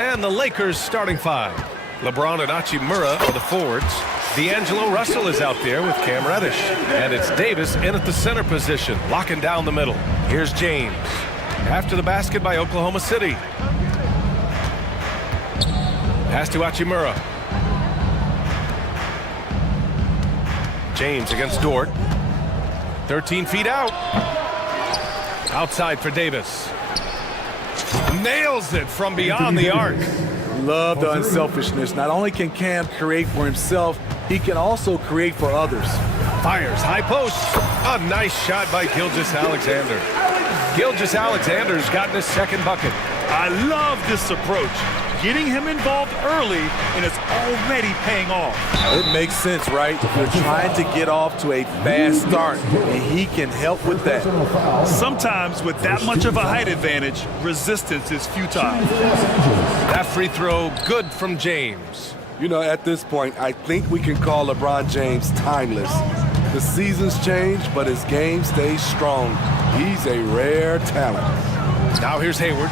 And the Lakers starting five. LeBron and Hachimura are the forwards. D'Angelo Russell is out there with Cam Reddish. And it's Davis in at the center position, locking down the middle. Here's James. After the basket by Oklahoma City. Pass to Hachimura. James against Dort. 13 feet out. Outside for Davis. Nails it from beyond the arc. Love the unselfishness. Not only can Cam create for himself, he can also create for others. Fires high post. A nice shot by Gilgeous-Alexander. Gilgeous-Alexander's gotten his second bucket. I love this approach. Getting him involved early, and it's already paying off. It makes sense, right? You're trying to get off to a fast start, and he can help with that. Sometimes with that much of a height advantage, resistance is futile. That free throw good from James. You know, at this point, I think we can call LeBron James timeless. The seasons change, but his game stays strong. He's a rare talent. Now here's Hayward.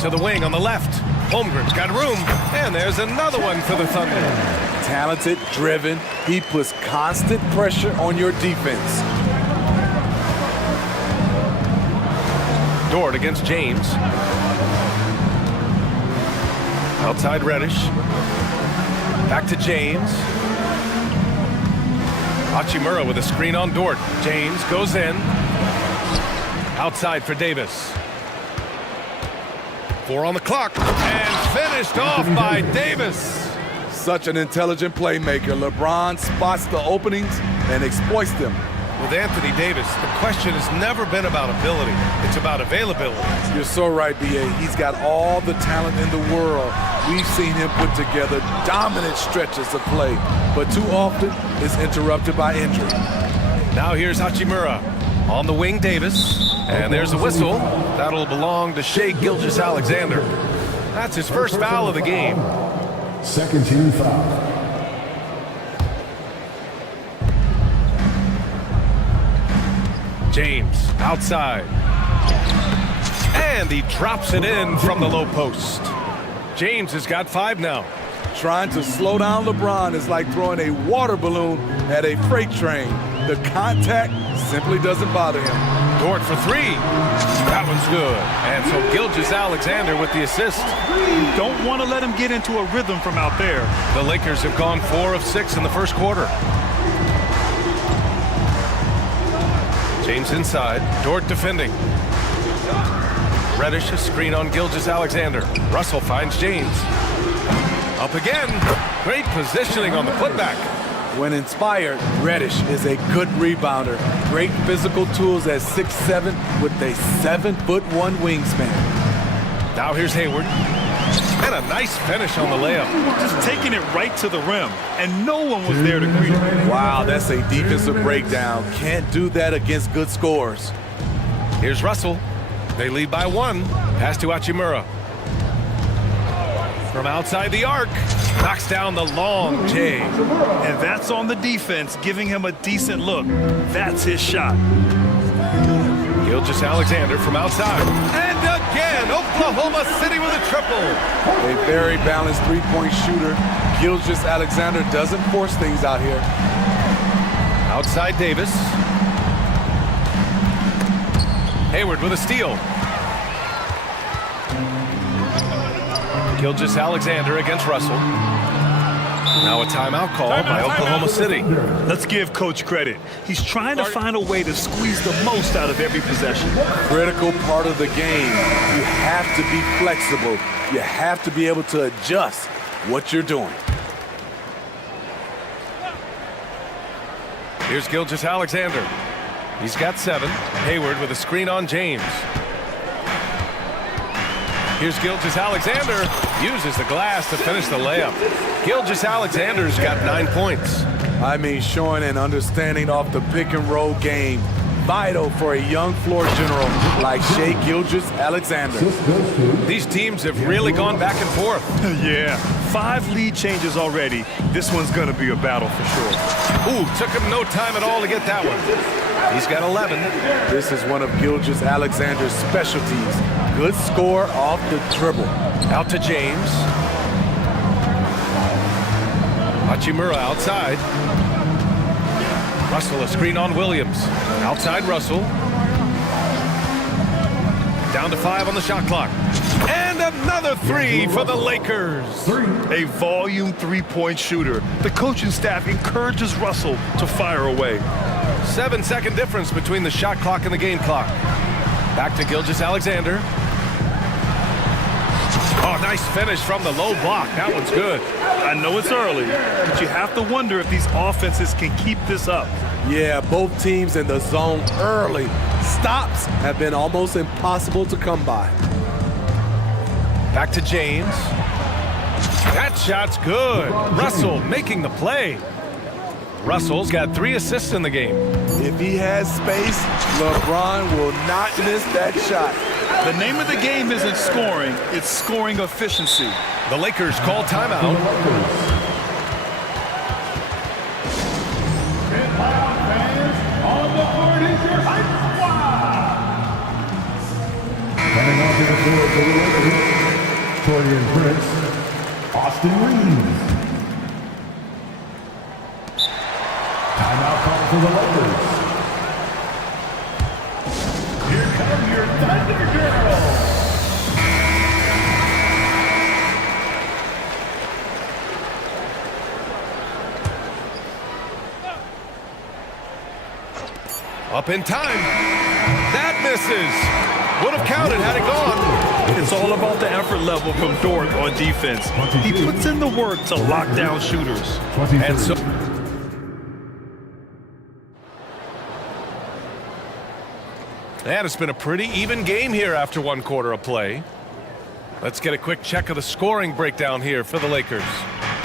To the wing on the left. Holmgren's got room. And there's another one for the Thunder. Talented, driven. He puts constant pressure on your defense. Dort against James. Outside Reddish. Back to James. Hachimura with a screen on Dort. James goes in. Outside for Davis. 4 on the clock. And finished off by Davis. Such an intelligent playmaker. LeBron spots the openings and exploits them. With Anthony Davis, the question has never been about ability. It's about availability. You're so right, B.A. He's got all the talent in the world. We've seen him put together dominant stretches of play, but too often it's interrupted by injury. Now here's Hachimura. On the wing, Davis. And there's a whistle. That'll belong to Shai Gilgeous-Alexander. That's his first foul of the game. Second team foul. James outside. And he drops it in from the low post. James has got 5 now. Trying to slow down LeBron is like throwing a water balloon at a freight train. The contact simply doesn't bother him. Dort for 3. That one's good. And so Gilgeous-Alexander with the assist. You don't want to let him get into a rhythm from out there. The Lakers have gone 4 of 6 in the first quarter. James inside. Dort defending. Reddish a screen on Gilgeous-Alexander. Russell finds James. Up again. Great positioning on the putback. When inspired, Reddish is a good rebounder. Great physical tools at 6'7" with a 7'1" wingspan. Now here's Hayward. And a nice finish on the layup. Just taking it right to the rim, and no one was there to greet him. Wow, that's a defensive breakdown. Can't do that against good scores. Here's Russell. They lead by 1. Pass to Hachimura. From outside the arc. Knocks down the long J. And that's on the defense, giving him a decent look. That's his shot. Gilgeous-Alexander from outside. And again, Oklahoma City with a triple. A very balanced three-point shooter. Gilgeous-Alexander doesn't force things out here. Outside Davis. Hayward with a steal. Gilgeous-Alexander against Russell. Now a timeout call by Oklahoma City. Let's give Coach credit. He's trying to find a way to squeeze the most out of every possession. Critical part of the game. You have to be flexible. You have to be able to adjust what you're doing. Here's Gilgeous-Alexander. He's got 7. Hayward with a screen on James. Here's Gilgeous-Alexander. Uses the glass to finish the layup. Gilgeous-Alexander's got 9 points. I mean, showing an understanding off the pick and roll game. vital for a young floor general like Shai Gilgeous-Alexander. These teams have really gone back and forth. Yeah, 5 lead changes already. This one's going to be a battle for sure. Ooh, took him no time at all to get that one. He's got 11. This is one of Gilgeous-Alexander's specialties. Good score off the dribble. Out to James. Hachimura outside. Russell a screen on Williams. Outside Russell. Down to 5 on the shot clock. And another 3 for the Lakers. A volume three-point shooter. The coaching staff encourages Russell to fire away. 7-second difference between the shot clock and the game clock. Back to Gilgeous-Alexander. Oh, nice finish from the low block. That one's good. I know it's early, but you have to wonder if these offenses can keep this up. Yeah, both teams in the zone early. Stops have been almost impossible to come by. Back to James. That shot's good. Russell making the play. Russell's got 3 assists in the game. If he has space, LeBron will not miss that shot. The name of the game isn't scoring, it's scoring efficiency. The Lakers call timeout. Coming onto the floor for the Lakers, Torian Prince, Austin Reeves. Timeout call for the Lakers. Here come your Thunder Girls. Up in time. That misses. Would have counted had it gone. It's all about the effort level from Dort on defense. He puts in the work to lock down shooters. And so and it's been a pretty even game here after 1 quarter of play. Let's get a quick check of the scoring breakdown here for the Lakers.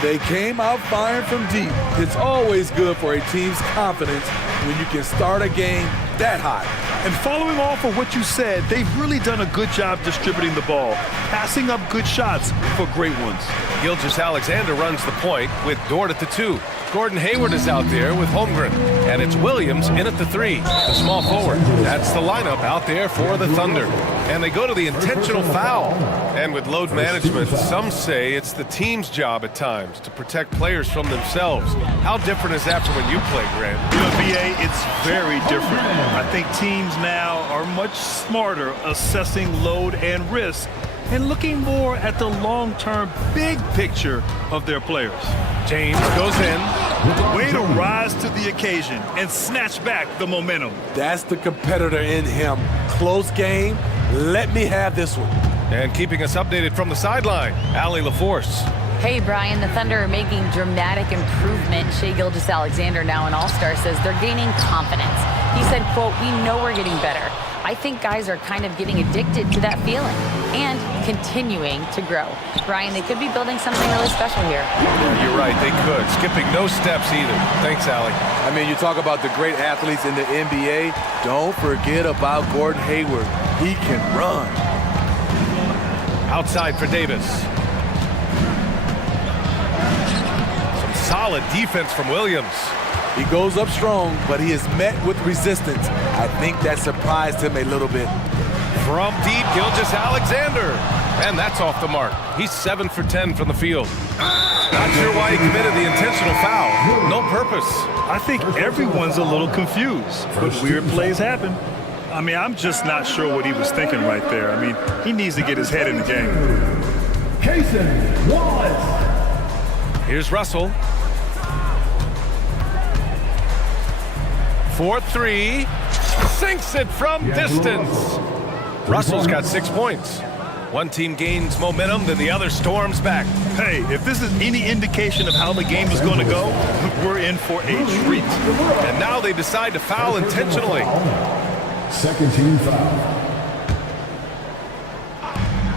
They came out firing from deep. It's always good for a team's confidence when you can start a game that hot. And following off of what you said, they've really done a good job distributing the ball, passing up good shots for great ones. Gilgeous-Alexander runs the point with Dort at the 2. Gordon Hayward is out there with Holmgren. And it's Williams in at the 3, the small forward. That's the lineup out there for the Thunder. And they go to the intentional foul. And with load management, some say it's the team's job at times to protect players from themselves. How different is that from when you play, Grant? You know, BA, it's very different. I think teams now are much smarter assessing load and risk and looking more at the long-term big picture of their players. James goes in. Way to rise to the occasion and snatch back the momentum. That's the competitor in him. Close game. Let me have this one. And keeping us updated from the sideline, Allie LaForce. Hey, Brian, the Thunder are making dramatic improvement. Shai Gilgeous-Alexander, now an all-star, says they're gaining confidence. He said, quote, "We know we're getting better. I think guys are kind of getting addicted to that feeling and continuing to grow." Brian, they could be building something really special here. Yeah, you're right, they could. Skipping no steps either. Thanks, Allie. I mean, you talk about the great athletes in the NBA. Don't forget about Gordon Hayward. He can run. Outside for Davis. Some solid defense from Williams. He goes up strong, but he is met with resistance. I think that surprised him a little bit. From deep, Gilgeous-Alexander. And that's off the mark. He's 7 for 10 from the field. Not sure why he committed the intentional foul. No purpose. I think everyone's a little confused, but weird plays happen. I mean, I'm just not sure what he was thinking right there. I mean, he needs to get his head in the game. Cason Wallace. Here's Russell. 4-3. Sinks it from distance. Russell's got 6 points. One team gains momentum, then the other storms back. Hey, if this is any indication of how the game is going to go, we're in for a treat. And now they decide to foul intentionally. Second team foul.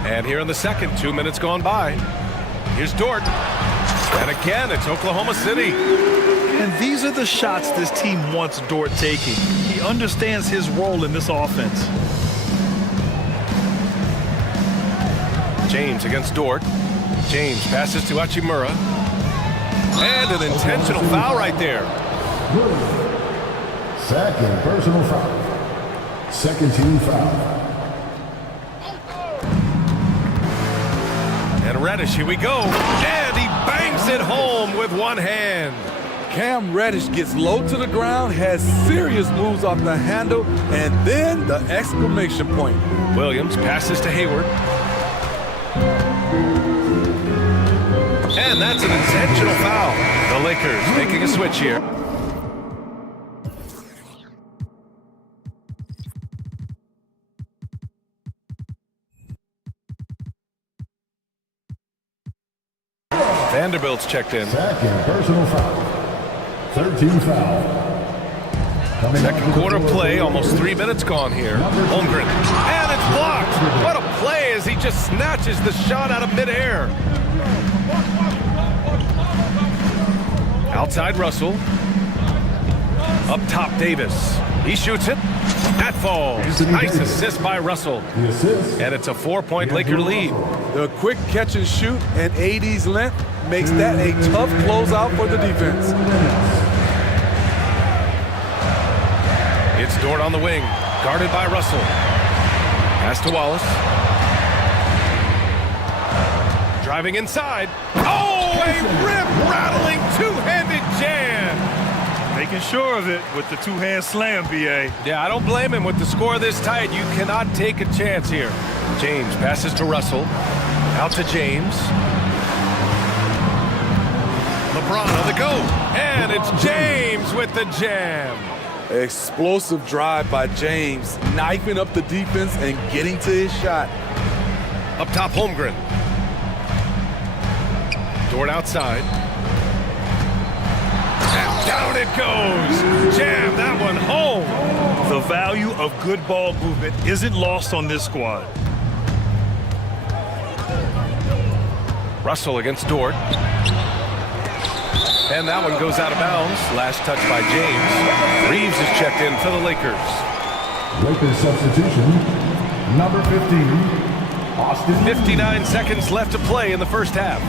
And here in the second, 2 minutes gone by. Here's Dort. And again, it's Oklahoma City. And these are the shots this team wants Dort taking. He understands his role in this offense. James against Dort. James passes to Hachimura. And an intentional foul right there. Second personal foul. Second team foul. And Reddish, here we go. And he bangs it home with one hand. Cam Reddish gets low to the ground, has serious moves off the handle, and then the exclamation point. Williams passes to Hayward. And that's an intentional foul. The Lakers making a switch here. Vanderbilt's checked in. Second personal foul. Third team foul. Second quarter play, almost 3 minutes gone here. Holmgren, and it's blocked. What a play as he just snatches the shot out of midair. Outside Russell. Up top Davis. He shoots it. That falls. Nice assist by Russell. And it's a 4-point Laker lead. The quick catch and shoot and AD's length makes that a tough closeout for the defense. It's Dort on the wing, guarded by Russell. Pass to Wallace. Driving inside. Oh, a rip-rattling two-handed jam. Making sure of it with the two-hand slam, B.A. Yeah, I don't blame him. With the score this tight, you cannot take a chance here. James passes to Russell. Out to James. LeBron on the go. And it's James with the jam. Explosive drive by James, knifing up the defense and getting to his shot. Up top, Holmgren. Dort outside. And down it goes. Jam that one home. The value of good ball movement isn't lost on this squad. Russell against Dort. And that one goes out of bounds. Last touch by James. Reeves is checked in for the Lakers. Lakers substitution, number 15, Austin. 59 seconds left to play in the first half.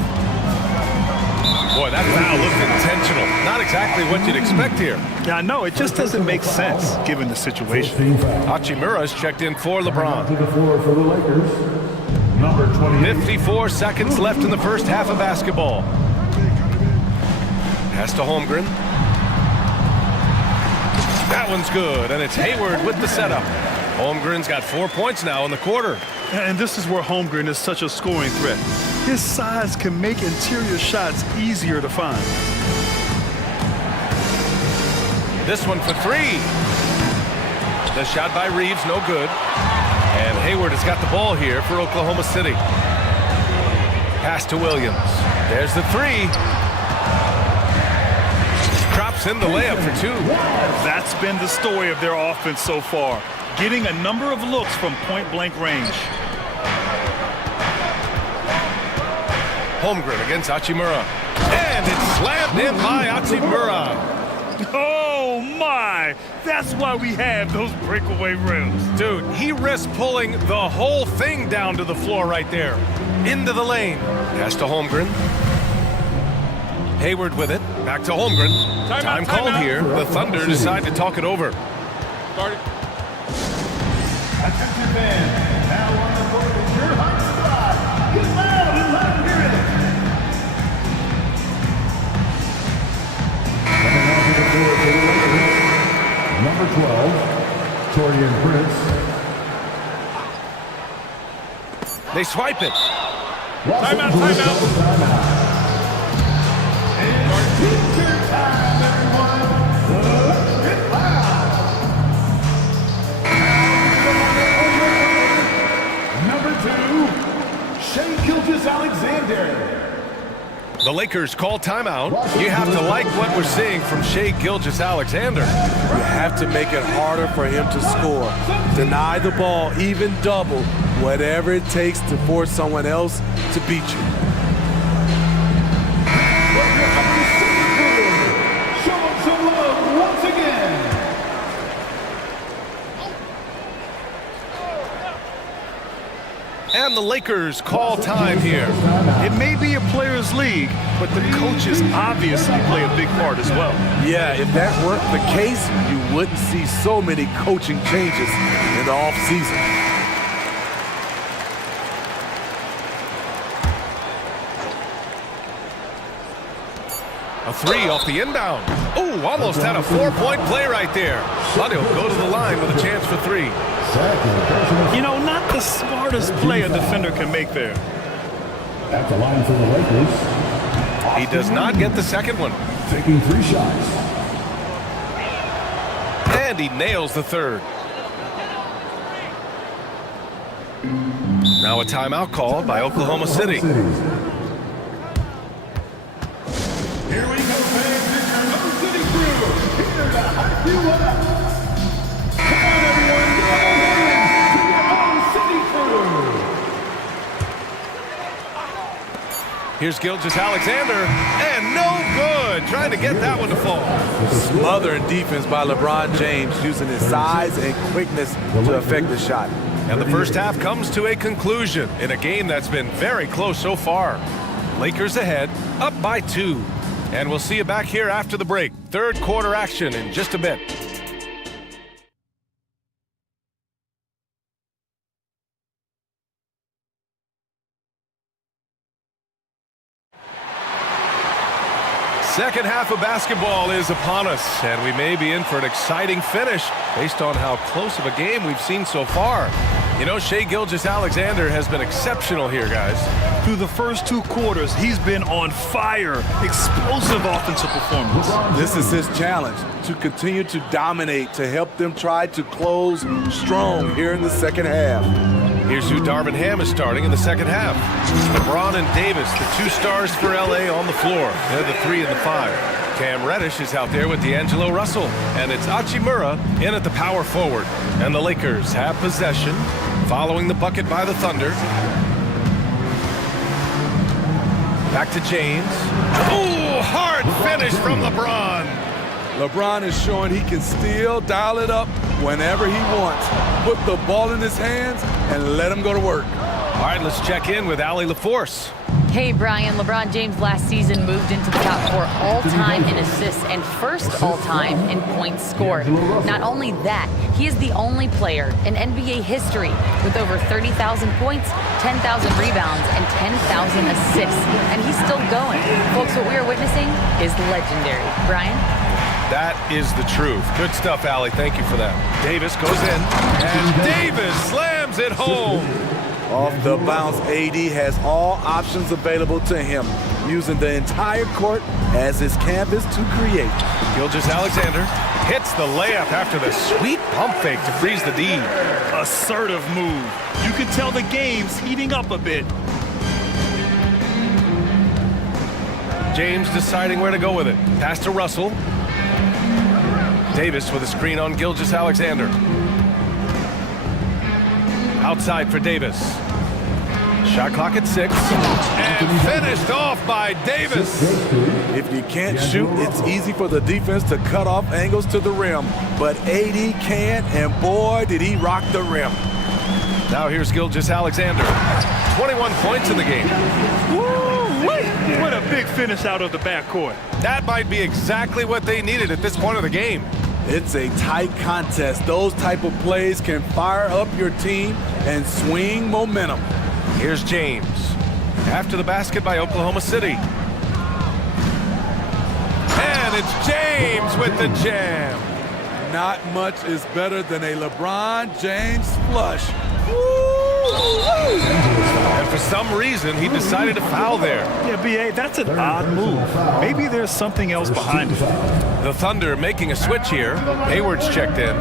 Boy, that foul looked intentional. Not exactly what you'd expect here. Yeah, I know. It just doesn't make sense given the situation. Hachimura is checked in for LeBron. To the floor for the Lakers, number 28. 54 seconds left in the first half of basketball. Pass to Holmgren. That one's good, and it's Hayward with the setup. Holmgren's got 4 points now in the quarter. And this is where Holmgren is such a scoring threat. His size can make interior shots easier to find. This one for three. The shot by Reeves, no good. And Hayward has got the ball here for Oklahoma City. Pass to Williams. There's the three. Drops in the layup for two. That's been the story of their offense so far. Getting a number of looks from point-blank range. Holmgren against Hachimura. And it's slammed in by Hachimura. Oh, my! That's why we have those breakaway rims. Dude, he risked pulling the whole thing down to the floor right there. Into the lane. Pass to Holmgren. Hayward with it. Back to Holmgren. Time called here. The Thunder decide to talk it over. Attention fans, now on the court is your hot squad. Get loud and let them hear it. Coming on to the floor for the Lakers, number 12, Torian Prince. They swipe it. Timeout. And teacher time, everyone. Get loud. Number 2, Shea Gilgeous-Alexander. The Lakers call timeout. You have to like what we're seeing from Shea Gilgeous-Alexander. You have to make it harder for him to score. Deny the ball, even double, whatever it takes to force someone else to beat you. Show And the Lakers call time here. It may be a players' league, but the coaches obviously play a big part as well. Yeah, if that weren't the case, you wouldn't see so many coaching changes in the offseason. A three off the inbound. Oh, almost had a 4-point play right there. But he'll go to the line with a chance for three. You know, not the smartest play a defender can make there. At the line for the Lakers. He does not get the second one. Taking 3 shots. And he nails the third. Now a timeout called by Oklahoma City. Here we go, fans. It's your Oklahoma City crew. Here to hype you up. Come on, everyone. Get on to your Oklahoma City crew. Here's Gilgeous-Alexander, and no good. Trying to get that one to fall. Smothering defense by LeBron James, using his size and quickness to affect the shot. And the first half comes to a conclusion in a game that's been very close so far. Lakers ahead, up by 2. And we'll see you back here after the break. Third quarter action in just a bit. Second half of basketball is upon us, and we may be in for an exciting finish based on how close of a game we've seen so far. You know, Shai Gilgeous-Alexander has been exceptional here, guys. Through the first 2 quarters, he's been on fire. Explosive offensive performance. This is his challenge, to continue to dominate, to help them try to close strong here in the second half. Here's who Darvin Ham is starting in the second half. LeBron and Davis, the 2 stars for LA on the floor. They're the 3 and the 5. Cam Reddish is out there with D'Angelo Russell. And it's Hachimura in at the power forward. And the Lakers have possession, following the bucket by the Thunder. Back to James. Oh, hard finish from LeBron. LeBron is showing he can still dial it up whenever he wants. Put the ball in his hands and let him go to work. All right, let's check in with Allie LaForce. Hey, Brian. LeBron James last season moved into the top 4 all-time in assists and first all-time in points scored. Not only that, he is the only player in NBA history with over 30,000 points, 10,000 rebounds, and 10,000 assists. And he's still going. Folks, what we are witnessing is legendary. Brian? That is the truth. Good stuff, Allie. Thank you for that. Davis goes in, and Davis slams it home. Off the bounce, AD has all options available to him, using the entire court as his canvas to create. Gilgeous-Alexander hits the layup after the sweet pump fake to freeze the D. Assertive move. You can tell the game's heating up a bit. James deciding where to go with it. Pass to Russell. Davis with a screen on Gilgeous-Alexander. Outside for Davis. Shot clock at 6. And finished off by Davis. If you can't shoot, it's easy for the defense to cut off angles to the rim. But AD can, and boy, did he rock the rim. Now here's Gilgeous-Alexander. 21 points in the game. Woo-wee! What a big finish out of the backcourt. That might be exactly what they needed at this point of the game. It's a tight contest. Those type of plays can fire up your team and swing momentum. Here's James. After the basket by Oklahoma City. And it's James with the jam. Not much is better than a LeBron James flush. And for some reason, he decided to foul there. Yeah, B.A., that's an odd move. Maybe there's something else behind it. The Thunder making a switch here. Hayward's checked in.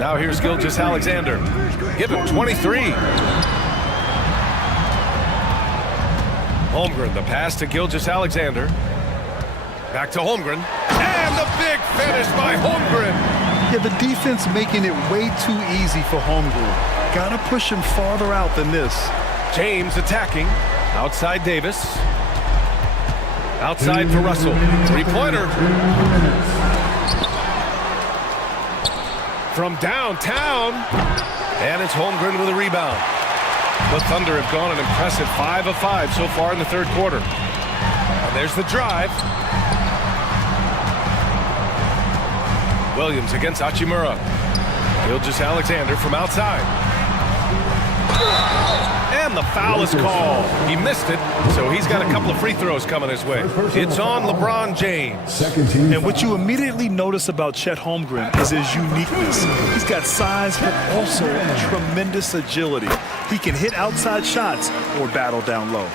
Now here's Gilgeous-Alexander. Give him 23. Holmgren, the pass to Gilgeous-Alexander. Back to Holmgren. And the big finish by Holmgren. Yeah, the defense making it way too easy for Holmgren. Gotta push him farther out than this. James attacking. Outside Davis. Outside for Russell. 3-pointer. From downtown. And it's Holmgren with a rebound. The Thunder have gone an impressive 5 of 5 so far in the third quarter. And there's the drive. Williams against Hachimura. Gilgeous-Alexander from outside. And the foul is called. He missed it, so he's got a couple of free throws coming his way. It's on LeBron James. And what you immediately notice about Chet Holmgren is his uniqueness. He's got size, but also tremendous agility. He can hit outside shots or battle down low.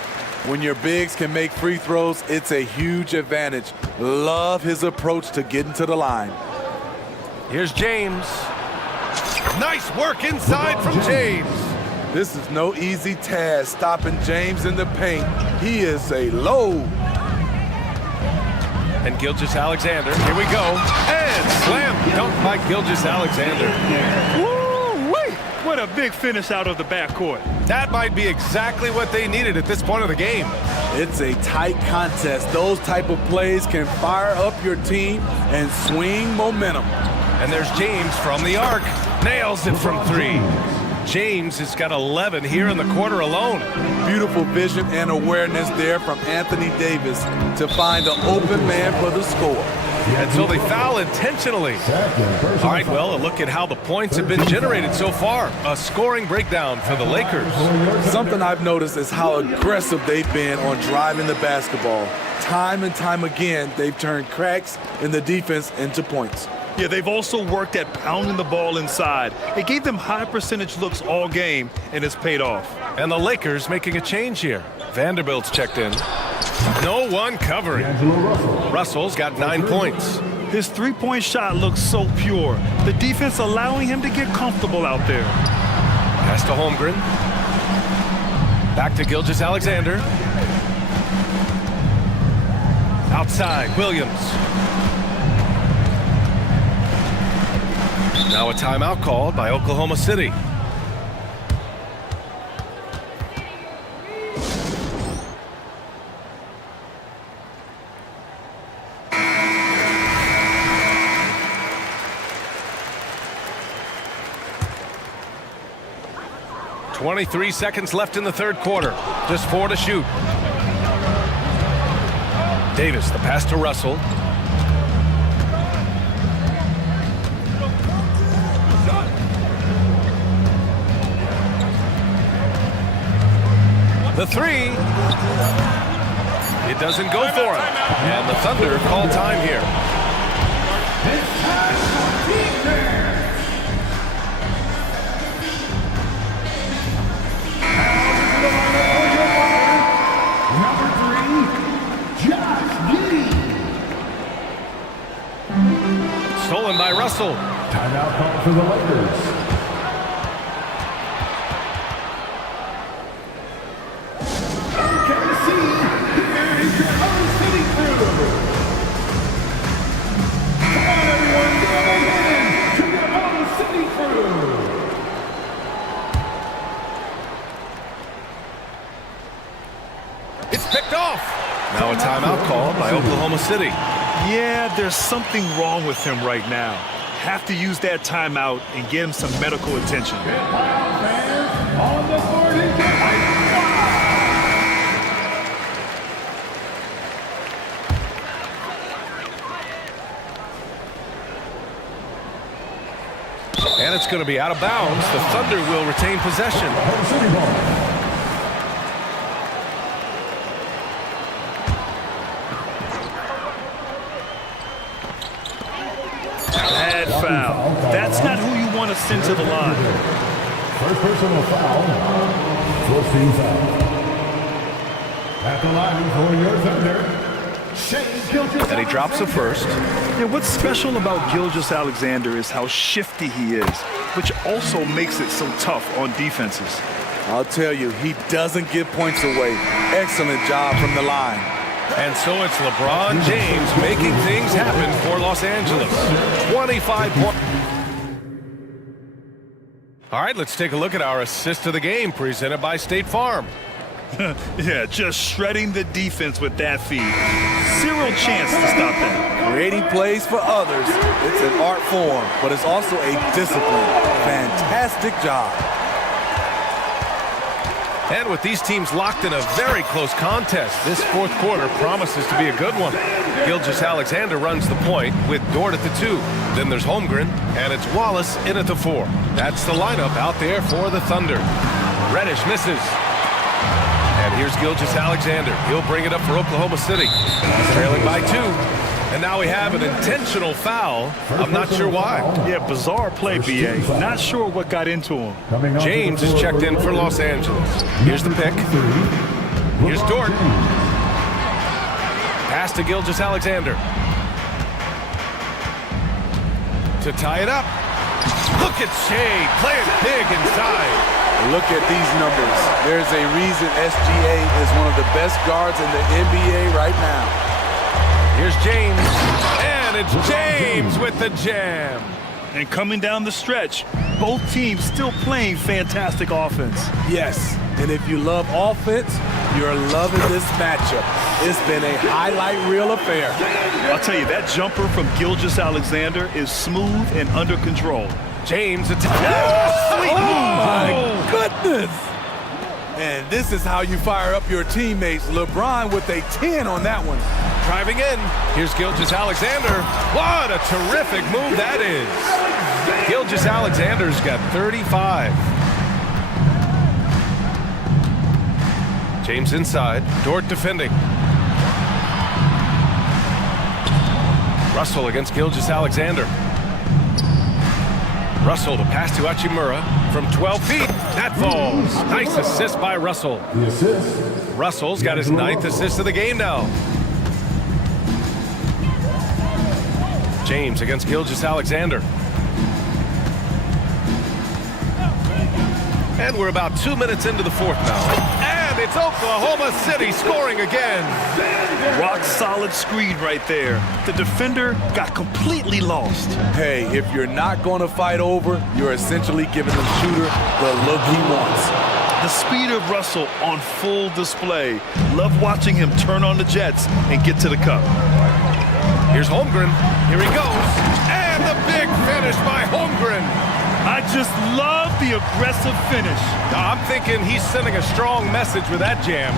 When your bigs can make free throws, it's a huge advantage. Love his approach to getting to the line. Here's James. Nice work inside from James. This is no easy task, stopping James in the paint. He is a load. And Gilgeous-Alexander, here we go. And slam dunk by Gilgeous-Alexander. Woo-wee! What a big finish out of the backcourt. That might be exactly what they needed at this point of the game. It's a tight contest. Those type of plays can fire up your team and swing momentum. And there's James from the arc. Nails it from 3. James has got 11 here in the quarter alone. Beautiful vision and awareness there from Anthony Davis to find the open man for the score. And so they foul intentionally. All right, well, a look at how the points have been generated so far. A scoring breakdown for the Lakers. Something I've noticed is how aggressive they've been on driving the basketball. Time and time again, they've turned cracks in the defense into points. Yeah, they've also worked at pounding the ball inside. It gave them high percentage looks all game, and it's paid off. And the Lakers making a change here. Vanderbilt's checked in. No one covering. Russell's got 9 points. His three-point shot looks so pure. The defense allowing him to get comfortable out there. Pass to Holmgren. Back to Gilgeous-Alexander. Outside, Williams. Now a timeout called by Oklahoma City. .23 seconds left in the third quarter. Just 4 to shoot. Davis, the pass to Russell. The 3. It doesn't go for him. And the Thunder call time here. Stolen by Russell. Timeout call for the Lakers. It's picked off. Now a timeout called by Oklahoma City. Yeah, there's something wrong with him right now. Have to use that timeout and get him some medical attention. On the 40. And it's going to be out of bounds. The Thunder will retain possession. Bad foul. That's not who you want to send to the line. First personal foul. First team foul. At the line for your Thunder. And he drops the first. Yeah, what's special about Gilgeous-Alexander is how shifty he is, which also makes it so tough on defenses. I'll tell you, he doesn't give points away. Excellent job from the line. And so it's LeBron James making things happen for Los Angeles. 25 points. All right, let's take a look at our assist of the game presented by State Farm. Yeah, just shredding the defense with that feed. Zero chance to stop that. Creating plays for others, it's an art form, but it's also a discipline. Fantastic job. And with these teams locked in a very close contest, this fourth quarter promises to be a good one. Gilgeous-Alexander runs the point with Dort at the 2. Then there's Holmgren, and it's Wallace in at the 4. That's the lineup out there for the Thunder. Reddish misses. And here's Gilgeous-Alexander. He'll bring it up for Oklahoma City. Trailing by 2. And now we have an intentional foul. I'm not sure why. Yeah, bizarre play, B.A. Not sure what got into him. James is checked in for Los Angeles. Here's the pick. Here's Dort. Pass to Gilgeous-Alexander. To tie it up. Look at Shea playing big inside. Look at these numbers. There's a reason SGA is one of the best guards in the NBA right now. Here's James, and it's James with the jam. And coming down the stretch, both teams still playing fantastic offense. Yes, and if you love offense, you're loving this matchup. It's been a highlight reel affair. I'll tell you, that jumper from Gilgeous-Alexander is smooth and under control. James attacks. Oh, my goodness. And this is how you fire up your teammates. LeBron with a 10 on that one. Driving in. Here's Gilgeous-Alexander. What a terrific move that is. Gilgeous-Alexander's got 35. James inside. Dort defending. Russell against Gilgeous-Alexander. Russell to pass to Hachimura from 12 feet. That falls. Nice assist by Russell. Russell's got his 9th assist of the game now. James against Gilgeous-Alexander. And we're about 2 minutes into the fourth now. And it's Oklahoma City scoring again. Rock solid screen right there. The defender got completely lost. Hey, if you're not going to fight over, you're essentially giving the shooter the look he wants. The speed of Russell on full display. Love watching him turn on the jets and get to the cup. Here's Holmgren. Here he goes. And the big finish by Holmgren. I just love the aggressive finish. I'm thinking he's sending a strong message with that jam.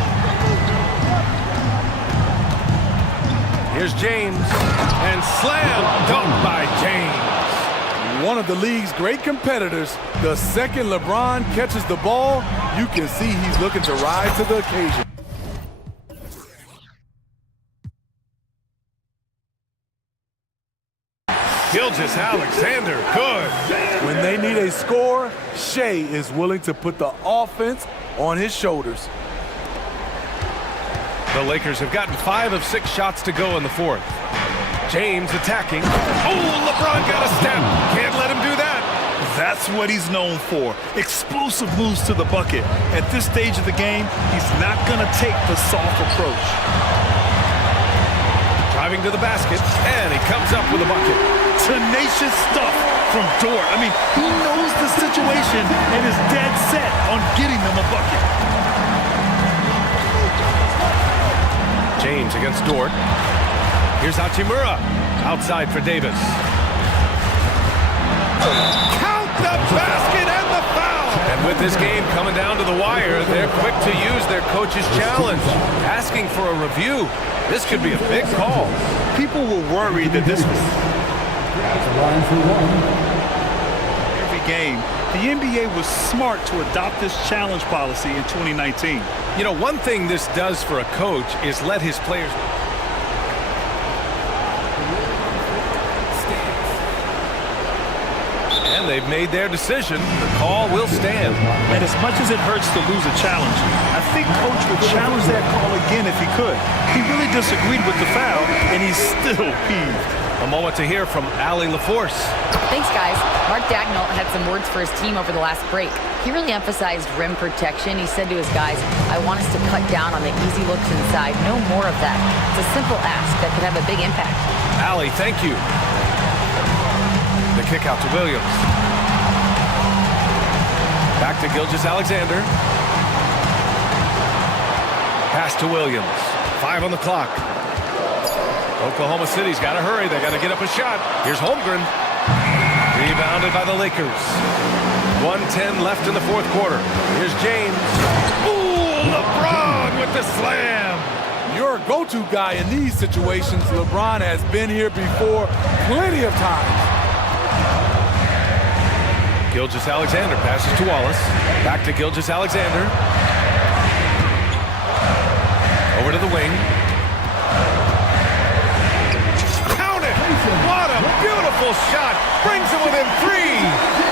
Here's James. And slam dunk by James. One of the league's great competitors. The second LeBron catches the ball, you can see he's looking to rise to the occasion. Gilgeous-Alexander, good. When they need a score, Shea is willing to put the offense on his shoulders. The Lakers have gotten 5 of 6 shots to go in the fourth. James attacking. Oh, LeBron got a step. Can't let him do that. That's what he's known for. Explosive moves to the bucket. At this stage of the game, he's not going to take the soft approach. Driving to the basket, and he comes up with a bucket. Tenacious stuff from Dort. I mean, he knows the situation and is dead set on getting them a bucket. James against Dort. Here's Hachimura. Outside for Davis. Count the basket and the foul! And with this game coming down to the wire, they're quick to use their coach's challenge. Asking for a review. This could be a big call. People were worried that this was every game. The NBA was smart to adopt this challenge policy in 2019. You know, one thing this does for a coach is let his players... And they've made their decision. The call will stand. And as much as it hurts to lose a challenge, I think Coach would challenge that call again if he could. He really disagreed with the foul, and he's still peeved. A moment to hear from Allie LaForce. Thanks, guys. Mark Dagnall had some words for his team over the last break. He really emphasized rim protection. He said to his guys, I want us to cut down on the easy looks inside. No more of that. It's a simple ask that could have a big impact. Allie, thank you. The kick out to Williams. Back to Gilgeous-Alexander. Pass to Williams. 5 on the clock. Oklahoma City's got to hurry. They got to get up a shot. Here's Holmgren. Rebounded by the Lakers. 1:10 left in the fourth quarter. Here's James. Ooh, LeBron with the slam. Your go-to guy in these situations. LeBron has been here before plenty of times. Gilgeous-Alexander passes to Wallace. Back to Gilgeous-Alexander. Over to the wing. Count it! What a beautiful shot! Brings him within 3!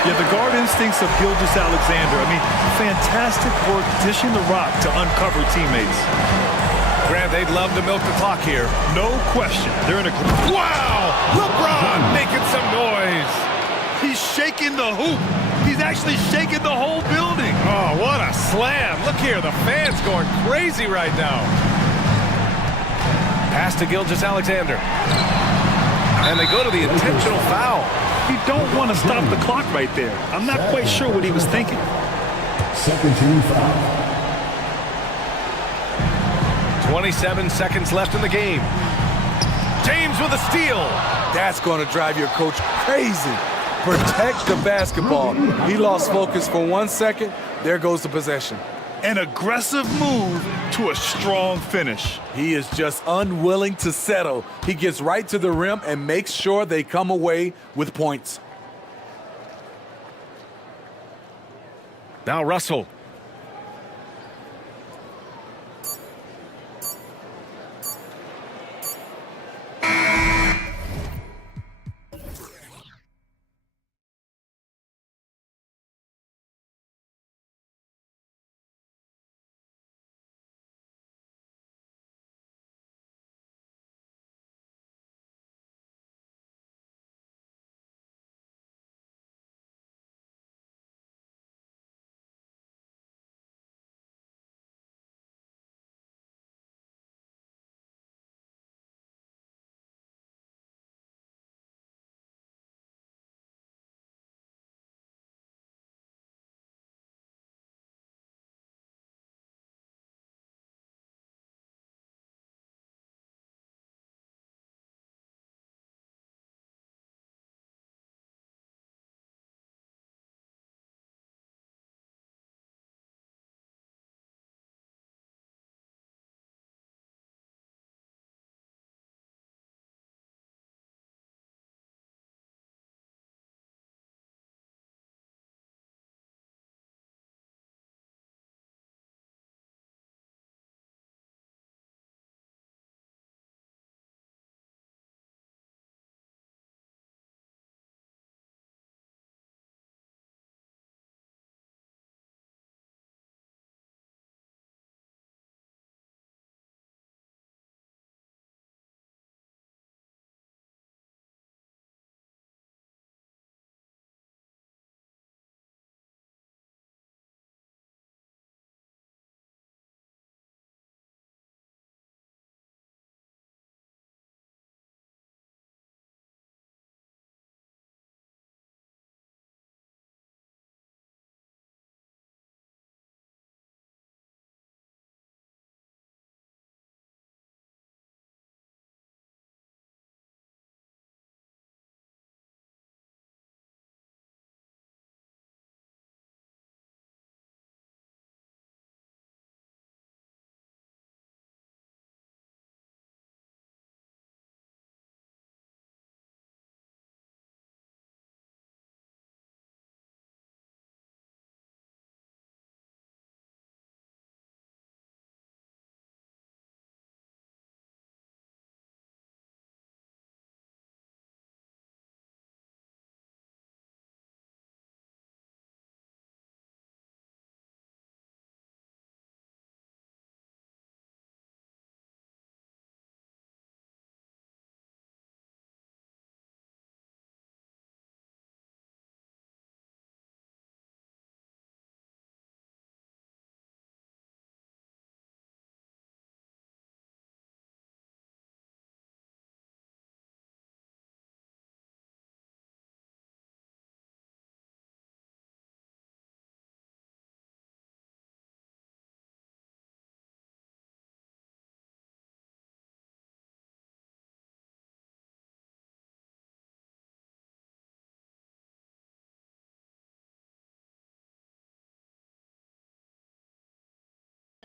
Yeah, the guard instincts of Gilgeous-Alexander. I mean, fantastic work dishing the rock to uncover teammates. Grant, they'd love to milk the clock here. No question. They're in a... Wow! LeBron making some noise! He's shaking the hoop. He's actually shaking the whole building. Oh, what a slam. Look here, the fans going crazy right now. Pass to Gilgeous-Alexander. And they go to the intentional foul. You don't want to stop the clock right there. I'm not quite sure what he was thinking. Second team foul. 27 seconds left in the game. James with a steal. That's going to drive your coach crazy. Protect the basketball. He lost focus for 1 second. There goes the possession. An aggressive move to a strong finish. He is just unwilling to settle. He gets right to the rim and makes sure they come away with points. Now Russell.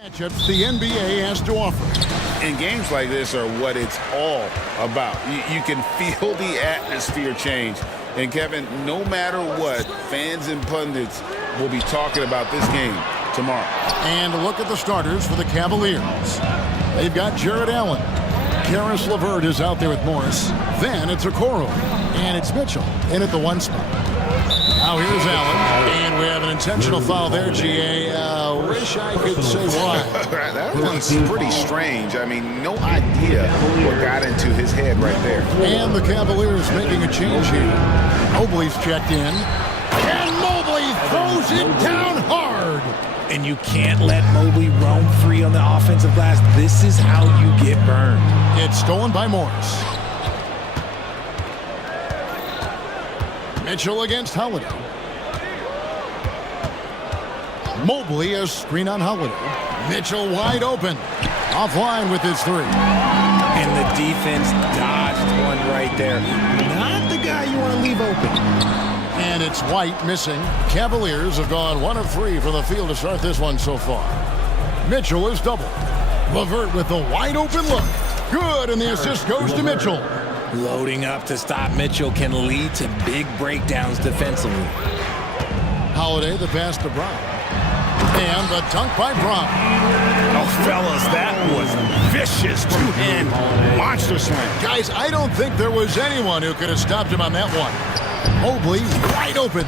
Matchups the NBA has to offer. And games like this are what it's all about. You can feel the atmosphere change. And Kevin, no matter what, fans and pundits will be talking about this game tomorrow. And look at the starters for the Cavaliers. They've got Jared Allen. Karis LeVert is out there with Morris. Then it's Okoro. And it's Mitchell in at the 1 spot. Now here's Allen. And we have an intentional foul there, GA. Wish I could say why. That was pretty strange. I mean, no idea what got into his head right there. And the Cavaliers making a change here. Mobley's checked in. And Mobley throws it down hard. And you can't let Mobley roam free on the offensive glass. This is how you get burned. It's stolen by Morris. Mitchell against Holiday. Mobley a screen on Holiday. Mitchell wide open. Offline with his 3. And the defense dodged one right there. Not the guy you want to leave open. And it's White missing. Cavaliers have gone 1 of 3 from the field to start this one so far. Mitchell is doubled. LeVert with the wide open look. Good, and the assist goes to Mitchell. Loading up to stop Mitchell can lead to big breakdowns defensively. Holiday the pass to Brown. And the dunk by Brown. Oh, fellas, that was vicious. Two-hand monster slam. Guys, I don't think there was anyone who could have stopped him on that one. Mobley wide open.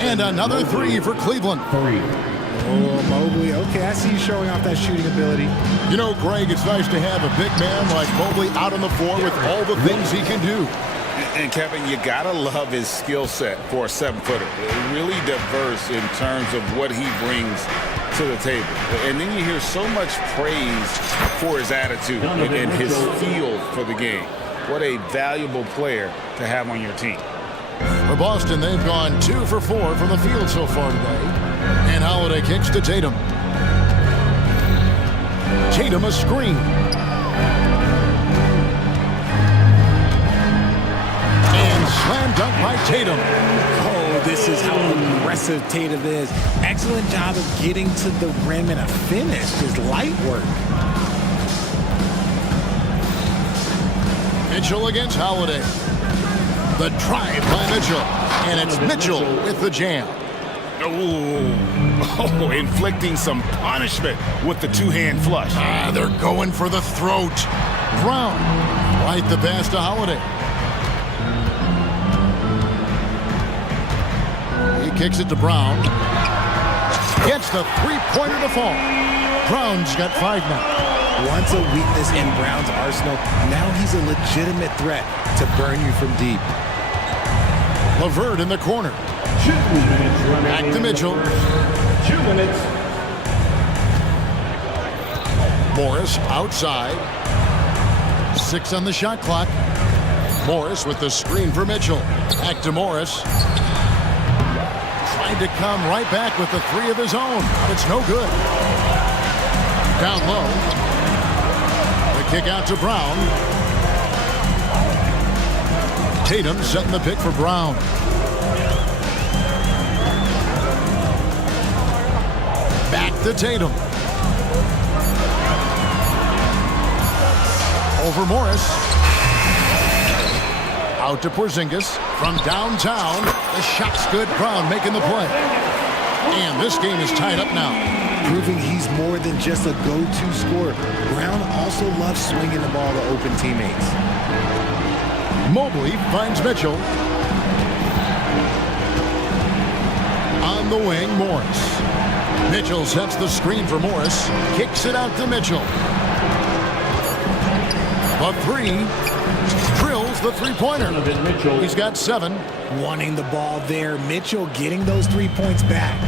And another 3 for Cleveland. Oh, Mobley. Okay, I see you showing off that shooting ability. You know, Greg, it's nice to have a big man like Mobley out on the floor with all the things he can do. And Kevin, you gotta love his skill set for a 7-footer. Really diverse in terms of what he brings to the table. And then you hear so much praise for his attitude and his feel for the game. What a valuable player to have on your team. For Boston, they've gone 2 for 4 from the field so far today. And Holiday kicks to Tatum. Tatum a screen. And slam dunk by Tatum. Oh, this is how aggressive Tatum is. Excellent job of getting to the rim and a finish. Just light work. Mitchell against Holiday. The drive by Mitchell. And it's Mitchell with the jam. Oh, inflicting some punishment with the 2-hand flush. They're going for the throat. Brown, right the pass to Holiday. He kicks it to Brown. Gets the 3-pointer to fall. Brown's got 5 now. Once a weakness in Brown's arsenal, now he's a legitimate threat to burn you from deep. LeVert in the corner. 2 minutes remaining. Back to Mitchell. 2 minutes. Morris outside. 6 on the shot clock. Morris with the screen for Mitchell. Back to Morris. Tried to come right back with the 3 of his own, but it's no good. Down low. The kick out to Brown. Tatum setting the pick for Brown. Back to Tatum. Over Morris. Out to Porzingis. From downtown. The shot's good. Brown making the play. And this game is tied up now. Proving he's more than just a go-to scorer. Brown also loves swinging the ball to open teammates. Mobley finds Mitchell. On the wing, Morris. Mitchell sets the screen for Morris. Kicks it out to Mitchell. A 3. Drills the 3-pointer. He's got 7. Wanting the ball there. Mitchell getting those 3 points back.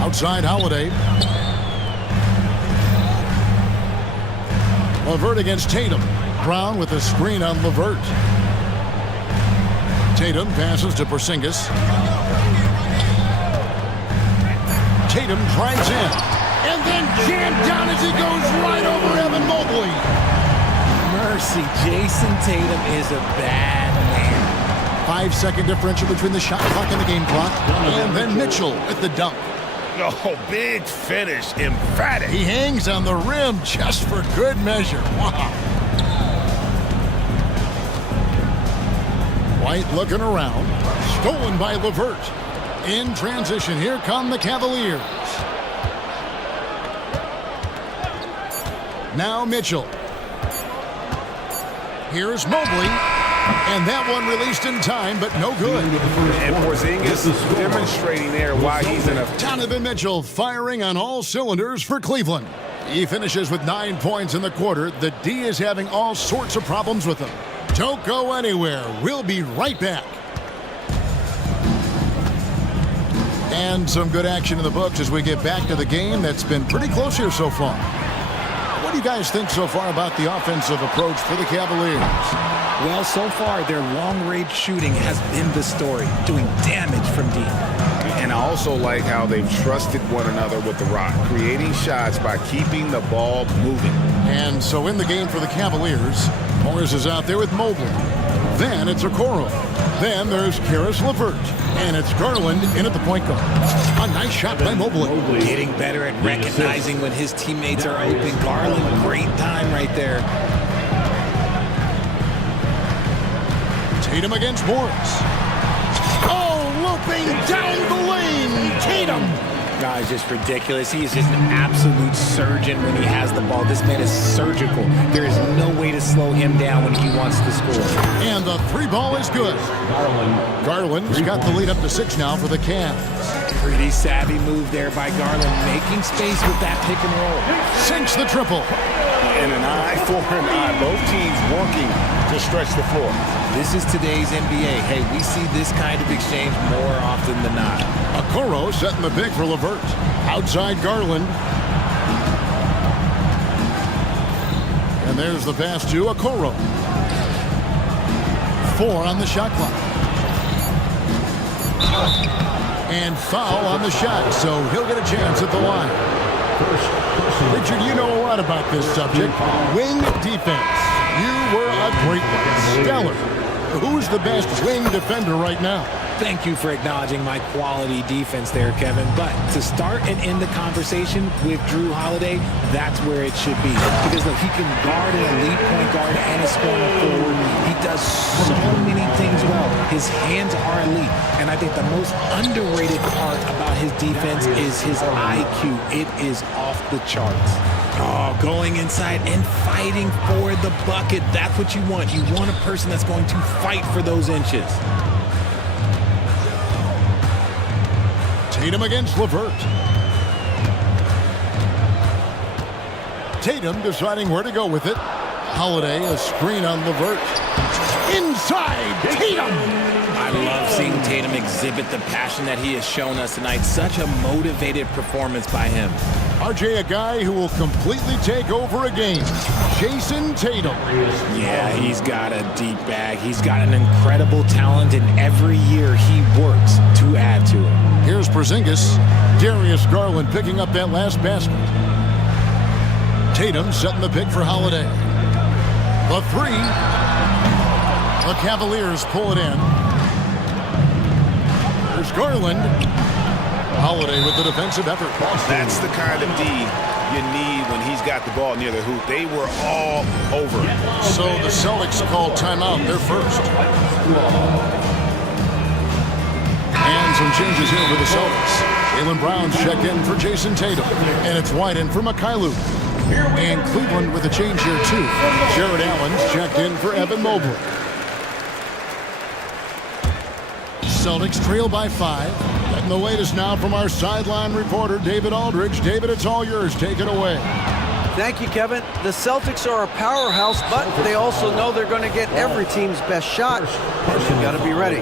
Outside Holiday. LeVert against Tatum. Brown with a screen on LeVert. Tatum passes to Porzingis. Tatum drives in. And then jammed down as he goes right over Evan Mobley. Mercy, Jason Tatum is a bad man. 5-second differential between the shot clock and the game clock. And then Mitchell with the dunk. Oh, big finish, emphatic. He hangs on the rim just for good measure. Wow. White looking around. Stolen by LeVert. In transition, here come the Cavaliers. Now Mitchell. Here's Mobley. And that one released in time, but no good. And Porzingis demonstrating there why he's in a... Donovan Mitchell firing on all cylinders for Cleveland. He finishes with 9 points in the quarter. The D is having all sorts of problems with him. Don't go anywhere. We'll be right back. And some good action in the books as we get back to the game that's been pretty close here so far. What do you guys think so far about the offensive approach for the Cavaliers? Well, so far, their long-range shooting has been the story, doing damage from deep. And I also like how they've trusted one another with the rock, creating shots by keeping the ball moving. And so in the game for the Cavaliers, Morris is out there with Mobley. Then it's Okoro. Then there's Karis LeVert. And it's Garland in at the point guard. A nice shot by Mobley. Getting better at recognizing when his teammates are open. Garland, great time right there. Tatum against Morris. Oh, looping down the lane. Tatum. God, it's just ridiculous. He is just an absolute surgeon when he has the ball. This man is surgical. There is no way to slow him down when he wants to score. And the three ball is good. Garland's got the lead up to 6 now for the Cavs. Pretty savvy move there by Garland, making space with that pick and roll. Sinks the triple. And an eye for an eye. Both teams working to stretch the floor. This is today's NBA. Hey, we see this kind of exchange more often than not. Okoro setting the pick for LeVert. Outside Garland. And there's the pass to Okoro. 4 on the shot clock. And foul on the shot, so he'll get a chance at the line. Richard, you know a lot about this subject. Wing defense. You were a great one. Stellar. Who's the best wing defender right now? Thank you for acknowledging my quality defense there, Kevin. But to start and end the conversation with Drew Holiday, that's where it should be. Because look, he can guard an elite point guard and a scoring forward. He does so many things well. His hands are elite. And I think the most underrated part about his defense is his IQ. It is off the charts. Oh, going inside and fighting for the bucket. That's what you want. You want a person that's going to fight for those inches. Tatum against LeVert. Tatum deciding where to go with it. Holiday, a screen on LeVert. Inside, Tatum! I love seeing Tatum exhibit the passion that he has shown us tonight. Such a motivated performance by him. RJ, a guy who will completely take over a game. Jason Tatum. Yeah, he's got a deep bag. He's got an incredible talent, and every year he works to add to it. Here's Porzingis. Darius Garland picking up that last basket. Tatum setting the pick for Holiday. The 3. The Cavaliers pull it in. There's Garland. Holiday with the defensive effort. That's the kind of D you need when he's got the ball near the hoop. They were all over. So the Celtics called timeout. They're first. And some changes here for the Celtics. Jaylen Brown's checked in for Jason Tatum. And it's White in for Mikhailuk. And Cleveland with a change here too. Jared Allen's checked in for Evan Mobley. Celtics trail by 5. Getting the latest now from our sideline reporter, David Aldridge. David, it's all yours. Take it away. Thank you, Kevin. The Celtics are a powerhouse, but they also know they're going to get every team's best shot. And they've got to be ready.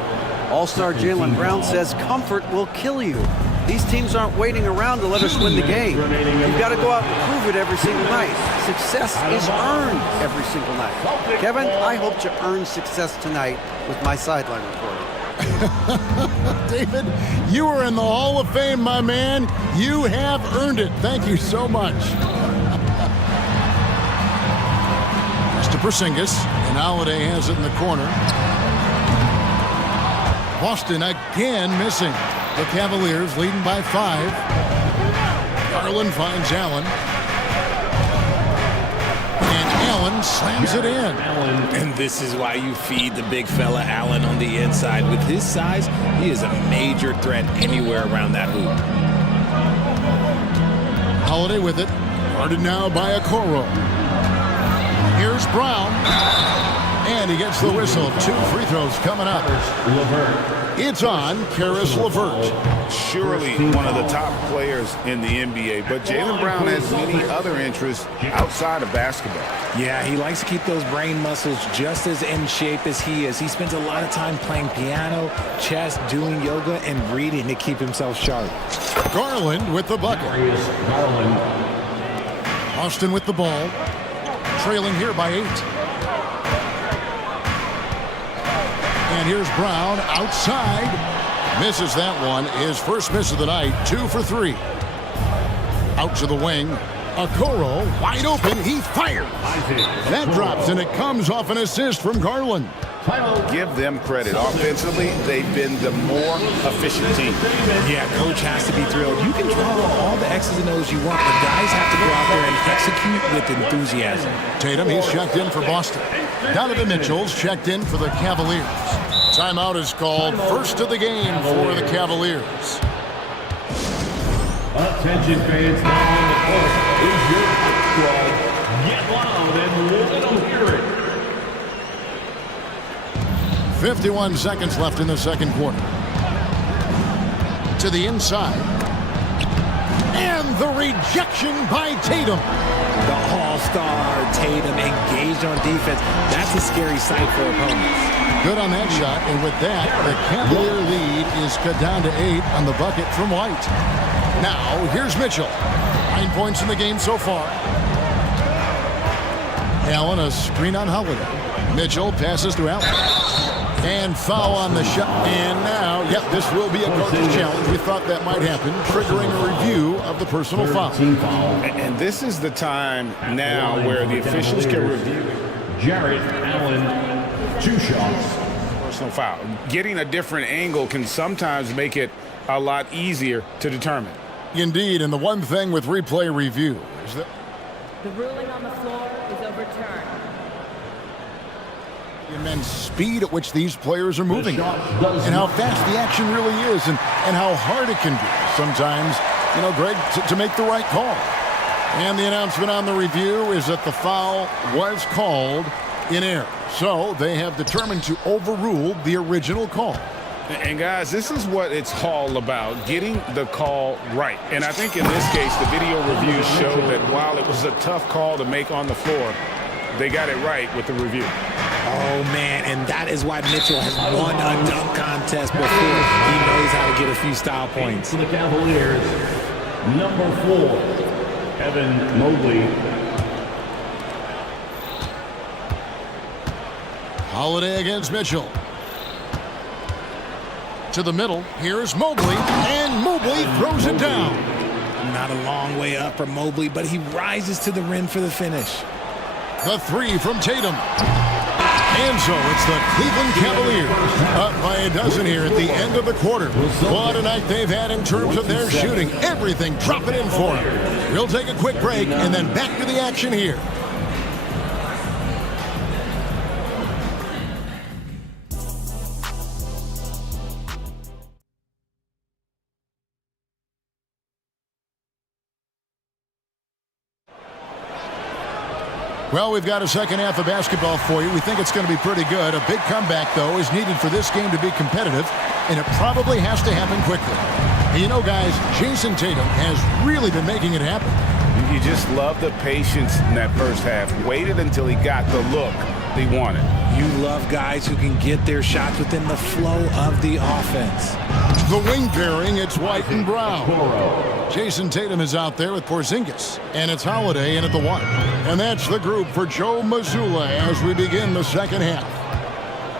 All-star Jaylen Brown says comfort will kill you. These teams aren't waiting around to let us win the game. You've got to go out and prove it every single night. Success is earned every single night. Kevin, I hope to earn success tonight with my sideline reporting. David, you are in the Hall of Fame, my man. You have earned it. Thank you so much. Mr. Porzingis, and Holiday has it in the corner. Boston again missing. The Cavaliers leading by 5. Garland finds Allen. And Allen slams it in. And this is why you feed the big fella Allen on the inside. With his size, he is a major threat anywhere around that hoop. Holiday with it. Guarded now by Okoro. Here's Brown. And he gets the whistle. 2 free throws coming up. It's on Karis LeVert. Surely one of the top players in the NBA, but Jaylen Brown has many other interests outside of basketball. Yeah, he likes to keep those brain muscles just as in shape as he is. He spends a lot of time playing piano, chess, doing yoga, and reading to keep himself sharp. Garland with the bucket. Austin with the ball. Trailing here by 8. And here's Brown outside. Misses that one. His first miss of the night. 2 for 3. Out to the wing. Okoro wide open. He fires. That drops, and it comes off an assist from Garland. Give them credit. Offensively, they've been the more efficient team. Yeah, coach has to be thrilled. You can draw all the X's and O's you want, but guys have to go out there and execute with enthusiasm. Tatum, he's checked in for Boston. Donovan Mitchell's checked in for the Cavaliers. Timeout is called. First of the game for the Cavaliers. Attention fans, now on the court is your squad. Get loud and let them hear it. 51 seconds left in the second quarter. To the inside. And the rejection by Tatum. The all-star Tatum engaged on defense. That's a scary sight for opponents. Good on that shot, and with that, the Cavalier lead is cut down to 8 on the bucket from White. Now, here's Mitchell. 9 points in the game so far. Allen, a screen on Holiday. Mitchell passes to Allen. And foul on the shot. And now, yep, this will be a coach's challenge. We thought that might happen, triggering a review of the personal foul. And this is the time now where the officials can review Jarrett Allen, 2 shots. Personal foul. Getting a different angle can sometimes make it a lot easier to determine. Indeed, and the one thing with replay review is that The ruling on the floor is overturned. the immense speed at which these players are moving and how fast the action really is and how hard it can be sometimes, you know, Greg, to make the right call. And the announcement on the review is that the foul was called in error. So they have determined to overrule the original call. And guys, this is what it's all about, getting the call right. And I think in this case, the video review showed that while it was a tough call to make on the floor, they got it right with the review. Oh, man, and that is why Mitchell has won a dunk contest before. He knows how to get a few style points. For the Cavaliers, number 4, Evan Mobley. Holiday against Mitchell. To the middle, here's Mobley, and Mobley throws it down. Not a long way up for Mobley, but he rises to the rim for the finish. The 3 from Tatum. And so it's the Cleveland Cavaliers up by a dozen here at the end of the quarter. What a night they've had in terms of their shooting. Everything dropping in for them. We'll take a quick break and then back to the action here. Well, we've got a second half of basketball for you. We think it's going to be pretty good. A big comeback, though, is needed for this game to be competitive, and it probably has to happen quickly. And you know, guys, Jason Tatum has really been making it happen. You just love the patience in that first half. Waited until he got the look they wanted. You love guys who can get their shots within the flow of the offense. The wing pairing, it's White and Brown. Jason Tatum is out there with Porzingis, and it's Holiday in at the 1. And that's the group for Joe Mazzulla as we begin the second half.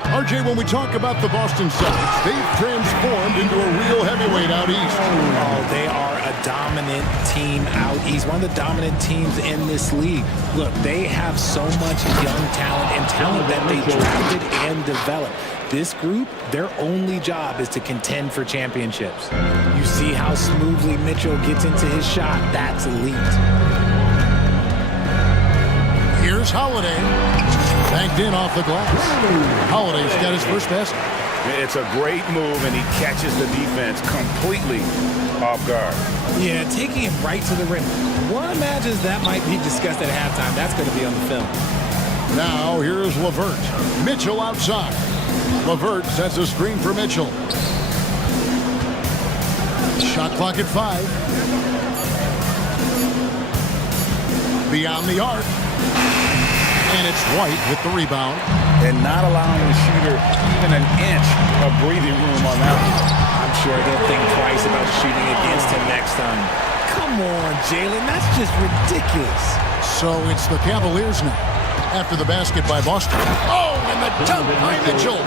RJ, when we talk about the Boston Celtics, they've transformed into a real heavyweight out east. Oh, they are a dominant team out east, one of the dominant teams in this league. Look, they have so much young talent and talent that they drafted and developed. this group, their only job is to contend for championships. You see how smoothly Mitchell gets into his shot. That's elite. Here's Holiday. Banked in off the glass. Holiday's got his first basket. It's a great move, and he catches the defense completely off guard. Yeah, taking him right to the rim. One imagines that might be discussed at halftime. That's going to be on the film. Now here's LeVert. Mitchell outside. LeVert sets a screen for Mitchell. Shot clock at 5. Beyond the arc. And it's White with the rebound. And not allowing the shooter even an inch of breathing room on that one. I'm sure they'll think twice about shooting against him next time. Come on, Jalen. That's just ridiculous. So it's the Cavaliers now. After the basket by Boston. Oh, and the dunk by Mitchell.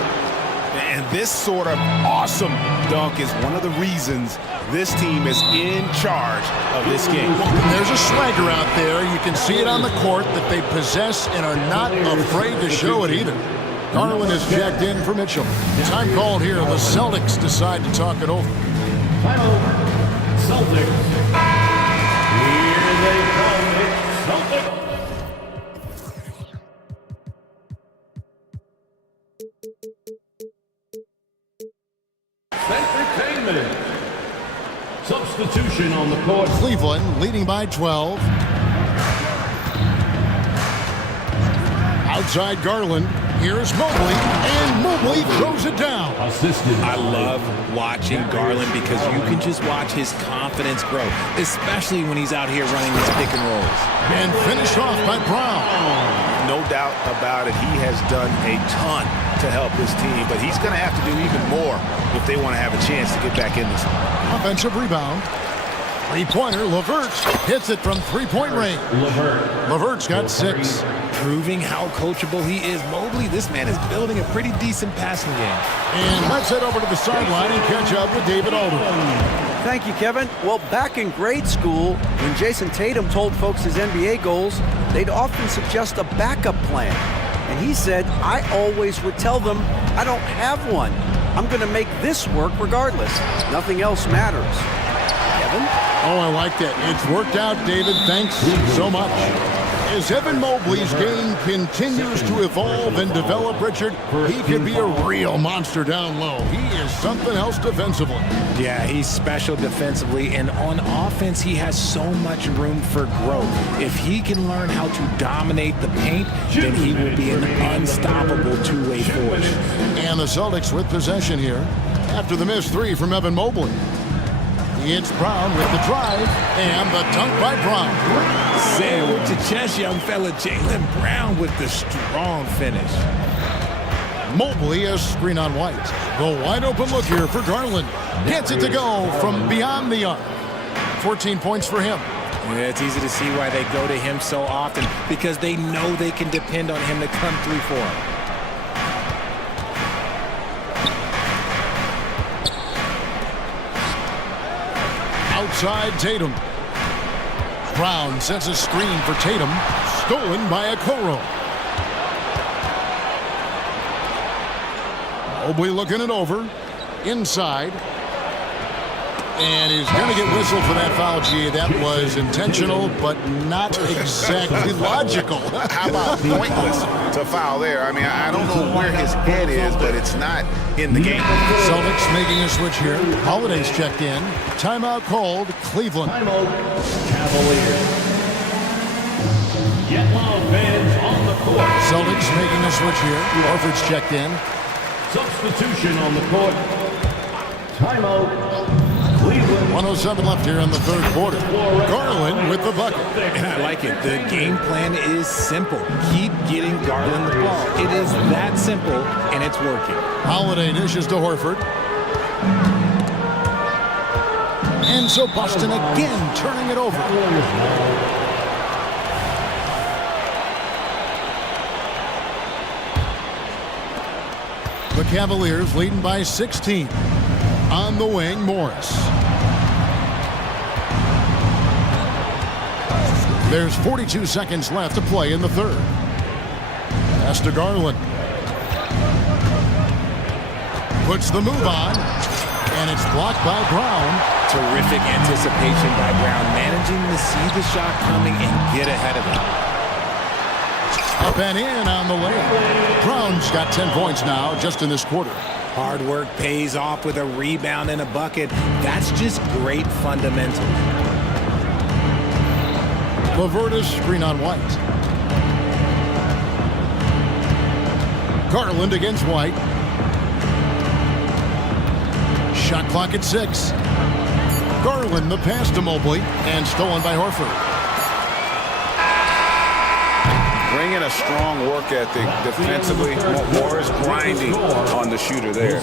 And this sort of awesome dunk is one of the reasons this team is in charge of this game. There's a swagger out there. You can see it on the court that they possess and are not afraid to show it either. Garland is jacked in for Mitchell. Time called here. The Celtics decide to talk it over. Time over. Celtics. Here they come. It's Celtics. Entertainment. Substitution on the court. Cleveland leading by 12. Outside Garland. Here's Mobley, and Mobley throws it down. I love watching Garland because you can just watch his confidence grow, especially when he's out here running these pick and rolls. And finished off by Brown. No doubt about it. He has done a ton to help his team, but he's going to have to do even more if they want to have a chance to get back in this one. Offensive rebound. Three-pointer, LeVert hits it from three-point range. LeVert's got 6. Proving how coachable he is. Mobley, this man is building a pretty decent passing game. And let's head over to the sideline and catch up with David Aldridge. Thank you, Kevin. Well, back in grade school, when Jason Tatum told folks his NBA goals, they'd often suggest a backup plan. And he said, I always would tell them, I don't have one. I'm going to make this work regardless. Nothing else matters. Kevin? Oh, I like that. It's worked out, David. Thanks so much. As Evan Mobley's game continues to evolve and develop, Richard, he could be a real monster down low. He is something else defensively. Yeah, he's special defensively, and on offense, he has so much room for growth. If he can learn how to dominate the paint, then he will be an unstoppable two-way force. And the Celtics with possession here after the missed 3 from Evan Mobley. It's Brown with the drive, and the dunk by Brown. Say it with your chest, young fella. Jaylen Brown with the strong finish. Mobley a screen on White. The wide open look here for Garland. Gets it to go from beyond the arc. 14 points for him. Yeah, it's easy to see why they go to him so often, because they know they can depend on him to come through for them. Outside Tatum. Brown sets a screen for Tatum. Stolen by Okoro. Mobley looking it over. Inside. And he's going to get whistled for that foul. Gee, that was intentional, but not exactly logical. How about pointless to foul there? I mean, I don't know where his head is, but it's not in the game. Celtics making a switch here. Holiday's checked in. Timeout called. Cleveland. Timeout. Cavaliers. Yellow fans on the court. Celtics making a switch here. Horford's checked in. Substitution on the court. Timeout. 107 left here in the third quarter. Garland with the bucket. And I like it. The game plan is simple. Keep getting Garland the ball. It is that simple, and it's working. Holiday dishes to Horford. And so Boston again turning it over. The Cavaliers leading by 16. On the wing, Morris. There's 42 seconds left to play in the third. Pass to Garland. Puts the move on, and it's blocked by Brown. Terrific anticipation by Brown, managing to see the shot coming and get ahead of it. Up and in on the layup. Brown's got 10 points now just in this quarter. Hard work pays off with a rebound and a bucket. That's just great fundamentals. Laverta's screen on White. Garland against White. Shot clock at 6. Garland the pass to Mobley and stolen by Horford. Bringing a strong work ethic defensively. Morris grinding on the shooter there.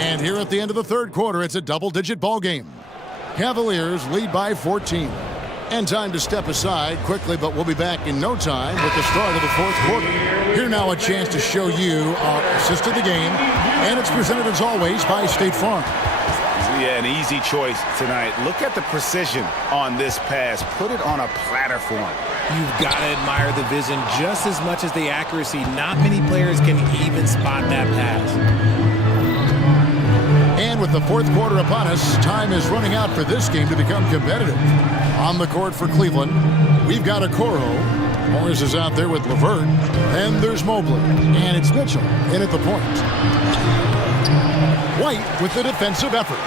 And here at the end of the third quarter, it's a double-digit ball game. Cavaliers lead by 14. And time to step aside quickly, but we'll be back in no time with the start of the fourth quarter. Here now a chance to show you our assist of the game, and it's presented as always by State Farm. Yeah, an easy choice tonight. Look at the precision on this pass. Put it on a platter for him. You've got to admire the vision just as much as the accuracy. Not many players can even spot that pass. And with the fourth quarter upon us, time is running out for this game to become competitive. On the court for Cleveland, we've got Okoro. Morris is out there with LeVert. And there's Mobley. And it's Mitchell in at the point. White with the defensive effort.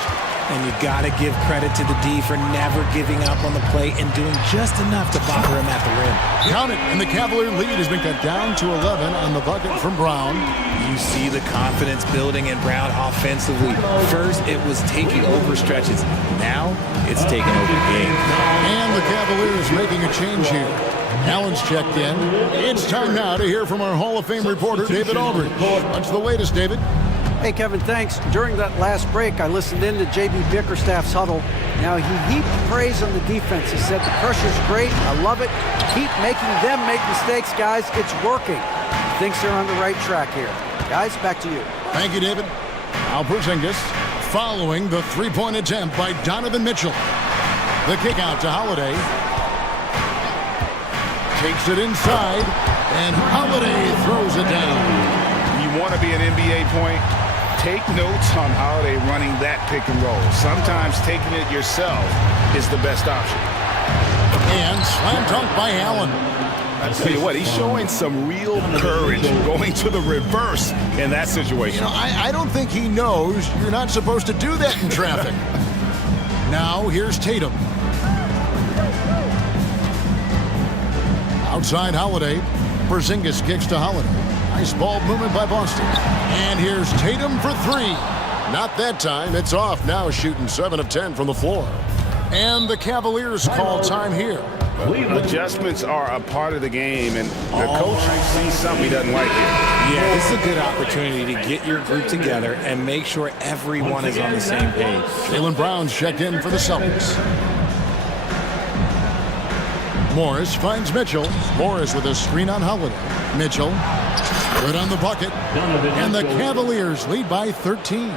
And you got to give credit to the D for never giving up on the play and doing just enough to bother him at the rim. Count it, and the Cavalier lead has been cut down to 11 on the bucket from Brown. You see the confidence building in Brown offensively. First, it was taking over stretches. Now, it's taking over games. And the Cavaliers making a change here. Allen's checked in. It's time now to hear from our Hall of Fame reporter, David Aldridge. What's the latest, David? Hey, Kevin, thanks. During that last break, I listened in to J.B. Bickerstaff's huddle. Now, he heaped praise on the defense. He said, the pressure's great. I love it. Keep making them make mistakes, guys. It's working. He thinks they're on the right track here. Guys, back to you. Thank you, David. Al Porzingis following the three-point attempt by Donovan Mitchell. The kick out to Holiday. Takes it inside, and Holiday throws it down. You want to be an NBA point? Take notes on Holiday running that pick and roll. Sometimes taking it yourself is the best option. And slam dunk by Allen. I tell you what, he's showing some real courage going to the reverse in that situation. You know, I don't think he knows you're not supposed to do that in traffic. Now here's Tatum. Outside Holiday. Porzingis kicks to Holiday. Nice ball movement by Boston. And here's Tatum for three. Not that time. It's off now, shooting 7 of 10 from the floor. And the Cavaliers call time here. Adjustments are a part of the game, and the coach sees something he doesn't like here. Yeah, this is a good opportunity to get your group together and make sure everyone is on the same page. Jaylen Brown's checked in for the Celtics. Morris finds Mitchell. Morris with a screen on Holiday. Mitchell, good on the bucket. And the Cavaliers lead by 13.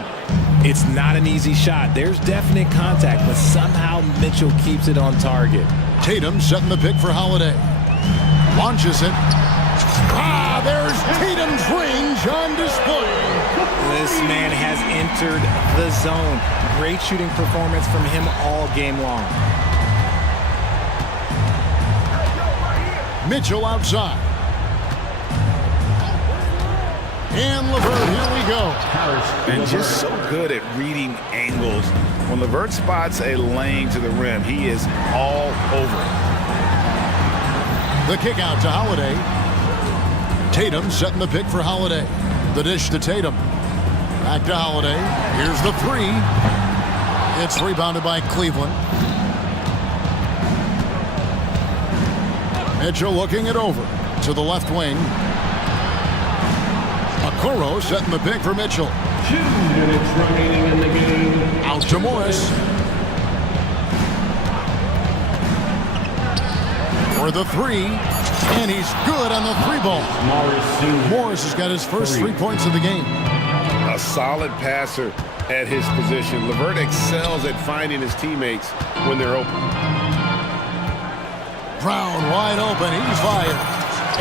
It's not an easy shot. There's definite contact, but somehow Mitchell keeps it on target. Tatum setting the pick for Holiday. Launches it. There's Tatum's range on display. This man has entered the zone. Great shooting performance from him all game long. Mitchell outside. And LeVert, here we go. And just so good at reading angles. When LeVert spots a lane to the rim, he is all over it. The kick out to Holiday. Tatum setting the pick for Holiday. The dish to Tatum. Back to Holiday. Here's the three. It's rebounded by Cleveland. Mitchell looking it over to the left wing. Okoro setting the pick for Mitchell. 2 minutes remaining in the game. Out to Morris. For the three. And he's good on the three ball. Morris has got his first 3 points of the game. A solid passer at his position. LeVert excels at finding his teammates when they're open. Brown wide open. He's fired.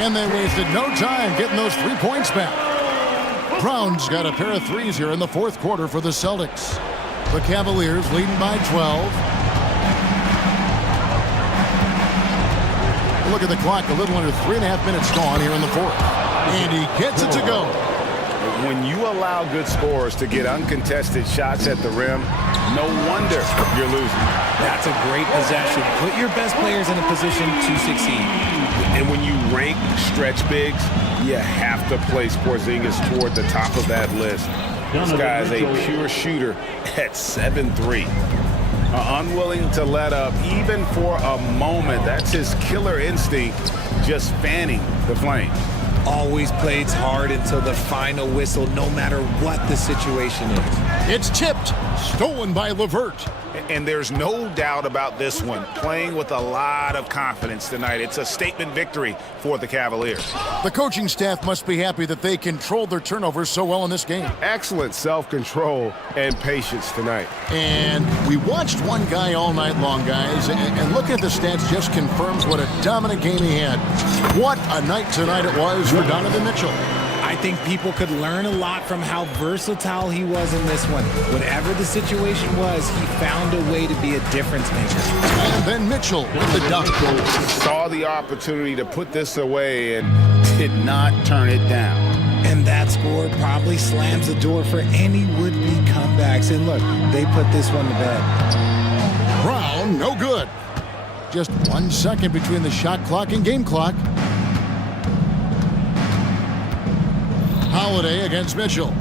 And they wasted no time getting those 3 points back. Brown's got a pair of threes here in the fourth quarter for the Celtics. The Cavaliers leading by 12. Look at the clock, a little under 3.5 minutes gone here in the fourth. And he gets it to go. When you allow good scorers to get uncontested shots at the rim, no wonder you're losing. That's a great possession. Put your best players in a position to succeed. And when you rank stretch bigs, you have to place Porzingis toward the top of that list. This guy is a pure shooter at 7'3". Unwilling to let up even for a moment. That's his killer instinct, just fanning the flames. Always plays hard until the final whistle, no matter what the situation is. It's tipped, stolen by LeVert. And there's no doubt about this one. Playing with a lot of confidence tonight. It's a statement victory for the Cavaliers. The coaching staff must be happy that they controlled their turnovers so well in this game. Excellent self-control and patience tonight. And we watched one guy all night long, guys, and looking at the stats just confirms what a dominant game he had. What a night tonight it was for Donovan Mitchell. I think people could learn a lot from how versatile he was in this one. Whatever the situation was, he found a way to be a difference maker. And then Mitchell with the dunk. Saw the opportunity to put this away and did not turn it down. And that score probably slams the door for any would-be comebacks. And look, they put this one to bed. Brown, no good. Just 1 second between the shot clock and game clock. Holiday against Mitchell.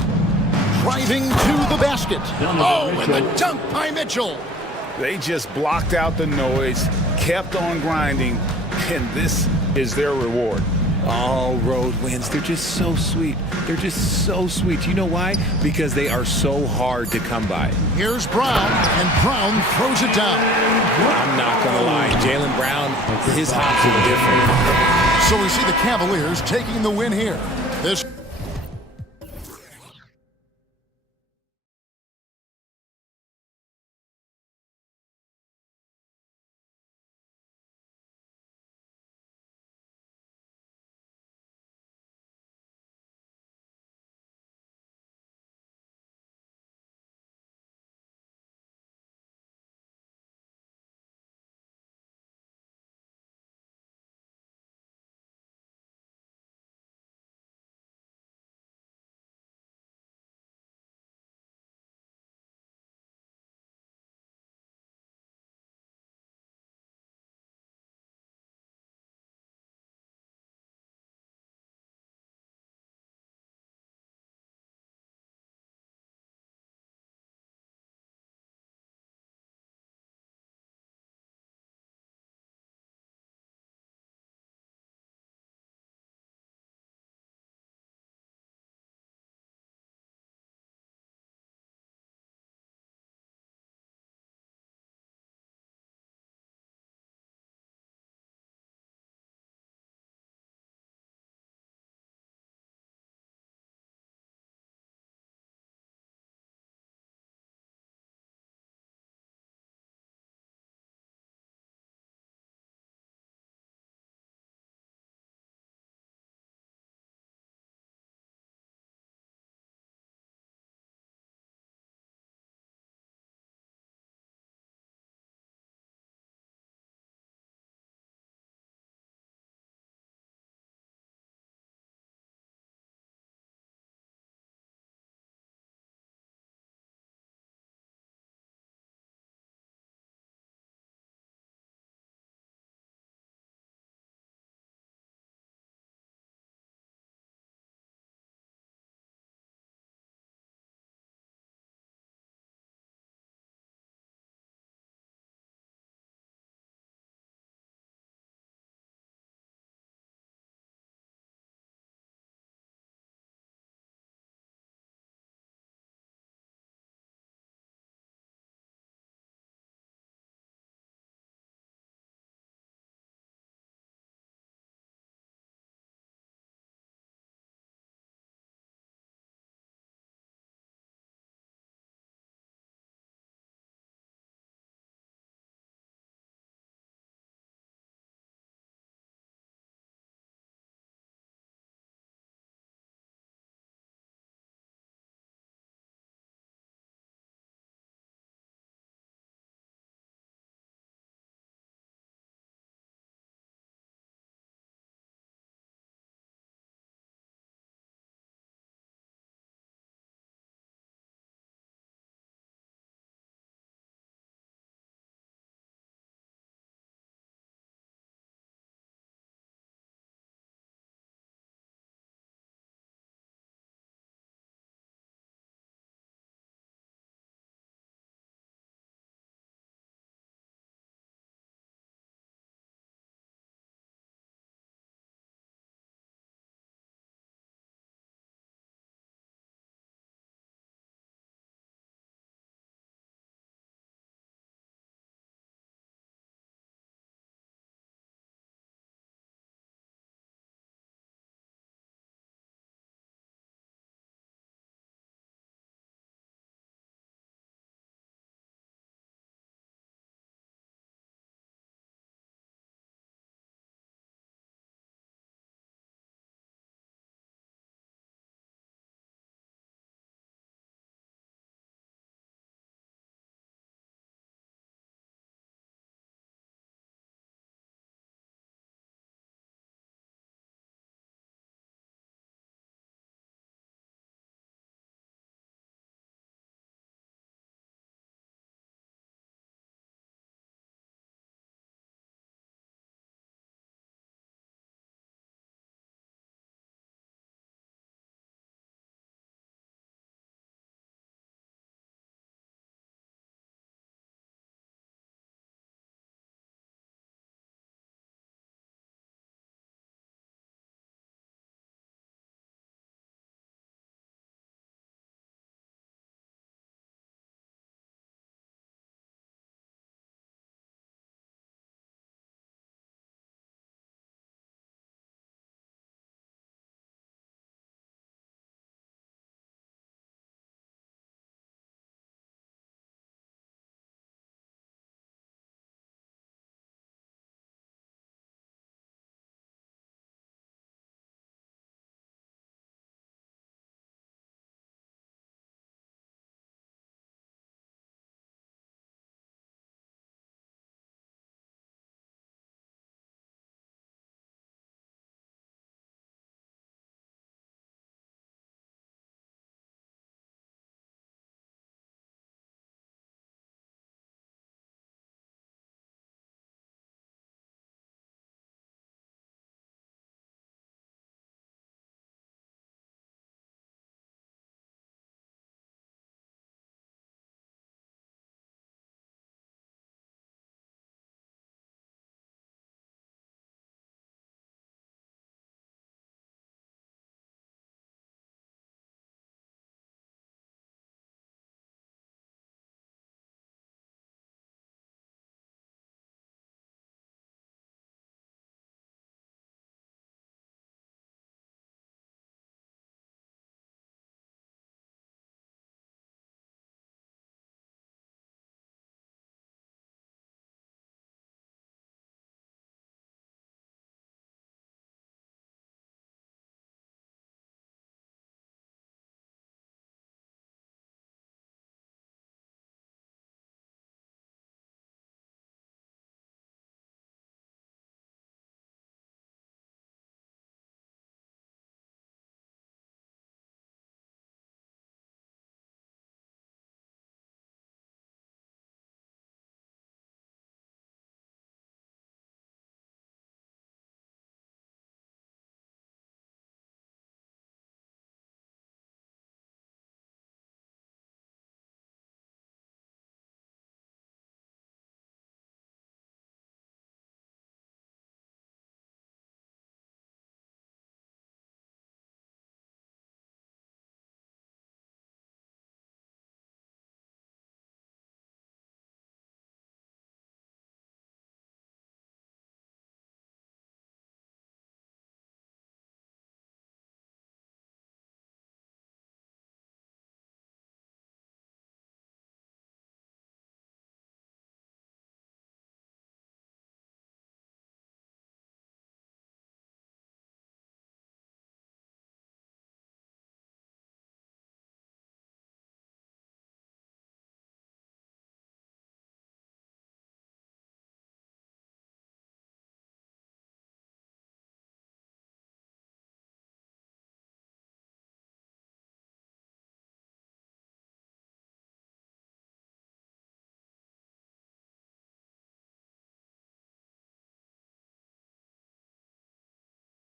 Driving to the basket. Oh, and the dunk by Mitchell. They just blocked out the noise, kept on grinding, and this is their reward. All road wins. They're just so sweet. They're just so sweet. You know why? Because they are so hard to come by. Here's Brown, and Brown throws it down. I'm not going to lie. Jaylen Brown, his hops are different. So we see the Cavaliers taking the win here. This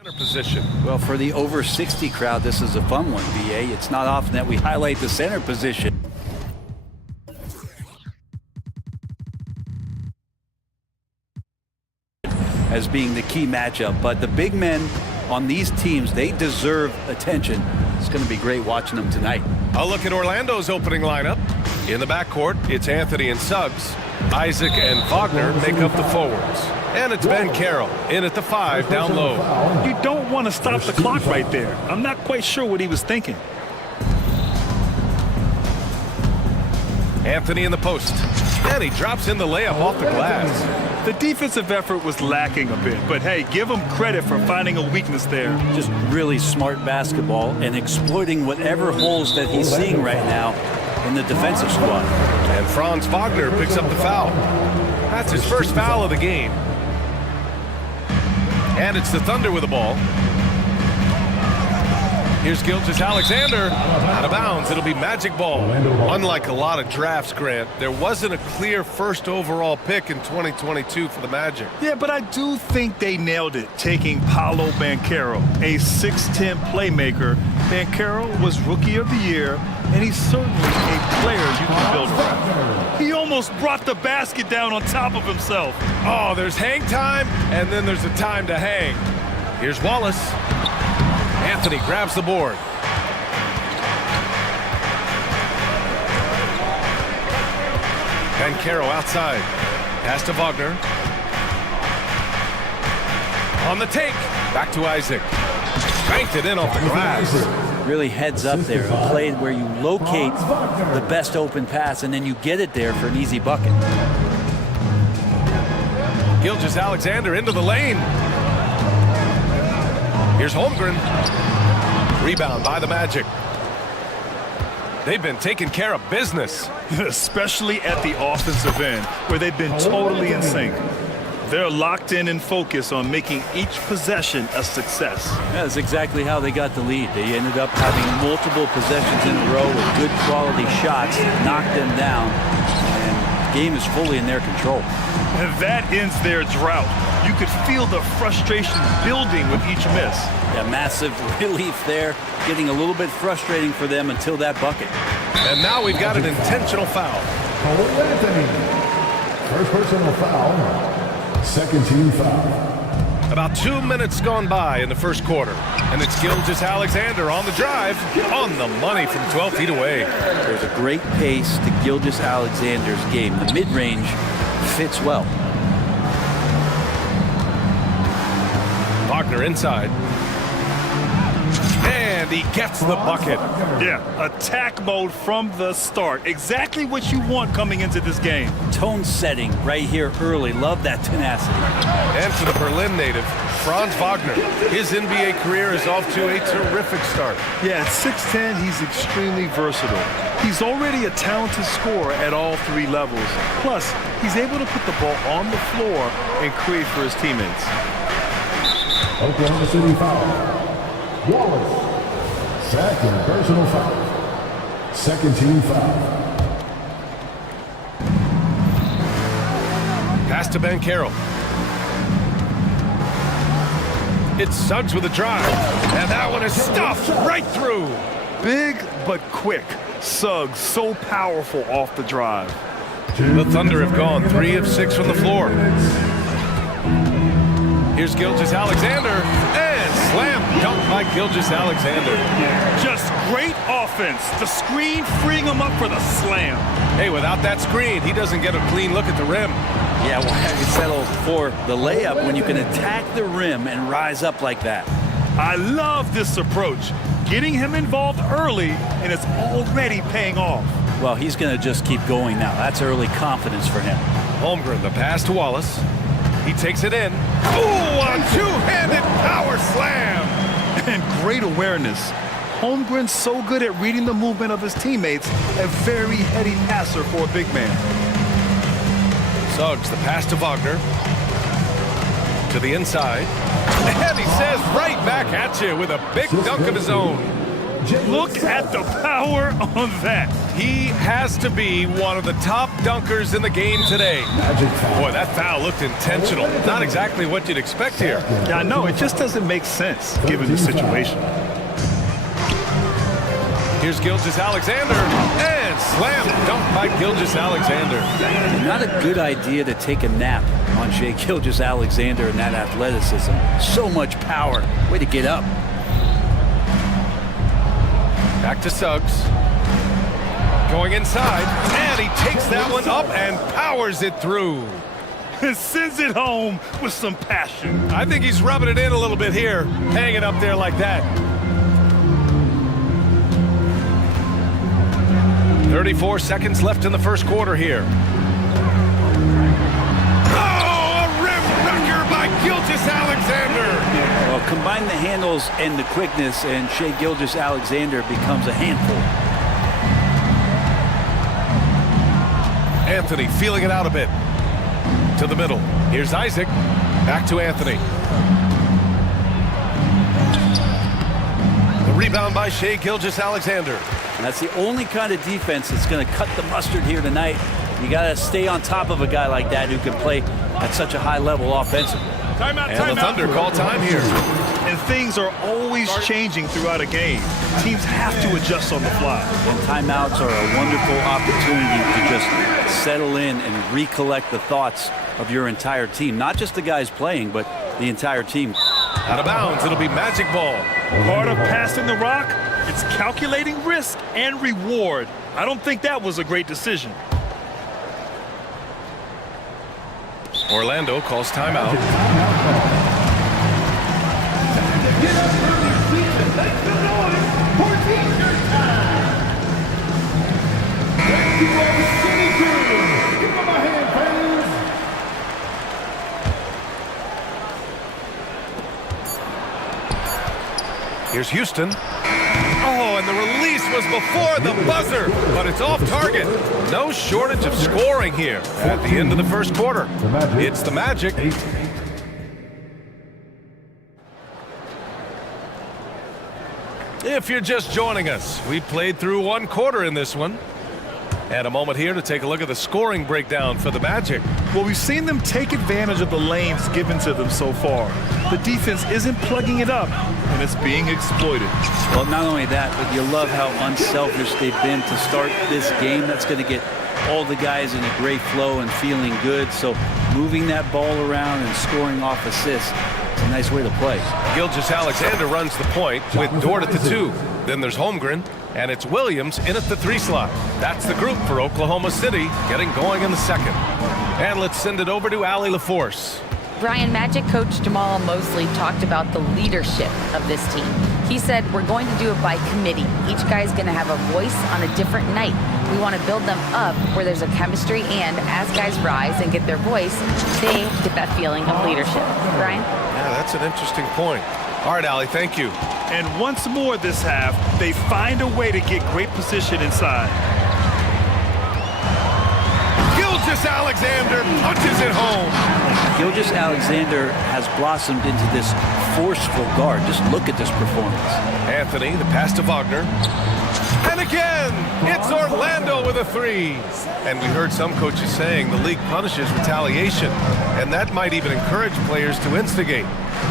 Position. Well, for the over 60 crowd, this is a fun one, BA. It's not often that we highlight the center position. As being the key matchup, but the big men on these teams, they deserve attention. It's going to be great watching them tonight. I'll look at Orlando's opening lineup. In the backcourt, it's Anthony and Suggs. Isaac and Wagner make up the forwards. And it's Ben Carroll in at the 5 down low. You don't want to stop the clock right there. I'm not quite sure what he was thinking. Anthony in the post. And he drops in the layup off the glass. The defensive effort was lacking a bit, but hey, give him credit for finding a weakness there. Just really smart basketball and exploiting whatever holes that he's seeing right now in the defensive squad. And Franz Wagner picks up the foul. That's his first foul of the game. And it's the Thunder with the ball. Here's Gilgeous-Alexander. Out of bounds. It'll be Magic ball. Unlike a lot of drafts, Grant, there wasn't a clear first overall pick in 2022 for the Magic. Yeah, but I do think they nailed it, taking Paolo Banchero, a 6'10 playmaker. Banchero was Rookie of the Year, and he's certainly a player you can build around. He almost brought the basket down on top of himself. Oh, there's hang time, and then there's a time to hang. Here's Wallace. Anthony grabs the board. Banchero outside. Pass to Wagner. On the take. Back to Isaac. Banked it in off the glass. Really heads up there. A play where you locate the best open pass and then you get it there for an easy bucket. Gilgeous-Alexander into the lane. Here's Holmgren. Rebound by the Magic. They've been taking care of business. Especially at the offensive end, where they've been totally in sync. They're locked in and focused on making each possession a success. That's exactly how they got the lead. They ended up having multiple possessions in a row with good quality shots, knocked them down, and the game is fully in their control. And that ends their drought. You could feel the frustration building with each miss. Yeah, massive relief there, getting a little bit frustrating for them until that bucket. And now we've got an intentional foul. Cole Anthony. First personal foul. Second team foul. About 2 minutes gone by in the first quarter. And it's Gilgeous-Alexander on the drive, on the money from 12 feet away. There's a great pace to Gilgeous-Alexander's game. The mid-range fits well. Wagner inside. And he gets the bucket. Yeah, attack mode from the start. Exactly what you want coming into this game. Tone setting right here early. Love that tenacity. And for the Berlin native, Franz Wagner. His NBA career is off to a terrific start. Yeah, at 6'10", he's extremely versatile. He's already a talented scorer at all three levels. Plus, he's able to put the ball on the floor and create for his teammates. Oklahoma City foul. Wallace. Second personal foul. Second team foul. Pass to Banchero. It's Suggs with a drive. And that one is stuffed right through. Big but quick. Suggs so powerful off the drive. The Thunder have gone 3 of 6 from the floor. Here's Gilgeous-Alexander, and slam dunk by Gilgeous-Alexander. Just great offense. The screen freeing him up for the slam. Hey, without that screen, he doesn't get a clean look at the rim. Yeah, well, have you settle for the layup when you can attack the rim and rise up like that? I love this approach. Getting him involved early, and it's already paying off. Well, he's going to just keep going now. That's early confidence for him. Holmgren, the pass to Wallace. He takes it in. Ooh, a two-handed power slam! And great awareness. Holmgren's so good at reading the movement of his teammates, a very heady passer for a big man. Suggs, the pass to Wagner. To the inside. And he says right back at you with a big dunk of his own. Look at the power on that. He has to be one of the top dunkers in the game today. Boy, that foul looked intentional. Not exactly what you'd expect here. Yeah, I know. It just doesn't make sense given the situation. Here's Gilgeous-Alexander, and slam dunk by Gilgeous-Alexander. Not a good idea to take a nap on Shai Gilgeous-Alexander and that athleticism. So much power. Way to get up. Back to Suggs. Going inside, and he takes that one up and powers it through. And sends it home with some passion. I think he's rubbing it in a little bit here, hanging up there like that. 34 seconds left in the first quarter here. Oh, a rim wrecker by Gilgeous-Alexander. Well, combine the handles and the quickness, and Shai Gilgeous-Alexander becomes a handful. Anthony feeling it out a bit. To the middle. Here's Isaac. Back to Anthony. The rebound by Shai Gilgeous-Alexander. And that's the only kind of defense that's going to cut the mustard here tonight. You got to stay on top of a guy like that who can play at such a high level offensively. And the Thunder call time here. And things are always changing throughout a game. Teams have to adjust on the fly. And timeouts are a wonderful opportunity to just settle in and recollect the thoughts of your entire team. Not just the guys playing, but the entire team. Out of bounds, it'll be Magic ball. Part of passing the rock, it's calculating risk and reward. I don't think that was a great decision. Orlando calls timeout. Here's Houston. Oh, and the release was before the buzzer, but it's off target. No shortage of scoring here at the end of the first quarter. It's the Magic. If you're just joining us, we played through one quarter in this one. And a moment here to take a look at the scoring breakdown for the Magic. Well, we've seen them take advantage of the lanes given to them so far. The defense isn't plugging it up, and it's being exploited. Well, not only that, but you love how unselfish they've been to start this game. That's going to get all the guys in a great flow and feeling good. So moving that ball around and scoring off assists, it's a nice way to play. Gilgeous-Alexander runs the point with Dort at the 2. Then there's Holmgren, and it's Williams in at the 3 slot. That's the group for Oklahoma City, getting going in the second. And let's send it over to Allie LaForce. Brian, Magic coach Jamal Mosley talked about the leadership of this team. He said, we're going to do it by committee. Each guy's going to have a voice on a different night. We want to build them up where there's a chemistry, and as guys rise and get their voice, they get that feeling of leadership. Brian? Yeah, that's an interesting point. All right, Allie, thank you. And once more this half, they find a way to get great position inside. Gilgeous-Alexander punches it home. Gilgeous-Alexander has blossomed into this forceful guard. Just look at this performance. Anthony, the pass to Wagner. And again, it's Orlando with a 3. And we heard some coaches saying the league punishes retaliation, and that might even encourage players to instigate.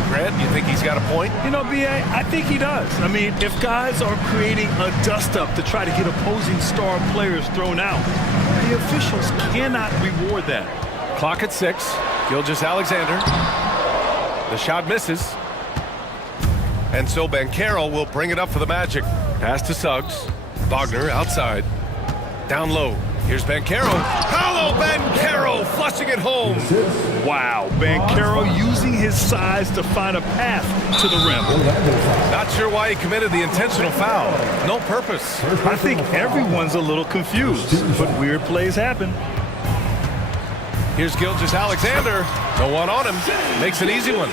Grant, you think he's got a point? You know, B.A., I think he does. I mean, if guys are creating a dust-up to try to get opposing star players thrown out, the officials cannot reward that. Clock at 6. Gilgeous-Alexander. The shot misses. And so Banchero will bring it up for the Magic. Pass to Suggs. Wagner outside. Down low. Here's Banchero. Paolo Banchero flushing it home. Wow, Banchero using his size to find a path to the rim. Not sure why he committed the intentional foul. No purpose. I think everyone's a little confused, but weird plays happen. Here's Gilgeous-Alexander. No one on him. Makes an easy one.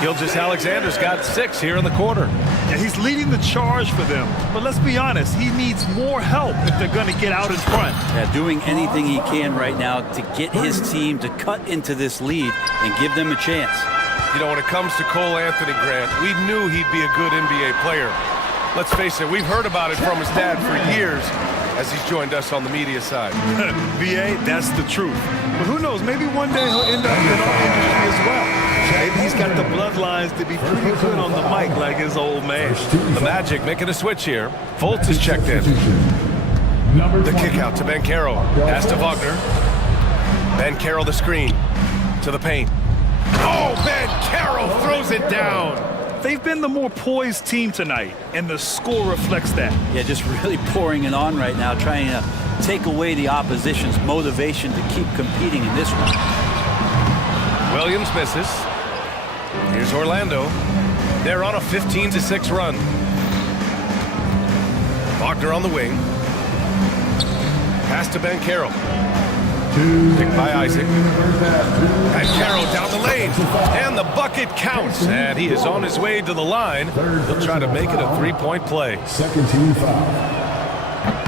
Gilgeous-Alexander's got 6 here in the quarter. Yeah, he's leading the charge for them. But let's be honest, he needs more help if they're going to get out in front. Yeah, doing anything he can right now to get his team to cut into this lead and give them a chance. You know, when it comes to Cole Anthony, Grant, we knew he'd be a good NBA player. Let's face it, we've heard about it from his dad for years as he's joined us on the media side. VA, that's the truth. But who knows, maybe one day he'll end up in our industry as well. Maybe he's got the bloodlines to be pretty good on the mic like his old man. The Magic making a switch here. Fultz is checked in. The kick out to Bankero. Pass to Wagner. Bankero the screen. To the paint. Oh, Bankero throws it down. They've been the more poised team tonight, and the score reflects that. Yeah, just really pouring it on right now, trying to take away the opposition's motivation to keep competing in this one. Williams misses. Here's Orlando. They're on a 15-6 run. Wagner on the wing. Pass to Bankero. Picked by Isaac. Bankero down the lane. And the bucket counts. And he is on his way to the line. He'll try to make it a three-point play. Second team foul.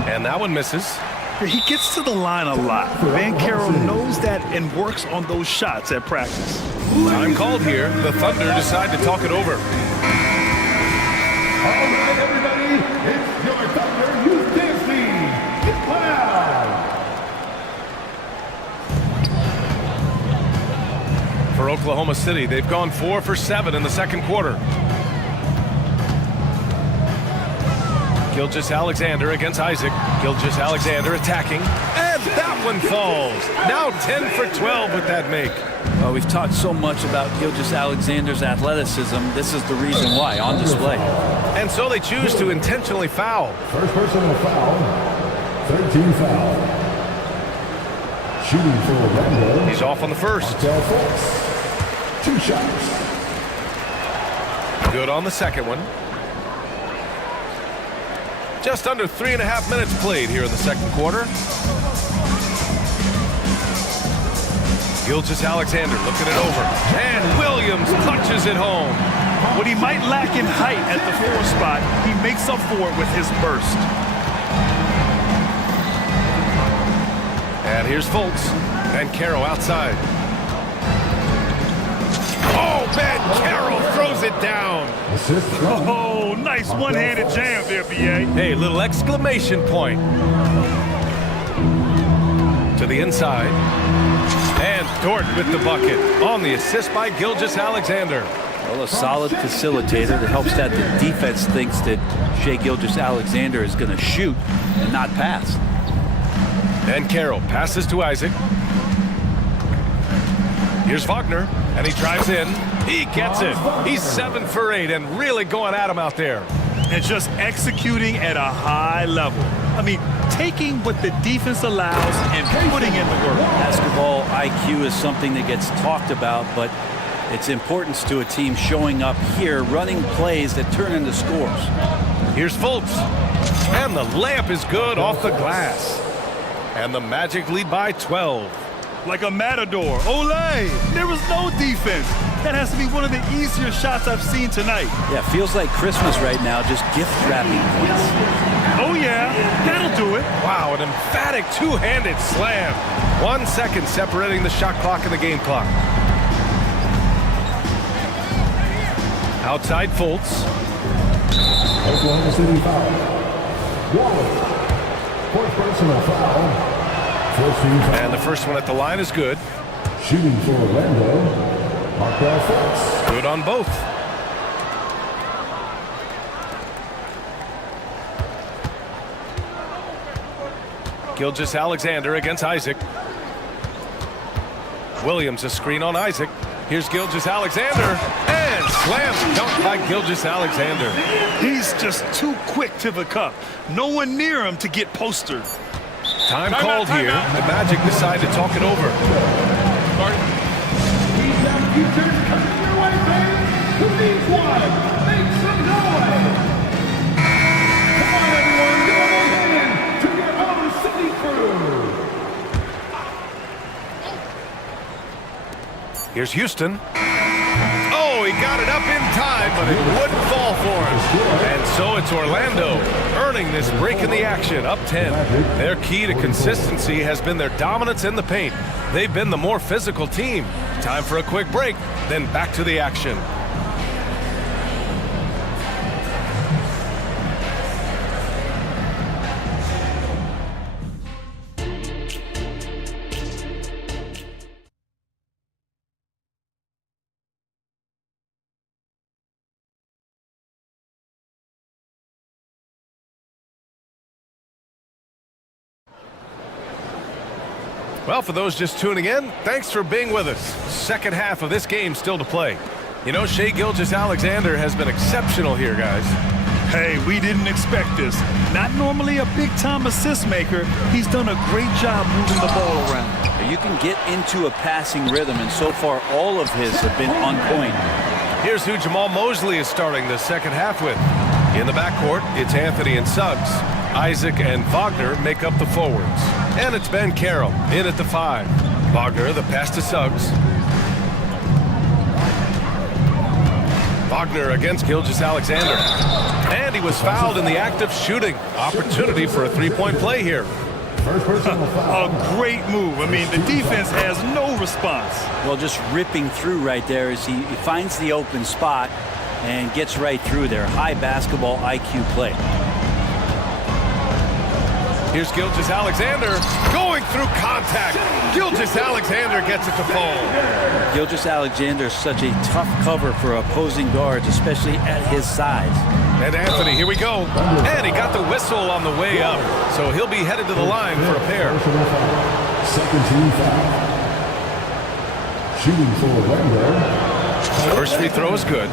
And that one misses. He gets to the line a lot. Bankero knows that and works on those shots at practice. Time called here. The Thunder decide to talk it over. All right, everybody, it's your Thunder Youth Dance League. Get loud. For Oklahoma City, they've gone 4 for 7 in the second quarter. Gilgeous-Alexander against Isaac. Gilgeous-Alexander attacking. And that one falls. Now 10 for 12 with that make. Well, we've talked so much about Gilgeous-Alexander's athleticism. This is the reason why, on display. And so they choose to intentionally foul. First personal foul. Third team foul. Shooting for Orlando. He's off on the first. 2 shots. Good on the second one. Just under 3.5 minutes played here in the second quarter. Gilgeous-Alexander looking it over. And Williams punches it home. What he might lack in height at the 4 spot, he makes up for it with his burst. And here's Fultz. Bankero outside. Oh, Bankero throws it down. Oh, nice one-handed jam there, BA. Hey, little exclamation point. To the inside. And Dort with the bucket on the assist by Gilgeous-Alexander. Well, a solid facilitator that helps that the defense thinks that Shai Gilgeous-Alexander is going to shoot and not pass. Bankero passes to Isaac. Here's Wagner, and he drives in. He gets it. He's 7 for 8 and really going at him out there. And just executing at a high level. I mean, taking what the defense allows and putting in the work. Basketball IQ is something that gets talked about, but its importance to a team showing up here, running plays that turn into scores. Here's Fultz. And the layup is good off the glass. And the Magic lead by 12. Like a matador. Olay! There was no defense. That has to be one of the easier shots I've seen tonight. Yeah, feels like Christmas right now, just gift wrapping points. Oh yeah, that'll do it. Wow, an emphatic two-handed slam. 1 second separating the shot clock and the game clock. Outside Fultz. Oklahoma City foul. Wallace. Fourth personal foul. First team foul. And the first one at the line is good. Shooting for Orlando. Markel Fultz. Good on both. Gilgeous-Alexander against Isaac. Williams a screen on Isaac. Here's Gilgeous-Alexander. And slam dunk by Gilgeous-Alexander. He's just too quick to the cup. No one near him to get postered. Time called here. The Magic decide to talk it over. Who needs one? Make some noise! Come on, everyone, give them a hand to your own city crew! Here's Houston. Oh, he got it up in time, but it wouldn't fall for him. And so it's Orlando earning this break in the action, up 10. Their key to consistency has been their dominance in the paint. They've been the more physical team. Time for a quick break, then back to the action. Well, for those just tuning in, thanks for being with us. Second half of this game still to play. You know, Shai Gilgeous-Alexander has been exceptional here, guys. Hey, we didn't expect this. Not normally a big-time assist maker. He's done a great job moving the ball around. You can get into a passing rhythm, and so far all of his have been on point. Here's who Jamal Mosley is starting the second half with. In the backcourt, it's Anthony and Suggs. Isaac and Wagner make up the forwards. And it's Ben Carroll in at the 5. Wagner, the pass to Suggs. Wagner against Gilgeous-Alexander. And he was fouled in the act of shooting. Opportunity for a three-point play here. A great move. I mean, the defense has no response. Well, just ripping through right there as he finds the open spot and gets right through there. High basketball IQ play. Here's Gilgeous-Alexander going through contact. Gilgeous-Alexander gets it to fall. Gilgeous-Alexander is such a tough cover for opposing guards, especially at his size. And Anthony, here we go. And he got the whistle on the way up. So he'll be headed to the line for a pair. Second team foul. Shooting for Orlando. First free throw is good.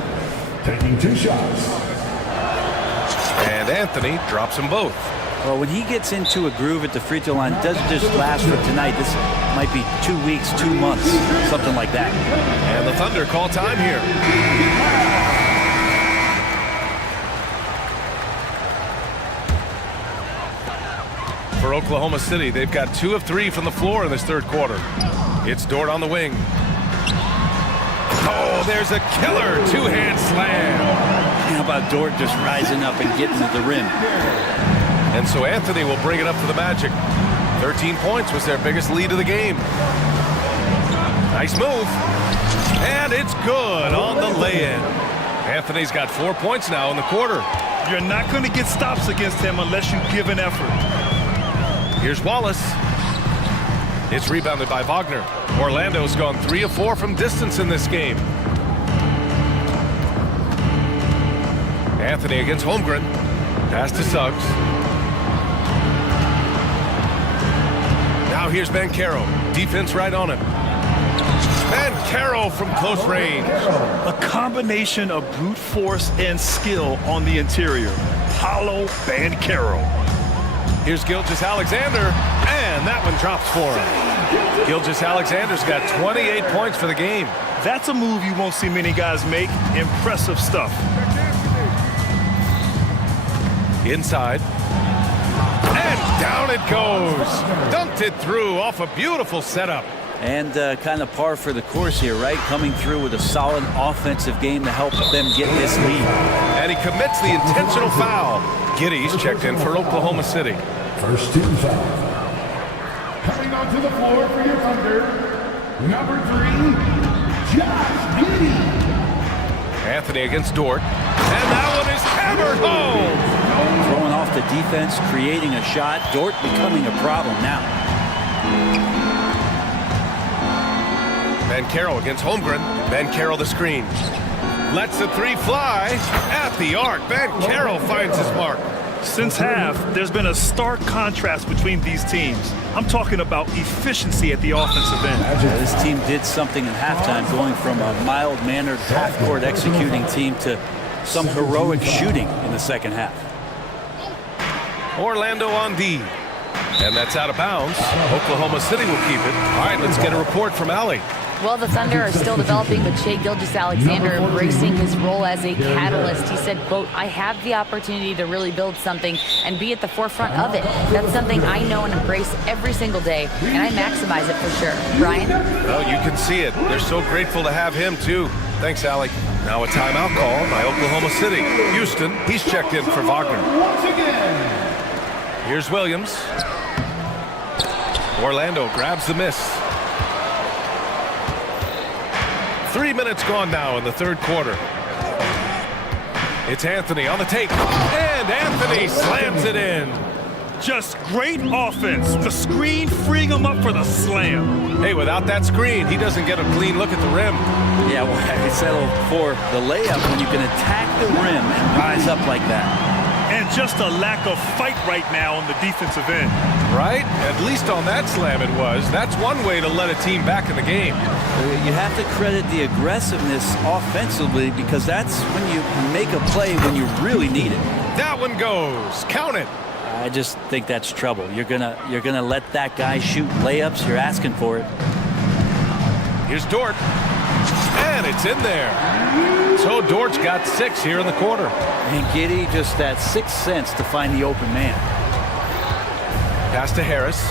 Taking 2 shots. And Anthony drops them both. Well, when he gets into a groove at the free throw line, it doesn't just last for tonight. This might be 2 weeks, 2 months, something like that. And the Thunder call time here. For Oklahoma City, they've got 2 of 3 from the floor in this third quarter. It's Dort on the wing. Oh, there's a killer two-hand slam. How about Dort just rising up and getting to the rim? And so Anthony will bring it up for the Magic. 13 points was their biggest lead of the game. Nice move. And it's good on the lay-in. Anthony's got 4 points now in the quarter. You're not going to get stops against him unless you give an effort. Here's Wallace. It's rebounded by Wagner. Orlando's gone 3 of 4 from distance in this game. Anthony against Holmgren. Pass to Suggs. Now here's Ben Carroll. Defense right on him. Ben Carroll from close range. A combination of brute force and skill on the interior. Hollow Ben Carroll. Here's Gilgeous-Alexander, and that one drops for him. Gilgeous-Alexander's got 28 points for the game. That's a move you won't see many guys make. Impressive stuff. Inside. And down it goes. Dunked it through off a beautiful setup. And kind of par for the course here, right? Coming through with a solid offensive game to help them get this lead. And he commits the intentional foul. Giddey's checked in for Oklahoma City. First team foul. Coming onto the floor for your Thunder, number 3, Josh Giddey. Anthony against Dort. And that one is hammered home. Throwing off the defense, creating a shot. Dort becoming a problem now. Ben Carroll against Holmgren. Ben Carroll the screen. Lets the 3 fly at the arc. Ben Carroll finds his mark. Since half, there's been a stark contrast between these teams. I'm talking about efficiency at the offensive end. This team did something in halftime, going from a mild-mannered half-court executing team to some heroic shooting in the second half. Orlando on D. And that's out of bounds. Oklahoma City will keep it. All right, let's get a report from Allie. Well, the Thunder are still developing, but Shai Gilgeous-Alexander embracing his role as a catalyst. He said, quote, "I have the opportunity to really build something and be at the forefront of it. That's something I know and embrace every single day, and I maximize it for sure." Brian? Well, you can see it. They're so grateful to have him, too. Thanks, Allie. Now a timeout call by Oklahoma City. Houston, he's checked in for Wagner. Here's Williams. Orlando grabs the miss. 3 minutes gone now in the third quarter. It's Anthony on the take. And Anthony slams it in. Just great offense. The screen freeing him up for the slam. Hey, without that screen, he doesn't get a clean look at the rim. Yeah, well, I settled for the layup when you can attack the rim and rise up like that. And just a lack of fight right now on the defensive end. Right? At least on that slam it was. That's one way to let a team back in the game. You have to credit the aggressiveness offensively because that's when you make a play when you really need it. That one goes. Count it. I just think that's trouble. You're gonna let that guy shoot layups. You're asking for it. Here's Dort. And it's in there. So Dort's got 6 here in the quarter. And Giddey just that sixth sense to find the open man. Pass to Harris.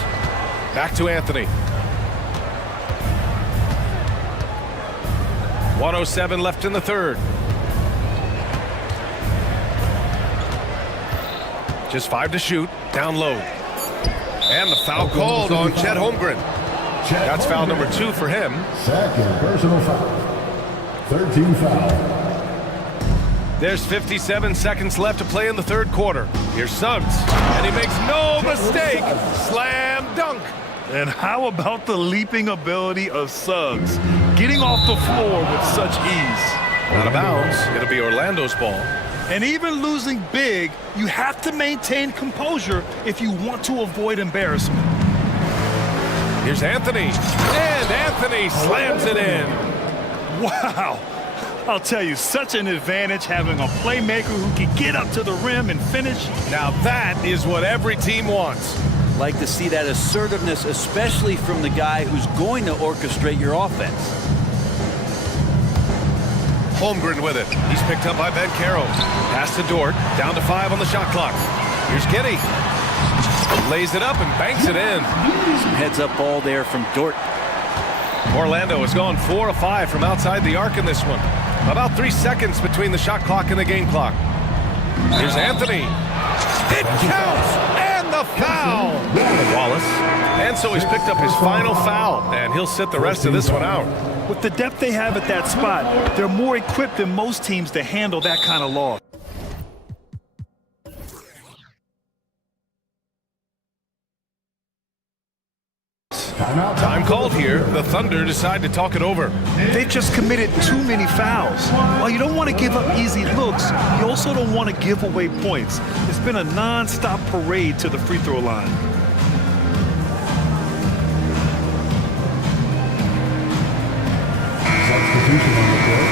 Back to Anthony. 1:07 left in the third. Just 5 to shoot. Down low. And the foul called on Chet Holmgren. That's foul number 2 for him. Second personal foul. 13 foul. There's 57 seconds left to play in the third quarter. Here's Suggs. And he makes no mistake. Slam dunk. And how about the leaping ability of Suggs? Getting off the floor with such ease. Out of bounds. It'll be Orlando's ball. And even losing big, you have to maintain composure if you want to avoid embarrassment. Here's Anthony. And Anthony slams it in. Wow. I'll tell you, such an advantage having a playmaker who can get up to the rim and finish. Now that is what every team wants. Like to see that assertiveness, especially from the guy who's going to orchestrate your offense. Holmgren with it. He's picked up by Bankero. Pass to Dort. Down to 5 on the shot clock. Here's Giddey. Lays it up and banks it in. Some heads-up ball there from Dort. Orlando has gone 4 of 5 from outside the arc in this one. About 3 seconds between the shot clock and the game clock. Here's Anthony. It counts! And the foul! Wallace. And so he's picked up his final foul, and he'll sit the rest of this one out. With the depth they have at that spot, they're more equipped than most teams to handle that kind of loss. Time called here. The Thunder decide to talk it over. They've just committed too many fouls. While you don't want to give up easy looks, you also don't want to give away points. It's been a non-stop parade to the free throw line. Substitution on the court.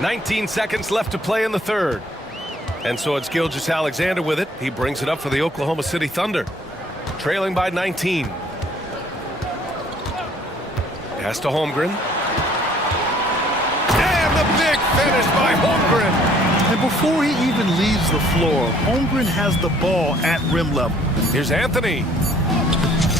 "19 seconds left to play in the third. And so it's Gilgeous-Alexander with it. He brings it up for the Oklahoma City Thunder. Trailing by 19. Pass to Holmgren. And the big finish by Holmgren. And before he even leaves the floor, Holmgren has the ball at rim level. Here's Anthony.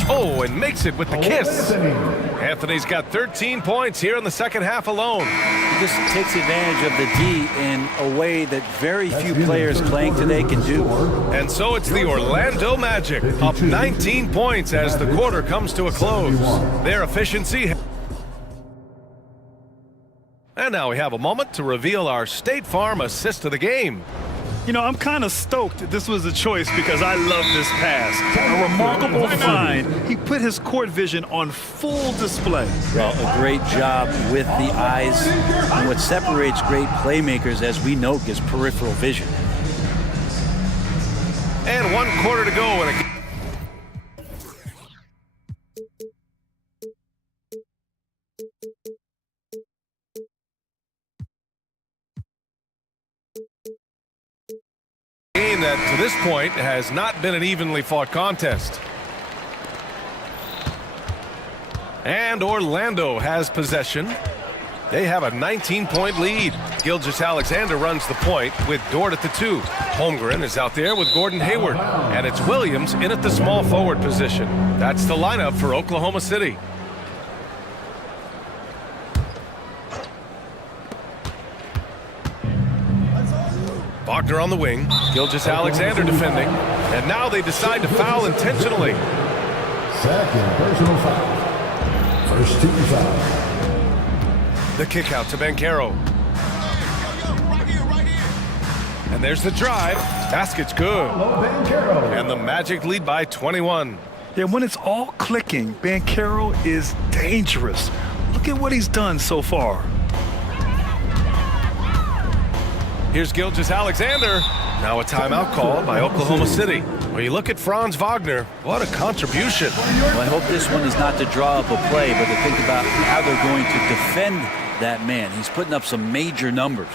Oh, and makes it with the kiss. Anthony's got 13 points here in the second half alone. He just takes advantage of the D in a way that very few players playing today can do. And so it's the Orlando Magic, up 19 points as the quarter comes to a close. Their efficiency. And now we have a moment to reveal our State Farm assist of the game. You know, I'm kind of stoked this was a choice because I love this pass. A remarkable find. He put his court vision on full display. Well, a great job with the eyes. And what separates great playmakers, as we know, is peripheral vision. And 1 quarter to go. And game that to this point has not been an evenly fought contest. And Orlando has possession. They have a 19-point lead. Gilgeous-Alexander runs the point with Dort at the 2. Holmgren is out there with Gordon Hayward. And it's Williams in at the small forward position. That's the lineup for Oklahoma City. Wagner on the wing. Gilgeous-Alexander defending. And now they decide to foul intentionally. Second personal foul. First team foul. The kick out to Bankero. And there's the drive. Basket's good. And the Magic lead by 21. Yeah, when it's all clicking, Bankero is dangerous. Look at what he's done so far. Here's Gilgeous-Alexander. Now a timeout called by Oklahoma City. When you look at Franz Wagner, what a contribution. Well, I hope this one is not to draw up a play, but to think about how they're going to defend that man. He's putting up some major numbers.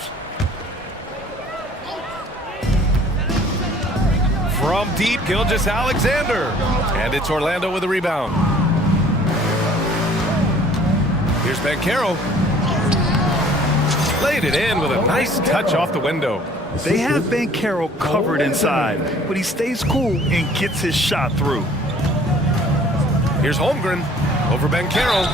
From deep, Gilgeous-Alexander. And it's Orlando with a rebound. Here's Banchero. Laid it in with a nice touch off the window. They have Banchero covered inside, but he stays cool and gets his shot through. Here's Holmgren over Banchero.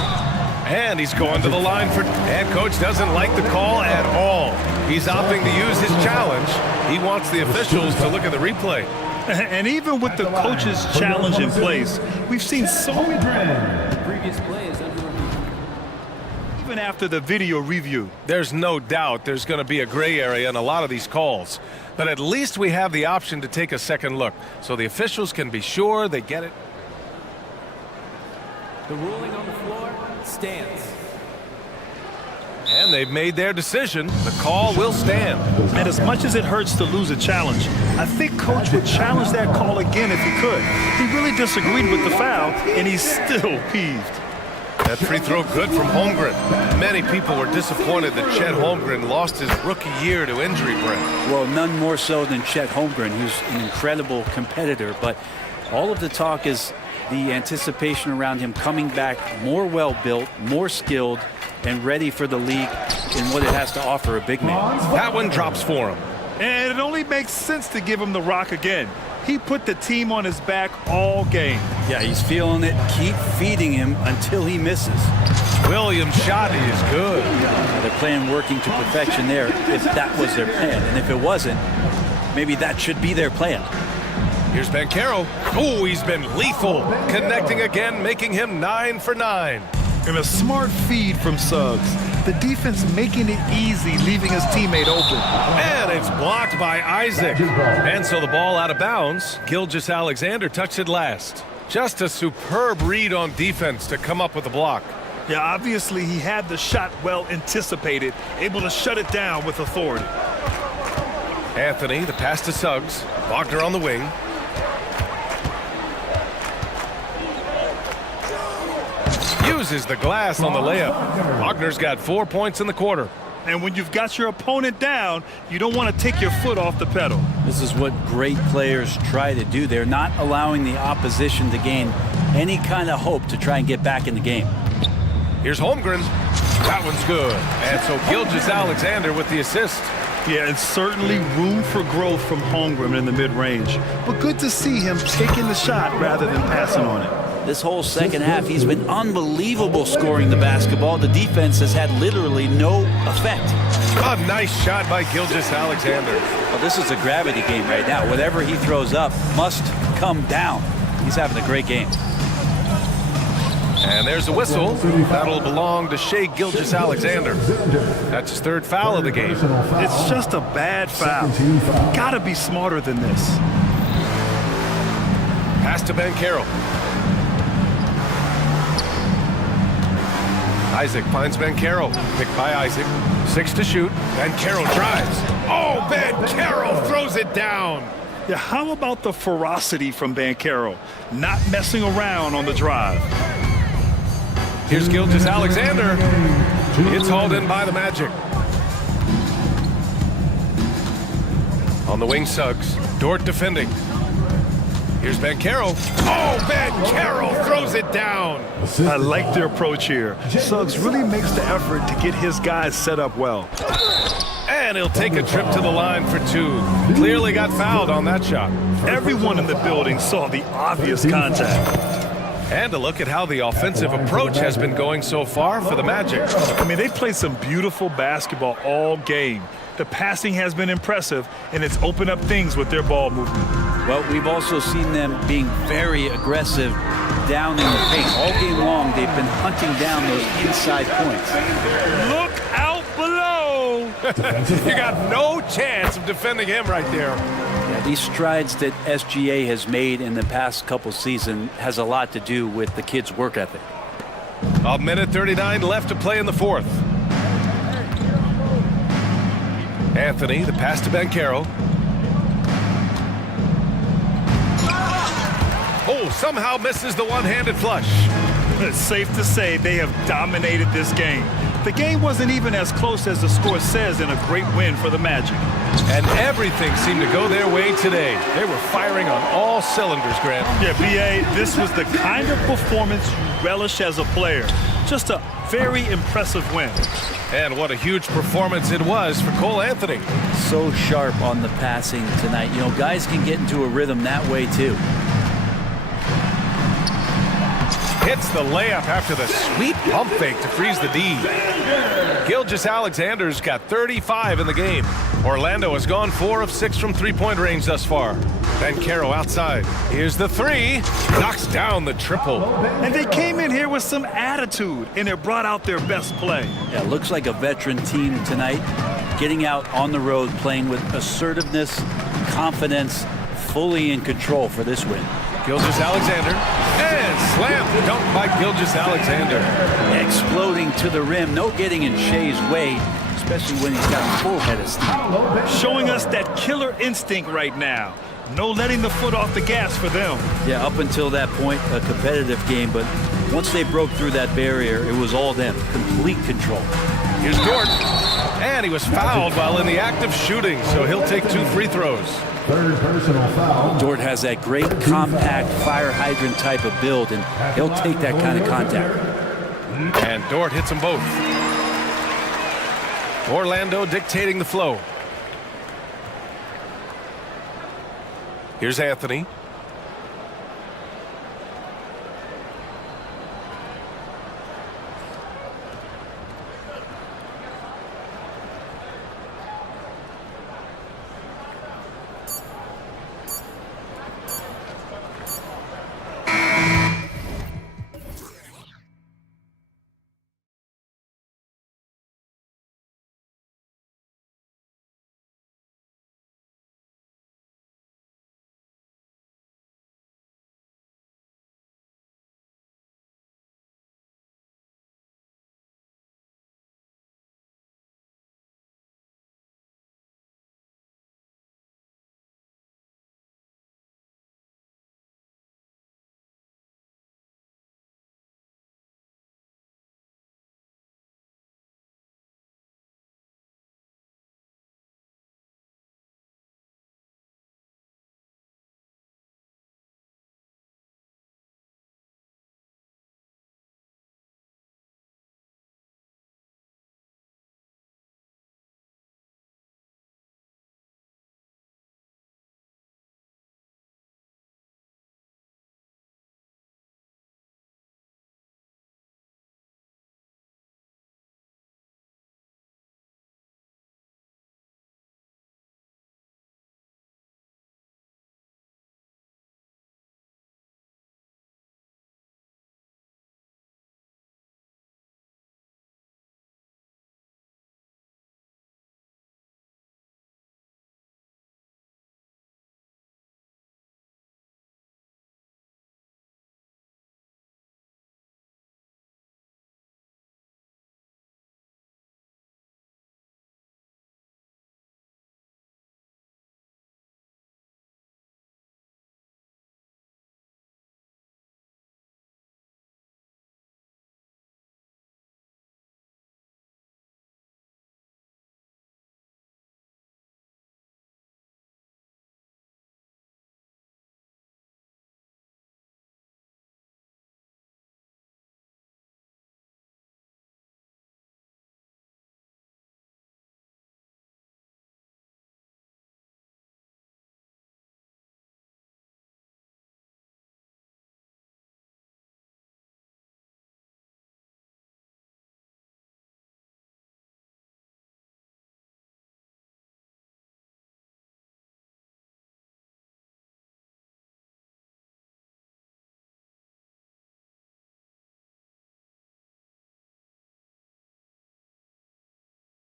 And he's going to the line for... And coach doesn't like the call at all. He's opting to use his challenge. He wants the officials to look at the replay. And even with the coach's challenge in place, we've seen so many... The previous play is under review. Even after the video review. There's no doubt there's going to be a gray area in a lot of these calls. But at least we have the option to take a second look, so the officials can be sure they get it. The ruling on the floor stands. And they've made their decision. The call will stand. And as much as it hurts to lose a challenge, I think coach would challenge that call again if he could. He really disagreed with the foul, and he's still peeved. That free throw good from Holmgren. Many people were disappointed that Chet Holmgren lost his rookie year to injury, Brent. Well, none more so than Chet Holmgren, who's an incredible competitor. But all of the talk is the anticipation around him coming back more well-built, more skilled, and ready for the league in what it has to offer a big man. That one drops for him. And it only makes sense to give him the rock again. He put the team on his back all game. Yeah, he's feeling it. Keep feeding him until he misses. Williams' shot is good. They're playing working to perfection there if that was their plan. And if it wasn't, maybe that should be their plan. Here's Banchero. Oh, he's been lethal. Connecting again, making him 9 for 9. And a smart feed from Suggs. The defense making it easy, leaving his teammate open. And it's blocked by Isaac. And so the ball out of bounds. Gilgeous-Alexander touched it last. Just a superb read on defense to come up with the block. Yeah, obviously he had the shot well anticipated, able to shut it down with authority. Anthony, the pass to Suggs. Wagner on the wing. Uses the glass on the layup. Wagner's got 4 points in the quarter. And when you've got your opponent down, you don't want to take your foot off the pedal. This is what great players try to do. They're not allowing the opposition to gain any kind of hope to try and get back in the game. Here's Holmgren. That one's good. And so Gilgeous-Alexander with the assist. Yeah, and certainly room for growth from Holmgren in the mid-range. But good to see him taking the shot rather than passing on it. This whole second half, he's been unbelievable scoring the basketball. The defense has had literally no effect. A nice shot by Gilgeous-Alexander. Well, this is a gravity game right now. Whatever he throws up must come down. He's having a great game. And there's a whistle. That'll belong to Shai Gilgeous-Alexander. That's his third foul of the game. It's just a bad foul. Gotta be smarter than this. Pass to Banchero. Isaac finds Banchero. Picked by Isaac. 6 to shoot. Banchero drives. Oh, Banchero throws it down. Yeah, how about the ferocity from Banchero? Not messing around on the drive. Here's Gilgeous-Alexander. It's hauled in by the Magic. On the wing, Suggs. Dort defending. Here's Banchero. Oh, Banchero throws it down. I like their approach here. Suggs really makes the effort to get his guys set up well. And he'll take a trip to the line for 2. Clearly got fouled on that shot. Everyone in the building saw the obvious contact. And a look at how the offensive approach has been going so far for the Magic. I mean, they played some beautiful basketball all game. The passing has been impressive, and it's opened up things with their ball movement. Well, we've also seen them being very aggressive down in the paint. All game long, they've been hunting down those inside points. Look out below! You got no chance of defending him right there. Yeah, these strides that SGA has made in the past couple seasons has a lot to do with the kids' work ethic. A minute 39 left to play in the fourth. Anthony, the pass to Banchero. Oh, somehow misses the one-handed flush. It's safe to say they have dominated this game. The game wasn't even as close as the score says in a great win for the Magic. And everything seemed to go their way today. They were firing on all cylinders, Grant. Yeah, B.A., this was the kind of performance you relish as a player. Just a very impressive win. And what a huge performance it was for Cole Anthony. So sharp on the passing tonight. You know, guys can get into a rhythm that way, too. Hits the layup after the sweet pump fake to freeze the D. Gilgeous-Alexander's got 35 in the game. Orlando has gone 4 of 6 from three-point range thus far. Banchero outside. Here's the three. Knocks down the triple. And they came in here with some attitude, and it brought out their best play. Yeah, looks like a veteran team tonight. Getting out on the road, playing with assertiveness, confidence, fully in control for this win. Gilgeous-Alexander. And slam dunk by Gilgeous-Alexander. Exploding to the rim. No getting in Shea's way, especially when he's got a full head of steam. Showing us that killer instinct right now. No letting the foot off the gas for them. Yeah, up until that point, a competitive game, but once they broke through that barrier, it was all them. Complete control. Here's Dort. And he was fouled while in the act of shooting, so he'll take 2 free throws. Third personal foul. Dort has that great compact fire hydrant type of build, and he'll take that kind of contact. And Dort hits them both. Orlando dictating the flow. Here's Anthony.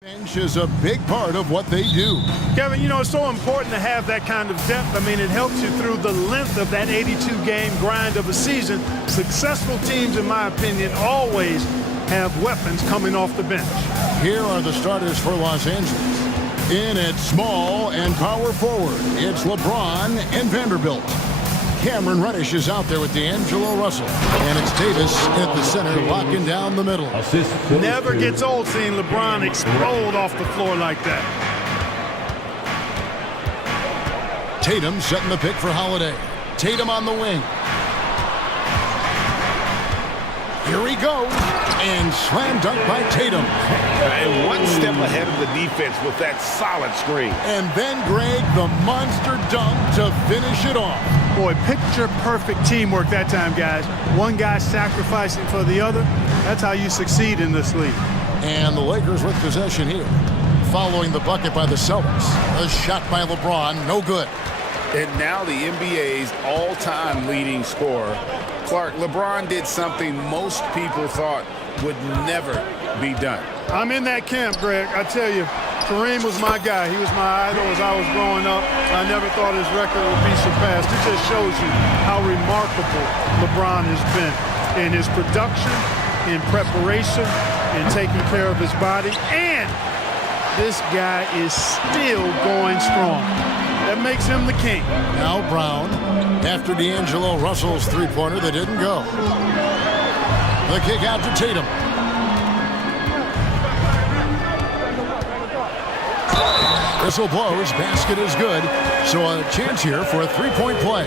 Bench is a big part of what they do. Kevin, you know, it's so important to have that kind of depth. I mean, it helps you through the length of that 82-game grind of a season. Successful teams, in my opinion, always have weapons coming off the bench. Here are the starters for Los Angeles. In at small and power forward, it's LeBron and Vanderbilt. Cameron Reddish is out there with D'Angelo Russell. And it's Davis at the center, locking down the middle. Never gets old seeing LeBron explode off the floor like that. Tatum setting the pick for Holiday. Tatum on the wing. Here he goes. And slam dunk by Tatum. And one step ahead of the defense with that solid screen. And then, Greg, the monster dunk to finish it off. Boy, picture-perfect teamwork that time, guys. One guy sacrificing for the other. That's how you succeed in this league. And the Lakers with possession here. Following the bucket by the Celtics. A shot by LeBron, no good. And now the NBA's all-time leading scorer. Clark, LeBron did something most people thought would never be done. I'm in that camp, Greg. I tell you, Kareem was my guy. He was my idol as I was growing up. I never thought his record would be surpassed. It just shows you how remarkable LeBron has been in his production, in preparation, in taking care of his body. And this guy is still going strong. That makes him the king. Now Brown, after D'Angelo Russell's three-pointer that didn't go. The kick out to Tatum. Whistle blows, basket is good. So a chance here for a three-point play.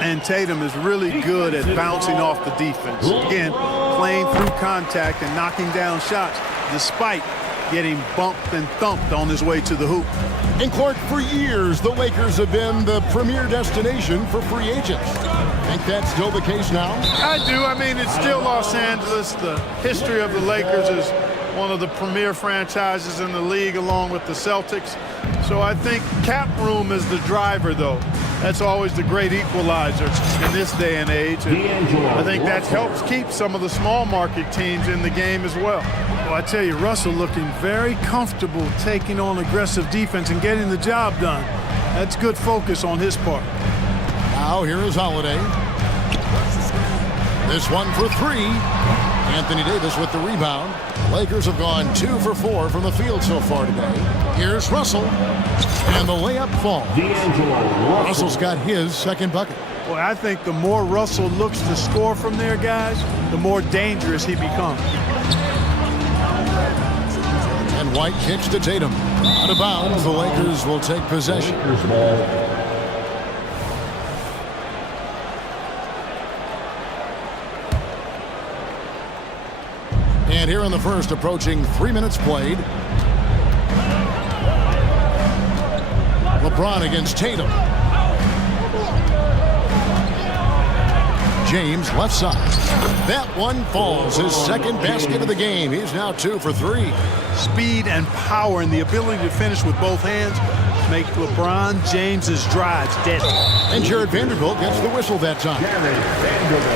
And Tatum is really good at bouncing off the defense. Again, playing through contact and knocking down shots despite getting bumped and thumped on his way to the hoop. And Clark, for years, the Lakers have been the premier destination for free agents. Think that's still the case now? I do. I mean, it's still Los Angeles. The history of the Lakers is one of the premier franchises in the league along with the Celtics. So I think cap room is the driver, though. That's always the great equalizer in this day and age. And I think that helps keep some of the small market teams in the game as well. Well, I tell you, Russell looking very comfortable taking on aggressive defense and getting the job done. That's good focus on his part. Now here is Holiday. This one for three. Anthony Davis with the rebound. Lakers have gone 2 for 4 from the field so far today. Here's Russell. And the layup falls. Russell's got his second bucket. Well, I think the more Russell looks to score from there, guys, the more dangerous he becomes. And White kicks to Tatum. Out of bounds, the Lakers will take possession. And here in the first, approaching 3 minutes played. LeBron against Tatum. James left side. That one falls. His second basket of the game. He's now 2 for 3. Speed and power and the ability to finish with both hands make LeBron James's drives deadly. And Jared Vanderbilt gets the whistle that time.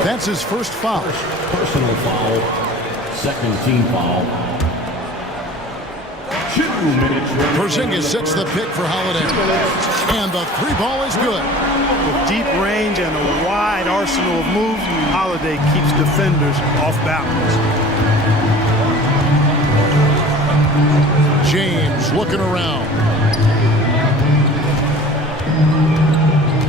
That's his first foul. Personal foul. Second team foul. 2 minutes. Porzingis sets the pick for Holiday. And the three ball is good. With deep range and a wide arsenal of moves, Holiday keeps defenders off balance. James looking around.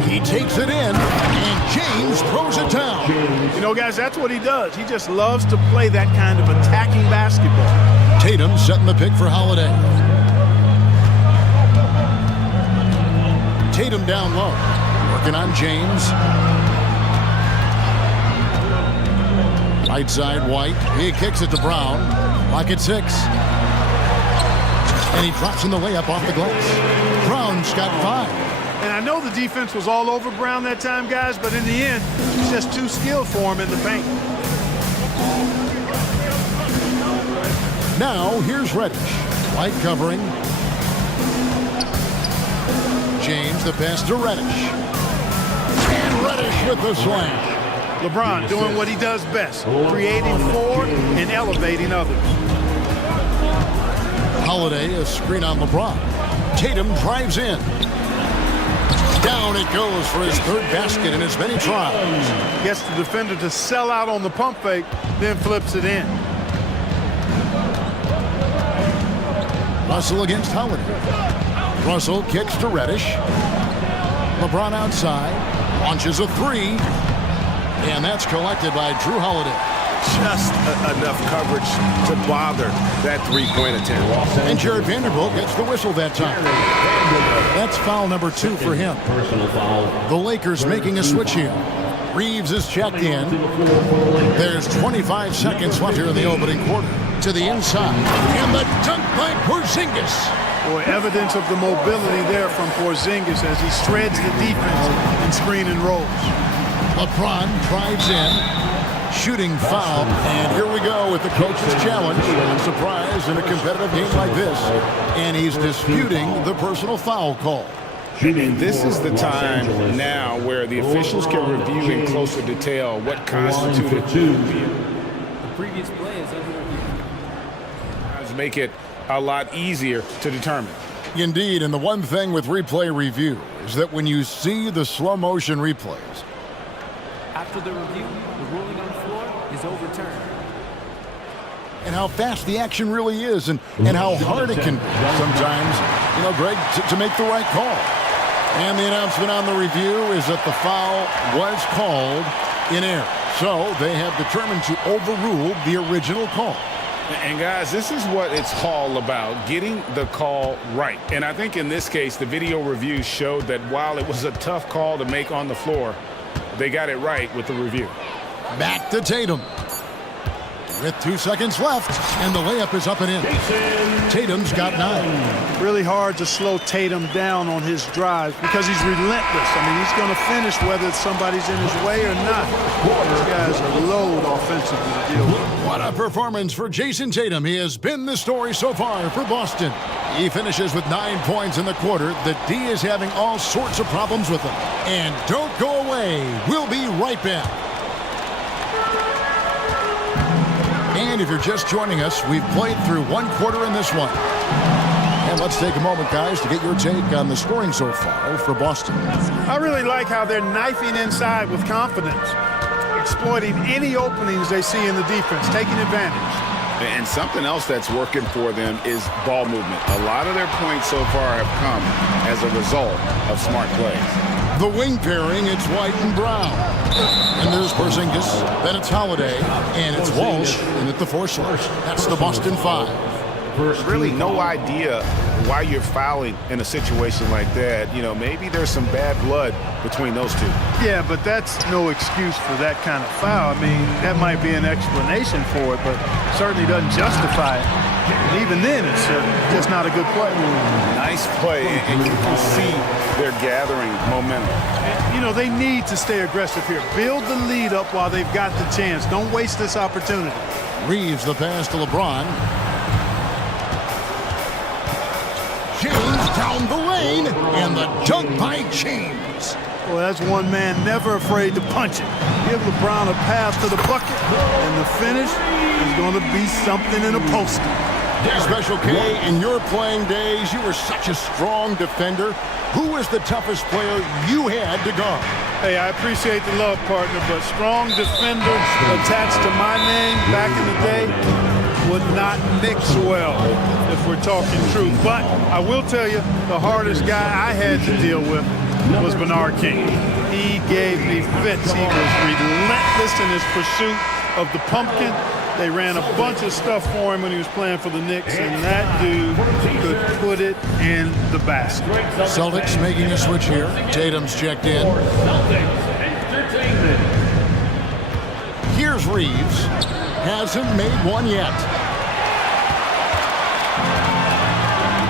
He takes it in, and James throws it down. You know, guys, that's what he does. He just loves to play that kind of attacking basketball. Tatum setting the pick for Holiday. Tatum down low. Working on James. Right side, White. He kicks it to Brown. Lock at 6. And he drops in the layup off the glass. Brown's got 5. And I know the defense was all over Brown that time, guys, but in the end, it's just too skilled for him in the paint. Now, here's Reddish. White covering. James, the pass to Reddish. And Reddish with the slam. LeBron doing what he does best, creating for and elevating others. Holiday, a screen on LeBron. Tatum drives in. Down it goes for his third basket in as many tries. Gets the defender to sell out on the pump fake, then flips it in. Russell against Holiday. Russell kicks to Reddish. LeBron outside. Launches a three. And that's collected by Drew Holiday. Just enough coverage to bother that three-point attempt. And Jared Vanderbilt gets the whistle that time. That's foul number 2 for him. The Lakers making a switch here. Reeves is checked in. There's 25 seconds left here in the opening quarter. To the inside. And the dunk by Porzingis. Boy, evidence of the mobility there from Porzingis as he shreds the defense in screen and rolls. LeBron drives in. Shooting foul, and here we go with the coach's challenge. I'm surprised in a competitive game like this, and he's disputing the personal foul call. And this is the time now where the officials can review in closer detail what constituted The previous play is under review. make it a lot easier to determine. Indeed, and the one thing with replay review is that when you see the slow motion replays, After the review, the ruling on the floor is overturned. and how fast the action really is, and how hard it can be sometimes, Greg, to make the right call. And the announcement on the review is that the foul was called in error. So they have determined to overrule the original call. And guys, this is what it's all about, getting the call right. And I think in this case, the video review showed that while it was a tough call to make on the floor, they got it right with the review. Back to Tatum. With 2 seconds left, and the layup is up and in. Tatum's got 9. Really hard to slow Tatum down on his drives because he's relentless. I mean, he's going to finish whether somebody's in his way or not. These guys are load offensively to deal with. What a performance for Jason Tatum. He has been the story so far for Boston. He finishes with 9 points in the quarter. The D is having all sorts of problems with him. And don't go away. We'll be right back. And if you're just joining us, we've played through 1 quarter in this one. And let's take a moment, guys, to get your take on the scoring so far for Boston. I really like how they're knifing inside with confidence, exploiting any openings they see in the defense, taking advantage. And something else that's working for them is ball movement. A lot of their points so far have come as a result of smart plays. The wing pairing, it's White and Brown. And there's Porzingis, then it's Holiday, and it's Walsh, and at the force. That's the Boston 5. There's really no idea why you're fouling in a situation like that. Maybe there's some bad blood between those two. Yeah, but that's no excuse for that kind of foul. I mean, that might be an explanation for it, but certainly doesn't justify it. And even then, it's just not a good play. Nice play, and you can see they're gathering momentum. They need to stay aggressive here. Build the lead up while they've got the chance. Don't waste this opportunity. Reeves the pass to LeBron. James down the lane, and the dunk by James. Well, that's one man never afraid to punch it. Give LeBron a pass to the bucket, and the finish is going to be something in a poster. Special K, in your playing days, you were such a strong defender. Who was the toughest player you had to guard? Hey, I appreciate the love, partner, but strong defender attached to my name back in the day would not mix well, if we're talking truth. But I will tell you, the hardest guy I had to deal with was Bernard King. He gave me fits. He was relentless in his pursuit of the pumpkin. They ran a bunch of stuff for him when he was playing for the Knicks, and that dude could put it in the basket. Celtics making a switch here. Tatum's checked in. Here's Reeves. Hasn't made one yet.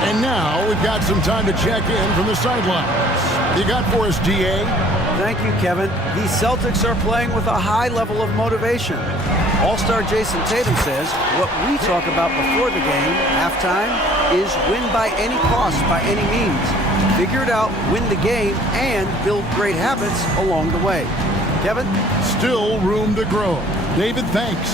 And now we've got some time to check in from the sidelines. You got for us, DA? Thank you, Kevin. The Celtics are playing with a high level of motivation. All-star Jason Tatum says what we talk about before the game, halftime, is win by any cost, by any means. Figure it out, win the game, and build great habits along the way. Kevin? Still room to grow. David, thanks.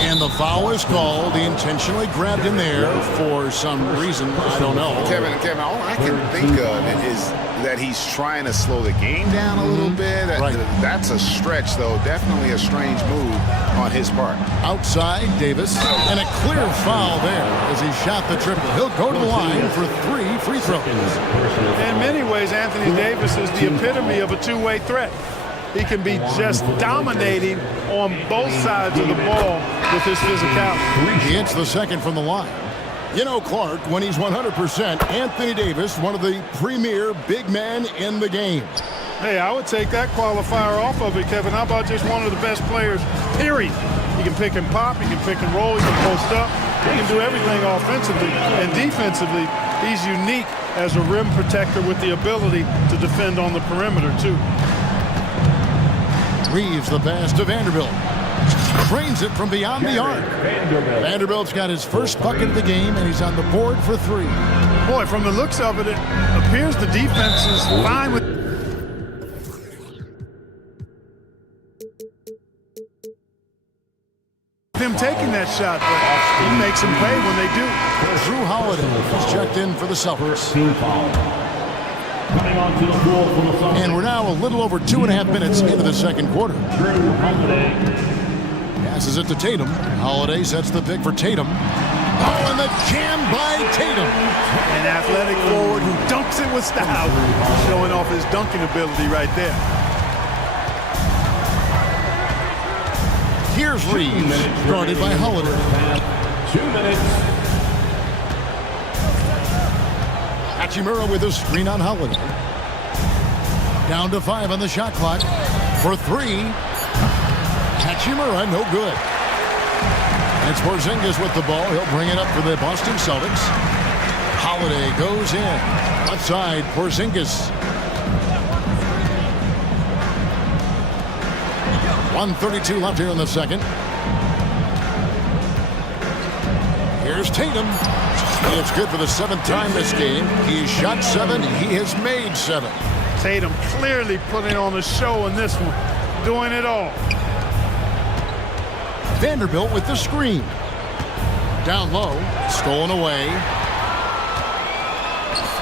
And the foul is called. He intentionally grabbed him there for some reason. I don't know. Kevin, all I can think of is that he's trying to slow the game down a little bit. Right. That's a stretch, though. Definitely a strange move on his part. Outside, Davis. And a clear foul there as he shot the triple. He'll go to the line for 3 free throws. In many ways, Anthony Davis is the epitome of a two-way threat. He can be just dominating on both sides of the ball with his physicality. He hits the second from the line. You know, Clark, when he's 100%, Anthony Davis, one of the premier big men in the game. Hey, I would take that qualifier off of it, Kevin. How about just one of the best players, period? He can pick and pop, he can pick and roll, he can post up, he can do everything offensively. And defensively, he's unique as a rim protector with the ability to defend on the perimeter, too. Reeves the pass to Vanderbilt. Trains it from beyond the arc. Vanderbilt's got his first bucket of the game, and he's on the board for 3. Boy, from the looks of it, it appears the defense is fine with him taking that shot, but he makes them pay when they do. Drew Holiday is checked in for the Celtics. And we're now a little over 2.5 minutes into the second quarter. Passes it to Tatum. Holiday sets the pick for Tatum. Oh, and the jam by Tatum. An athletic forward who dunks it with style, showing off his dunking ability right there. Here's Reeves, guarded by Holiday. 2 minutes. Hachimura with a screen on Holiday. Down to 5 on the shot clock. For 3. Hachimura, no good. It's Porzingis with the ball. He'll bring it up for the Boston Celtics. Holiday goes in. Outside, Porzingis. 1:32 left here in the second. Here's Tatum. It's good for the 7th time this game. He's shot 7. He has made 7. Tatum clearly putting on a show in this one. Doing it all. Vanderbilt with the screen. Down low. Stolen away.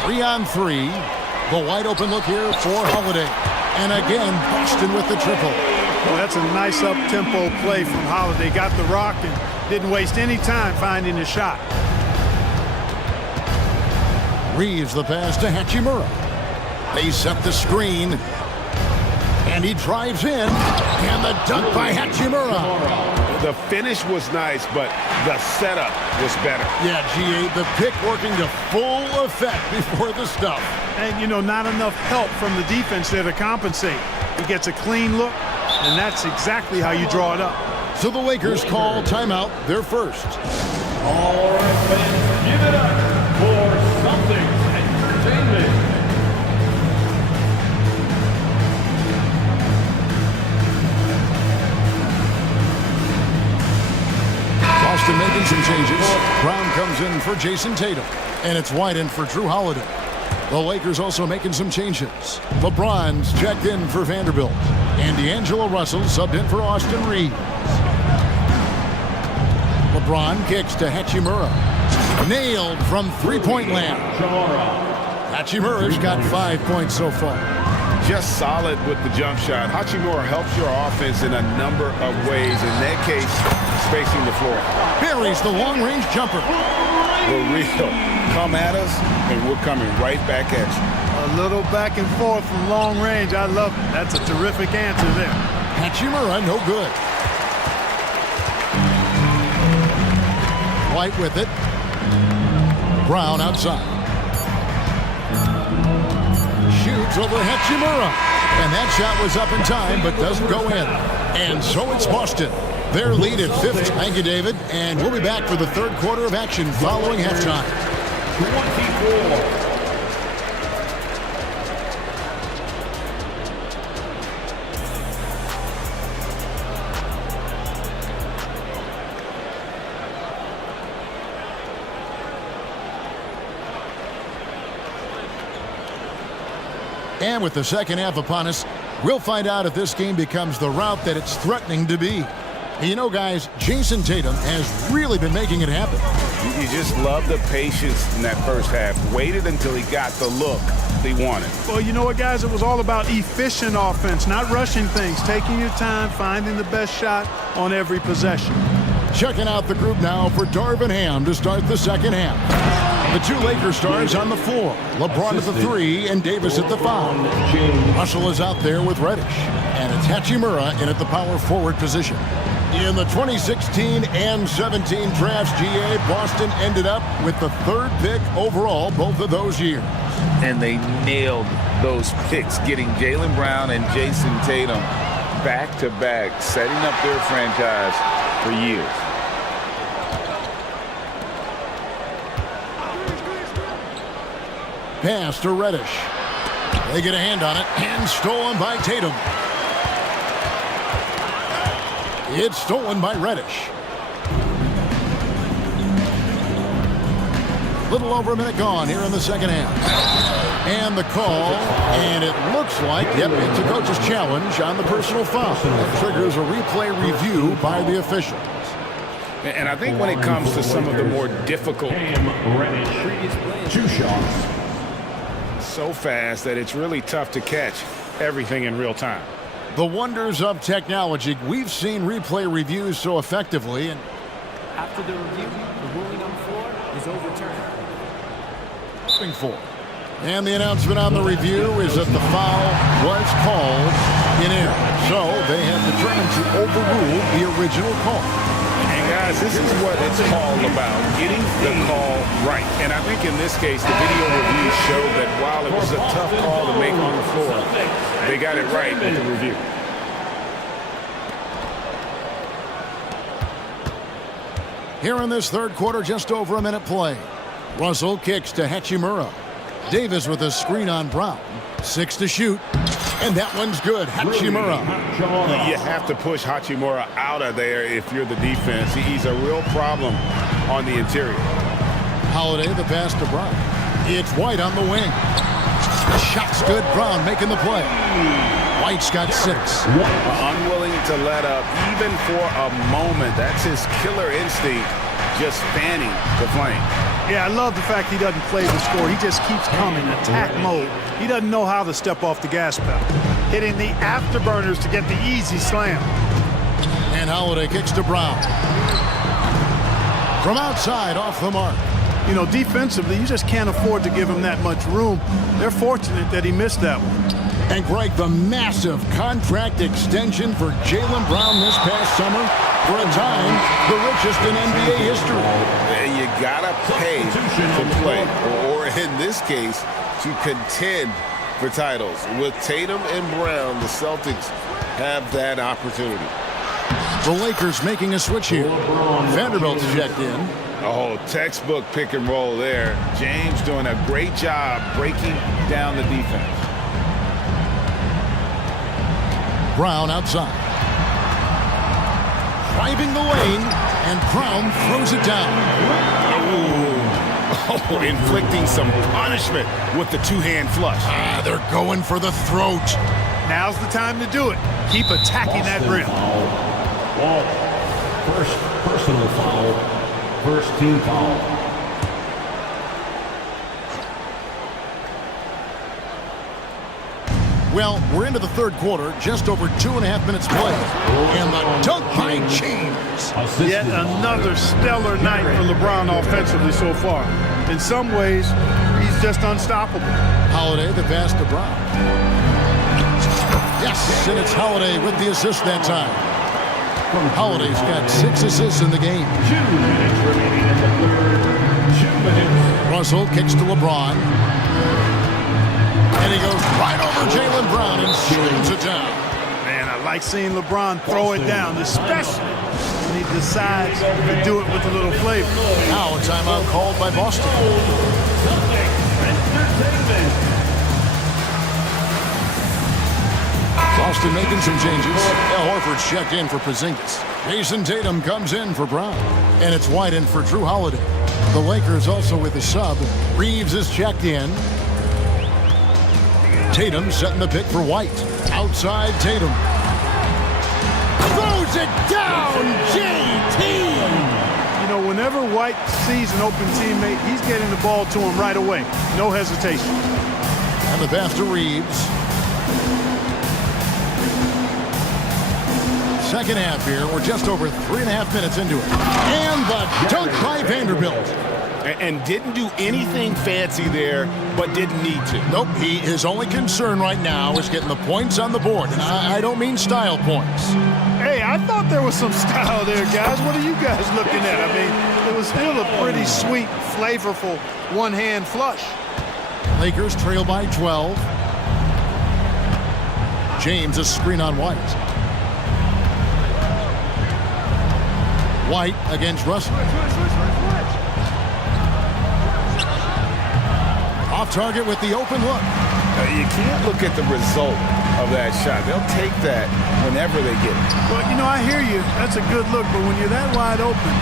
3-on-3. The wide open look here for Holiday. And again, Boston with the triple. Well, that's a nice up-tempo play from Holiday. Got the rock and didn't waste any time finding a shot. Reeves the pass to Hachimura. They set the screen. And he drives in. And the dunk by Hachimura. The finish was nice, but the setup was better. Yeah, G8, the pick working to full effect before the stuff. And, you know, not enough help from the defense there to compensate. He gets a clean look, and that's exactly how you draw it up. So the Lakers call timeout, their first. All right, fans, give it up for Celtics Entertainment. Boston making some changes. Brown comes in for Jason Tatum. And it's White in for Drew Holiday. The Lakers also making some changes. LeBron's checked in for Vanderbilt. And D'Angelo Russell subbed in for Austin Reeves. LeBron kicks to Hachimura. Nailed from three-point land. Hachimura's got 5 points so far. Just solid with the jump shot. Hachimura helps your offense in a number of ways. In that case, spacing the floor. Buries the long-range jumper. For real. Come at us, and we're coming right back at you. A little back and forth from long range. I love it. That's a terrific answer there. Hachimura, no good. White with it. Brown outside. Shoots over Hachimura. And that shot was up in time, but doesn't go in. And so it's Boston. Their lead at 5th. Thank you, David. And we'll be back for the third quarter of action following halftime. 24. And with the second half upon us, we'll find out if this game becomes the route that it's threatening to be. You know, guys, Jason Tatum has really been making it happen. You just love the patience in that first half. Waited until he got the look he wanted. Well, you know what, guys? It was all about efficient offense, not rushing things, taking your time, finding the best shot on every possession. Checking out the group now for Darvin Ham to start the second half. The two Lakers stars on the floor. LeBron at the 3 and Davis at the 5. Russell is out there with Reddish. And it's Hachimura in at the power forward position. In the 2016 and 17 drafts, GA, Boston ended up with the 3rd pick overall both of those years. And they nailed those picks, getting Jaylen Brown and Jason Tatum back-to-back, setting up their franchise for years. Pass to Reddish. They get a hand on it, and stolen by Tatum. It's stolen by Reddish. Little over a minute gone here in the second half. And the call, and it looks like, yep, it's a coach's challenge on the personal foul. That triggers a replay review by the officials. And I think when it comes to some of the more difficult, 2 shots. so fast that it's really tough to catch everything in real time. The wonders of technology. We've seen replay reviews so effectively. And After the review, the ruling on the floor is overturned. And the announcement on the review is that the foul was called in error. So they have determined to overrule the original call. And guys, this is what it's all about, getting the call right. And I think in this case, the video review showed that while it was a tough call to make on the floor, they got it right with the review. Here in this third quarter, just over a minute play. Russell kicks to Hachimura. Davis with a screen on Brown. 6 to shoot. And that one's good. Hachimura. You have to push Hachimura out of there if you're the defense. He's a real problem on the interior. Holiday, the pass to Brown. It's White on the wing. The shot's good. Brown making the play. White's got 6. Unwilling to let up even for a moment. That's his killer instinct, just fanning the flame. Yeah, I love the fact he doesn't play the score. He just keeps coming, attack mode. He doesn't know how to step off the gas pedal. Hitting the afterburners to get the easy slam. And Holiday kicks to Brown. From outside, off the mark. You know, defensively, you just can't afford to give him that much room. They're fortunate that he missed that one. And Greg, the massive contract extension for Jaylen Brown this past summer, for a time, the richest in NBA history. And you gotta pay to play, or in this case, to contend for titles. With Tatum and Brown, the Celtics have that opportunity. The Lakers making a switch here. Vanderbilt's checked in. Oh, textbook pick and roll there. James doing a great job breaking down the defense. Brown outside. Driving the lane, and Brown throws it down. Oh, inflicting some punishment with the two-hand flush. They're going for the throat. Now's the time to do it. Keep attacking that rim. First personal foul. First team foul. Well, we're into the third quarter, just over 2.5 minutes play. And the dunk by James. Yet another stellar night for LeBron offensively so far. In some ways, he's just unstoppable. Holiday, the pass to Brown. Yes, and it's Holiday with the assist that time. Holiday's got 6 assists in the game. 2 minutes remaining in the third. 2 minutes. Russell kicks to LeBron. And he goes right over Jaylen Brown and slams it down. Man, I like seeing LeBron throw it down, especially when he decides to do it with a little flavor. Now a timeout called by Boston. Boston making some changes. Al Horford's checked in for Porzingis. Jason Tatum comes in for Brown. And it's White in for Drew Holiday. The Lakers also with a sub. Reeves is checked in. Tatum setting the pick for White. Outside Tatum. Throws it down, JT! You know, whenever White sees an open teammate, he's getting the ball to him right away. No hesitation. And the pass to Reeves. Second half here. We're just over 3.5 minutes into it. And the dunk by Vanderbilt. And didn't do anything fancy there, but didn't need to. Nope, his only concern right now is getting the points on the board. And I don't mean style points. Hey, I thought there was some style there, guys. What are you guys looking at? I mean, it was still a pretty sweet, flavorful one-hand flush. Lakers trail by 12. James, a screen on White. White against Russell. Off target with the open look. You can't look at the result of that shot. They'll take that whenever they get it. Well, you know, I hear you. That's a good look, but when you're that wide open,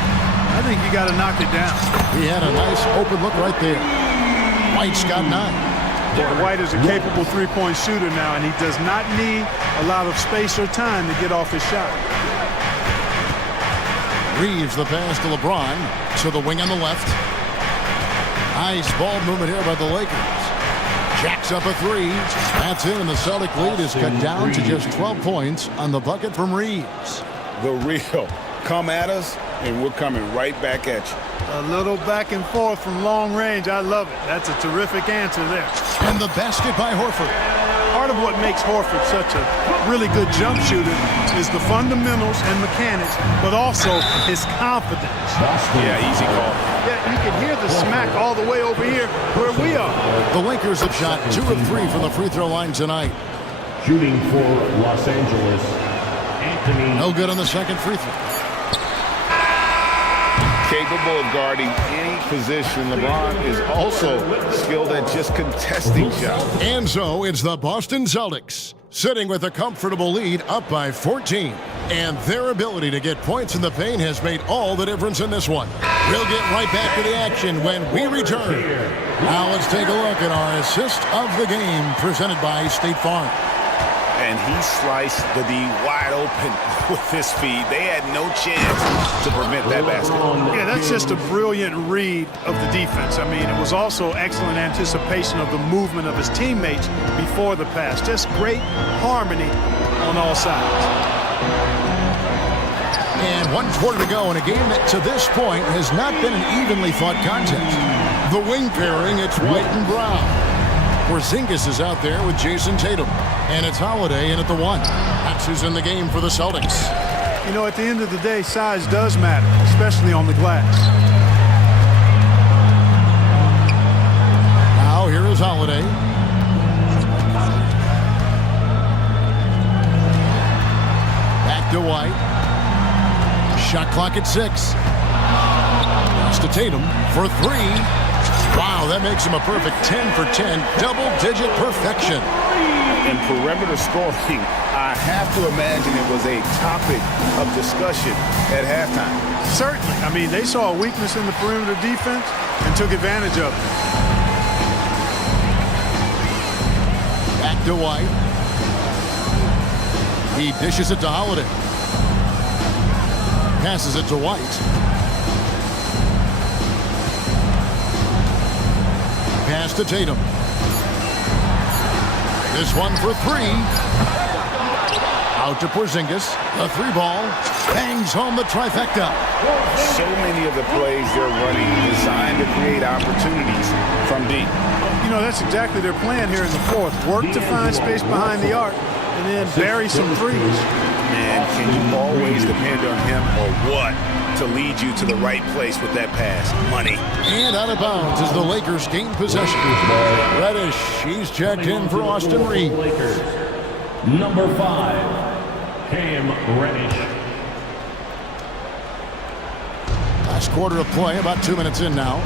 I think you got to knock it down. He had a nice open look right there. White's got 9. White is a capable three-point shooter now, and he does not need a lot of space or time to get off his shot. Reeves the pass to LeBron to the wing on the left. Nice ball movement here by the Lakers. Jacks up a 3. That's in, and the Celtic lead is cut down to just 12 points on the bucket from Reeves. The real. Come at us, and we're coming right back at you. A little back and forth from long range. I love it. That's a terrific answer there. And the basket by Horford. Part of what makes Horford such a really good jump shooter is the fundamentals and mechanics, but also his confidence. Yeah, easy call. Yeah, you can hear the smack all the way over here where we are. The Lakers have shot 2 of 3 from the free throw line tonight. Shooting for Los Angeles, Anthony. No good on the second free throw. Capable of guarding any position. LeBron is also skilled at just contesting shots. And so it's the Boston Celtics sitting with a comfortable lead up by 14. And their ability to get points in the paint has made all the difference in this one. We'll get right back to the action when we return. Now let's take a look at our assist of the game presented by State Farm. And he sliced the D wide open with his feed. They had no chance to prevent that basket. Yeah, that's just a brilliant read of the defense. I mean, it was also excellent anticipation of the movement of his teammates before the pass. Just great harmony on all sides. And 1 quarter to go in a game that to this point has not been an evenly fought contest. The wing pairing, it's White and Brown. Porzingis is out there with Jason Tatum. And it's Holiday in at the 1. That's who's in the game for the Celtics. You know, at the end of the day, size does matter, especially on the glass. Now here is Holiday. Back to White. Shot clock at 6. Pass to Tatum for 3. Wow, that makes him a perfect 10 for 10, double-digit perfection. In perimeter scoring, I have to imagine it was a topic of discussion at halftime. Certainly. I mean, they saw a weakness in the perimeter defense and took advantage of it. Back to White. He dishes it to Holiday. Passes it to White. Pass to Tatum. This one for 3. Out to Porzingis. The 3 ball. Bangs home the trifecta. So many of the plays they're running designed to create opportunities from deep. You know, that's exactly their plan here in the 4th. Work to find space behind the arc and then bury some threes. Man, can you always depend on him or what to lead you to the right place with that pass? Money. And out of bounds as the Lakers gain possession. Reddish, he's checked in for Austin Reed. Number 5, Cam Reddish. Last quarter of play, about 2 minutes in now.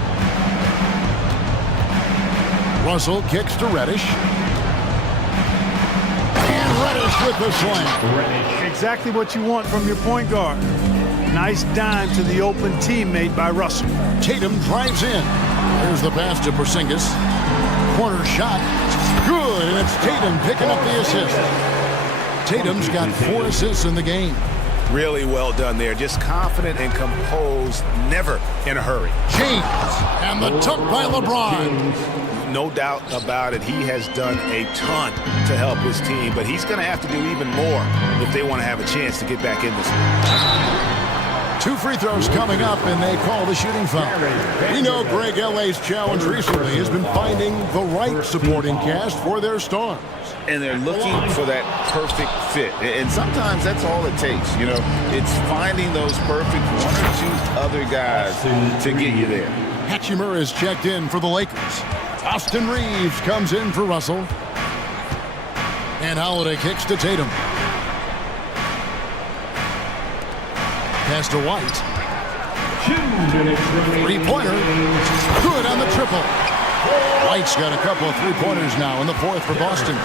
Russell kicks to Reddish. And Reddish with the slam. Exactly what you want from your point guard. Nice dime to the open teammate by Russell. Tatum drives in. There's the pass to Porzingis. Corner shot. Good, and it's Tatum picking up the assist. Tatum's got 4 assists in the game. Really well done there. Just confident and composed, never in a hurry. James, and the dunk by LeBron. No doubt about it. He has done a ton to help his team, but he's going to have to do even more if they want to have a chance to get back in this one. 2 free throws coming up, and they call the shooting foul. We know Greg L.A.'s challenge recently has been finding the right supporting cast for their stars. And they're looking for that perfect fit. And sometimes that's all it takes, you know. It's finding those perfect 1 or 2 other guys to get you there. Hatchimer is checked in for the Lakers. Austin Reeves comes in for Russell. And Holiday kicks to Tatum. Pass to White. 3-pointer. Good on the triple. White's got a couple of 3-pointers now in the 4th for Boston.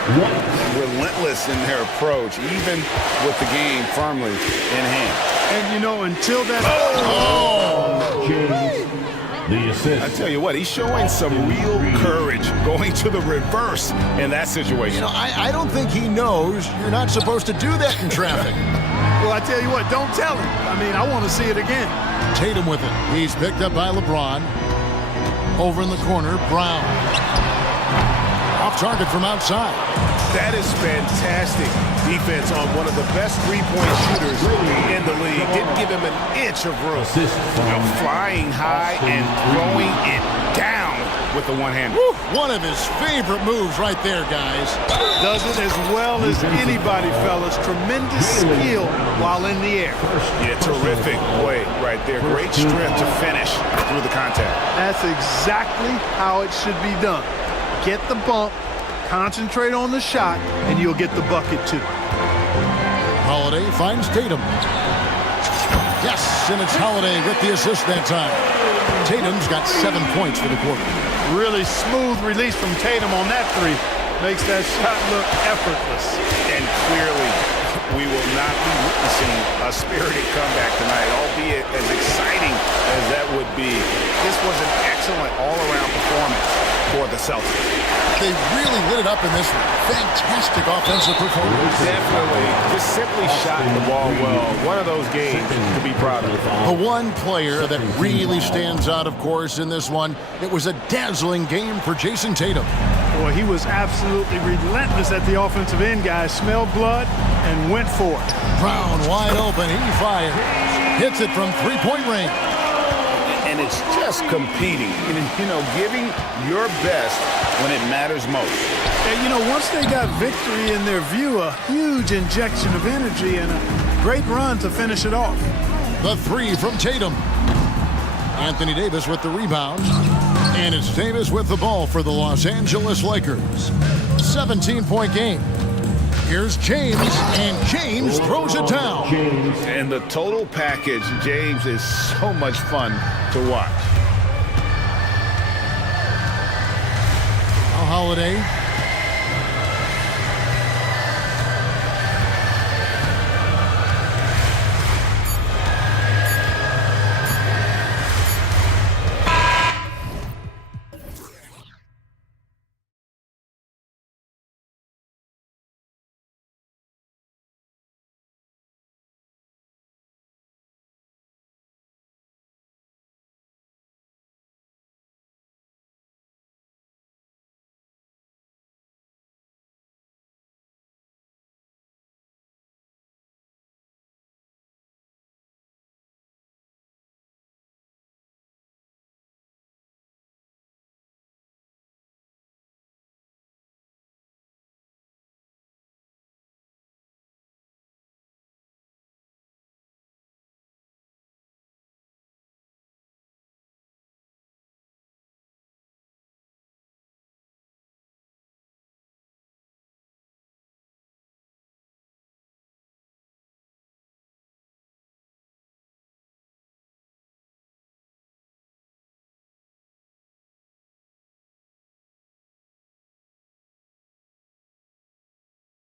Relentless in their approach, even with the game firmly in hand. And, you know, until that... The assist. I tell you what, he's showing some real courage going to the reverse in that situation. You know, I don't think he knows you're not supposed to do that in traffic. Well, I tell you what, don't tell him. I mean, I want to see it again. Tatum with it. He's picked up by LeBron. Over in the corner, Brown. Off target from outside. That is fantastic defense on one of the best three-point shooters in the league. Didn't give him an inch of room. Flying high and throwing it down with the one-hand. One of his favorite moves right there, guys. Does it as well as anybody, fellas. Tremendous skill while in the air. Yeah, terrific play right there. Great strength to finish through the contact. That's exactly how it should be done. Get the bump, concentrate on the shot, and you'll get the bucket too. Holiday finds Tatum. Yes, and it's Holiday with the assist that time. Tatum's got 7 points for the quarter. Really smooth release from Tatum on that 3. Makes that shot look effortless. And clearly, we will not be witnessing a spirited comeback tonight, albeit as exciting as that would be. This was an excellent all-around performance for the Celtics. They really lit it up in this one. Fantastic offensive performance. Definitely. Just simply shot the ball well. One of those games to be proud of. The one player that really stands out, of course, in this one, it was a dazzling game for Jason Tatum. Boy, he was absolutely relentless at the offensive end, guys. Smelled blood and went for it. Brown wide open. He fires. Hits it from 3-point range. And it's just competing, you know, giving your best when it matters most. And, you know, once they got victory in their view, a huge injection of energy and a great run to finish it off. The 3 from Tatum. Anthony Davis with the rebound. And it's Davis with the ball for the Los Angeles Lakers. 17-point game. Here's James, and James throws it down. And the total package, James, is so much fun to watch. Holiday